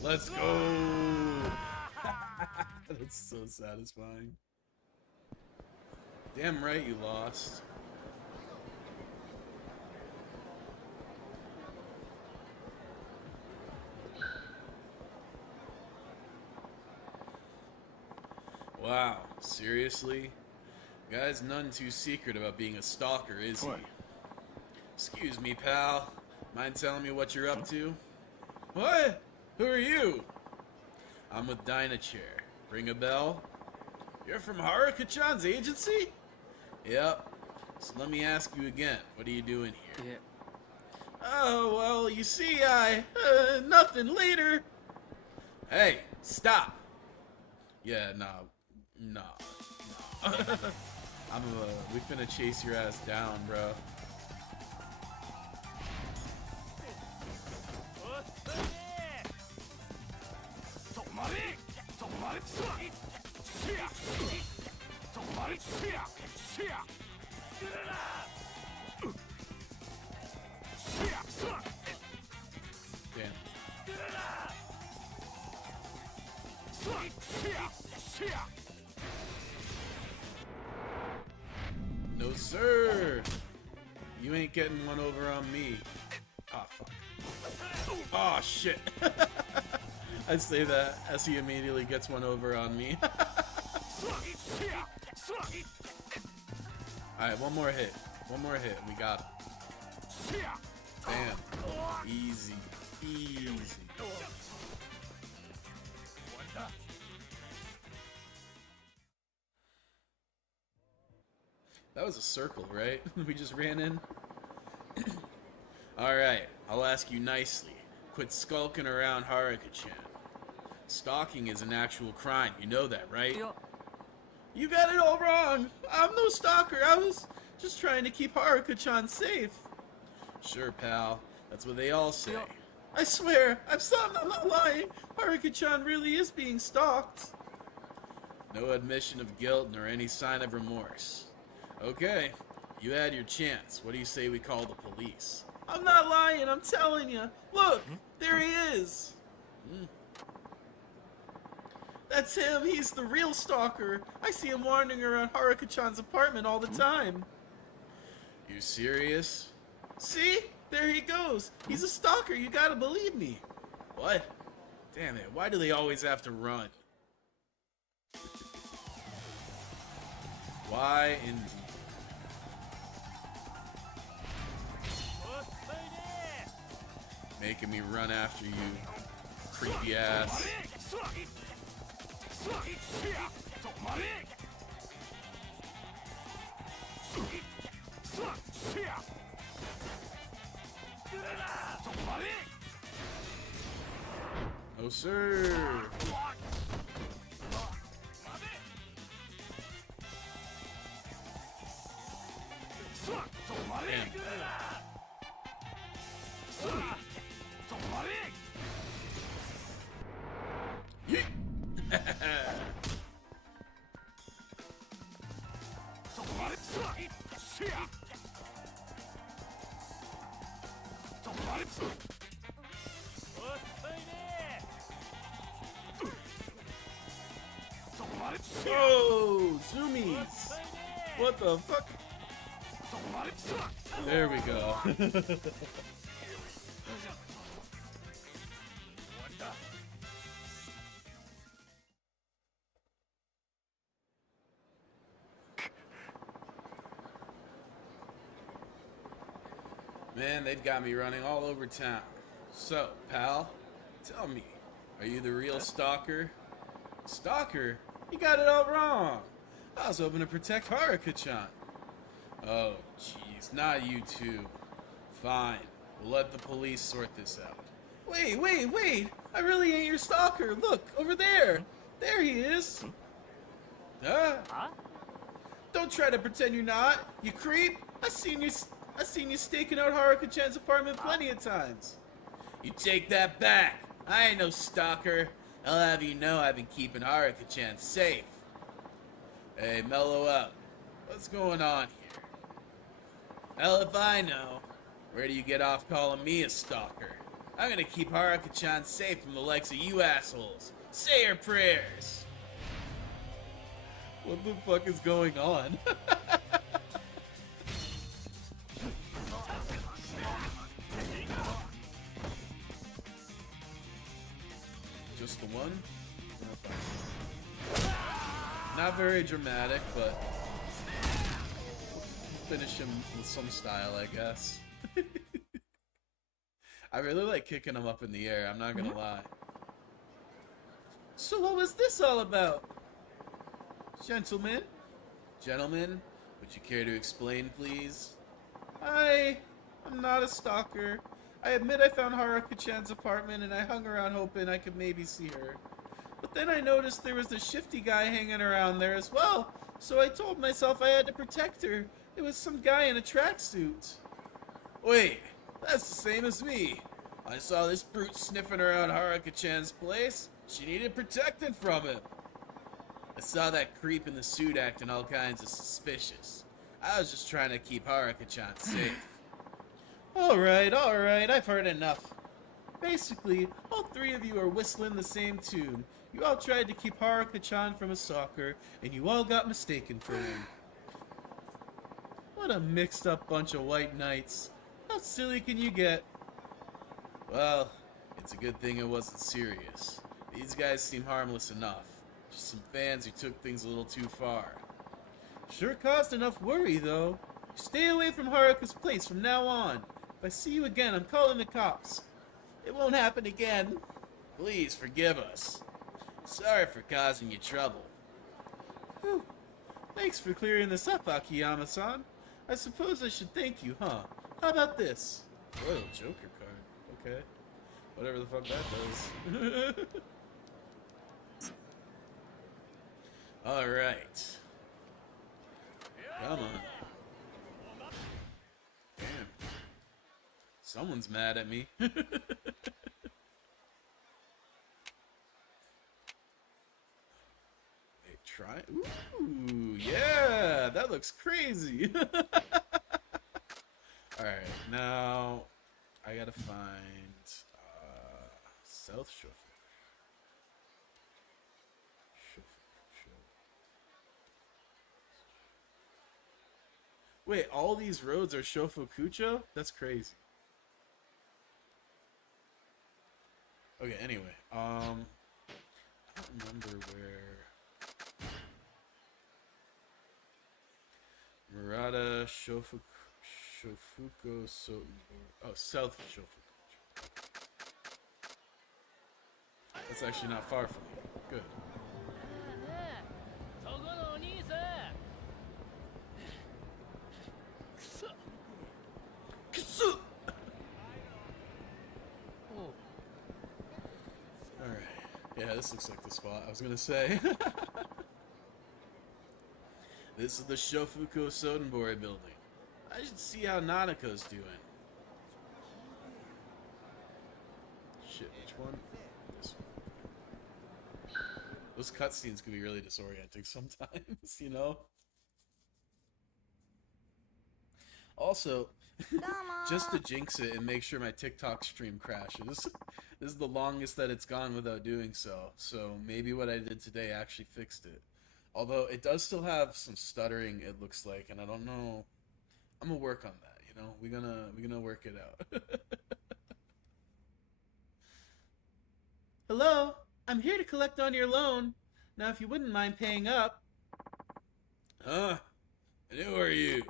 Let's go! That's so satisfying. Damn right you lost. Wow, seriously? Guy's none too secret about being a stalker, is he? Excuse me, pal. Mind telling me what you're up to? What? Who are you? I'm with Dynachair. Ring a bell? You're from Haruka-chan's agency? Yep. So let me ask you again. What are you doing here? Oh, well, you see, nothing later. Hey, stop. Yeah, nah. We finna chase your ass down, bro. Damn. sir. You ain't getting one over on me. Ah, fuck. Oh, shit. I'd say that as he immediately gets one over on me. Alright, one more hit. One more hit. We got him. Damn. Easy. Easy. That was a circle, right? We just ran in. Alright, I'll ask you nicely. Quit skulking around Haruka-chan. Stalking is an actual crime, you know that, right? You got it all wrong! I'm no stalker, I was just trying to keep Haruka-chan safe. Sure, pal. That's what they all say. I swear, I'm not lying. Haruka-chan really is being stalked. No admission of guilt nor any sign of remorse. Okay, you had your chance. What do you say we call the police? I'm not lying, I'm telling you. Look, there he is. That's him, he's the real stalker. I see him wandering around Haruka-chan's apartment all the time. You serious? See? There he goes. He's a stalker, you gotta believe me. What? Damn it, why do they always have to run? Why indeed? Making me run after you, creepy ass. Oh, sir. Oh, zoomies! What the fuck? There we go. Man, they've got me running all over town. So, pal, tell me, are you the real stalker? Stalker? You got it all wrong. I was hoping to protect Haruka-chan. Oh, jeez, not you two. Fine, we'll let the police sort this out. Wait! I really ain't your stalker. Look, over there. There he is. Huh? Don't try to pretend you're not, you creep. I seen you staking out Haruka-chan's apartment plenty of times. You take that back. I ain't no stalker. I'll have you know I've been keeping Haruka-chan safe. Hey, mellow out. What's going on here? Hell if I know. Where do you get off calling me a stalker? I'm gonna keep Haruka-chan safe from the likes of you assholes. Say your prayers. What the fuck is going on? Just the one? Not very dramatic, but finish him with some style, I guess. I really like kicking him up in the air, I'm not gonna lie. So what was this all about? Gentlemen, would you care to explain, please? I'm not a stalker. I admit I found Haruka-chan's apartment and I hung around hoping I could maybe see her. But then I noticed there was this shifty guy hanging around there as well, so I told myself I had to protect her. It was some guy in a tracksuit. Wait, that's the same as me. I saw this brute sniffing around Haruka-chan's place. She needed protecting from him. I saw that creep in the suit acting all kinds of suspicious. I was just trying to keep Haruka-chan safe. Alright, I've heard enough. Basically, all three of you are whistling the same tune. You all tried to keep Haruka-chan from a stalker, and you all got mistaken for him. What a mixed up bunch of white knights. How silly can you get? Well, it's a good thing it wasn't serious. These guys seem harmless enough. Just some fans who took things a little too far. Sure caused enough worry, though. Stay away from Haruka's place from now on. If I see you again, I'm calling the cops. It won't happen again. Please forgive us. Sorry for causing you trouble. Whew. Thanks for clearing this up, Akiyama-san. I suppose I should thank you, huh? How about this? Royal Joker card. Okay. Whatever the fuck that does. Alright. Come on. Damn. Someone's mad at me. Wait, try. Ooh, yeah, that looks crazy. Alright, now I gotta find South Shofu. Wait, all these roads are Shofukucho? That's crazy. Okay, anyway, I don't remember where Murata Shofuko Sotenbori. Oh, South Shofukucho. That's actually not far from me. Good. Alright. Yeah, this looks like the spot I was gonna say. This is the Shofuko Sotenbori building. I should see how Nanako's doing. Shit, which one? This one. Those cutscenes can be really disorienting sometimes, you know? Also, just to jinx it and make sure my TikTok stream crashes, this is the longest that it's gone without doing so. So maybe what I did today actually fixed it. Although it does still have some stuttering, it looks like, and I don't know. I'm gonna work on that, you know? We're gonna work it out. Hello, I'm here to collect on your loan. Now if you wouldn't mind paying up. Huh? And who are you?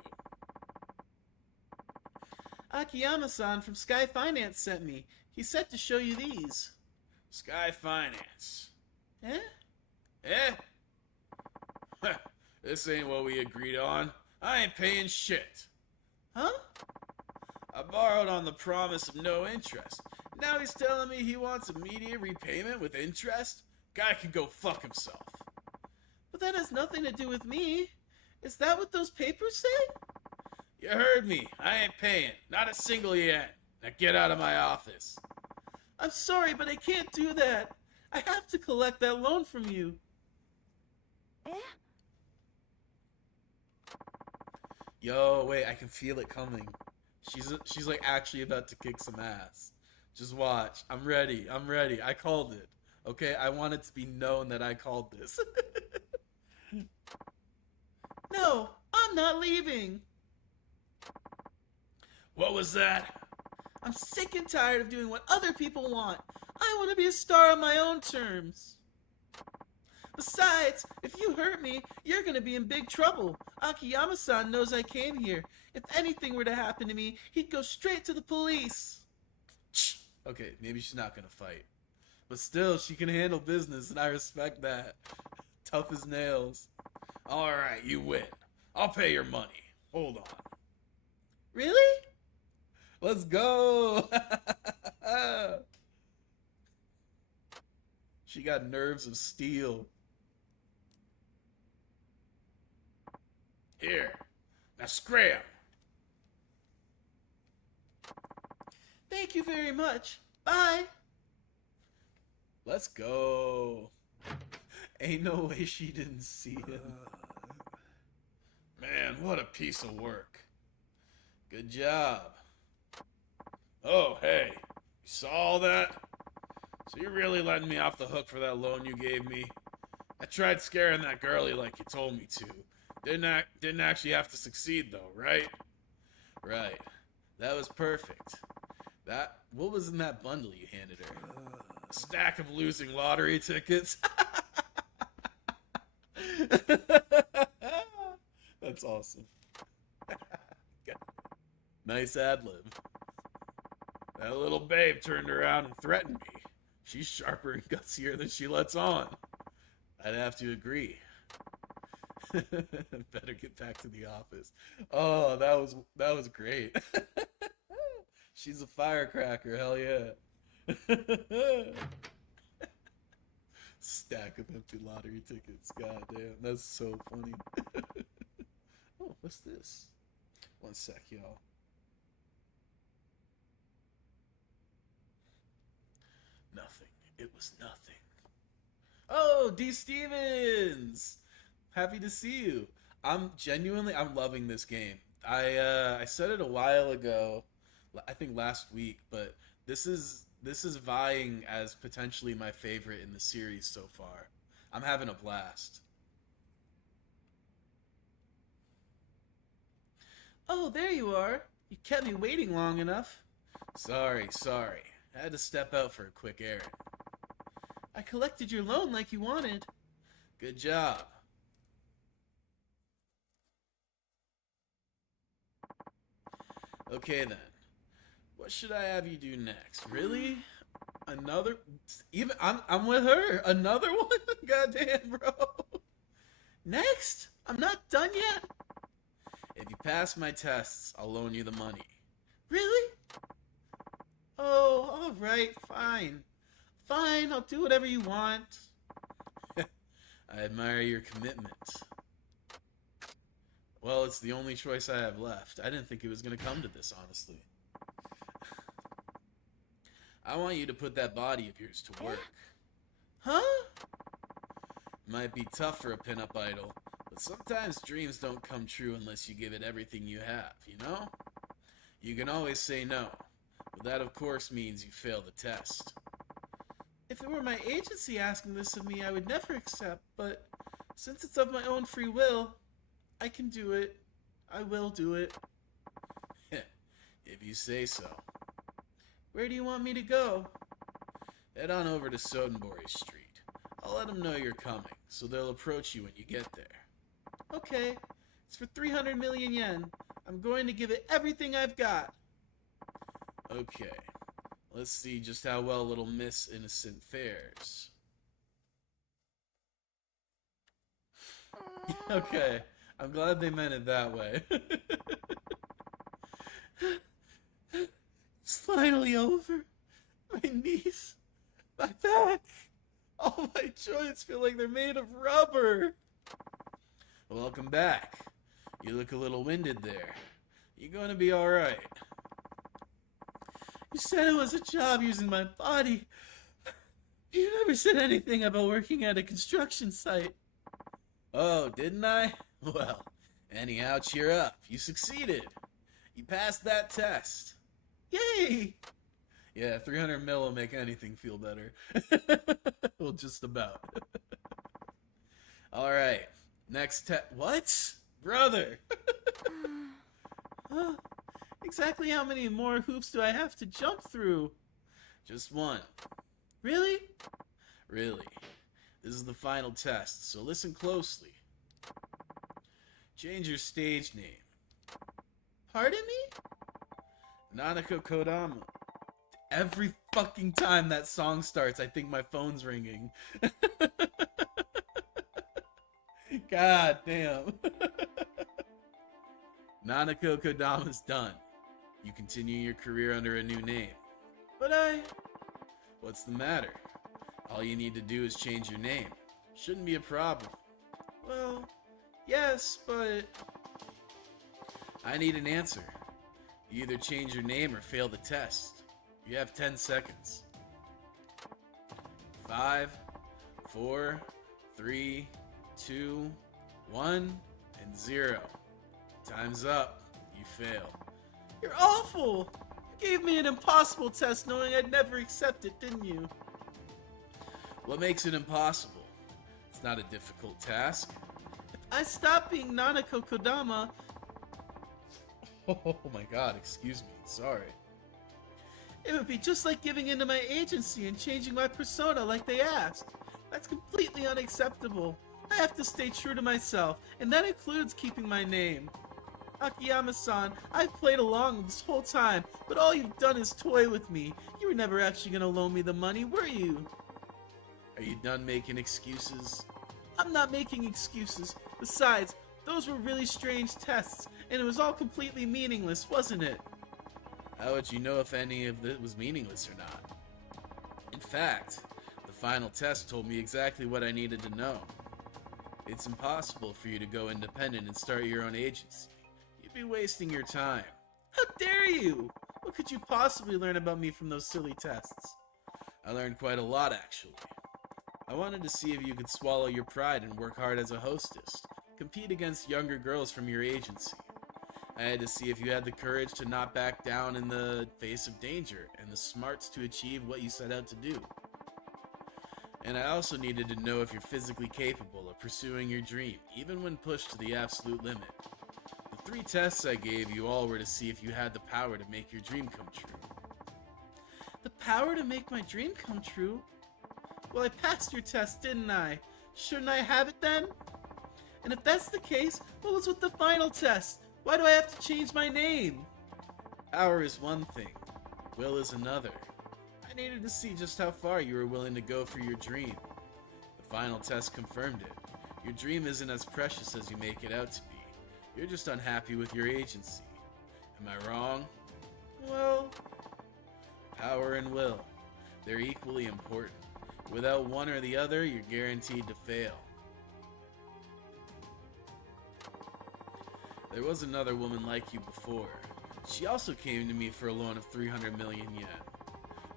Akiyama-san from Sky Finance sent me. He said to show you these. Sky Finance? Eh? Eh? This ain't what we agreed on. I ain't paying shit. Huh? I borrowed on the promise of no interest. Now he's telling me he wants immediate repayment with interest? Guy can go fuck himself. But that has nothing to do with me. Is that what those papers say? You heard me. I ain't paying. Not a single yen. Now get out of my office. I'm sorry, but I can't do that. I have to collect that loan from you. Eh? Yo, wait, I can feel it coming. She's like actually about to kick some ass. Just watch. I'm ready. I called it. Okay, I want it to be known that I called this. No, I'm not leaving. What was that? I'm sick and tired of doing what other people want. I want to be a star on my own terms. Besides, if you hurt me, you're gonna be in big trouble. Akiyama-san knows I came here. If anything were to happen to me, he'd go straight to the police. Okay, maybe she's not gonna fight. But still, she can handle business, and I respect that. Tough as nails. Alright, you win. I'll pay your money. Hold on. Really? Let's go! She got nerves of steel. Here. Now scram! Thank you very much. Bye! Let's go. Ain't no way she didn't see him. Man, what a piece of work. Good job. Oh, hey. You saw all that? So you're really letting me off the hook for that loan you gave me? I tried scaring that girlie like you told me to, Didn't actually have to succeed though, right? Right. That was perfect. What was in that bundle you handed her? A stack of losing lottery tickets. That's awesome. Nice ad lib. That little babe turned around and threatened me. She's sharper and gutsier than she lets on. I'd have to agree. Better get back to the office. Oh, that was great. She's a firecracker, hell yeah. Stack of empty lottery tickets. God damn, that's so funny. Oh, what's this? One sec, y'all. Nothing. It was nothing. Oh, D. Stevens! Happy to see you. I'm loving this game. I said it a while ago, I think last week, but this is vying as potentially my favorite in the series so far. I'm having a blast. Oh, there you are. You kept me waiting long enough. Sorry. I had to step out for a quick errand. I collected your loan like you wanted. Good job. Okay then. What should I have you do next? Really? Another? Even I'm with her. Another one? Goddamn, bro. Next? I'm not done yet. If you pass my tests, I'll loan you the money. Really? Oh, all right, fine. Fine, I'll do whatever you want. I admire your commitment. Well, it's the only choice I have left. I didn't think it was going to come to this, honestly. I want you to put that body of yours to work. Huh? Might be tough for a pinup idol, but sometimes dreams don't come true unless you give it everything you have, you know? You can always say no, but that of course means you fail the test. If it were my agency asking this of me, I would never accept, but since it's of my own free will, I can do it. I will do it. If you say so. Where do you want me to go? Head on over to Sodenbori Street. I'll let them know you're coming, so they'll approach you when you get there. Okay. It's for 300 million yen. I'm going to give it everything I've got. Okay. Let's see just how well little Miss Innocent fares. Okay. I'm glad they meant it that way. It's finally over. My knees, my back, all my joints feel like they're made of rubber. Welcome back. You look a little winded there. You're gonna be alright. You said it was a job using my body. You never said anything about working at a construction site. Oh, didn't I? Well, anyhow, cheer up. You succeeded. You passed that test. Yay! Yeah, 300 mil will make anything feel better. Well, just about. Alright, next What? Brother! Exactly how many more hoops do I have to jump through? Just one. Really? Really. This is the final test, so listen closely. Change your stage name. Pardon me? Nanako Kodama. Every fucking time that song starts, I think my phone's ringing. God damn. Nanako Kodama's done. You continue your career under a new name. But What's the matter? All you need to do is change your name. Shouldn't be a problem. Well, yes, but... I need an answer. You either change your name or fail the test. You have 10 seconds. 5, 4, 3, 2, 1, and 0. Time's up. You fail. You're awful! You gave me an impossible test knowing I'd never accept it, didn't you? What makes it impossible? It's not a difficult task. If I stopped being Nanako Kodama. Oh my god, excuse me. Sorry. It would be just like giving into my agency and changing my persona like they asked. That's completely unacceptable. I have to stay true to myself, and that includes keeping my name. Akiyama-san, I've played along this whole time, but all you've done is toy with me. You were never actually gonna loan me the money, were you? Are you done making excuses? I'm not making excuses. Besides, those were really strange tests, and it was all completely meaningless, wasn't it? How would you know if any of it was meaningless or not? In fact, the final test told me exactly what I needed to know. It's impossible for you to go independent and start your own agency. You'd be wasting your time. How dare you! What could you possibly learn about me from those silly tests? I learned quite a lot, actually. I wanted to see if you could swallow your pride and work hard as a hostess. Compete against younger girls from your agency. I had to see if you had the courage to not back down in the face of danger and the smarts to achieve what you set out to do. And I also needed to know if you're physically capable of pursuing your dream, even when pushed to the absolute limit. The 3 tests I gave you all were to see if you had the power to make your dream come true. The power to make my dream come true? Well, I passed your test, didn't I? Shouldn't I have it then? And if that's the case, what was with the final test? Why do I have to change my name? Power is one thing, will is another. I needed to see just how far you were willing to go for your dream. The final test confirmed it. Your dream isn't as precious as you make it out to be. You're just unhappy with your agency. Am I wrong? Well... Power and will. They're equally important. Without one or the other, you're guaranteed to fail. There was another woman like you before. She also came to me for a loan of 300 million yen.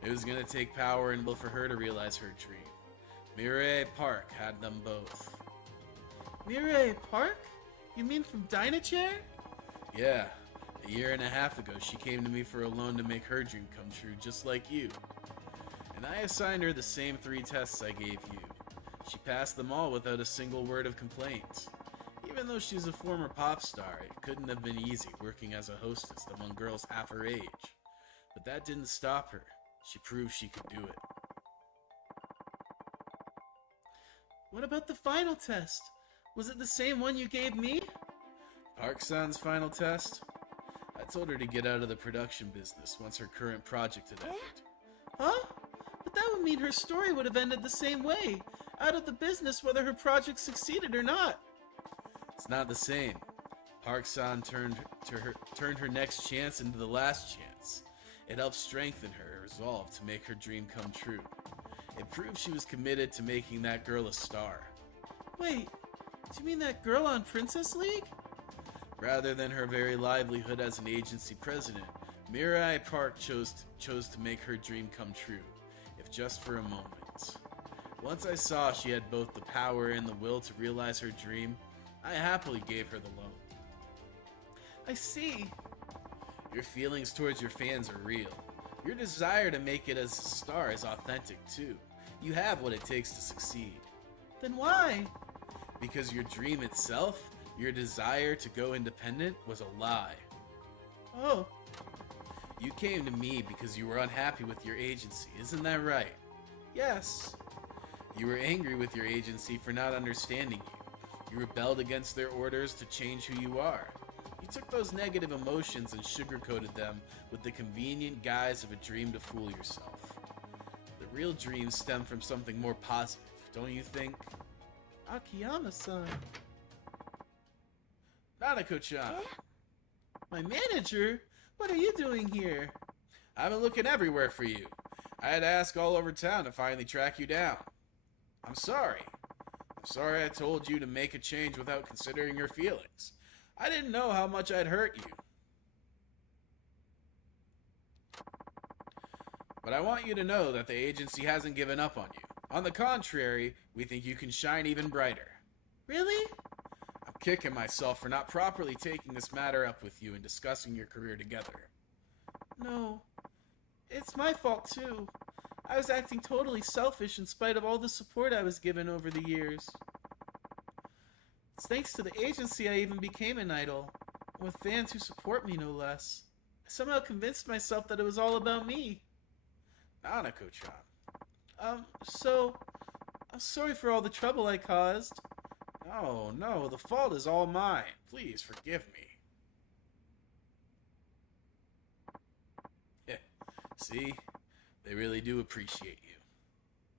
It was gonna take power and will for her to realize her dream. Mireille Park had them both. Mireille Park? You mean from Dynachair? Yeah, a year and a half ago she came to me for a loan to make her dream come true, just like you. And I assigned her the same 3 tests I gave you. She passed them all without a single word of complaint. Even though she's a former pop star, it couldn't have been easy working as a hostess among girls half her age. But that didn't stop her. She proved she could do it. What about the final test? Was it the same one you gave me? Park-san's final test? I told her to get out of the production business once her current project had ended. Huh? But that would mean her story would have ended the same way. Out of the business whether her project succeeded or not. It's not the same. Park-san turned her next chance into the last chance. It helped strengthen her resolve to make her dream come true. It proved she was committed to making that girl a star. Wait, do you mean that girl on Princess League? Rather than her very livelihood as an agency president, Mirai Park chose to make her dream come true, if just for a moment. Once I saw she had both the power and the will to realize her dream, I happily gave her the loan. I see. Your feelings towards your fans are real. Your desire to make it as a star is authentic too. You have what it takes to succeed. Then why? Because your dream itself, your desire to go independent, was a lie. Oh. You came to me because you were unhappy with your agency, isn't that right? Yes. You were angry with your agency for not understanding you. You rebelled against their orders to change who you are. You took those negative emotions and sugarcoated them with the convenient guise of a dream to fool yourself. The real dreams stem from something more positive, don't you think? Akiyama-san. Nanako-chan. My manager? What are you doing here? I've been looking everywhere for you. I had to ask all over town to finally track you down. I'm sorry. I'm sorry I told you to make a change without considering your feelings. I didn't know how much I'd hurt you. But I want you to know that the agency hasn't given up on you. On the contrary, we think you can shine even brighter. Really? I'm kicking myself for not properly taking this matter up with you and discussing your career together. No. It's my fault too. I was acting totally selfish in spite of all the support I was given over the years. It's thanks to the agency I even became an idol, with fans who support me no less. I somehow convinced myself that it was all about me. Nanako-chan. So, I'm sorry for all the trouble I caused. Oh, no, the fault is all mine. Please forgive me. Yeah, see? They really do appreciate you.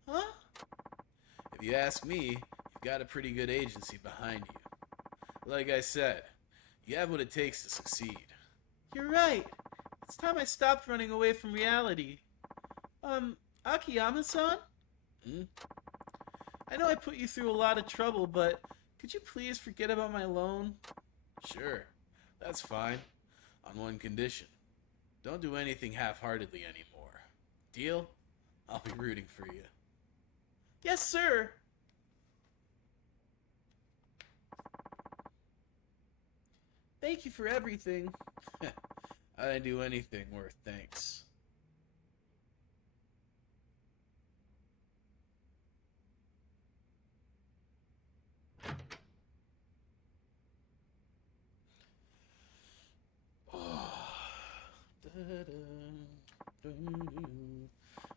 Huh? If you ask me, you've got a pretty good agency behind you. Like I said, you have what it takes to succeed. You're right. It's time I stopped running away from reality. Akiyama-san? I know I put you through a lot of trouble, but could you please forget about my loan? Sure, that's fine. On one condition. Don't do anything half-heartedly anymore. Deal? I'll be rooting for you. Yes, sir! Thank you for everything. I didn't do anything worth thanks.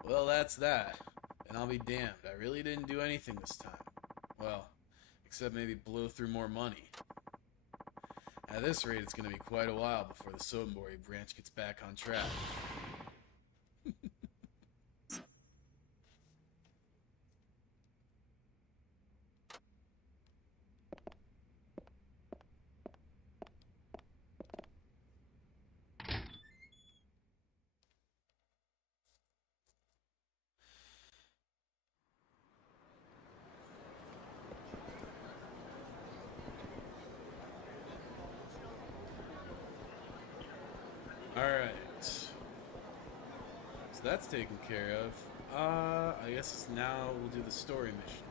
Well, that's that. And I'll be damned, I really didn't do anything this time. Well, except maybe blow through more money. At this rate, it's going to be quite a while before the Sotenbori branch gets back on track. Alright. So that's taken care of. I guess now we'll do the story mission.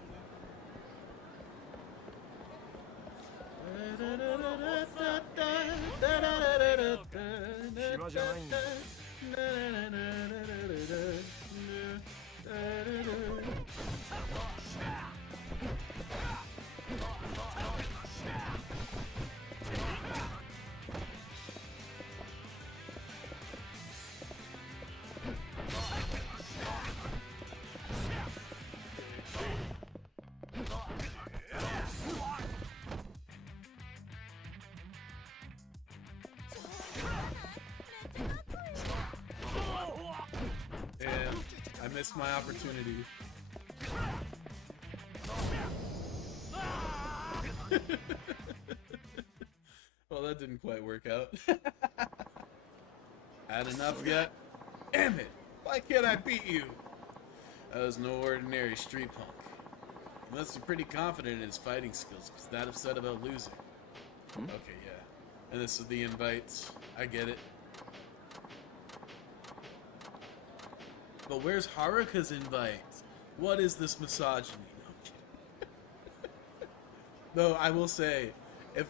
And I missed my opportunity. Well, that didn't quite work out. Had enough yet? Damn it! Why can't I beat you? That was no ordinary street punk. He must be pretty confident in his fighting skills, because that upset about losing. Okay, yeah. And this is the invite. I get it. But where's Haruka's invite? What is this misogyny? No, I'm kidding. Though I will say, if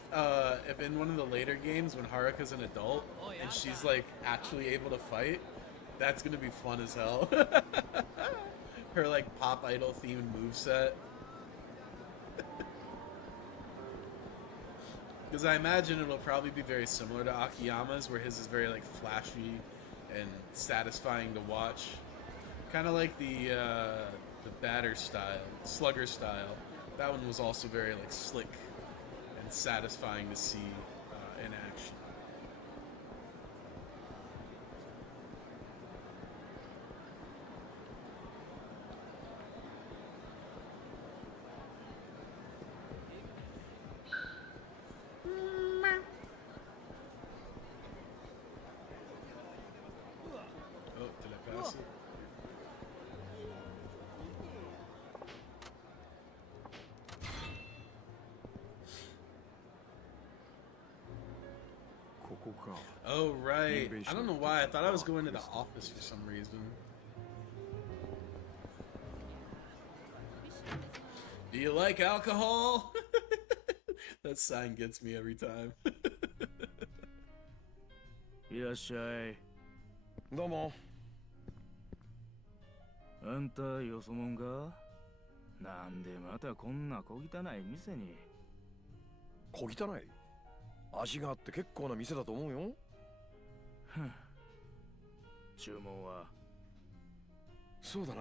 in one of the later games when Haruka's an adult and she's like actually able to fight, that's gonna be fun as hell. Her like pop idol themed moveset. Because I imagine it'll probably be very similar to Akiyama's, where his is very like flashy and satisfying to watch. Kind of like the batter style, slugger style. That one was also very like slick and satisfying to see in action. Oh, did I pass it? Oh, right. I don't know why. I thought I was going to the office for some reason. Do you like alcohol? That sign gets me every time. いらっしゃい。どうも。あんたよそもんか？なんでまたこんな小汚い店に。小汚い。味があって結構な店だと思うよ。注文は？そうだな。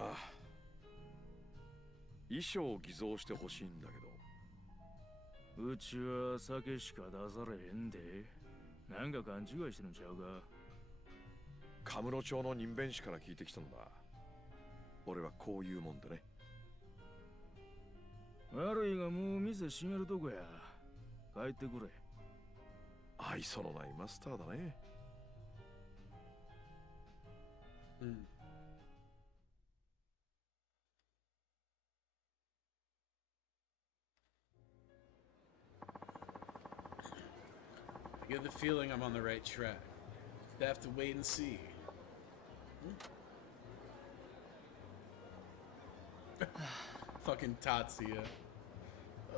衣装を偽造してほしいんだけど。うちは酒しか出されへんで。なんか勘違いしてるんちゃうか？カムロ町の人弁士から聞いてきたんだ。俺はこういうもんでね。悪いがもう店閉めるとこや。帰ってくれ。愛想のないマスターだね。I get the feeling I'm on the right track. I have to wait and see. Fucking Tatsuya.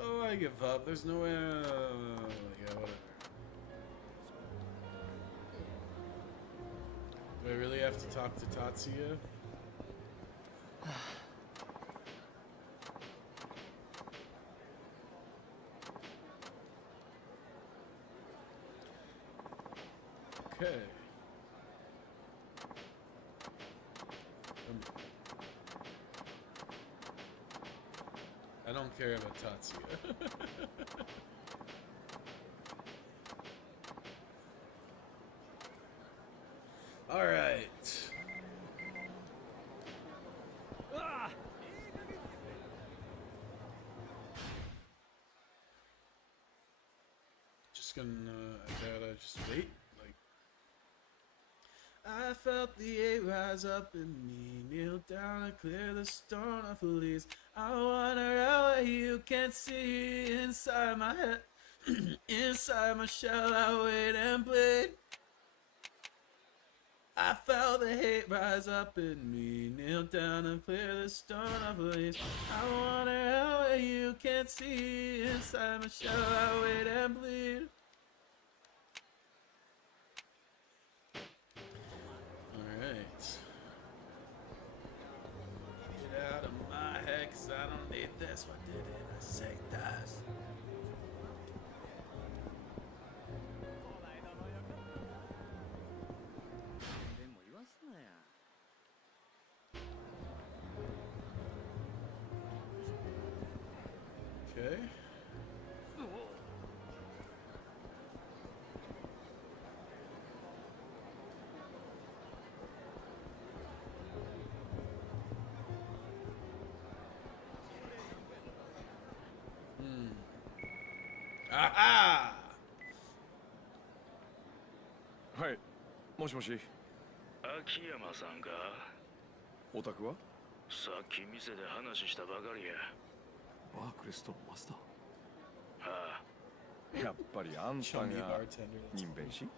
Oh, I give up. There's no way. Yeah, whatever. Do I really have to talk to Tatsuya? Okay. I don't care about Tatsuya. All right. Just gonna, I gotta just wait. Like, I felt the hate rise up in me, kneel down and clear the storm of police. I wonder how you can see inside my head, inside my shell. I wait and bleed. I felt the hate rise up in me, kneel down and clear the storm of police. I wonder how you can see inside my shell. I wait and bleed. Get out of my head, 'cause I don't need this. What did I say? That. Okay. Aha! はい、もしもし。秋山さんか？お宅は？さっき店で話したばかりや。バークレストのマスター。はあ。やっぱりあんたが人弁士？いや、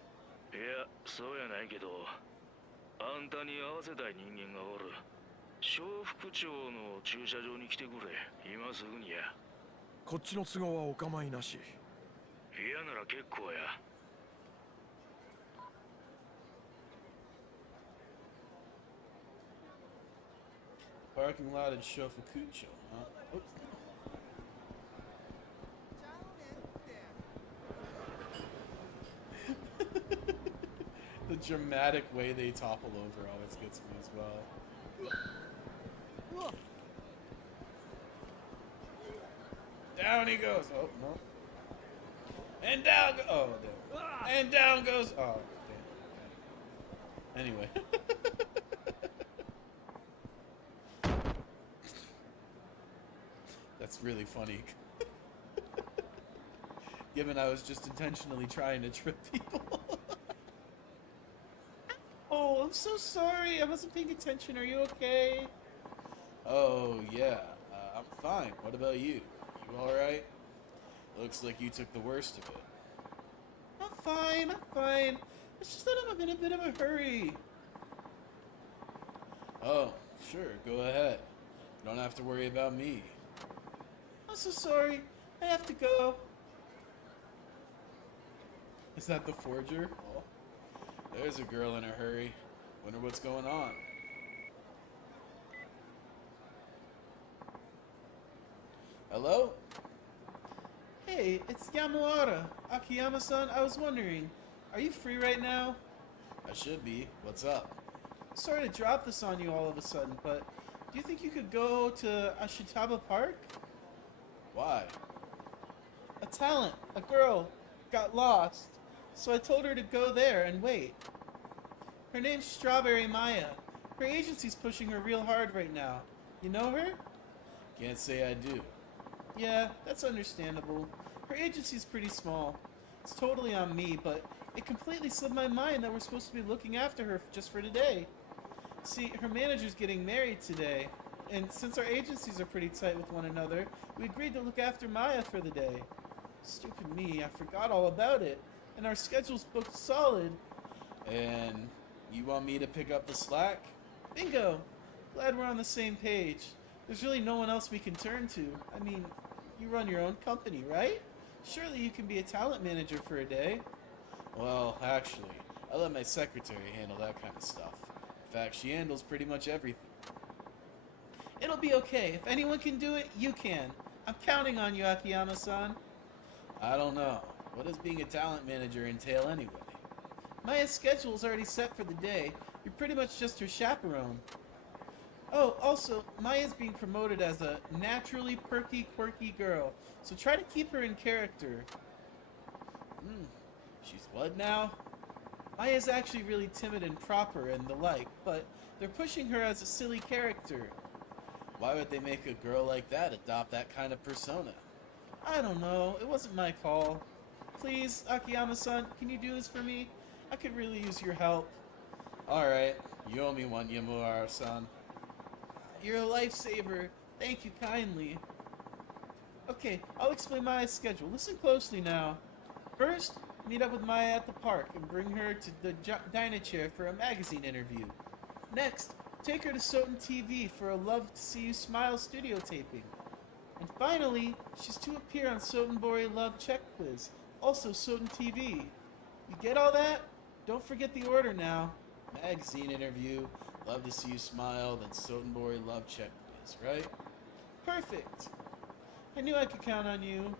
そうやないけど、あんたに合わせたい人間がおる。小副長の駐車場に来てくれ。今すぐにや。こっちの都合はお構いなし。嫌なら結構や。Parking lot in Shofukucho, huh? Oops. The dramatic way they topple over always gets me as well. Down he goes. Oh, no. And down go. Oh, damn. And down goes. Oh, damn. Anyway. That's really funny. Given I was just intentionally trying to trip people. Oh, I'm so sorry. I wasn't paying attention. Are you okay? Oh, yeah. I'm fine. What about you? You alright? Looks like you took the worst of it. I'm fine. I'm fine. It's just that I'm in a bit of a hurry. Oh, sure. Go ahead. You don't have to worry about me. I'm so sorry. I have to go. Is that the forger? Oh, there's a girl in a hurry. Wonder what's going on. Hello? Hey, it's Yamawara. Akiyama-san, I was wondering, are you free right now? I should be. What's up? Sorry to drop this on you all of a sudden, but do you think you could go to Ashitaba Park? Why? A talent, a girl, got lost. So I told her to go there and wait. Her name's Strawberry Maya. Her agency's pushing her real hard right now. You know her? Can't say I do. Yeah, that's understandable. Her agency's pretty small. It's totally on me, but it completely slipped my mind that we're supposed to be looking after her just for today. See, her manager's getting married today, and since our agencies are pretty tight with one another, we agreed to look after Maya for the day. Stupid me, I forgot all about it, and our schedule's booked solid. And you want me to pick up the slack? Bingo! Glad we're on the same page. There's really no one else we can turn to. I mean, you run your own company, right? Surely you can be a talent manager for a day. Well, actually, I let my secretary handle that kind of stuff. In fact, she handles pretty much everything. It'll be okay. If anyone can do it, you can. I'm counting on you, Akiyama-san. I don't know. What does being a talent manager entail anyway? Maya's schedule's already set for the day. You're pretty much just her chaperone. Oh, also, Maya's being promoted as a naturally perky, quirky girl, so try to keep her in character. She's what now? Maya's actually really timid and proper and the like, but they're pushing her as a silly character. Why would they make a girl like that adopt that kind of persona? I don't know. It wasn't my call. Please, Akiyama-san, can you do this for me? I could really use your help. Alright, you owe me one, Yamawara-san. You're a lifesaver. Thank you kindly. Okay, I'll explain Maya's schedule. Listen closely now. First, meet up with Maya at the park and bring her to the Dynachair for a magazine interview. Next, take her to Soten TV for a Love to See You Smile studio taping. And finally, she's to appear on Sotenbori Love Check Quiz, also Soten TV. You get all that? Don't forget the order now. Magazine interview, Love to See You Smile, then Sotenbori Love Check Quiz, right? Perfect. I knew I could count on you.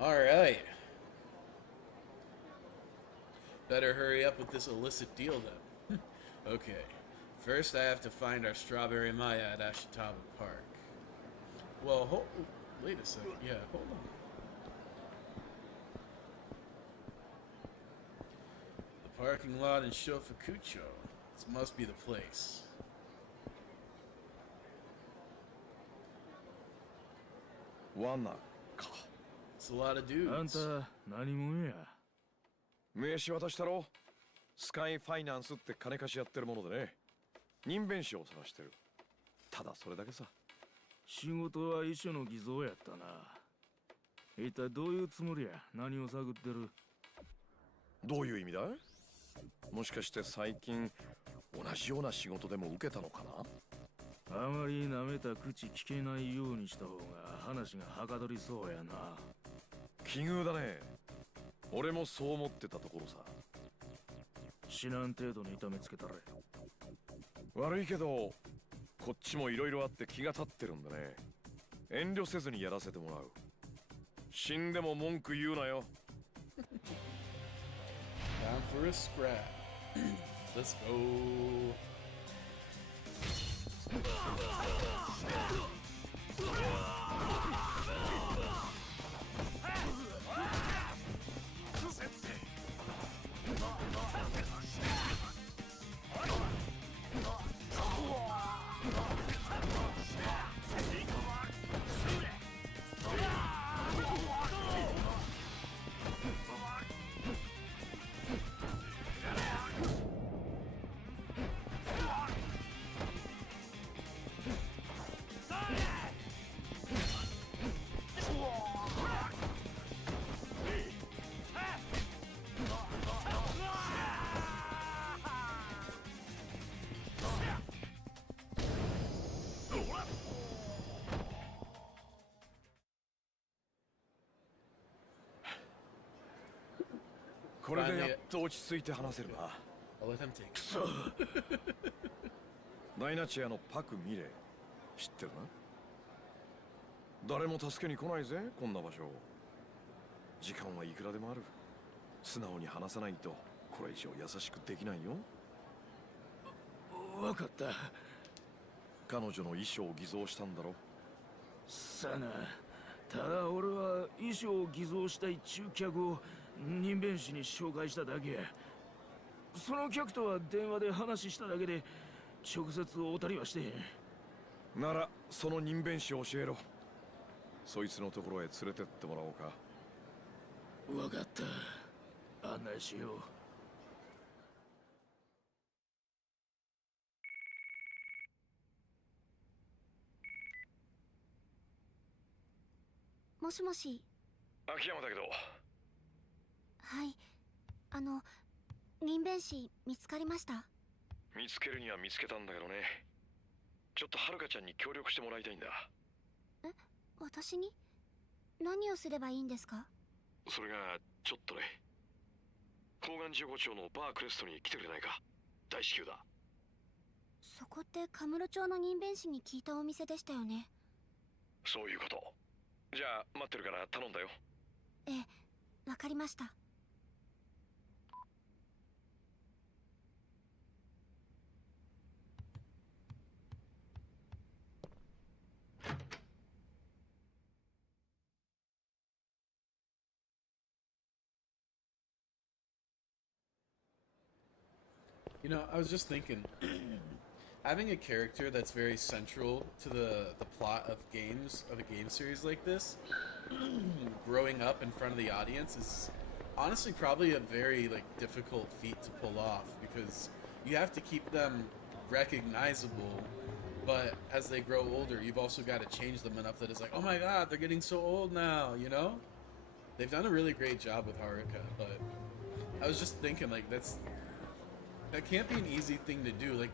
Alright. Better hurry up with this illicit deal then. Okay. First I have to find our Strawberry Maya at Ashitaba Park. Well, wait a second. Yeah, hold on. The parking lot in Shofukucho. This must be the place. It's a lot of dudes. あんた何者や。名刺渡したろ。スカイファイナンスって金貸しやってるものでね。人弁士を探してる。ただそれだけさ。仕事は遺書の偽造やったな。一体どういうつもりや。何を探ってる。どういう意味だ？もしかして最近同じような仕事でも受けたのかな？あまり舐めた口聞けないようにした方が話がはかどりそうやな。奇遇だね。俺もそう思ってたところさ。死なん程度に痛めつけたれ。悪いけどこっちもいろいろあって気が立ってるんだね。遠慮せずにやらせてもらう。死んでも文句言うなよ。Time for a scrap. Let's go.これでやっと落ち着いて話せるな。I'll let him take. ダイナチェアのパク・ミレイ。知ってるな。誰も助けに来ないぜ、こんな場所。時間はいくらでもある。素直に話さないとこれ以上優しくできないよ。わかった。彼女の衣装を偽造したんだろ。さあな。ただ俺は衣装を偽造したい中客を人弁士に紹介しただけや。その客とは電話で話しただけで直接会うたりはしてへん。ならその人弁士を教えろ。そいつのところへ連れてってもらおうか。わかった。案内しよう。もしもし。秋山だけど。はい。人弁士見つかりました？見つけるには見つけたんだけどね。ちょっとはるかちゃんに協力してもらいたいんだ。え、私に？何をすればいいんですか？それがちょっとね。高岩寺横丁のバークレストに来てくれないか。大至急だ。そこってカムロ町の人弁士に聞いたお店でしたよね。そういうこと。じゃあ待ってるから頼んだよ。ええ、わかりました。You know, I was just thinking, having a character that's very central to the plot of games, of a game series like this, growing up in front of the audience is honestly probably a very like difficult feat to pull off, because you have to keep them recognizable, but as they grow older, you've also got to change them enough that it's like, oh my god, they're getting so old now, you know? They've done a really great job with Haruka, but I was just thinking, like, that can't be an easy thing to do. Like,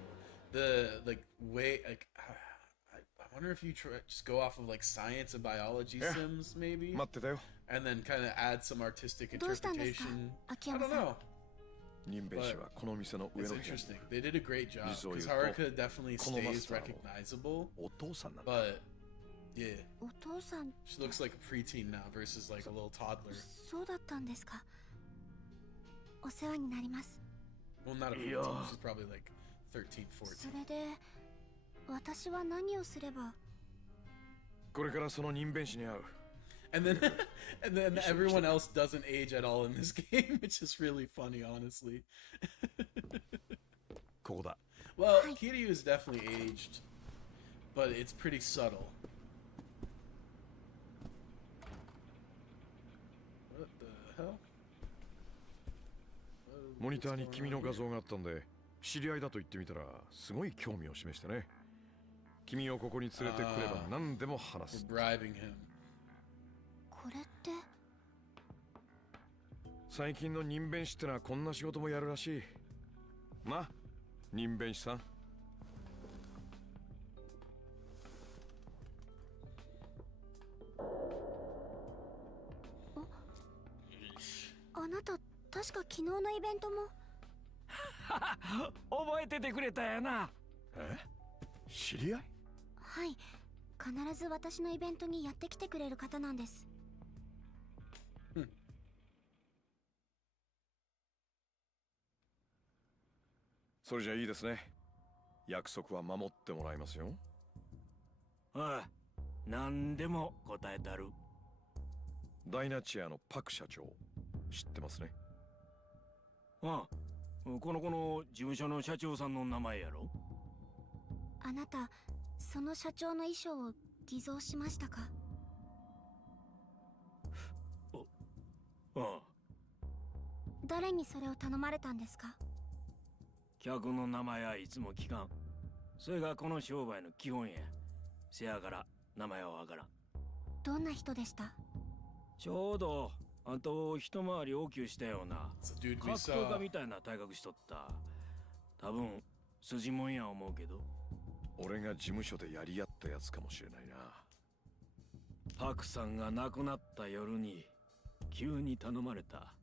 way, like, I wonder if you just go off of like science and biology sims, maybe, and then kind of add some artistic interpretation. I don't know. But it's interesting. They did a great job, because Haruka definitely stays recognizable. But yeah, she looks like a preteen now versus like a little toddler. そうだったんですか。お世話になります。Well, not a preteen. She's probably like 13, 14. それで私は何をすれば。これからその人弁士に会う。And then everyone else doesn't age at all in this game, which is really funny, honestly. ここだ。Well, Kiryu is definitely aged, but it's pretty subtle. What the hell? モニターに君の画像があったんで、知り合いだと言ってみたらすごい興味を示してね。君をここに連れてくれば何でも話す。これって。最近の人弁士ってのはこんな仕事もやるらしい。まあ、人弁士さん。あなた確か昨日のイベントも。覚えててくれたやな。え？知り合い？はい、必ず私のイベントにやってきてくれる方なんです。それじゃいいですね。約束は守ってもらいますよ。ああ、何でも答えたる。ダイナチアのパク社長、知ってますね。ああ、この子の事務所の社長さんの名前やろ。あなた、その社長の衣装を偽造しましたか？ああ。誰にそれを頼まれたんですか？客の名前はいつも聞かん。それがこの商売の基本や。せやから名前はわからん。どんな人でした？ちょうどあんたを一回り大きくしたような格闘家みたいな体格しとった。多分筋もんや思うけど。俺が事務所でやり合ったやつかもしれないな。パクさんが亡くなった夜に急に頼まれた。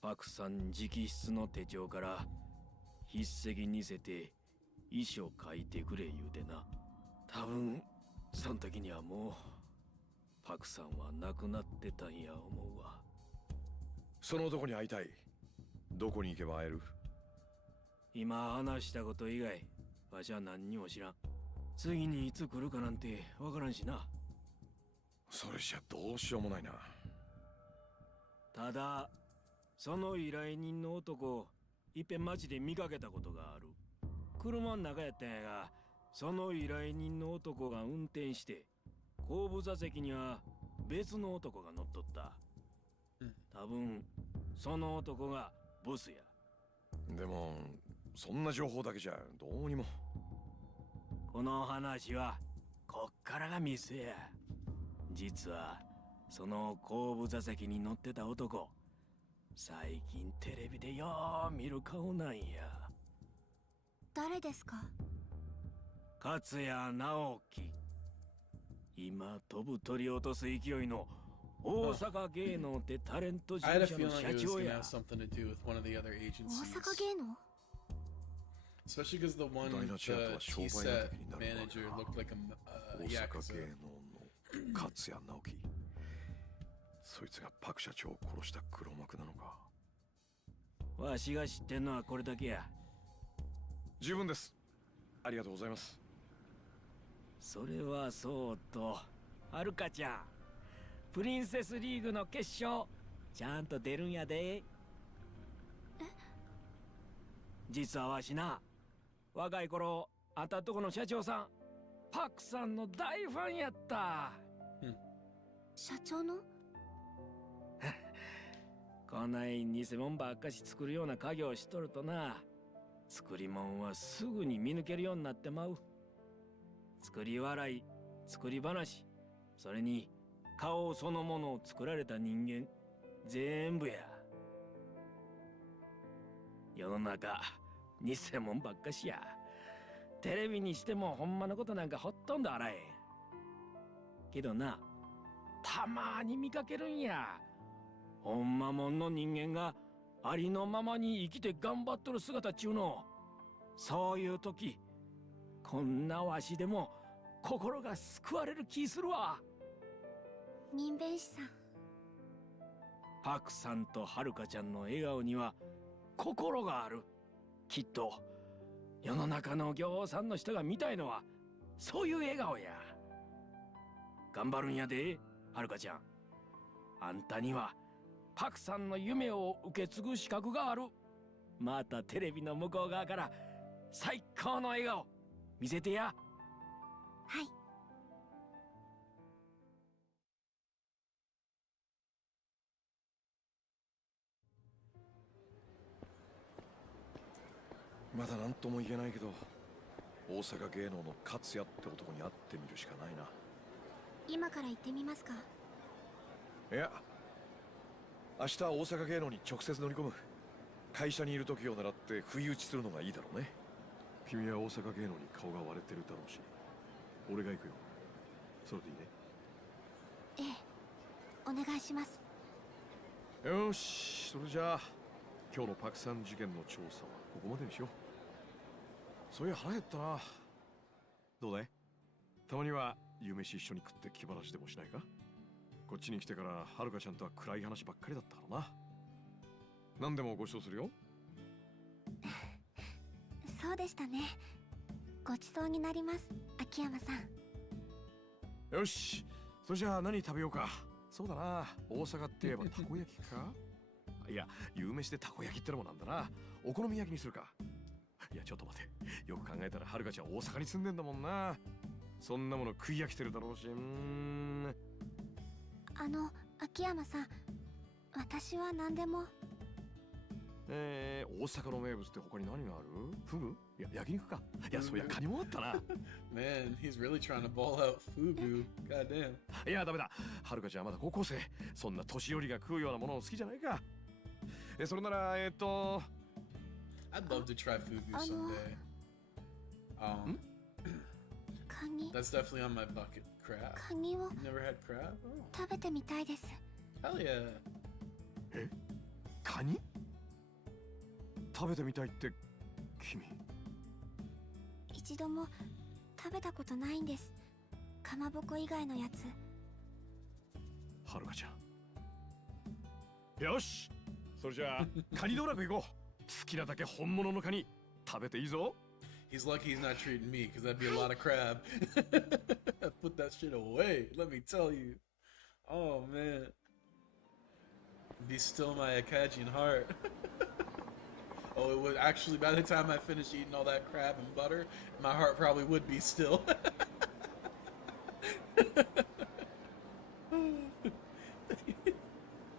パクさん直筆の手帳から筆跡にせて遺書書いてくれ言うてな。多分その時にはもうパクさんは亡くなってたんや思うわ。その男に会いたい。どこに行けば会える？今話したこと以外わしは何にも知らん。次にいつ来るかなんてわからんしな。それじゃどうしようもないな。ただその依頼人の男いっぺん街で見かけたことがある。車の中やったんやが、その依頼人の男が運転して後部座席には別の男が乗っとった。多分その男がボスや。でもそんな情報だけじゃどうにも。この話はこっからがミスや。実はその後部座席に乗ってた男、最近テレビでよう見る顔なんや。誰ですか？勝谷直樹。今飛ぶ鳥落とす勢いの大阪芸能ってタレント事 I had a 務所の feeling 社 it was 長 gonna や。 have something to do with one of the other 大 agencies. 阪芸能？ Especially because the one, the T-set manager looked like a 大阪 Yakuza. 芸能の勝谷直樹。そいつがパク社長を殺した黒幕なのか。わしが知ってんのはこれだけや。十分です。ありがとうございます。それはそうと、はるかちゃん、プリンセスリーグの決勝ちゃんと出るんやで。実はわしな、若い頃あんたとこの社長さんパクさんの大ファンやった。社長の？こない偽物ばっかし作るような家業をしとるとな、作り物はすぐに見抜けるようになってまう。作り笑い、作り話、それに顔そのものを作られた人間全部や。世の中偽物ばっかしや。テレビにしてもほんまのことなんかほとんどあらへん。けどな、たまに見かけるんや。ほんまもんの人間がありのままに生きて頑張っとる姿っちゅうの。そういう時、こんなわしでも心が救われる気するわ。人弁士さん。パクさんとはるかちゃんの笑顔には心がある。きっと世の中の行さんの人が見たいのはそういう笑顔や。頑張るんやで、はるかちゃん。あんたにはパクさんの夢を受け継ぐ資格がある。またテレビの向こう側から最高の笑顔見せてや。はい。まだ何とも言えないけど、大阪芸能の勝也って男に会ってみるしかないな。今から行ってみますか？いや、明日大阪芸能に直接乗り込む。会社にいる時を狙って不意打ちするのがいいだろうね。君は大阪芸能に顔が割れてるだろうし、俺が行くよ。それでいいね。ええ、お願いします。よし、それじゃあ今日のパクさん事件の調査はここまでにしよう。そういや腹減ったな。どうだい？たまには夕飯一緒に食って気晴らしでもしないか？こっちに来てからはるかちゃんとは暗い話ばっかりだったからな。何でもご馳走するよ。そうでしたね。ごちそうになります、秋山さん。よし、それじゃあ何食べようか。そうだな、大阪って言えばたこ焼きか。いや、夕飯でたこ焼きってのもなんだな。お好み焼きにするか。いや、ちょっと待て。よく考えたらはるかちゃん大阪に住んでんだもんな。そんなもの食い飽きてるだろうし。秋山さん、私は何でも。大阪の名物って他に何がある？フグ？いや、焼肉か。いや、そういや、カニもあったな。Man, he's really trying to ball out fugu. Goddamn. いや、ダメだ。はるかちゃんはまだ高校生。そんな年寄りが食うようなもの好きじゃないか。それなら、I'd love to try fugu someday. カニ。 That's definitely on my bucket. Crab. カニを Never had crab? Oh. 食べてみたいです。Hell yeah. え？カニ？食べてみたいって君。一度も食べたことないんです。かまぼこ以外のやつ。はるかちゃん。よし、それじゃあカニ道楽行こう。好きなだけ本物のカニ食べていいぞ。He's lucky he's not treating me, because that'd be a lot of crab. Put that shit away, let me tell you. Oh man. Be still my Akajian heart. Oh, it would actually, by the time I finish eating all that crab and butter, my heart probably would be still.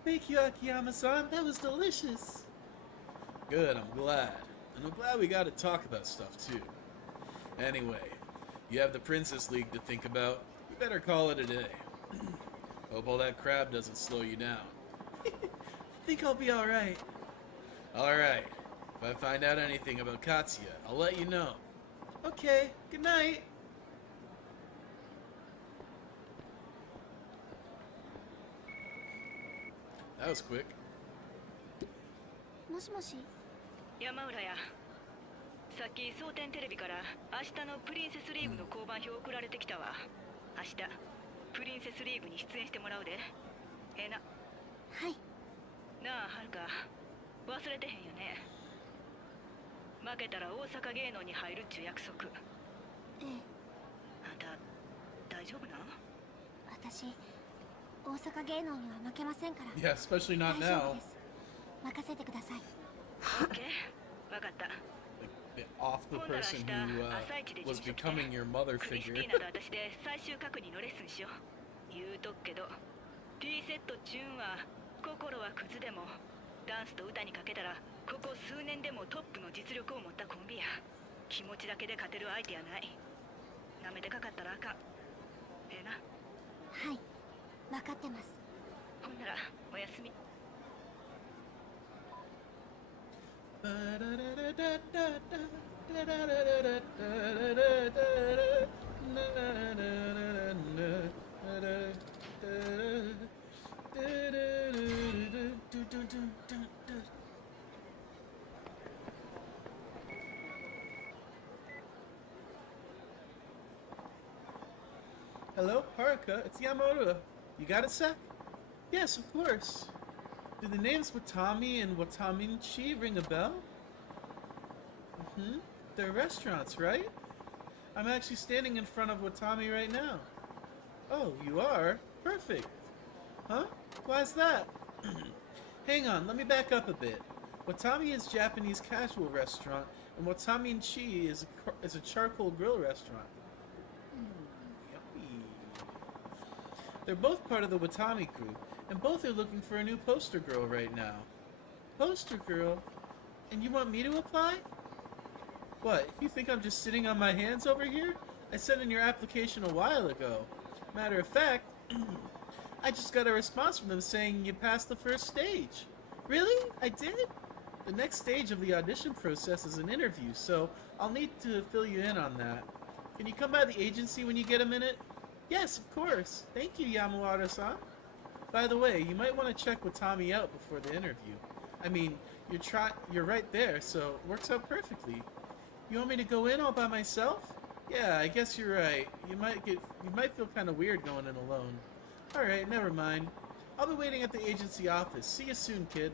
Thank you, Akiyama-san. That was delicious. Good, I'm glad. And I'm glad we got to talk about stuff, too. Anyway, you have the Princess League to think about. You better call it a day. Hope all that crab doesn't slow you down. I think I'll be alright. Alright. If I find out anything about Katsuya, I'll let you know. Okay, good night. That was quick. もしもし。山浦や。さっき蒼天テレビから明日のプリンセスリーグの交番表送られてきたわ。明日プリンセスリーグに出演してもらうで。ええな。はい。なあはるか、忘れてへんよね。負けたら大阪芸能に入るっちゅう約束。ええ。あんた大丈夫なん？私大阪芸能には負けませんから。Yeah, especially not 大丈 now. 夫です。任せてください。オッケー、わかった。 The awful person who was becoming your mother クリス figure. ティーナと私で最終確認のレッスンしよう。言うとくけど、T セットチューンは心はクズでもダンスと歌にかけたらここ数年でもトップの実力を持ったコンビや。気持ちだけで勝てる相手やない。なめてかかったらあかん。ええな。はい、分かってます。ほんならおやすみ。Hello, Haruka, it's Yamaura. You got a sec? Yes, of course. Do the names Watami and Wataminchi ring a bell? Mm-hmm. They're restaurants, right? I'm actually standing in front of Watami right now. Oh, you are? Perfect. Huh? Why's that? Hang on, let me back up a bit. Watami is Japanese casual restaurant, and Wataminchi is a charcoal grill restaurant. Yummy. They're both part of the Watami group, and both are looking for a new poster girl right now. Poster girl? And you want me to apply? What, you think I'm just sitting on my hands over here? I sent in your application a while ago. Matter of fact, I just got a response from them saying you passed the first stage. Really? I did? The next stage of the audition process is an interview, so I'll need to fill you in on that. Can you come by the agency when you get a minute? Yes, of course. Thank you, Yamawara-san. By the way, you might want to check Watami out before the interview. I mean, you're right there, so it works out perfectly. You want me to go in all by myself? Yeah, I guess you're right. You might feel kind of weird going in alone. All right, never mind. I'll be waiting at the agency office. See you soon, kid.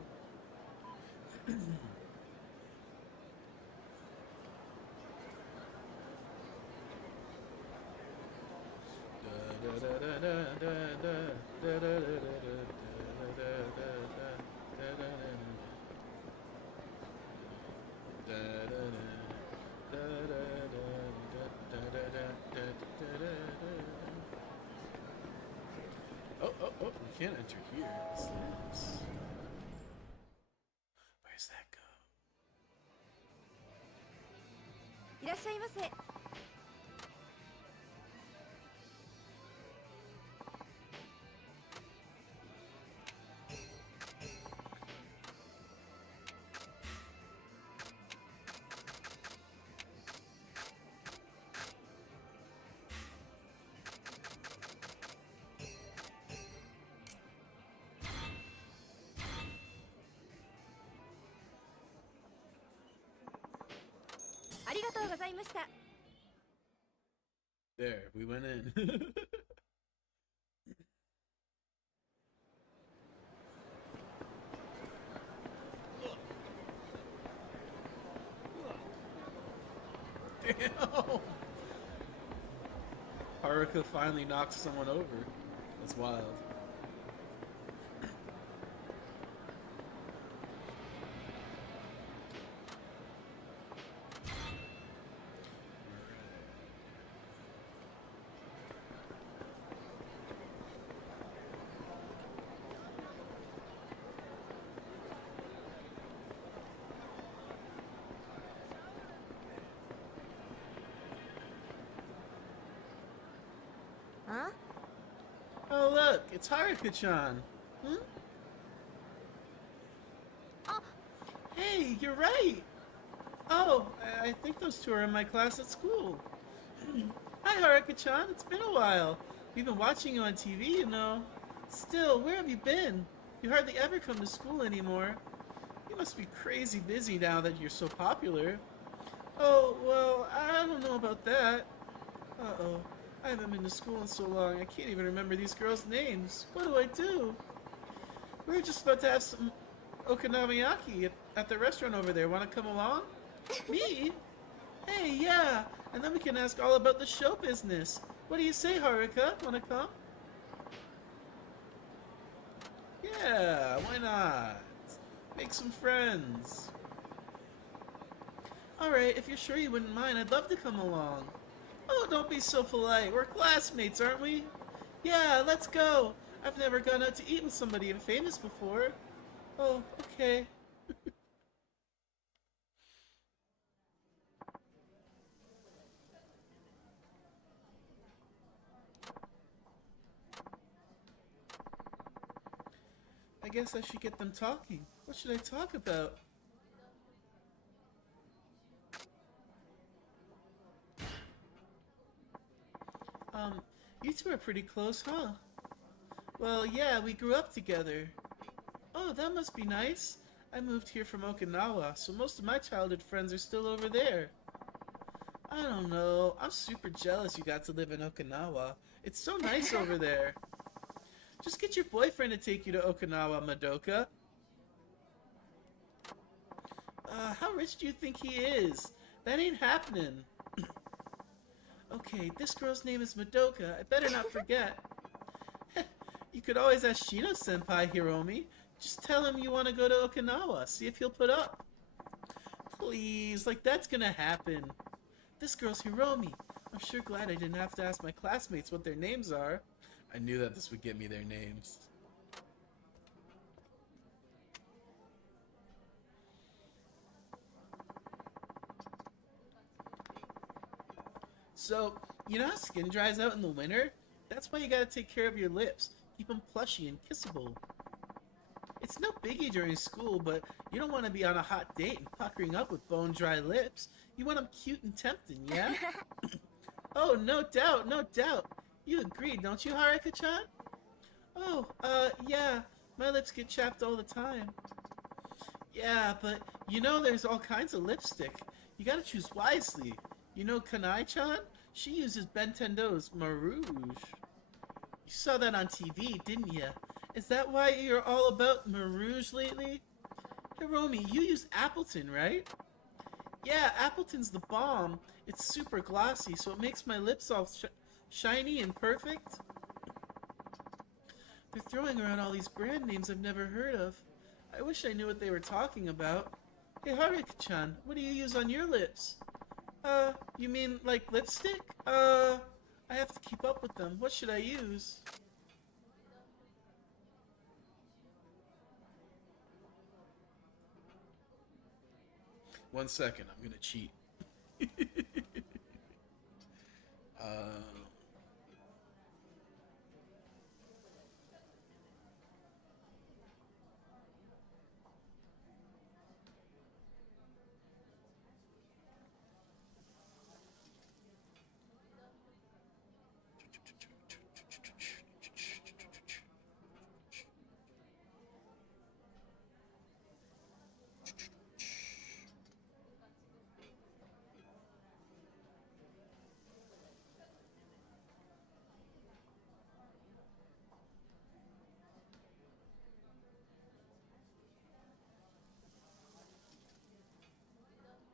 Oh, we can't enter here. What's this? Where's that go? いらっしゃいませ。ありがとうございました。 There, we went in. Damn. Haruka finally knocked someone over. That's wild. Huh? Oh look, it's Haruka-chan. Hmm? Oh. Hey, you're right. Oh, I think those two are in my class at school. Hi Haruka-chan, it's been a while. We've been watching you on TV, you know. Still, where have you been? You hardly ever come to school anymore. You must be crazy busy now that you're so popular. Oh, well, I don't know about that. Uh-oh. I haven't been to school in so long, I can't even remember these girls' names. What do I do? We were just about to have some okonomiyaki at the restaurant over there. Want to come along? Me? Hey, yeah. And then we can ask all about the show business. What do you say, Haruka? Want to come? Yeah, why not? Make some friends. Alright, if you're sure you wouldn't mind, I'd love to come along. Oh, don't be so polite. We're classmates, aren't we? Yeah, let's go. I've never gone out to eat with somebody famous before. Oh, okay. I guess I should get them talking. What should I talk about? You two are pretty close, huh? Well, yeah, we grew up together. Oh, that must be nice. I moved here from Okinawa, so most of my childhood friends are still over there. I don't know. I'm super jealous you got to live in Okinawa. It's so nice over there. Just get your boyfriend to take you to Okinawa, Madoka. How rich do you think he is? That ain't happening. Okay, this girl's name is Madoka. I better not forget. You could always ask Shino-senpai, Hiromi. Just tell him you want to go to Okinawa. See if he'll put up. Please, like that's gonna happen. This girl's Hiromi. I'm sure glad I didn't have to ask my classmates what their names are. I knew that this would get me their names. So, you know how skin dries out in the winter? That's why you gotta take care of your lips. Keep them plushy and kissable. It's no biggie during school, but you don't want to be on a hot date and puckering up with bone-dry lips. You want them cute and tempting, yeah? Oh, no doubt, no doubt. You agree, don't you, Haruka-chan? Oh, yeah. My lips get chapped all the time. Yeah, but you know there's all kinds of lipstick. You gotta choose wisely. You know Kanai-chan? She uses Bentendo's Marouge. You saw that on TV, didn't ya? Is that why you're all about Marouge lately? Hiromi, you use Appleton, right? Yeah, Appleton's the bomb. It's super glossy, so it makes my lips all shiny and perfect. They're throwing around all these brand names I've never heard of. I wish I knew what they were talking about. Hey Haruka-chan, what do you use on your lips? You mean like lipstick? I have to keep up with them. What should I use? One second, I'm gonna cheat.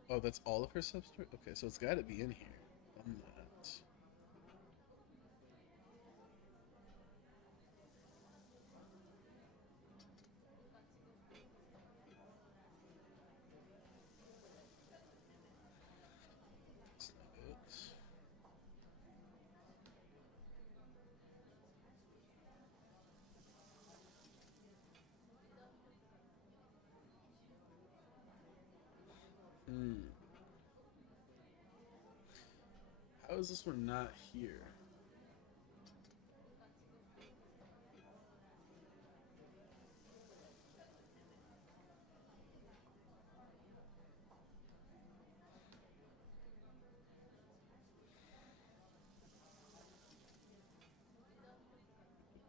Oh, that's all of her sub-story? Okay, so it's gotta be in here. On that. That's not it. How is this one not here?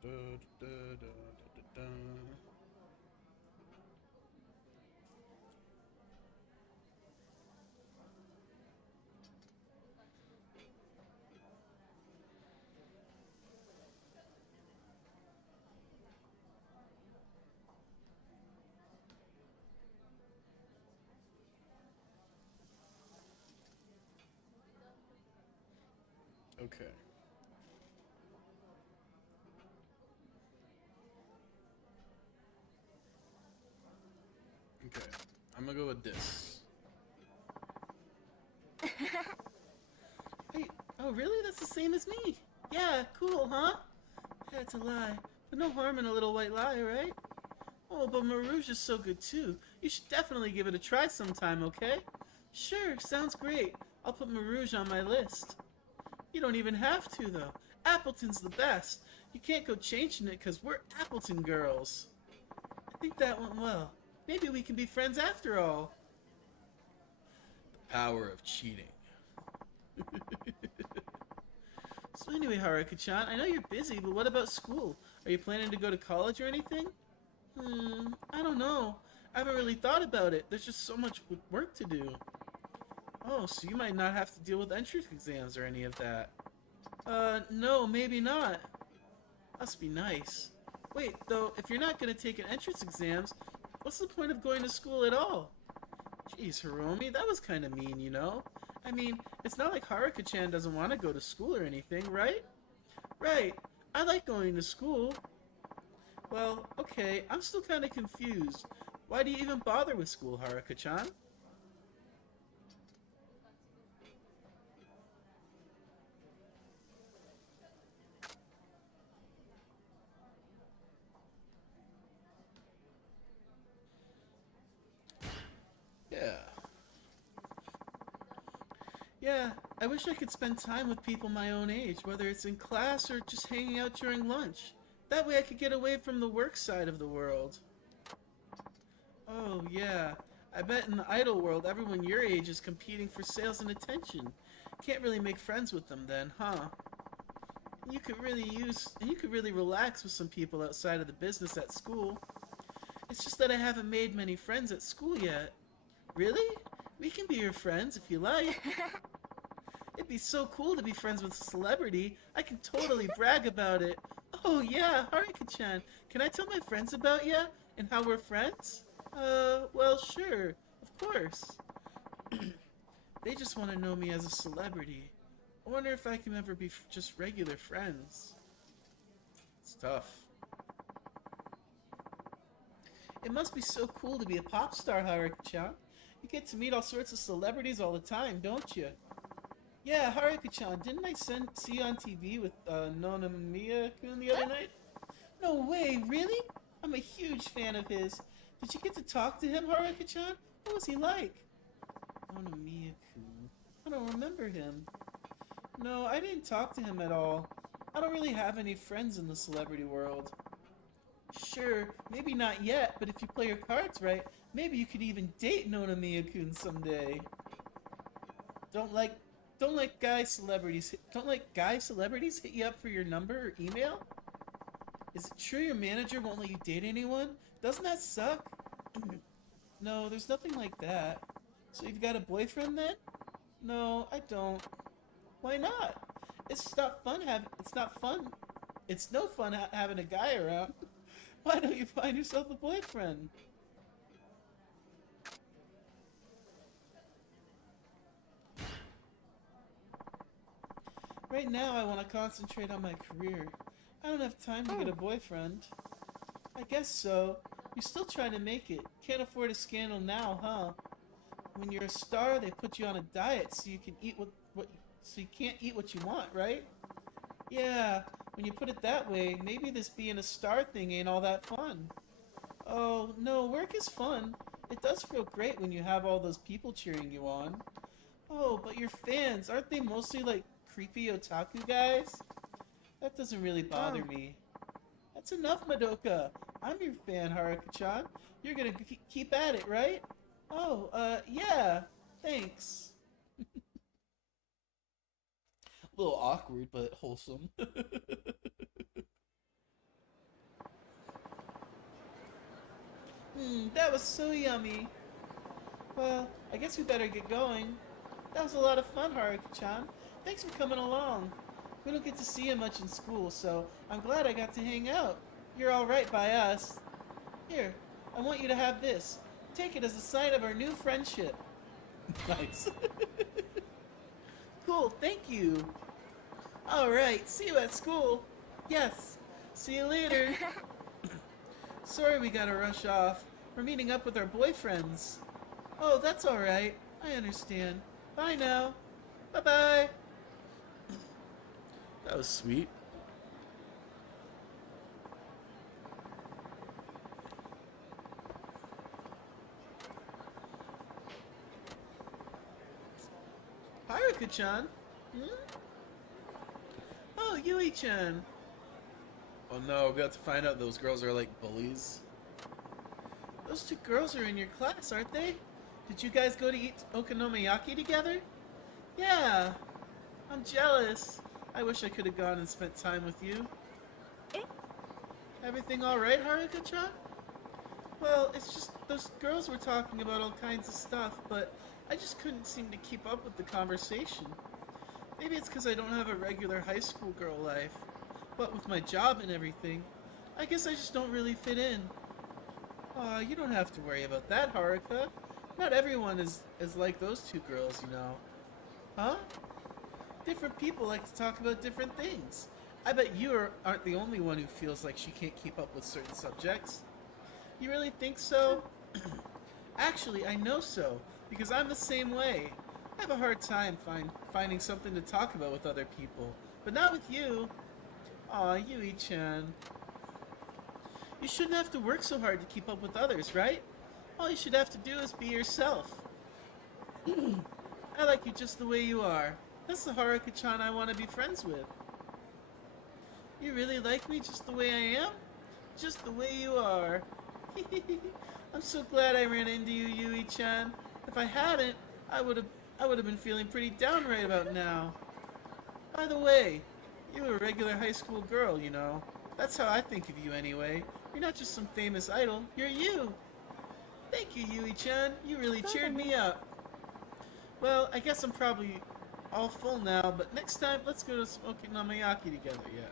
Da, da, da, da, da, da. Okay. Okay. I'm gonna go with this. Hey, oh really? That's the same as me. Yeah, cool, huh? Had to lie. But no harm in a little white lie, right? Oh, but Marouge is so good too. You should definitely give it a try sometime, okay? Sure, sounds great. I'll put Marouge on my list. You don't even have to, though. Appleton's the best. You can't go changing it because we're Appleton girls. I think that went well. Maybe we can be friends after all. The power of cheating. So anyway, Haruka-chan, I know you're busy, but what about school? Are you planning to go to college or anything? I don't know. I haven't really thought about it. There's just so much work to do. Oh, so you might not have to deal with entrance exams or any of that. No, maybe not. Must be nice. Wait, though, if you're not going to take an entrance exams, what's the point of going to school at all? Jeez, Hiromi, that was kind of mean, you know? I mean, it's not like Haruka-chan doesn't want to go to school or anything, right? Right. I like going to school. Well, okay, I'm still kind of confused. Why do you even bother with school, Haruka-chan? Yeah, I wish I could spend time with people my own age, whether it's in class or just hanging out during lunch. That way I could get away from the work side of the world. Oh, yeah. I bet in the idol world, everyone your age is competing for sales and attention. Can't really make friends with them then, huh? You could really relax with some people outside of the business at school. It's just that I haven't made many friends at school yet. Really? We can be your friends if you like. It'd be so cool to be friends with a celebrity. I can totally brag about it. Oh yeah, Haruka-chan, can I tell my friends about ya and how we're friends? Well, sure, of course. They just want to know me as a celebrity. I wonder if I can ever be just regular friends. It's tough. It must be so cool to be a pop star, Haruka-chan. You get to meet all sorts of celebrities all the time, don't you? Yeah, Haruka-chan, didn't I see you on TV with Nonomiya-kun the other night? No way, really? I'm a huge fan of his. Did you get to talk to him, Haruka-chan? What was he like? Nonomiya-kun. I don't remember him. No, I didn't talk to him at all. I don't really have any friends in the celebrity world. Sure, maybe not yet, but if you play your cards right, maybe you could even date Nonomiya-kun someday. Don't let guy celebrities hit you up for your number or email? Is it true your manager won't let you date anyone? Doesn't that suck? No, there's nothing like that. So you've got a boyfriend then? No, I don't. Why not? It's not fun It's no fun having a guy around. Why don't you find yourself a boyfriend? Right now, I want to concentrate on my career. I don't have time to get a boyfriend. I guess so. You're still trying to make it. Can't afford a scandal now, huh? When you're a star, they put you on a diet so you can eat so you can't eat what you want, right? Yeah, when you put it that way, maybe this being a star thing ain't all that fun. Oh, no, work is fun. It does feel great when you have all those people cheering you on. Oh, but your fans, aren't they mostly like creepy otaku guys? That doesn't really bother me. That's enough, Madoka. I'm your fan, Haruka-chan. You're gonna keep at it, right? Oh, yeah. Thanks. A little awkward, but wholesome. That was so yummy. Well, I guess we better get going. That was a lot of fun, Haruka-chan. Thanks for coming along. We don't get to see you much in school, so I'm glad I got to hang out. You're all right by us. Here, I want you to have this. Take it as a sign of our new friendship. Nice. Cool, thank you. All right, see you at school. Yes, see you later. Sorry we gotta rush off. We're meeting up with our boyfriends. Oh, that's all right. I understand. Bye now. Bye-bye. That was sweet. Haruka-chan? Oh, Yui-chan. Oh no, we got to find out those girls are like bullies. Those two girls are in your class, aren't they? Did you guys go to eat okonomiyaki together? Yeah. I'm jealous. I wish I could have gone and spent time with you. Everything alright, Haruka-chan? Well, it's just those girls were talking about all kinds of stuff, but I just couldn't seem to keep up with the conversation. Maybe it's because I don't have a regular high school girl life. But with my job and everything, I guess I just don't really fit in. Aw, you don't have to worry about that, Haruka. Not everyone is like those two girls, you know. Huh? Different people like to talk about different things. I bet you aren't the only one who feels like she can't keep up with certain subjects. You really think so? Actually, I know so, because I'm the same way. I have a hard time finding something to talk about with other people, but not with you. Aw, Yui-chan. You shouldn't have to work so hard to keep up with others, right? All you should have to do is be yourself. I like you just the way you are. That's the Haruka-chan I want to be friends with. You really like me just the way I am? Just the way you are. I'm so glad I ran into you, Yui-chan. If I hadn't, I would have been feeling pretty down right about now. By the way, you were a regular high school girl, you know. That's how I think of you anyway. You're not just some famous idol, you're you. Thank you, Yui-chan. You really cheered me up. Well, I guess I'm probably all full now, but next time, let's go to smoking namayaki together, yeah.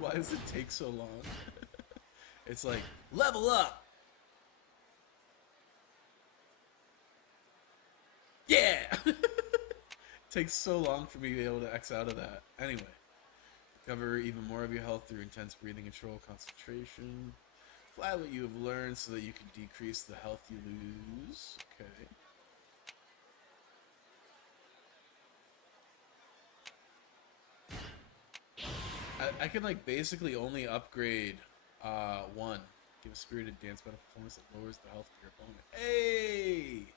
Why does it take so long? It's like, level up! Yeah! Takes so long for me to be able to X out of that. Anyway, cover even more of your health through intense breathing control, concentration. Apply what you have learned so that you can decrease the health you lose. Okay. I can like basically only upgrade one. Give a spirited dance battle performance that lowers the health of your opponent. Hey!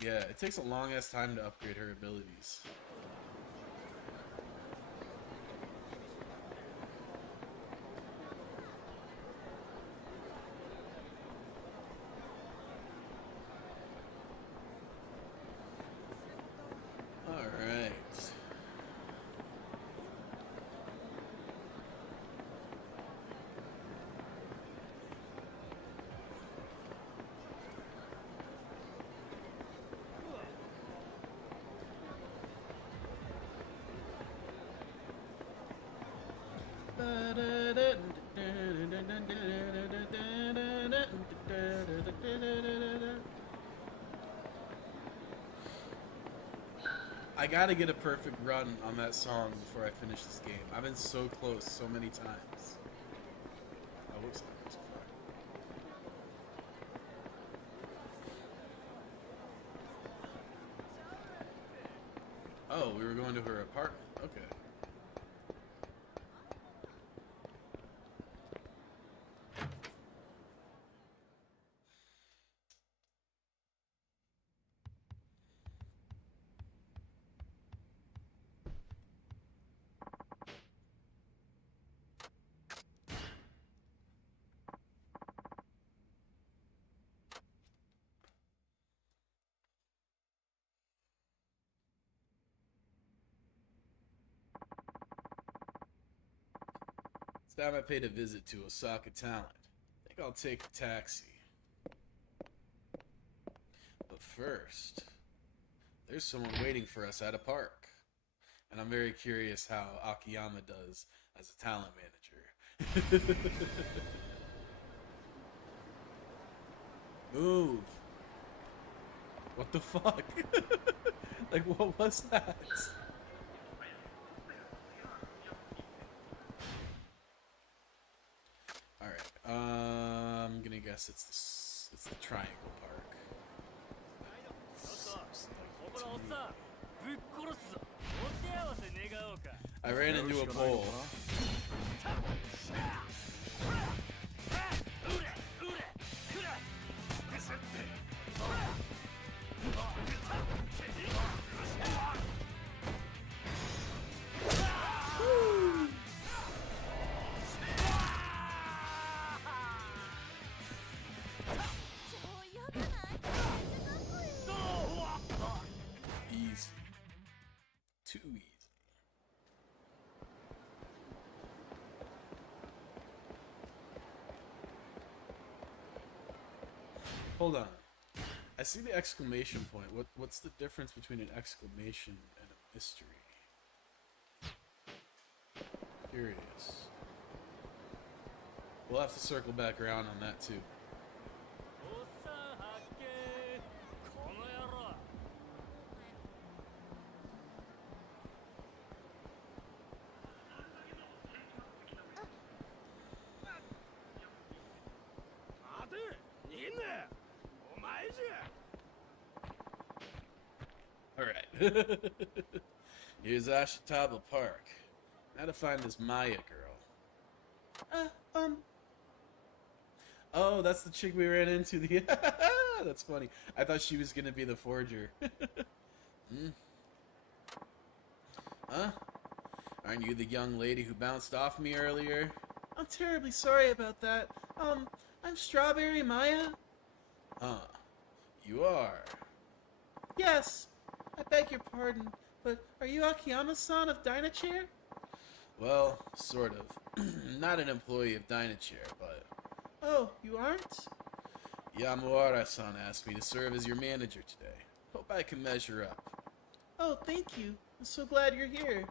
Yeah, it takes a long ass time to upgrade her abilities. Alright. I gotta get a perfect run on that song before I finish this game. I've been so close so many times. Oh, whoops, I went too far. Oh, we were going to her apartment. Okay. It's time I paid a visit to Osaka Talent. I think I'll take a taxi. But first, there's someone waiting for us at a park. And I'm very curious how Akiyama does as a talent manager. Move. What the fuck? Like, what was that? I'm gonna guess it's the Triangle Park. I ran into a pole. Easy. Too easy. Hold on. I see the exclamation point. What's the difference between an exclamation and a mystery? Curious. We'll have to circle back around on that too. Alright. Here's Ashitaba Park. Now to find this Maya girl. Oh, that's the chick we ran into. That's funny. I thought she was gonna be the forger. Huh? Aren't you the young lady who bounced off me earlier? I'm terribly sorry about that. I'm Strawberry Maya. Huh. You are. Yes. I beg your pardon, but are you Akiyama-san of Dynachair? Well, sort of. Not an employee of Dynachair, but... Oh, you aren't? Yamuara-san asked me to serve as your manager today. Hope I can measure up. Oh, thank you. I'm so glad you're here.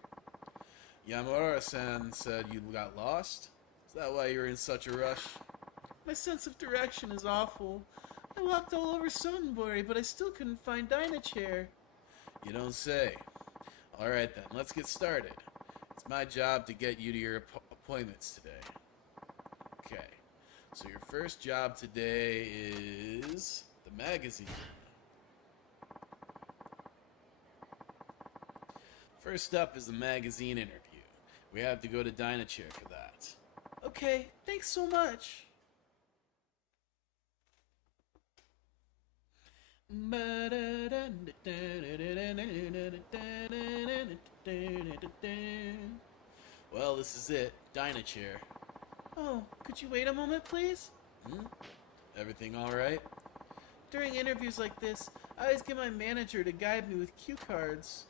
Yamuara-san said you got lost? Is that why you're in such a rush? My sense of direction is awful. I walked all over Sotenbori, but I still couldn't find Dynachair. You don't say. Alright then, let's get started. It's my job to get you to your appointments today. Okay, so your first job today is the magazine. First up is the magazine interview. We have to go to Dynachair for that. Okay, thanks so much. Well, this is it. Dynachair. Oh, could you wait a moment, please? Everything alright? During interviews like this, I always get my manager to guide me with cue cards.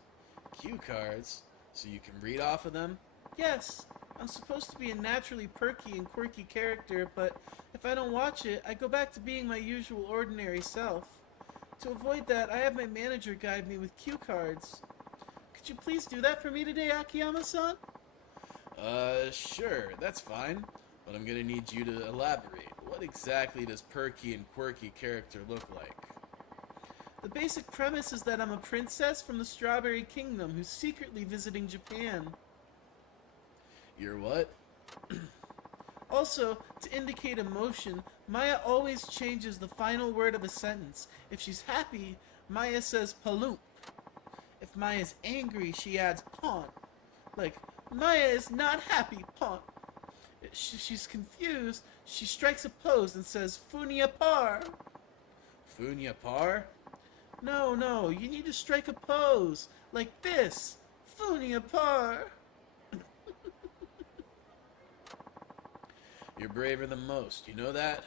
Cue cards? So you can read off of them? Yes. I'm supposed to be a naturally perky and quirky character, but if I don't watch it, I go back to being my usual ordinary self. To avoid that, I have my manager guide me with cue cards. Could you please do that for me today, Akiyama-san? Sure, that's fine. But I'm gonna need you to elaborate. What exactly does perky and quirky character look like? The basic premise is that I'm a princess from the Strawberry Kingdom who's secretly visiting Japan. You're what? Also, to indicate emotion, Maya always changes the final word of a sentence. If she's happy, Maya says paloop. If Maya's angry, she adds pawn. Like, Maya is not happy, pawn. She's confused, she strikes a pose and says funia par. Funya par? No, you need to strike a pose. Like this. Funia par. You're braver than most, you know that?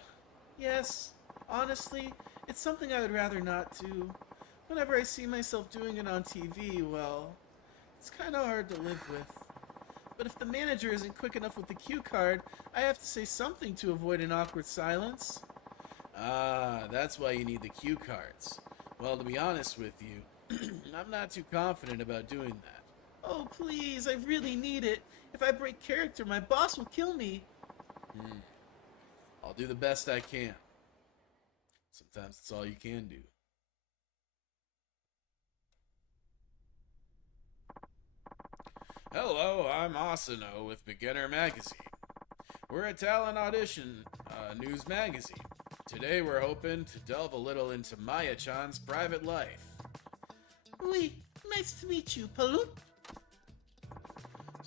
Yes, honestly, it's something I would rather not do. Whenever I see myself doing it on TV, well, it's kinda hard to live with. But if the manager isn't quick enough with the cue card, I have to say something to avoid an awkward silence. Ah, that's why you need the cue cards. Well, to be honest with you, I'm not too confident about doing that. Oh, please, I really need it. If I break character, my boss will kill me. I'll do the best I can. Sometimes it's all you can do. Hello, I'm Asano with Beginner Magazine. We're a talent audition news magazine. Today we're hoping to delve a little into Maya-chan's private life. Oui, nice to meet you, Paloop.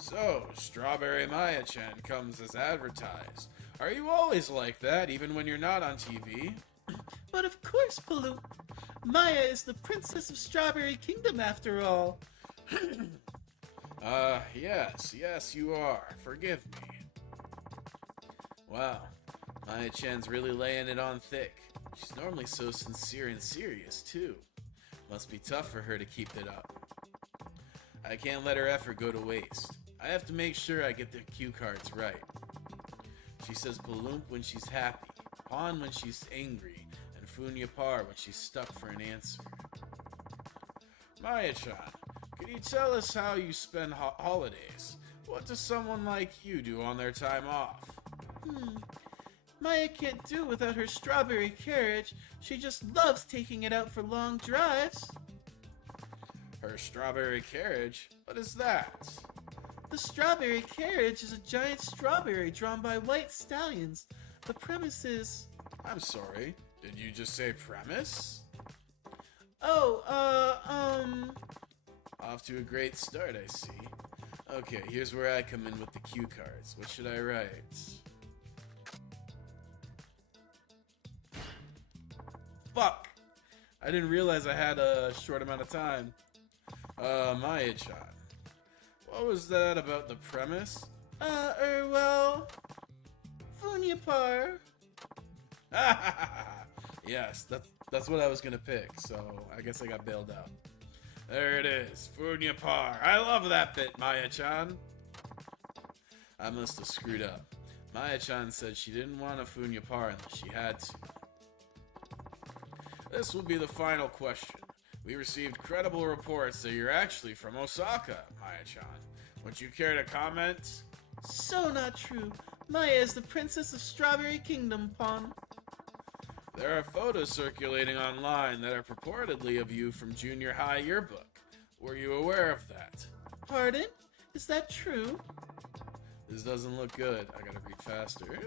So, Strawberry Maya-chan comes as advertised. Are you always like that, even when you're not on TV? But of course, Paloop. Maya is the princess of Strawberry Kingdom after all. Yes, you are. Forgive me. Wow, Maya-chan's really laying it on thick. She's normally so sincere and serious, too. Must be tough for her to keep it up. I can't let her effort go to waste. I have to make sure I get the cue cards right. She says Paloomp when she's happy, Pawn when she's angry, and Funya Par when she's stuck for an answer. Maya-chan, could you tell us how you spend holidays? What does someone like you do on their time off? Maya can't do without her strawberry carriage. She just loves taking it out for long drives. Her strawberry carriage? What is that? The strawberry carriage is a giant strawberry drawn by white stallions. The premise is... I'm sorry, did you just say premise? Off to a great start, I see. Okay, here's where I come in with the cue cards. What should I write? Fuck! I didn't realize I had a short amount of time. Maya-chan. What was that about the premise? Well... Funya Par. Yes, that's what I was gonna pick, so I guess I got bailed out. There it is, Funya Par. I love that bit, Maya-chan. I must have screwed up. Maya-chan said she didn't want a Funya Par unless she had to. This will be the final question. We received credible reports that you're actually from Osaka, Maya-chan. Would you care to comment? So not true. Maya is the princess of Strawberry Kingdom, Pawn. There are photos circulating online that are purportedly of you from junior high yearbook. Were you aware of that? Pardon? Is that true? This doesn't look good. I gotta read faster.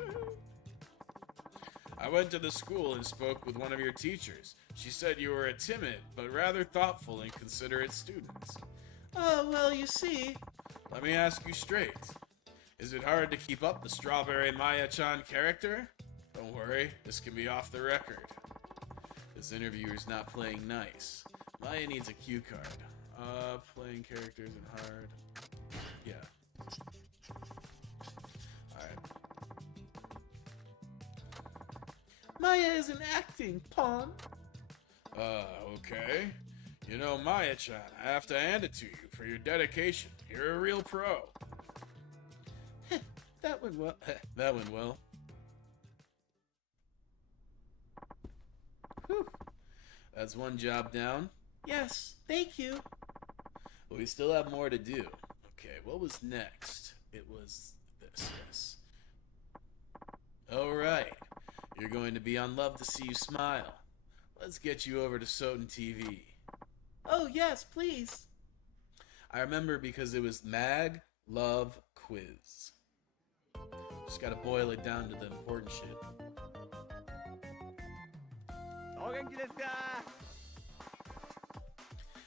I went to the school and spoke with one of your teachers. She said you were a timid, but rather thoughtful and considerate student. Oh, well, you see... Let me ask you straight. Is it hard to keep up the Strawberry Maya-chan character? Don't worry, this can be off the record. This interviewer's not playing nice. Maya needs a cue card. Playing characters in hard. Yeah. Alright. Maya isn't acting, Pawn. Okay. You know, Maya-chan, I have to hand it to you for your dedication. You're a real pro. That went well. That went well. Whew. That's one job down. Yes, thank you. But we still have more to do. Okay, what was next? It was this, yes. Alright. You're going to be on Love to See You Smile. let's get you over to Soten TV. Oh, yes, please. I remember because it was Mag Love Quiz. Just gotta boil it down to the important shit.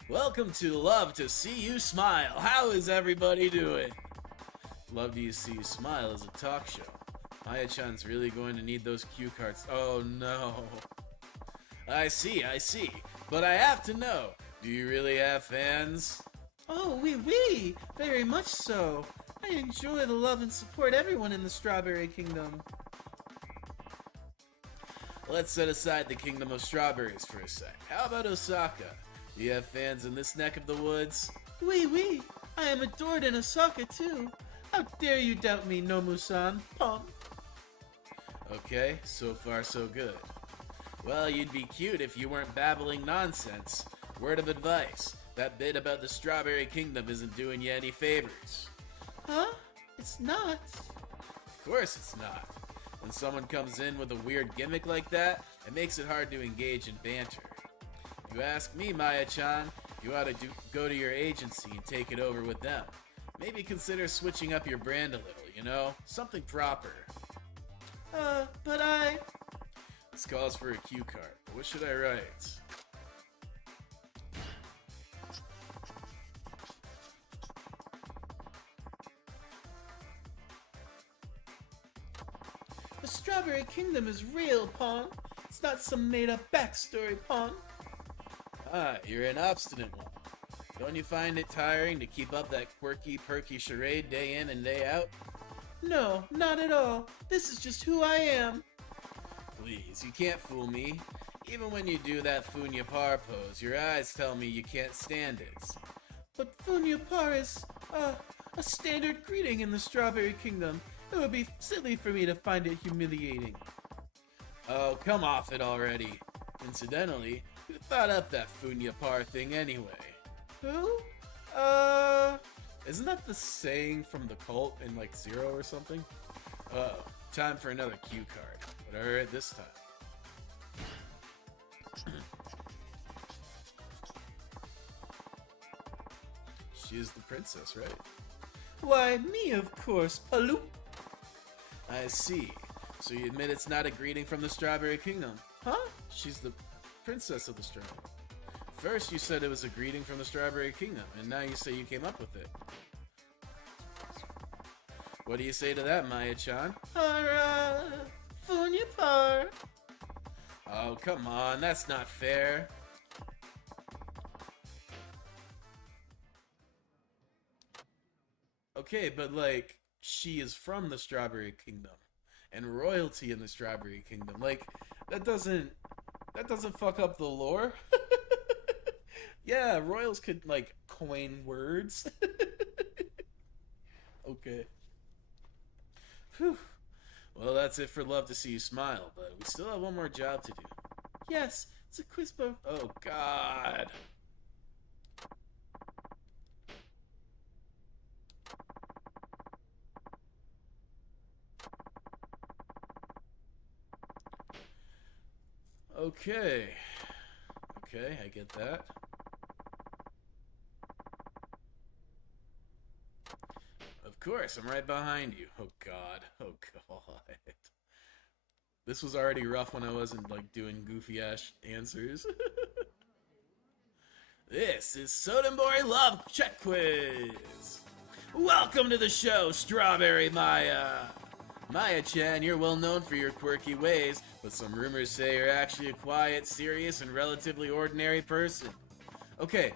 Welcome to Love to See You Smile. How is everybody doing? Love to See You Smile is a talk show. Maya-chan's really going to need those cue cards. Oh no. I see. But I have to know, do you really have fans? Oh, oui, very much so. I enjoy the love and support everyone in the Strawberry Kingdom. Let's set aside the Kingdom of Strawberries for a sec. How about Osaka? Do you have fans in this neck of the woods? Oui, I am adored in Osaka too. How dare you doubt me, Nomu-san? Pom. Okay, so far so good. Well, you'd be cute if you weren't babbling nonsense. Word of advice, that bit about the Strawberry Kingdom isn't doing you any favors. Huh? It's not. Of course it's not. When someone comes in with a weird gimmick like that, it makes it hard to engage in banter. If you ask me, Maya-chan, you ought to go to your agency and take it over with them. Maybe consider switching up your brand a little, you know? Something proper. But I... This calls for a cue card. What should I write? The Strawberry Kingdom is real, Pawn. It's not some made-up backstory, Pawn. Ah, you're an obstinate one. Don't you find it tiring to keep up that quirky, perky charade day in and day out? No, not at all. This is just who I am. Please, you can't fool me. Even when you do that Funya Par pose, your eyes tell me you can't stand it. But Funya Par is, a standard greeting in the Strawberry Kingdom. It would be silly for me to find it humiliating. Oh, come off it already. Incidentally, who thought up that Funya Par thing anyway? Who? Isn't that the saying from the cult in like Zero or something? Uh-oh, time for another cue card. What do I write this time? She is the princess, right? Why, me of course, Paloo. I see. So you admit it's not a greeting from the Strawberry Kingdom? Huh? She's the princess of the Strawberry. First you said it was a greeting from the Strawberry Kingdom, and now you say you came up with it. What do you say to that, Maya-chan? Funya Par. Oh, come on, that's not fair. Okay, but like, she is from the Strawberry Kingdom, and royalty in the Strawberry Kingdom. Like, that doesn't fuck up the lore. Yeah, royals could, like, coin words. Okay. Whew. Well, that's it for Love to See You Smile, but we still have one more job to do. Yes, it's a quiz book. Oh, God. Okay. Okay, I get that. Of course, I'm right behind you. Oh God. Oh God. This was already rough when I wasn't like doing goofy ass answers. This is Sotenbori Love Check Quiz. Welcome to the show, Strawberry Maya. Maya-chan, you're well known for your quirky ways, but some rumors say you're actually a quiet, serious, and relatively ordinary person. Okay,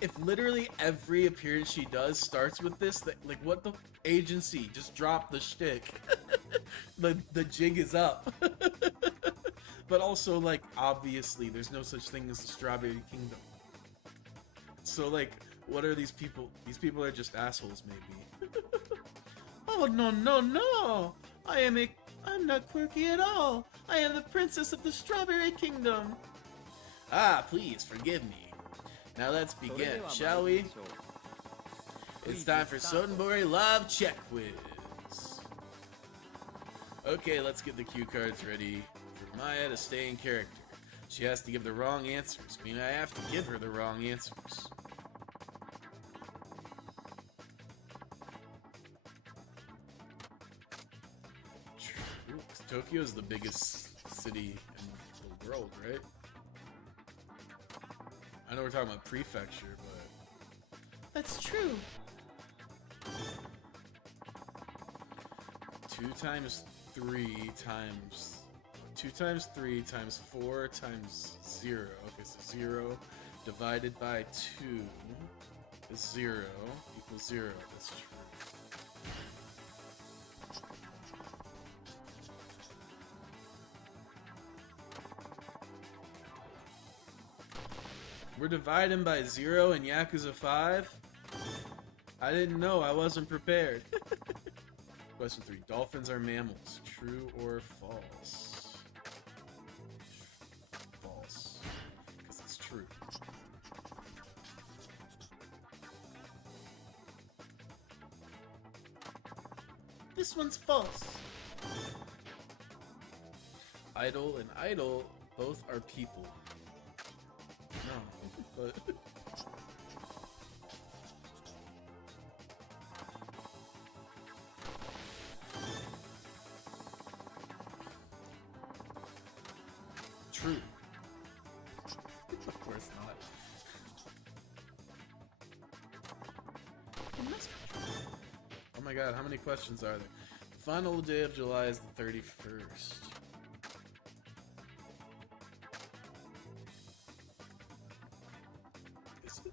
if literally every appearance she does starts with this, like, what the agency? Just drop the shtick. The jig is up. But also, like, obviously, there's no such thing as the Strawberry Kingdom. So, like, what are these people? These people are just assholes, maybe. Oh, no. I'm not quirky at all. I am the princess of the Strawberry Kingdom. Ah, please, forgive me. Now let's begin, shall we? It's time for Sotenbori Love Check Quiz. Okay, let's get the cue cards ready for Maya to stay in character. She has to give the wrong answers, meaning I have to give her the wrong answers. True, 'cause Tokyo's the biggest city in the world, right? I know we're talking about prefecture, but... That's true. 2 times 3 times... 2 times 3 times 4 times 0. Okay, so 0 divided by 2 is 0 equals 0. That's true. We're dividing by 0 in Yakuza 5? I didn't know. I wasn't prepared. Question 3. Dolphins are mammals. True or false? False. Because it's true. This one's false. Idol and idol both are people. No, but... True. Of course not. It must be true. Oh my god, how many questions are there? The final day of July is the 31st. Is it?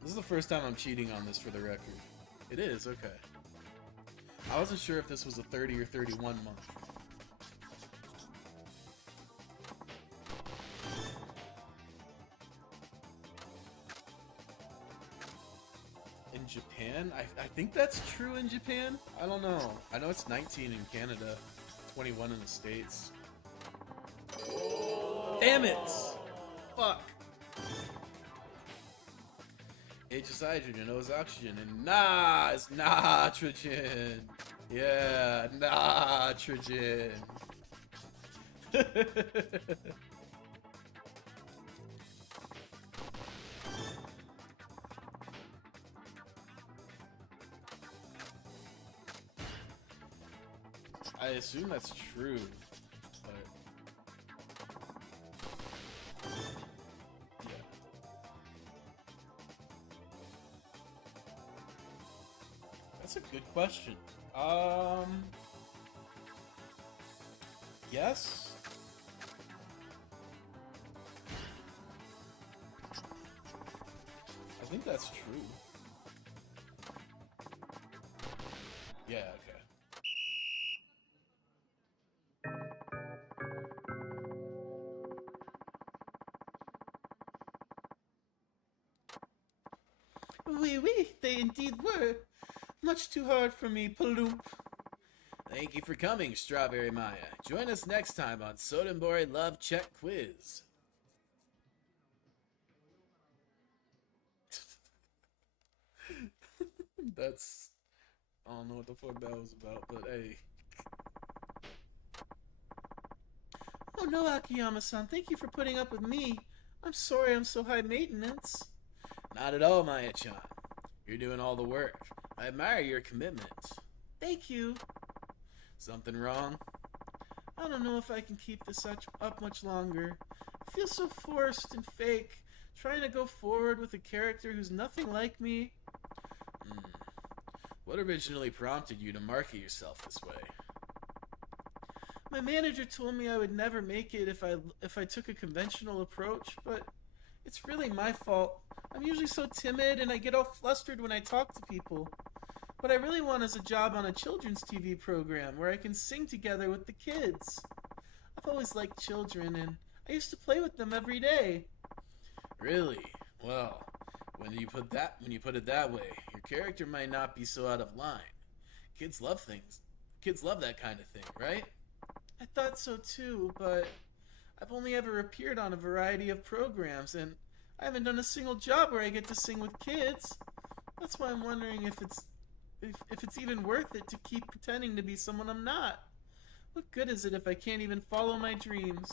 This is the first time I'm cheating on this for the record. It is, okay. I wasn't sure if this was a 30 or 31 month. In Japan? I think that's true in Japan? I don't know. I know it's 19 in Canada, 21 in the States. Damn it! Fuck. H is hydrogen, O is oxygen, and nah is nitrogen. Yeah, nitrogen. I assume that's true, but yeah. That's a good question. Yes. I think that's true. Yeah, okay. Oui, they indeed were. Much too hard for me, Paloop. Thank you for coming, Strawberry Maya. Join us next time on Sodenbori Love Check Quiz. That's... I don't know what the fuck that was about, but hey. Oh no, Akiyama-san, thank you for putting up with me. I'm sorry I'm so high maintenance. Not at all, Maya-chan. You're doing all the work. I admire your commitment. Thank you. Something wrong? I don't know if I can keep this up much longer. I feel so forced and fake, trying to go forward with a character who's nothing like me. What originally prompted you to market yourself this way? My manager told me I would never make it if I took a conventional approach, but it's really my fault. I'm usually so timid and I get all flustered when I talk to people. What I really want is a job on a children's TV program where I can sing together with the kids. I've always liked children and I used to play with them every day. Really? Well, when you put it that way, your character might not be so out of line. Kids love things. Kids love that kind of thing, right? I thought so too, but I've only ever appeared on a variety of programs and I haven't done a single job where I get to sing with kids. That's why I'm wondering if it's even worth it to keep pretending to be someone I'm not. What good is it if I can't even follow my dreams?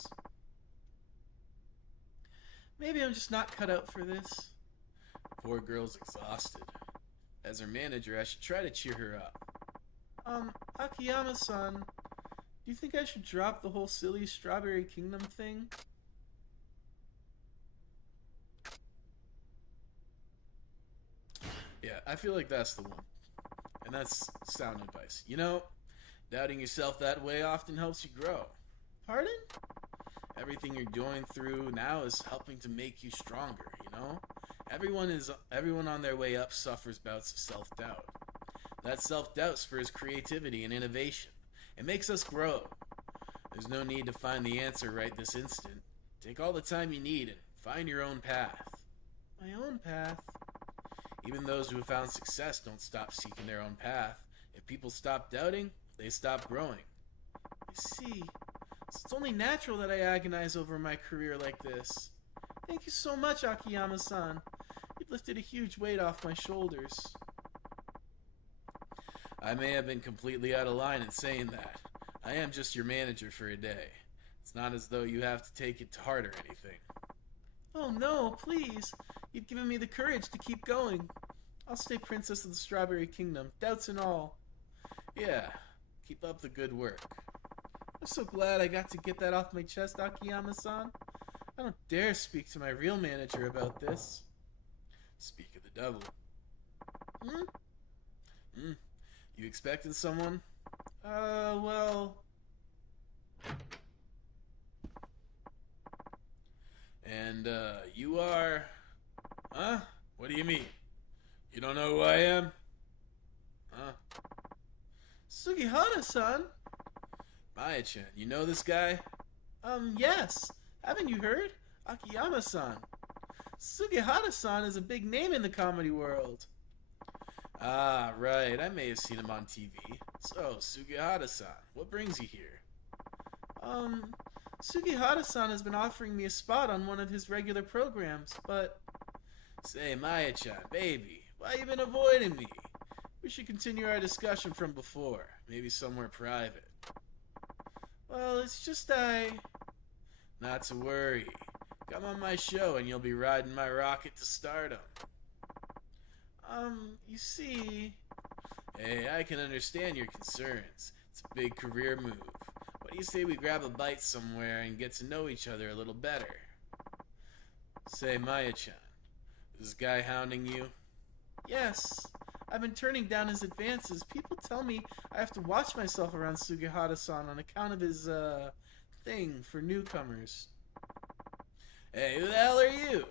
Maybe I'm just not cut out for this. Poor girl's exhausted. As her manager, I should try to cheer her up. Akiyama-san, do you think I should drop the whole silly Strawberry Kingdom thing? Yeah, I feel like that's the one. And that's sound advice. You know, doubting yourself that way often helps you grow. Pardon? Everything you're going through now is helping to make you stronger, you know? Everyone on their way up suffers bouts of self-doubt. That self-doubt spurs creativity and innovation. It makes us grow. There's no need to find the answer right this instant. Take all the time you need and find your own path. My own path? Even those who have found success don't stop seeking their own path. If people stop doubting, they stop growing. I see. So it's only natural that I agonize over my career like this. Thank you so much, Akiyama-san. You've lifted a huge weight off my shoulders. I may have been completely out of line in saying that. I am just your manager for a day. It's not as though you have to take it to heart or anything. Oh no, please. You've given me the courage to keep going. I'll stay Princess of the Strawberry Kingdom, doubts and all. Yeah, keep up the good work. I'm so glad I got to get that off my chest, Akiyama-san. I don't dare speak to my real manager about this. Speak of the devil. Hmm? You expecting someone? Well... And, you are... Huh? What do you mean? You don't know who I am? Huh? Sugihara-san? Maya-chan, you know this guy? Yes. Haven't you heard? Akiyama-san. Sugihara-san is a big name in the comedy world. Ah, right. I may have seen him on TV. So, Sugihara-san, what brings you here? Sugihara-san has been offering me a spot on one of his regular programs, but... Say, Maya-chan, baby, why you been avoiding me? We should continue our discussion from before, maybe somewhere private. Well, it's just Not to worry. Come on my show and you'll be riding my rocket to stardom. You see... Hey, I can understand your concerns. It's a big career move. What do you say we grab a bite somewhere and get to know each other a little better? Say, Maya-chan, is this guy hounding you? Yes. I've been turning down his advances. People tell me I have to watch myself around Sugihara-san on account of his, thing for newcomers. Hey, who the hell are you?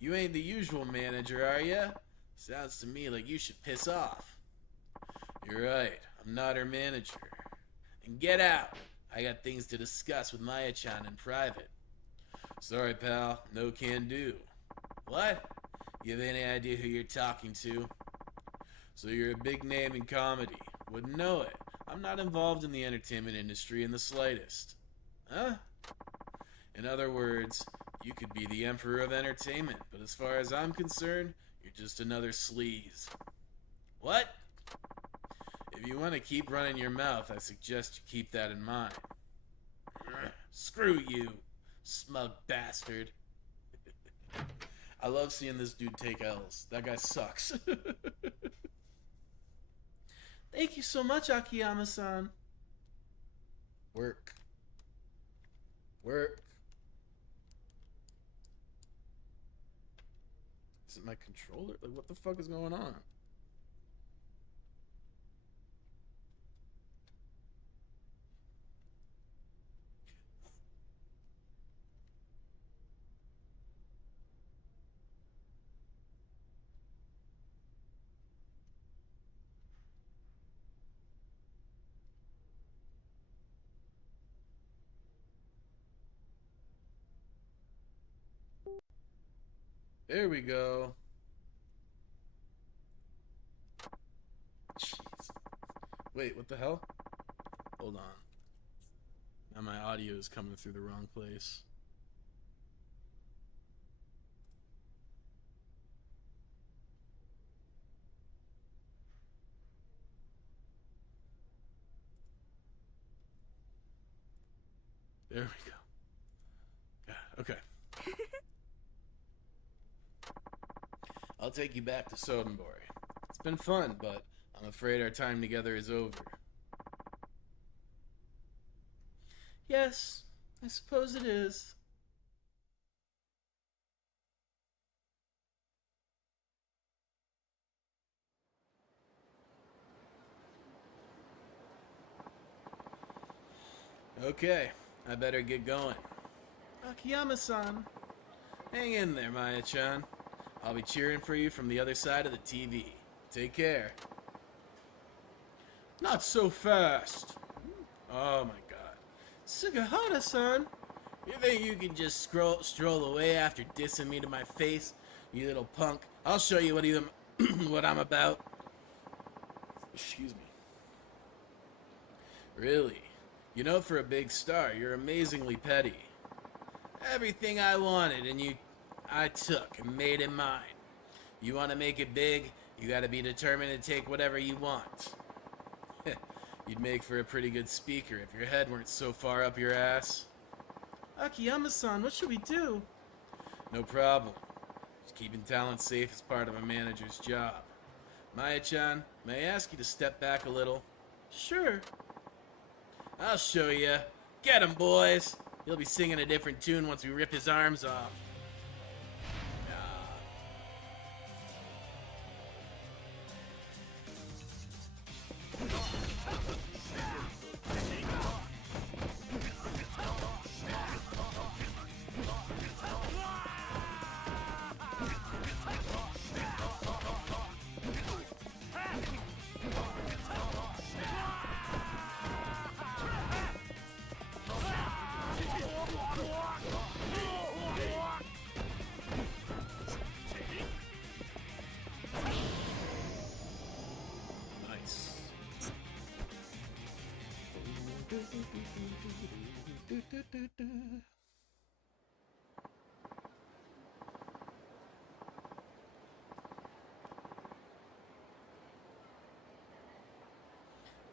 You ain't the usual manager, are ya? Sounds to me like you should piss off. You're right, I'm not her manager. And get out! I got things to discuss with Maya-chan in private. Sorry, pal, no can do. What? You have any idea who you're talking to? So you're a big name in comedy. Wouldn't know it. I'm not involved in the entertainment industry in the slightest. Huh? In other words, you could be the emperor of entertainment, but as far as I'm concerned, you're just another sleaze. What? If you want to keep running your mouth, I suggest you keep that in mind. Screw you, smug bastard. I love seeing this dude take L's. That guy sucks. Thank you so much, Akiyama-san. Work. Work. Is it my controller? Like, what the fuck is going on? There we go. Jeez. Wait, what the hell? Hold on. Now my audio is coming through the wrong place. There we go. Yeah, okay. I'll take you back to Sodenborg. It's been fun, but I'm afraid our time together is over. Yes, I suppose it is. Okay, I better get going. Akiyama-san. Hang in there, Maya-chan. I'll be cheering for you from the other side of the TV. Take care. Not so fast. Oh my god. Sugahara-san. You think you can just stroll away after dissing me to my face, you little punk? I'll show you what I'm about. Excuse me. Really? You know, for a big star, you're amazingly petty. Everything I wanted and I took and made it mine. You want to make it big, you gotta be determined to take whatever you want. You'd make for a pretty good speaker if your head weren't so far up your ass. Akiyama-san, what should we do? No problem. Just keeping talent safe is part of a manager's job. Maya-chan, may I ask you to step back a little? Sure. I'll show you. Get him, boys! He'll be singing a different tune once we rip his arms off.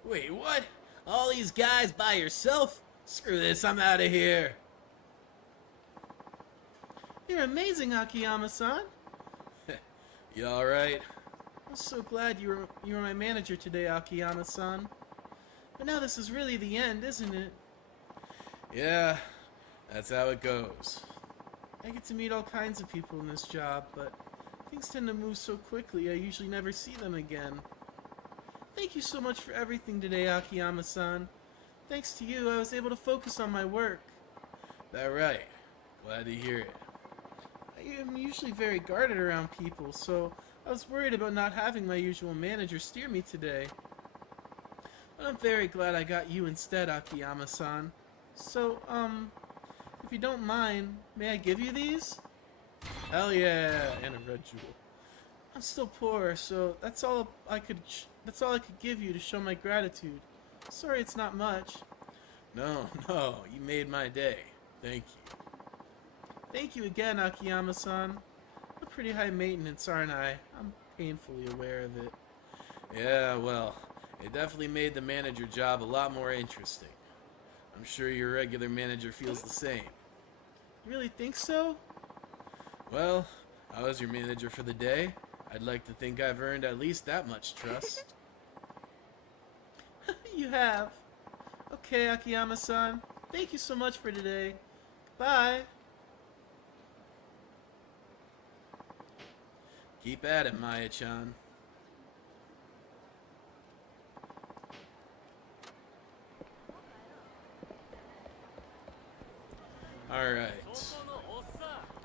Wait, what? All these guys by yourself? Screw this, I'm out of here. You're amazing, Akiyama-san. You alright? I'm so glad you were my manager today, Akiyama-san. But now this is really the end, isn't it? Yeah, that's how it goes. I get to meet all kinds of people in this job, but things tend to move so quickly I usually never see them again. Thank you so much for everything today, Akiyama-san. Thanks to you, I was able to focus on my work. That right. Glad to hear it. I am usually very guarded around people, so I was worried about not having my usual manager steer me today. But I'm very glad I got you instead, Akiyama-san. So, if you don't mind, may I give you these? Hell yeah, and a red jewel. I'm still poor, so that's all I could give you to show my gratitude. Sorry it's not much. No, you made my day. Thank you. Thank you again, Akiyama-san. I'm pretty high maintenance, aren't I? I'm painfully aware of it. Yeah, well, it definitely made the manager job a lot more interesting. I'm sure your regular manager feels the same. You really think so? Well, I was your manager for the day. I'd like to think I've earned at least that much trust. You have. Okay, Akiyama-san. Thank you so much for today. Bye. Keep at it, Maya-chan. Alright.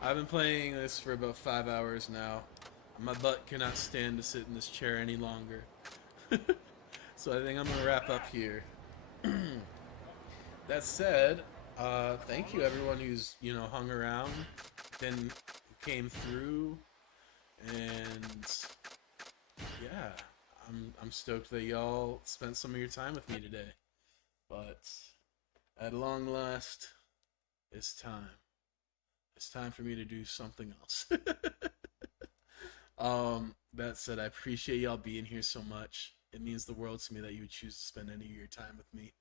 I've been playing this for about 5 hours now. My butt cannot stand to sit in this chair any longer. So I think I'm gonna wrap up here. That said, thank you everyone who's, hung around, then came through, and yeah, I'm stoked that y'all spent some of your time with me today. But at long last, it's time. It's time for me to do something else. That said, I appreciate y'all being here so much. It means the world to me that you would choose to spend any of your time with me.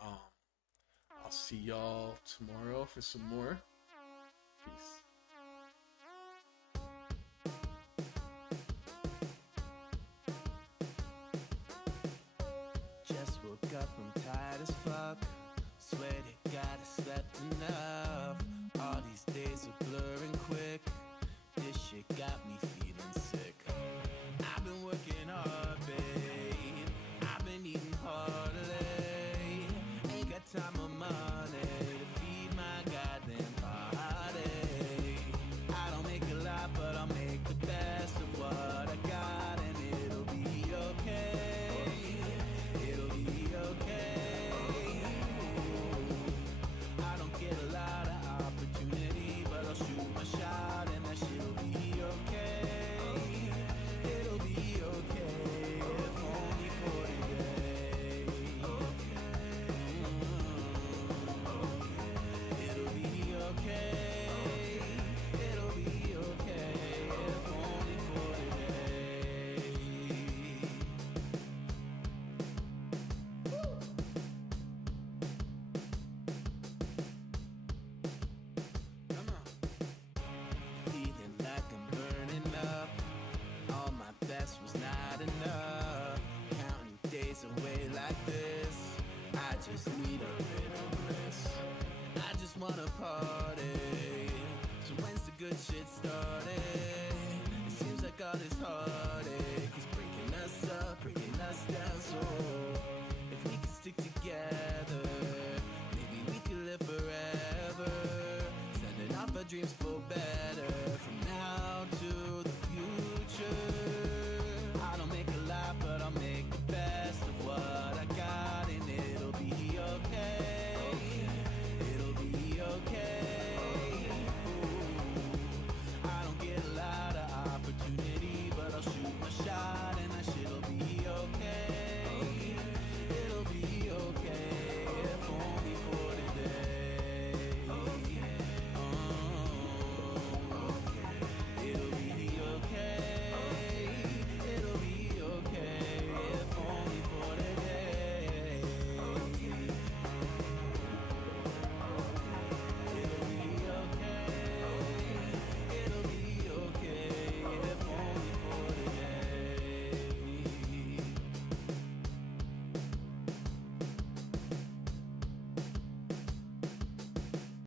I'll see y'all tomorrow for some more. Peace. up, I'm tired as fuck. Swear to God I slept enough. All these days are blurring quick. This shit got me feeling sick. I've been working hard, babe. I've been eating hard lately. Ain't got time or money to feed my goddamn body. I don't make a lot, but I'll make the best of what I got, and it'll be okay. It'll be okay. I don't get a lot of opportunity, but I'll shoot my shot, and that shit'll be okay. It'll be okay, if only for today. It'll be okay. It'll be okay, if only for today. Come on. Feeling like I'm burning up. All my best was not enough. Counting days away like this. I just need a little bliss. I just wanna party. So when's the good shit started? It seems like all this heartache is breaking us up, breaking us down. So if we could stick together, maybe we could live forever. Sending off our dreams for better.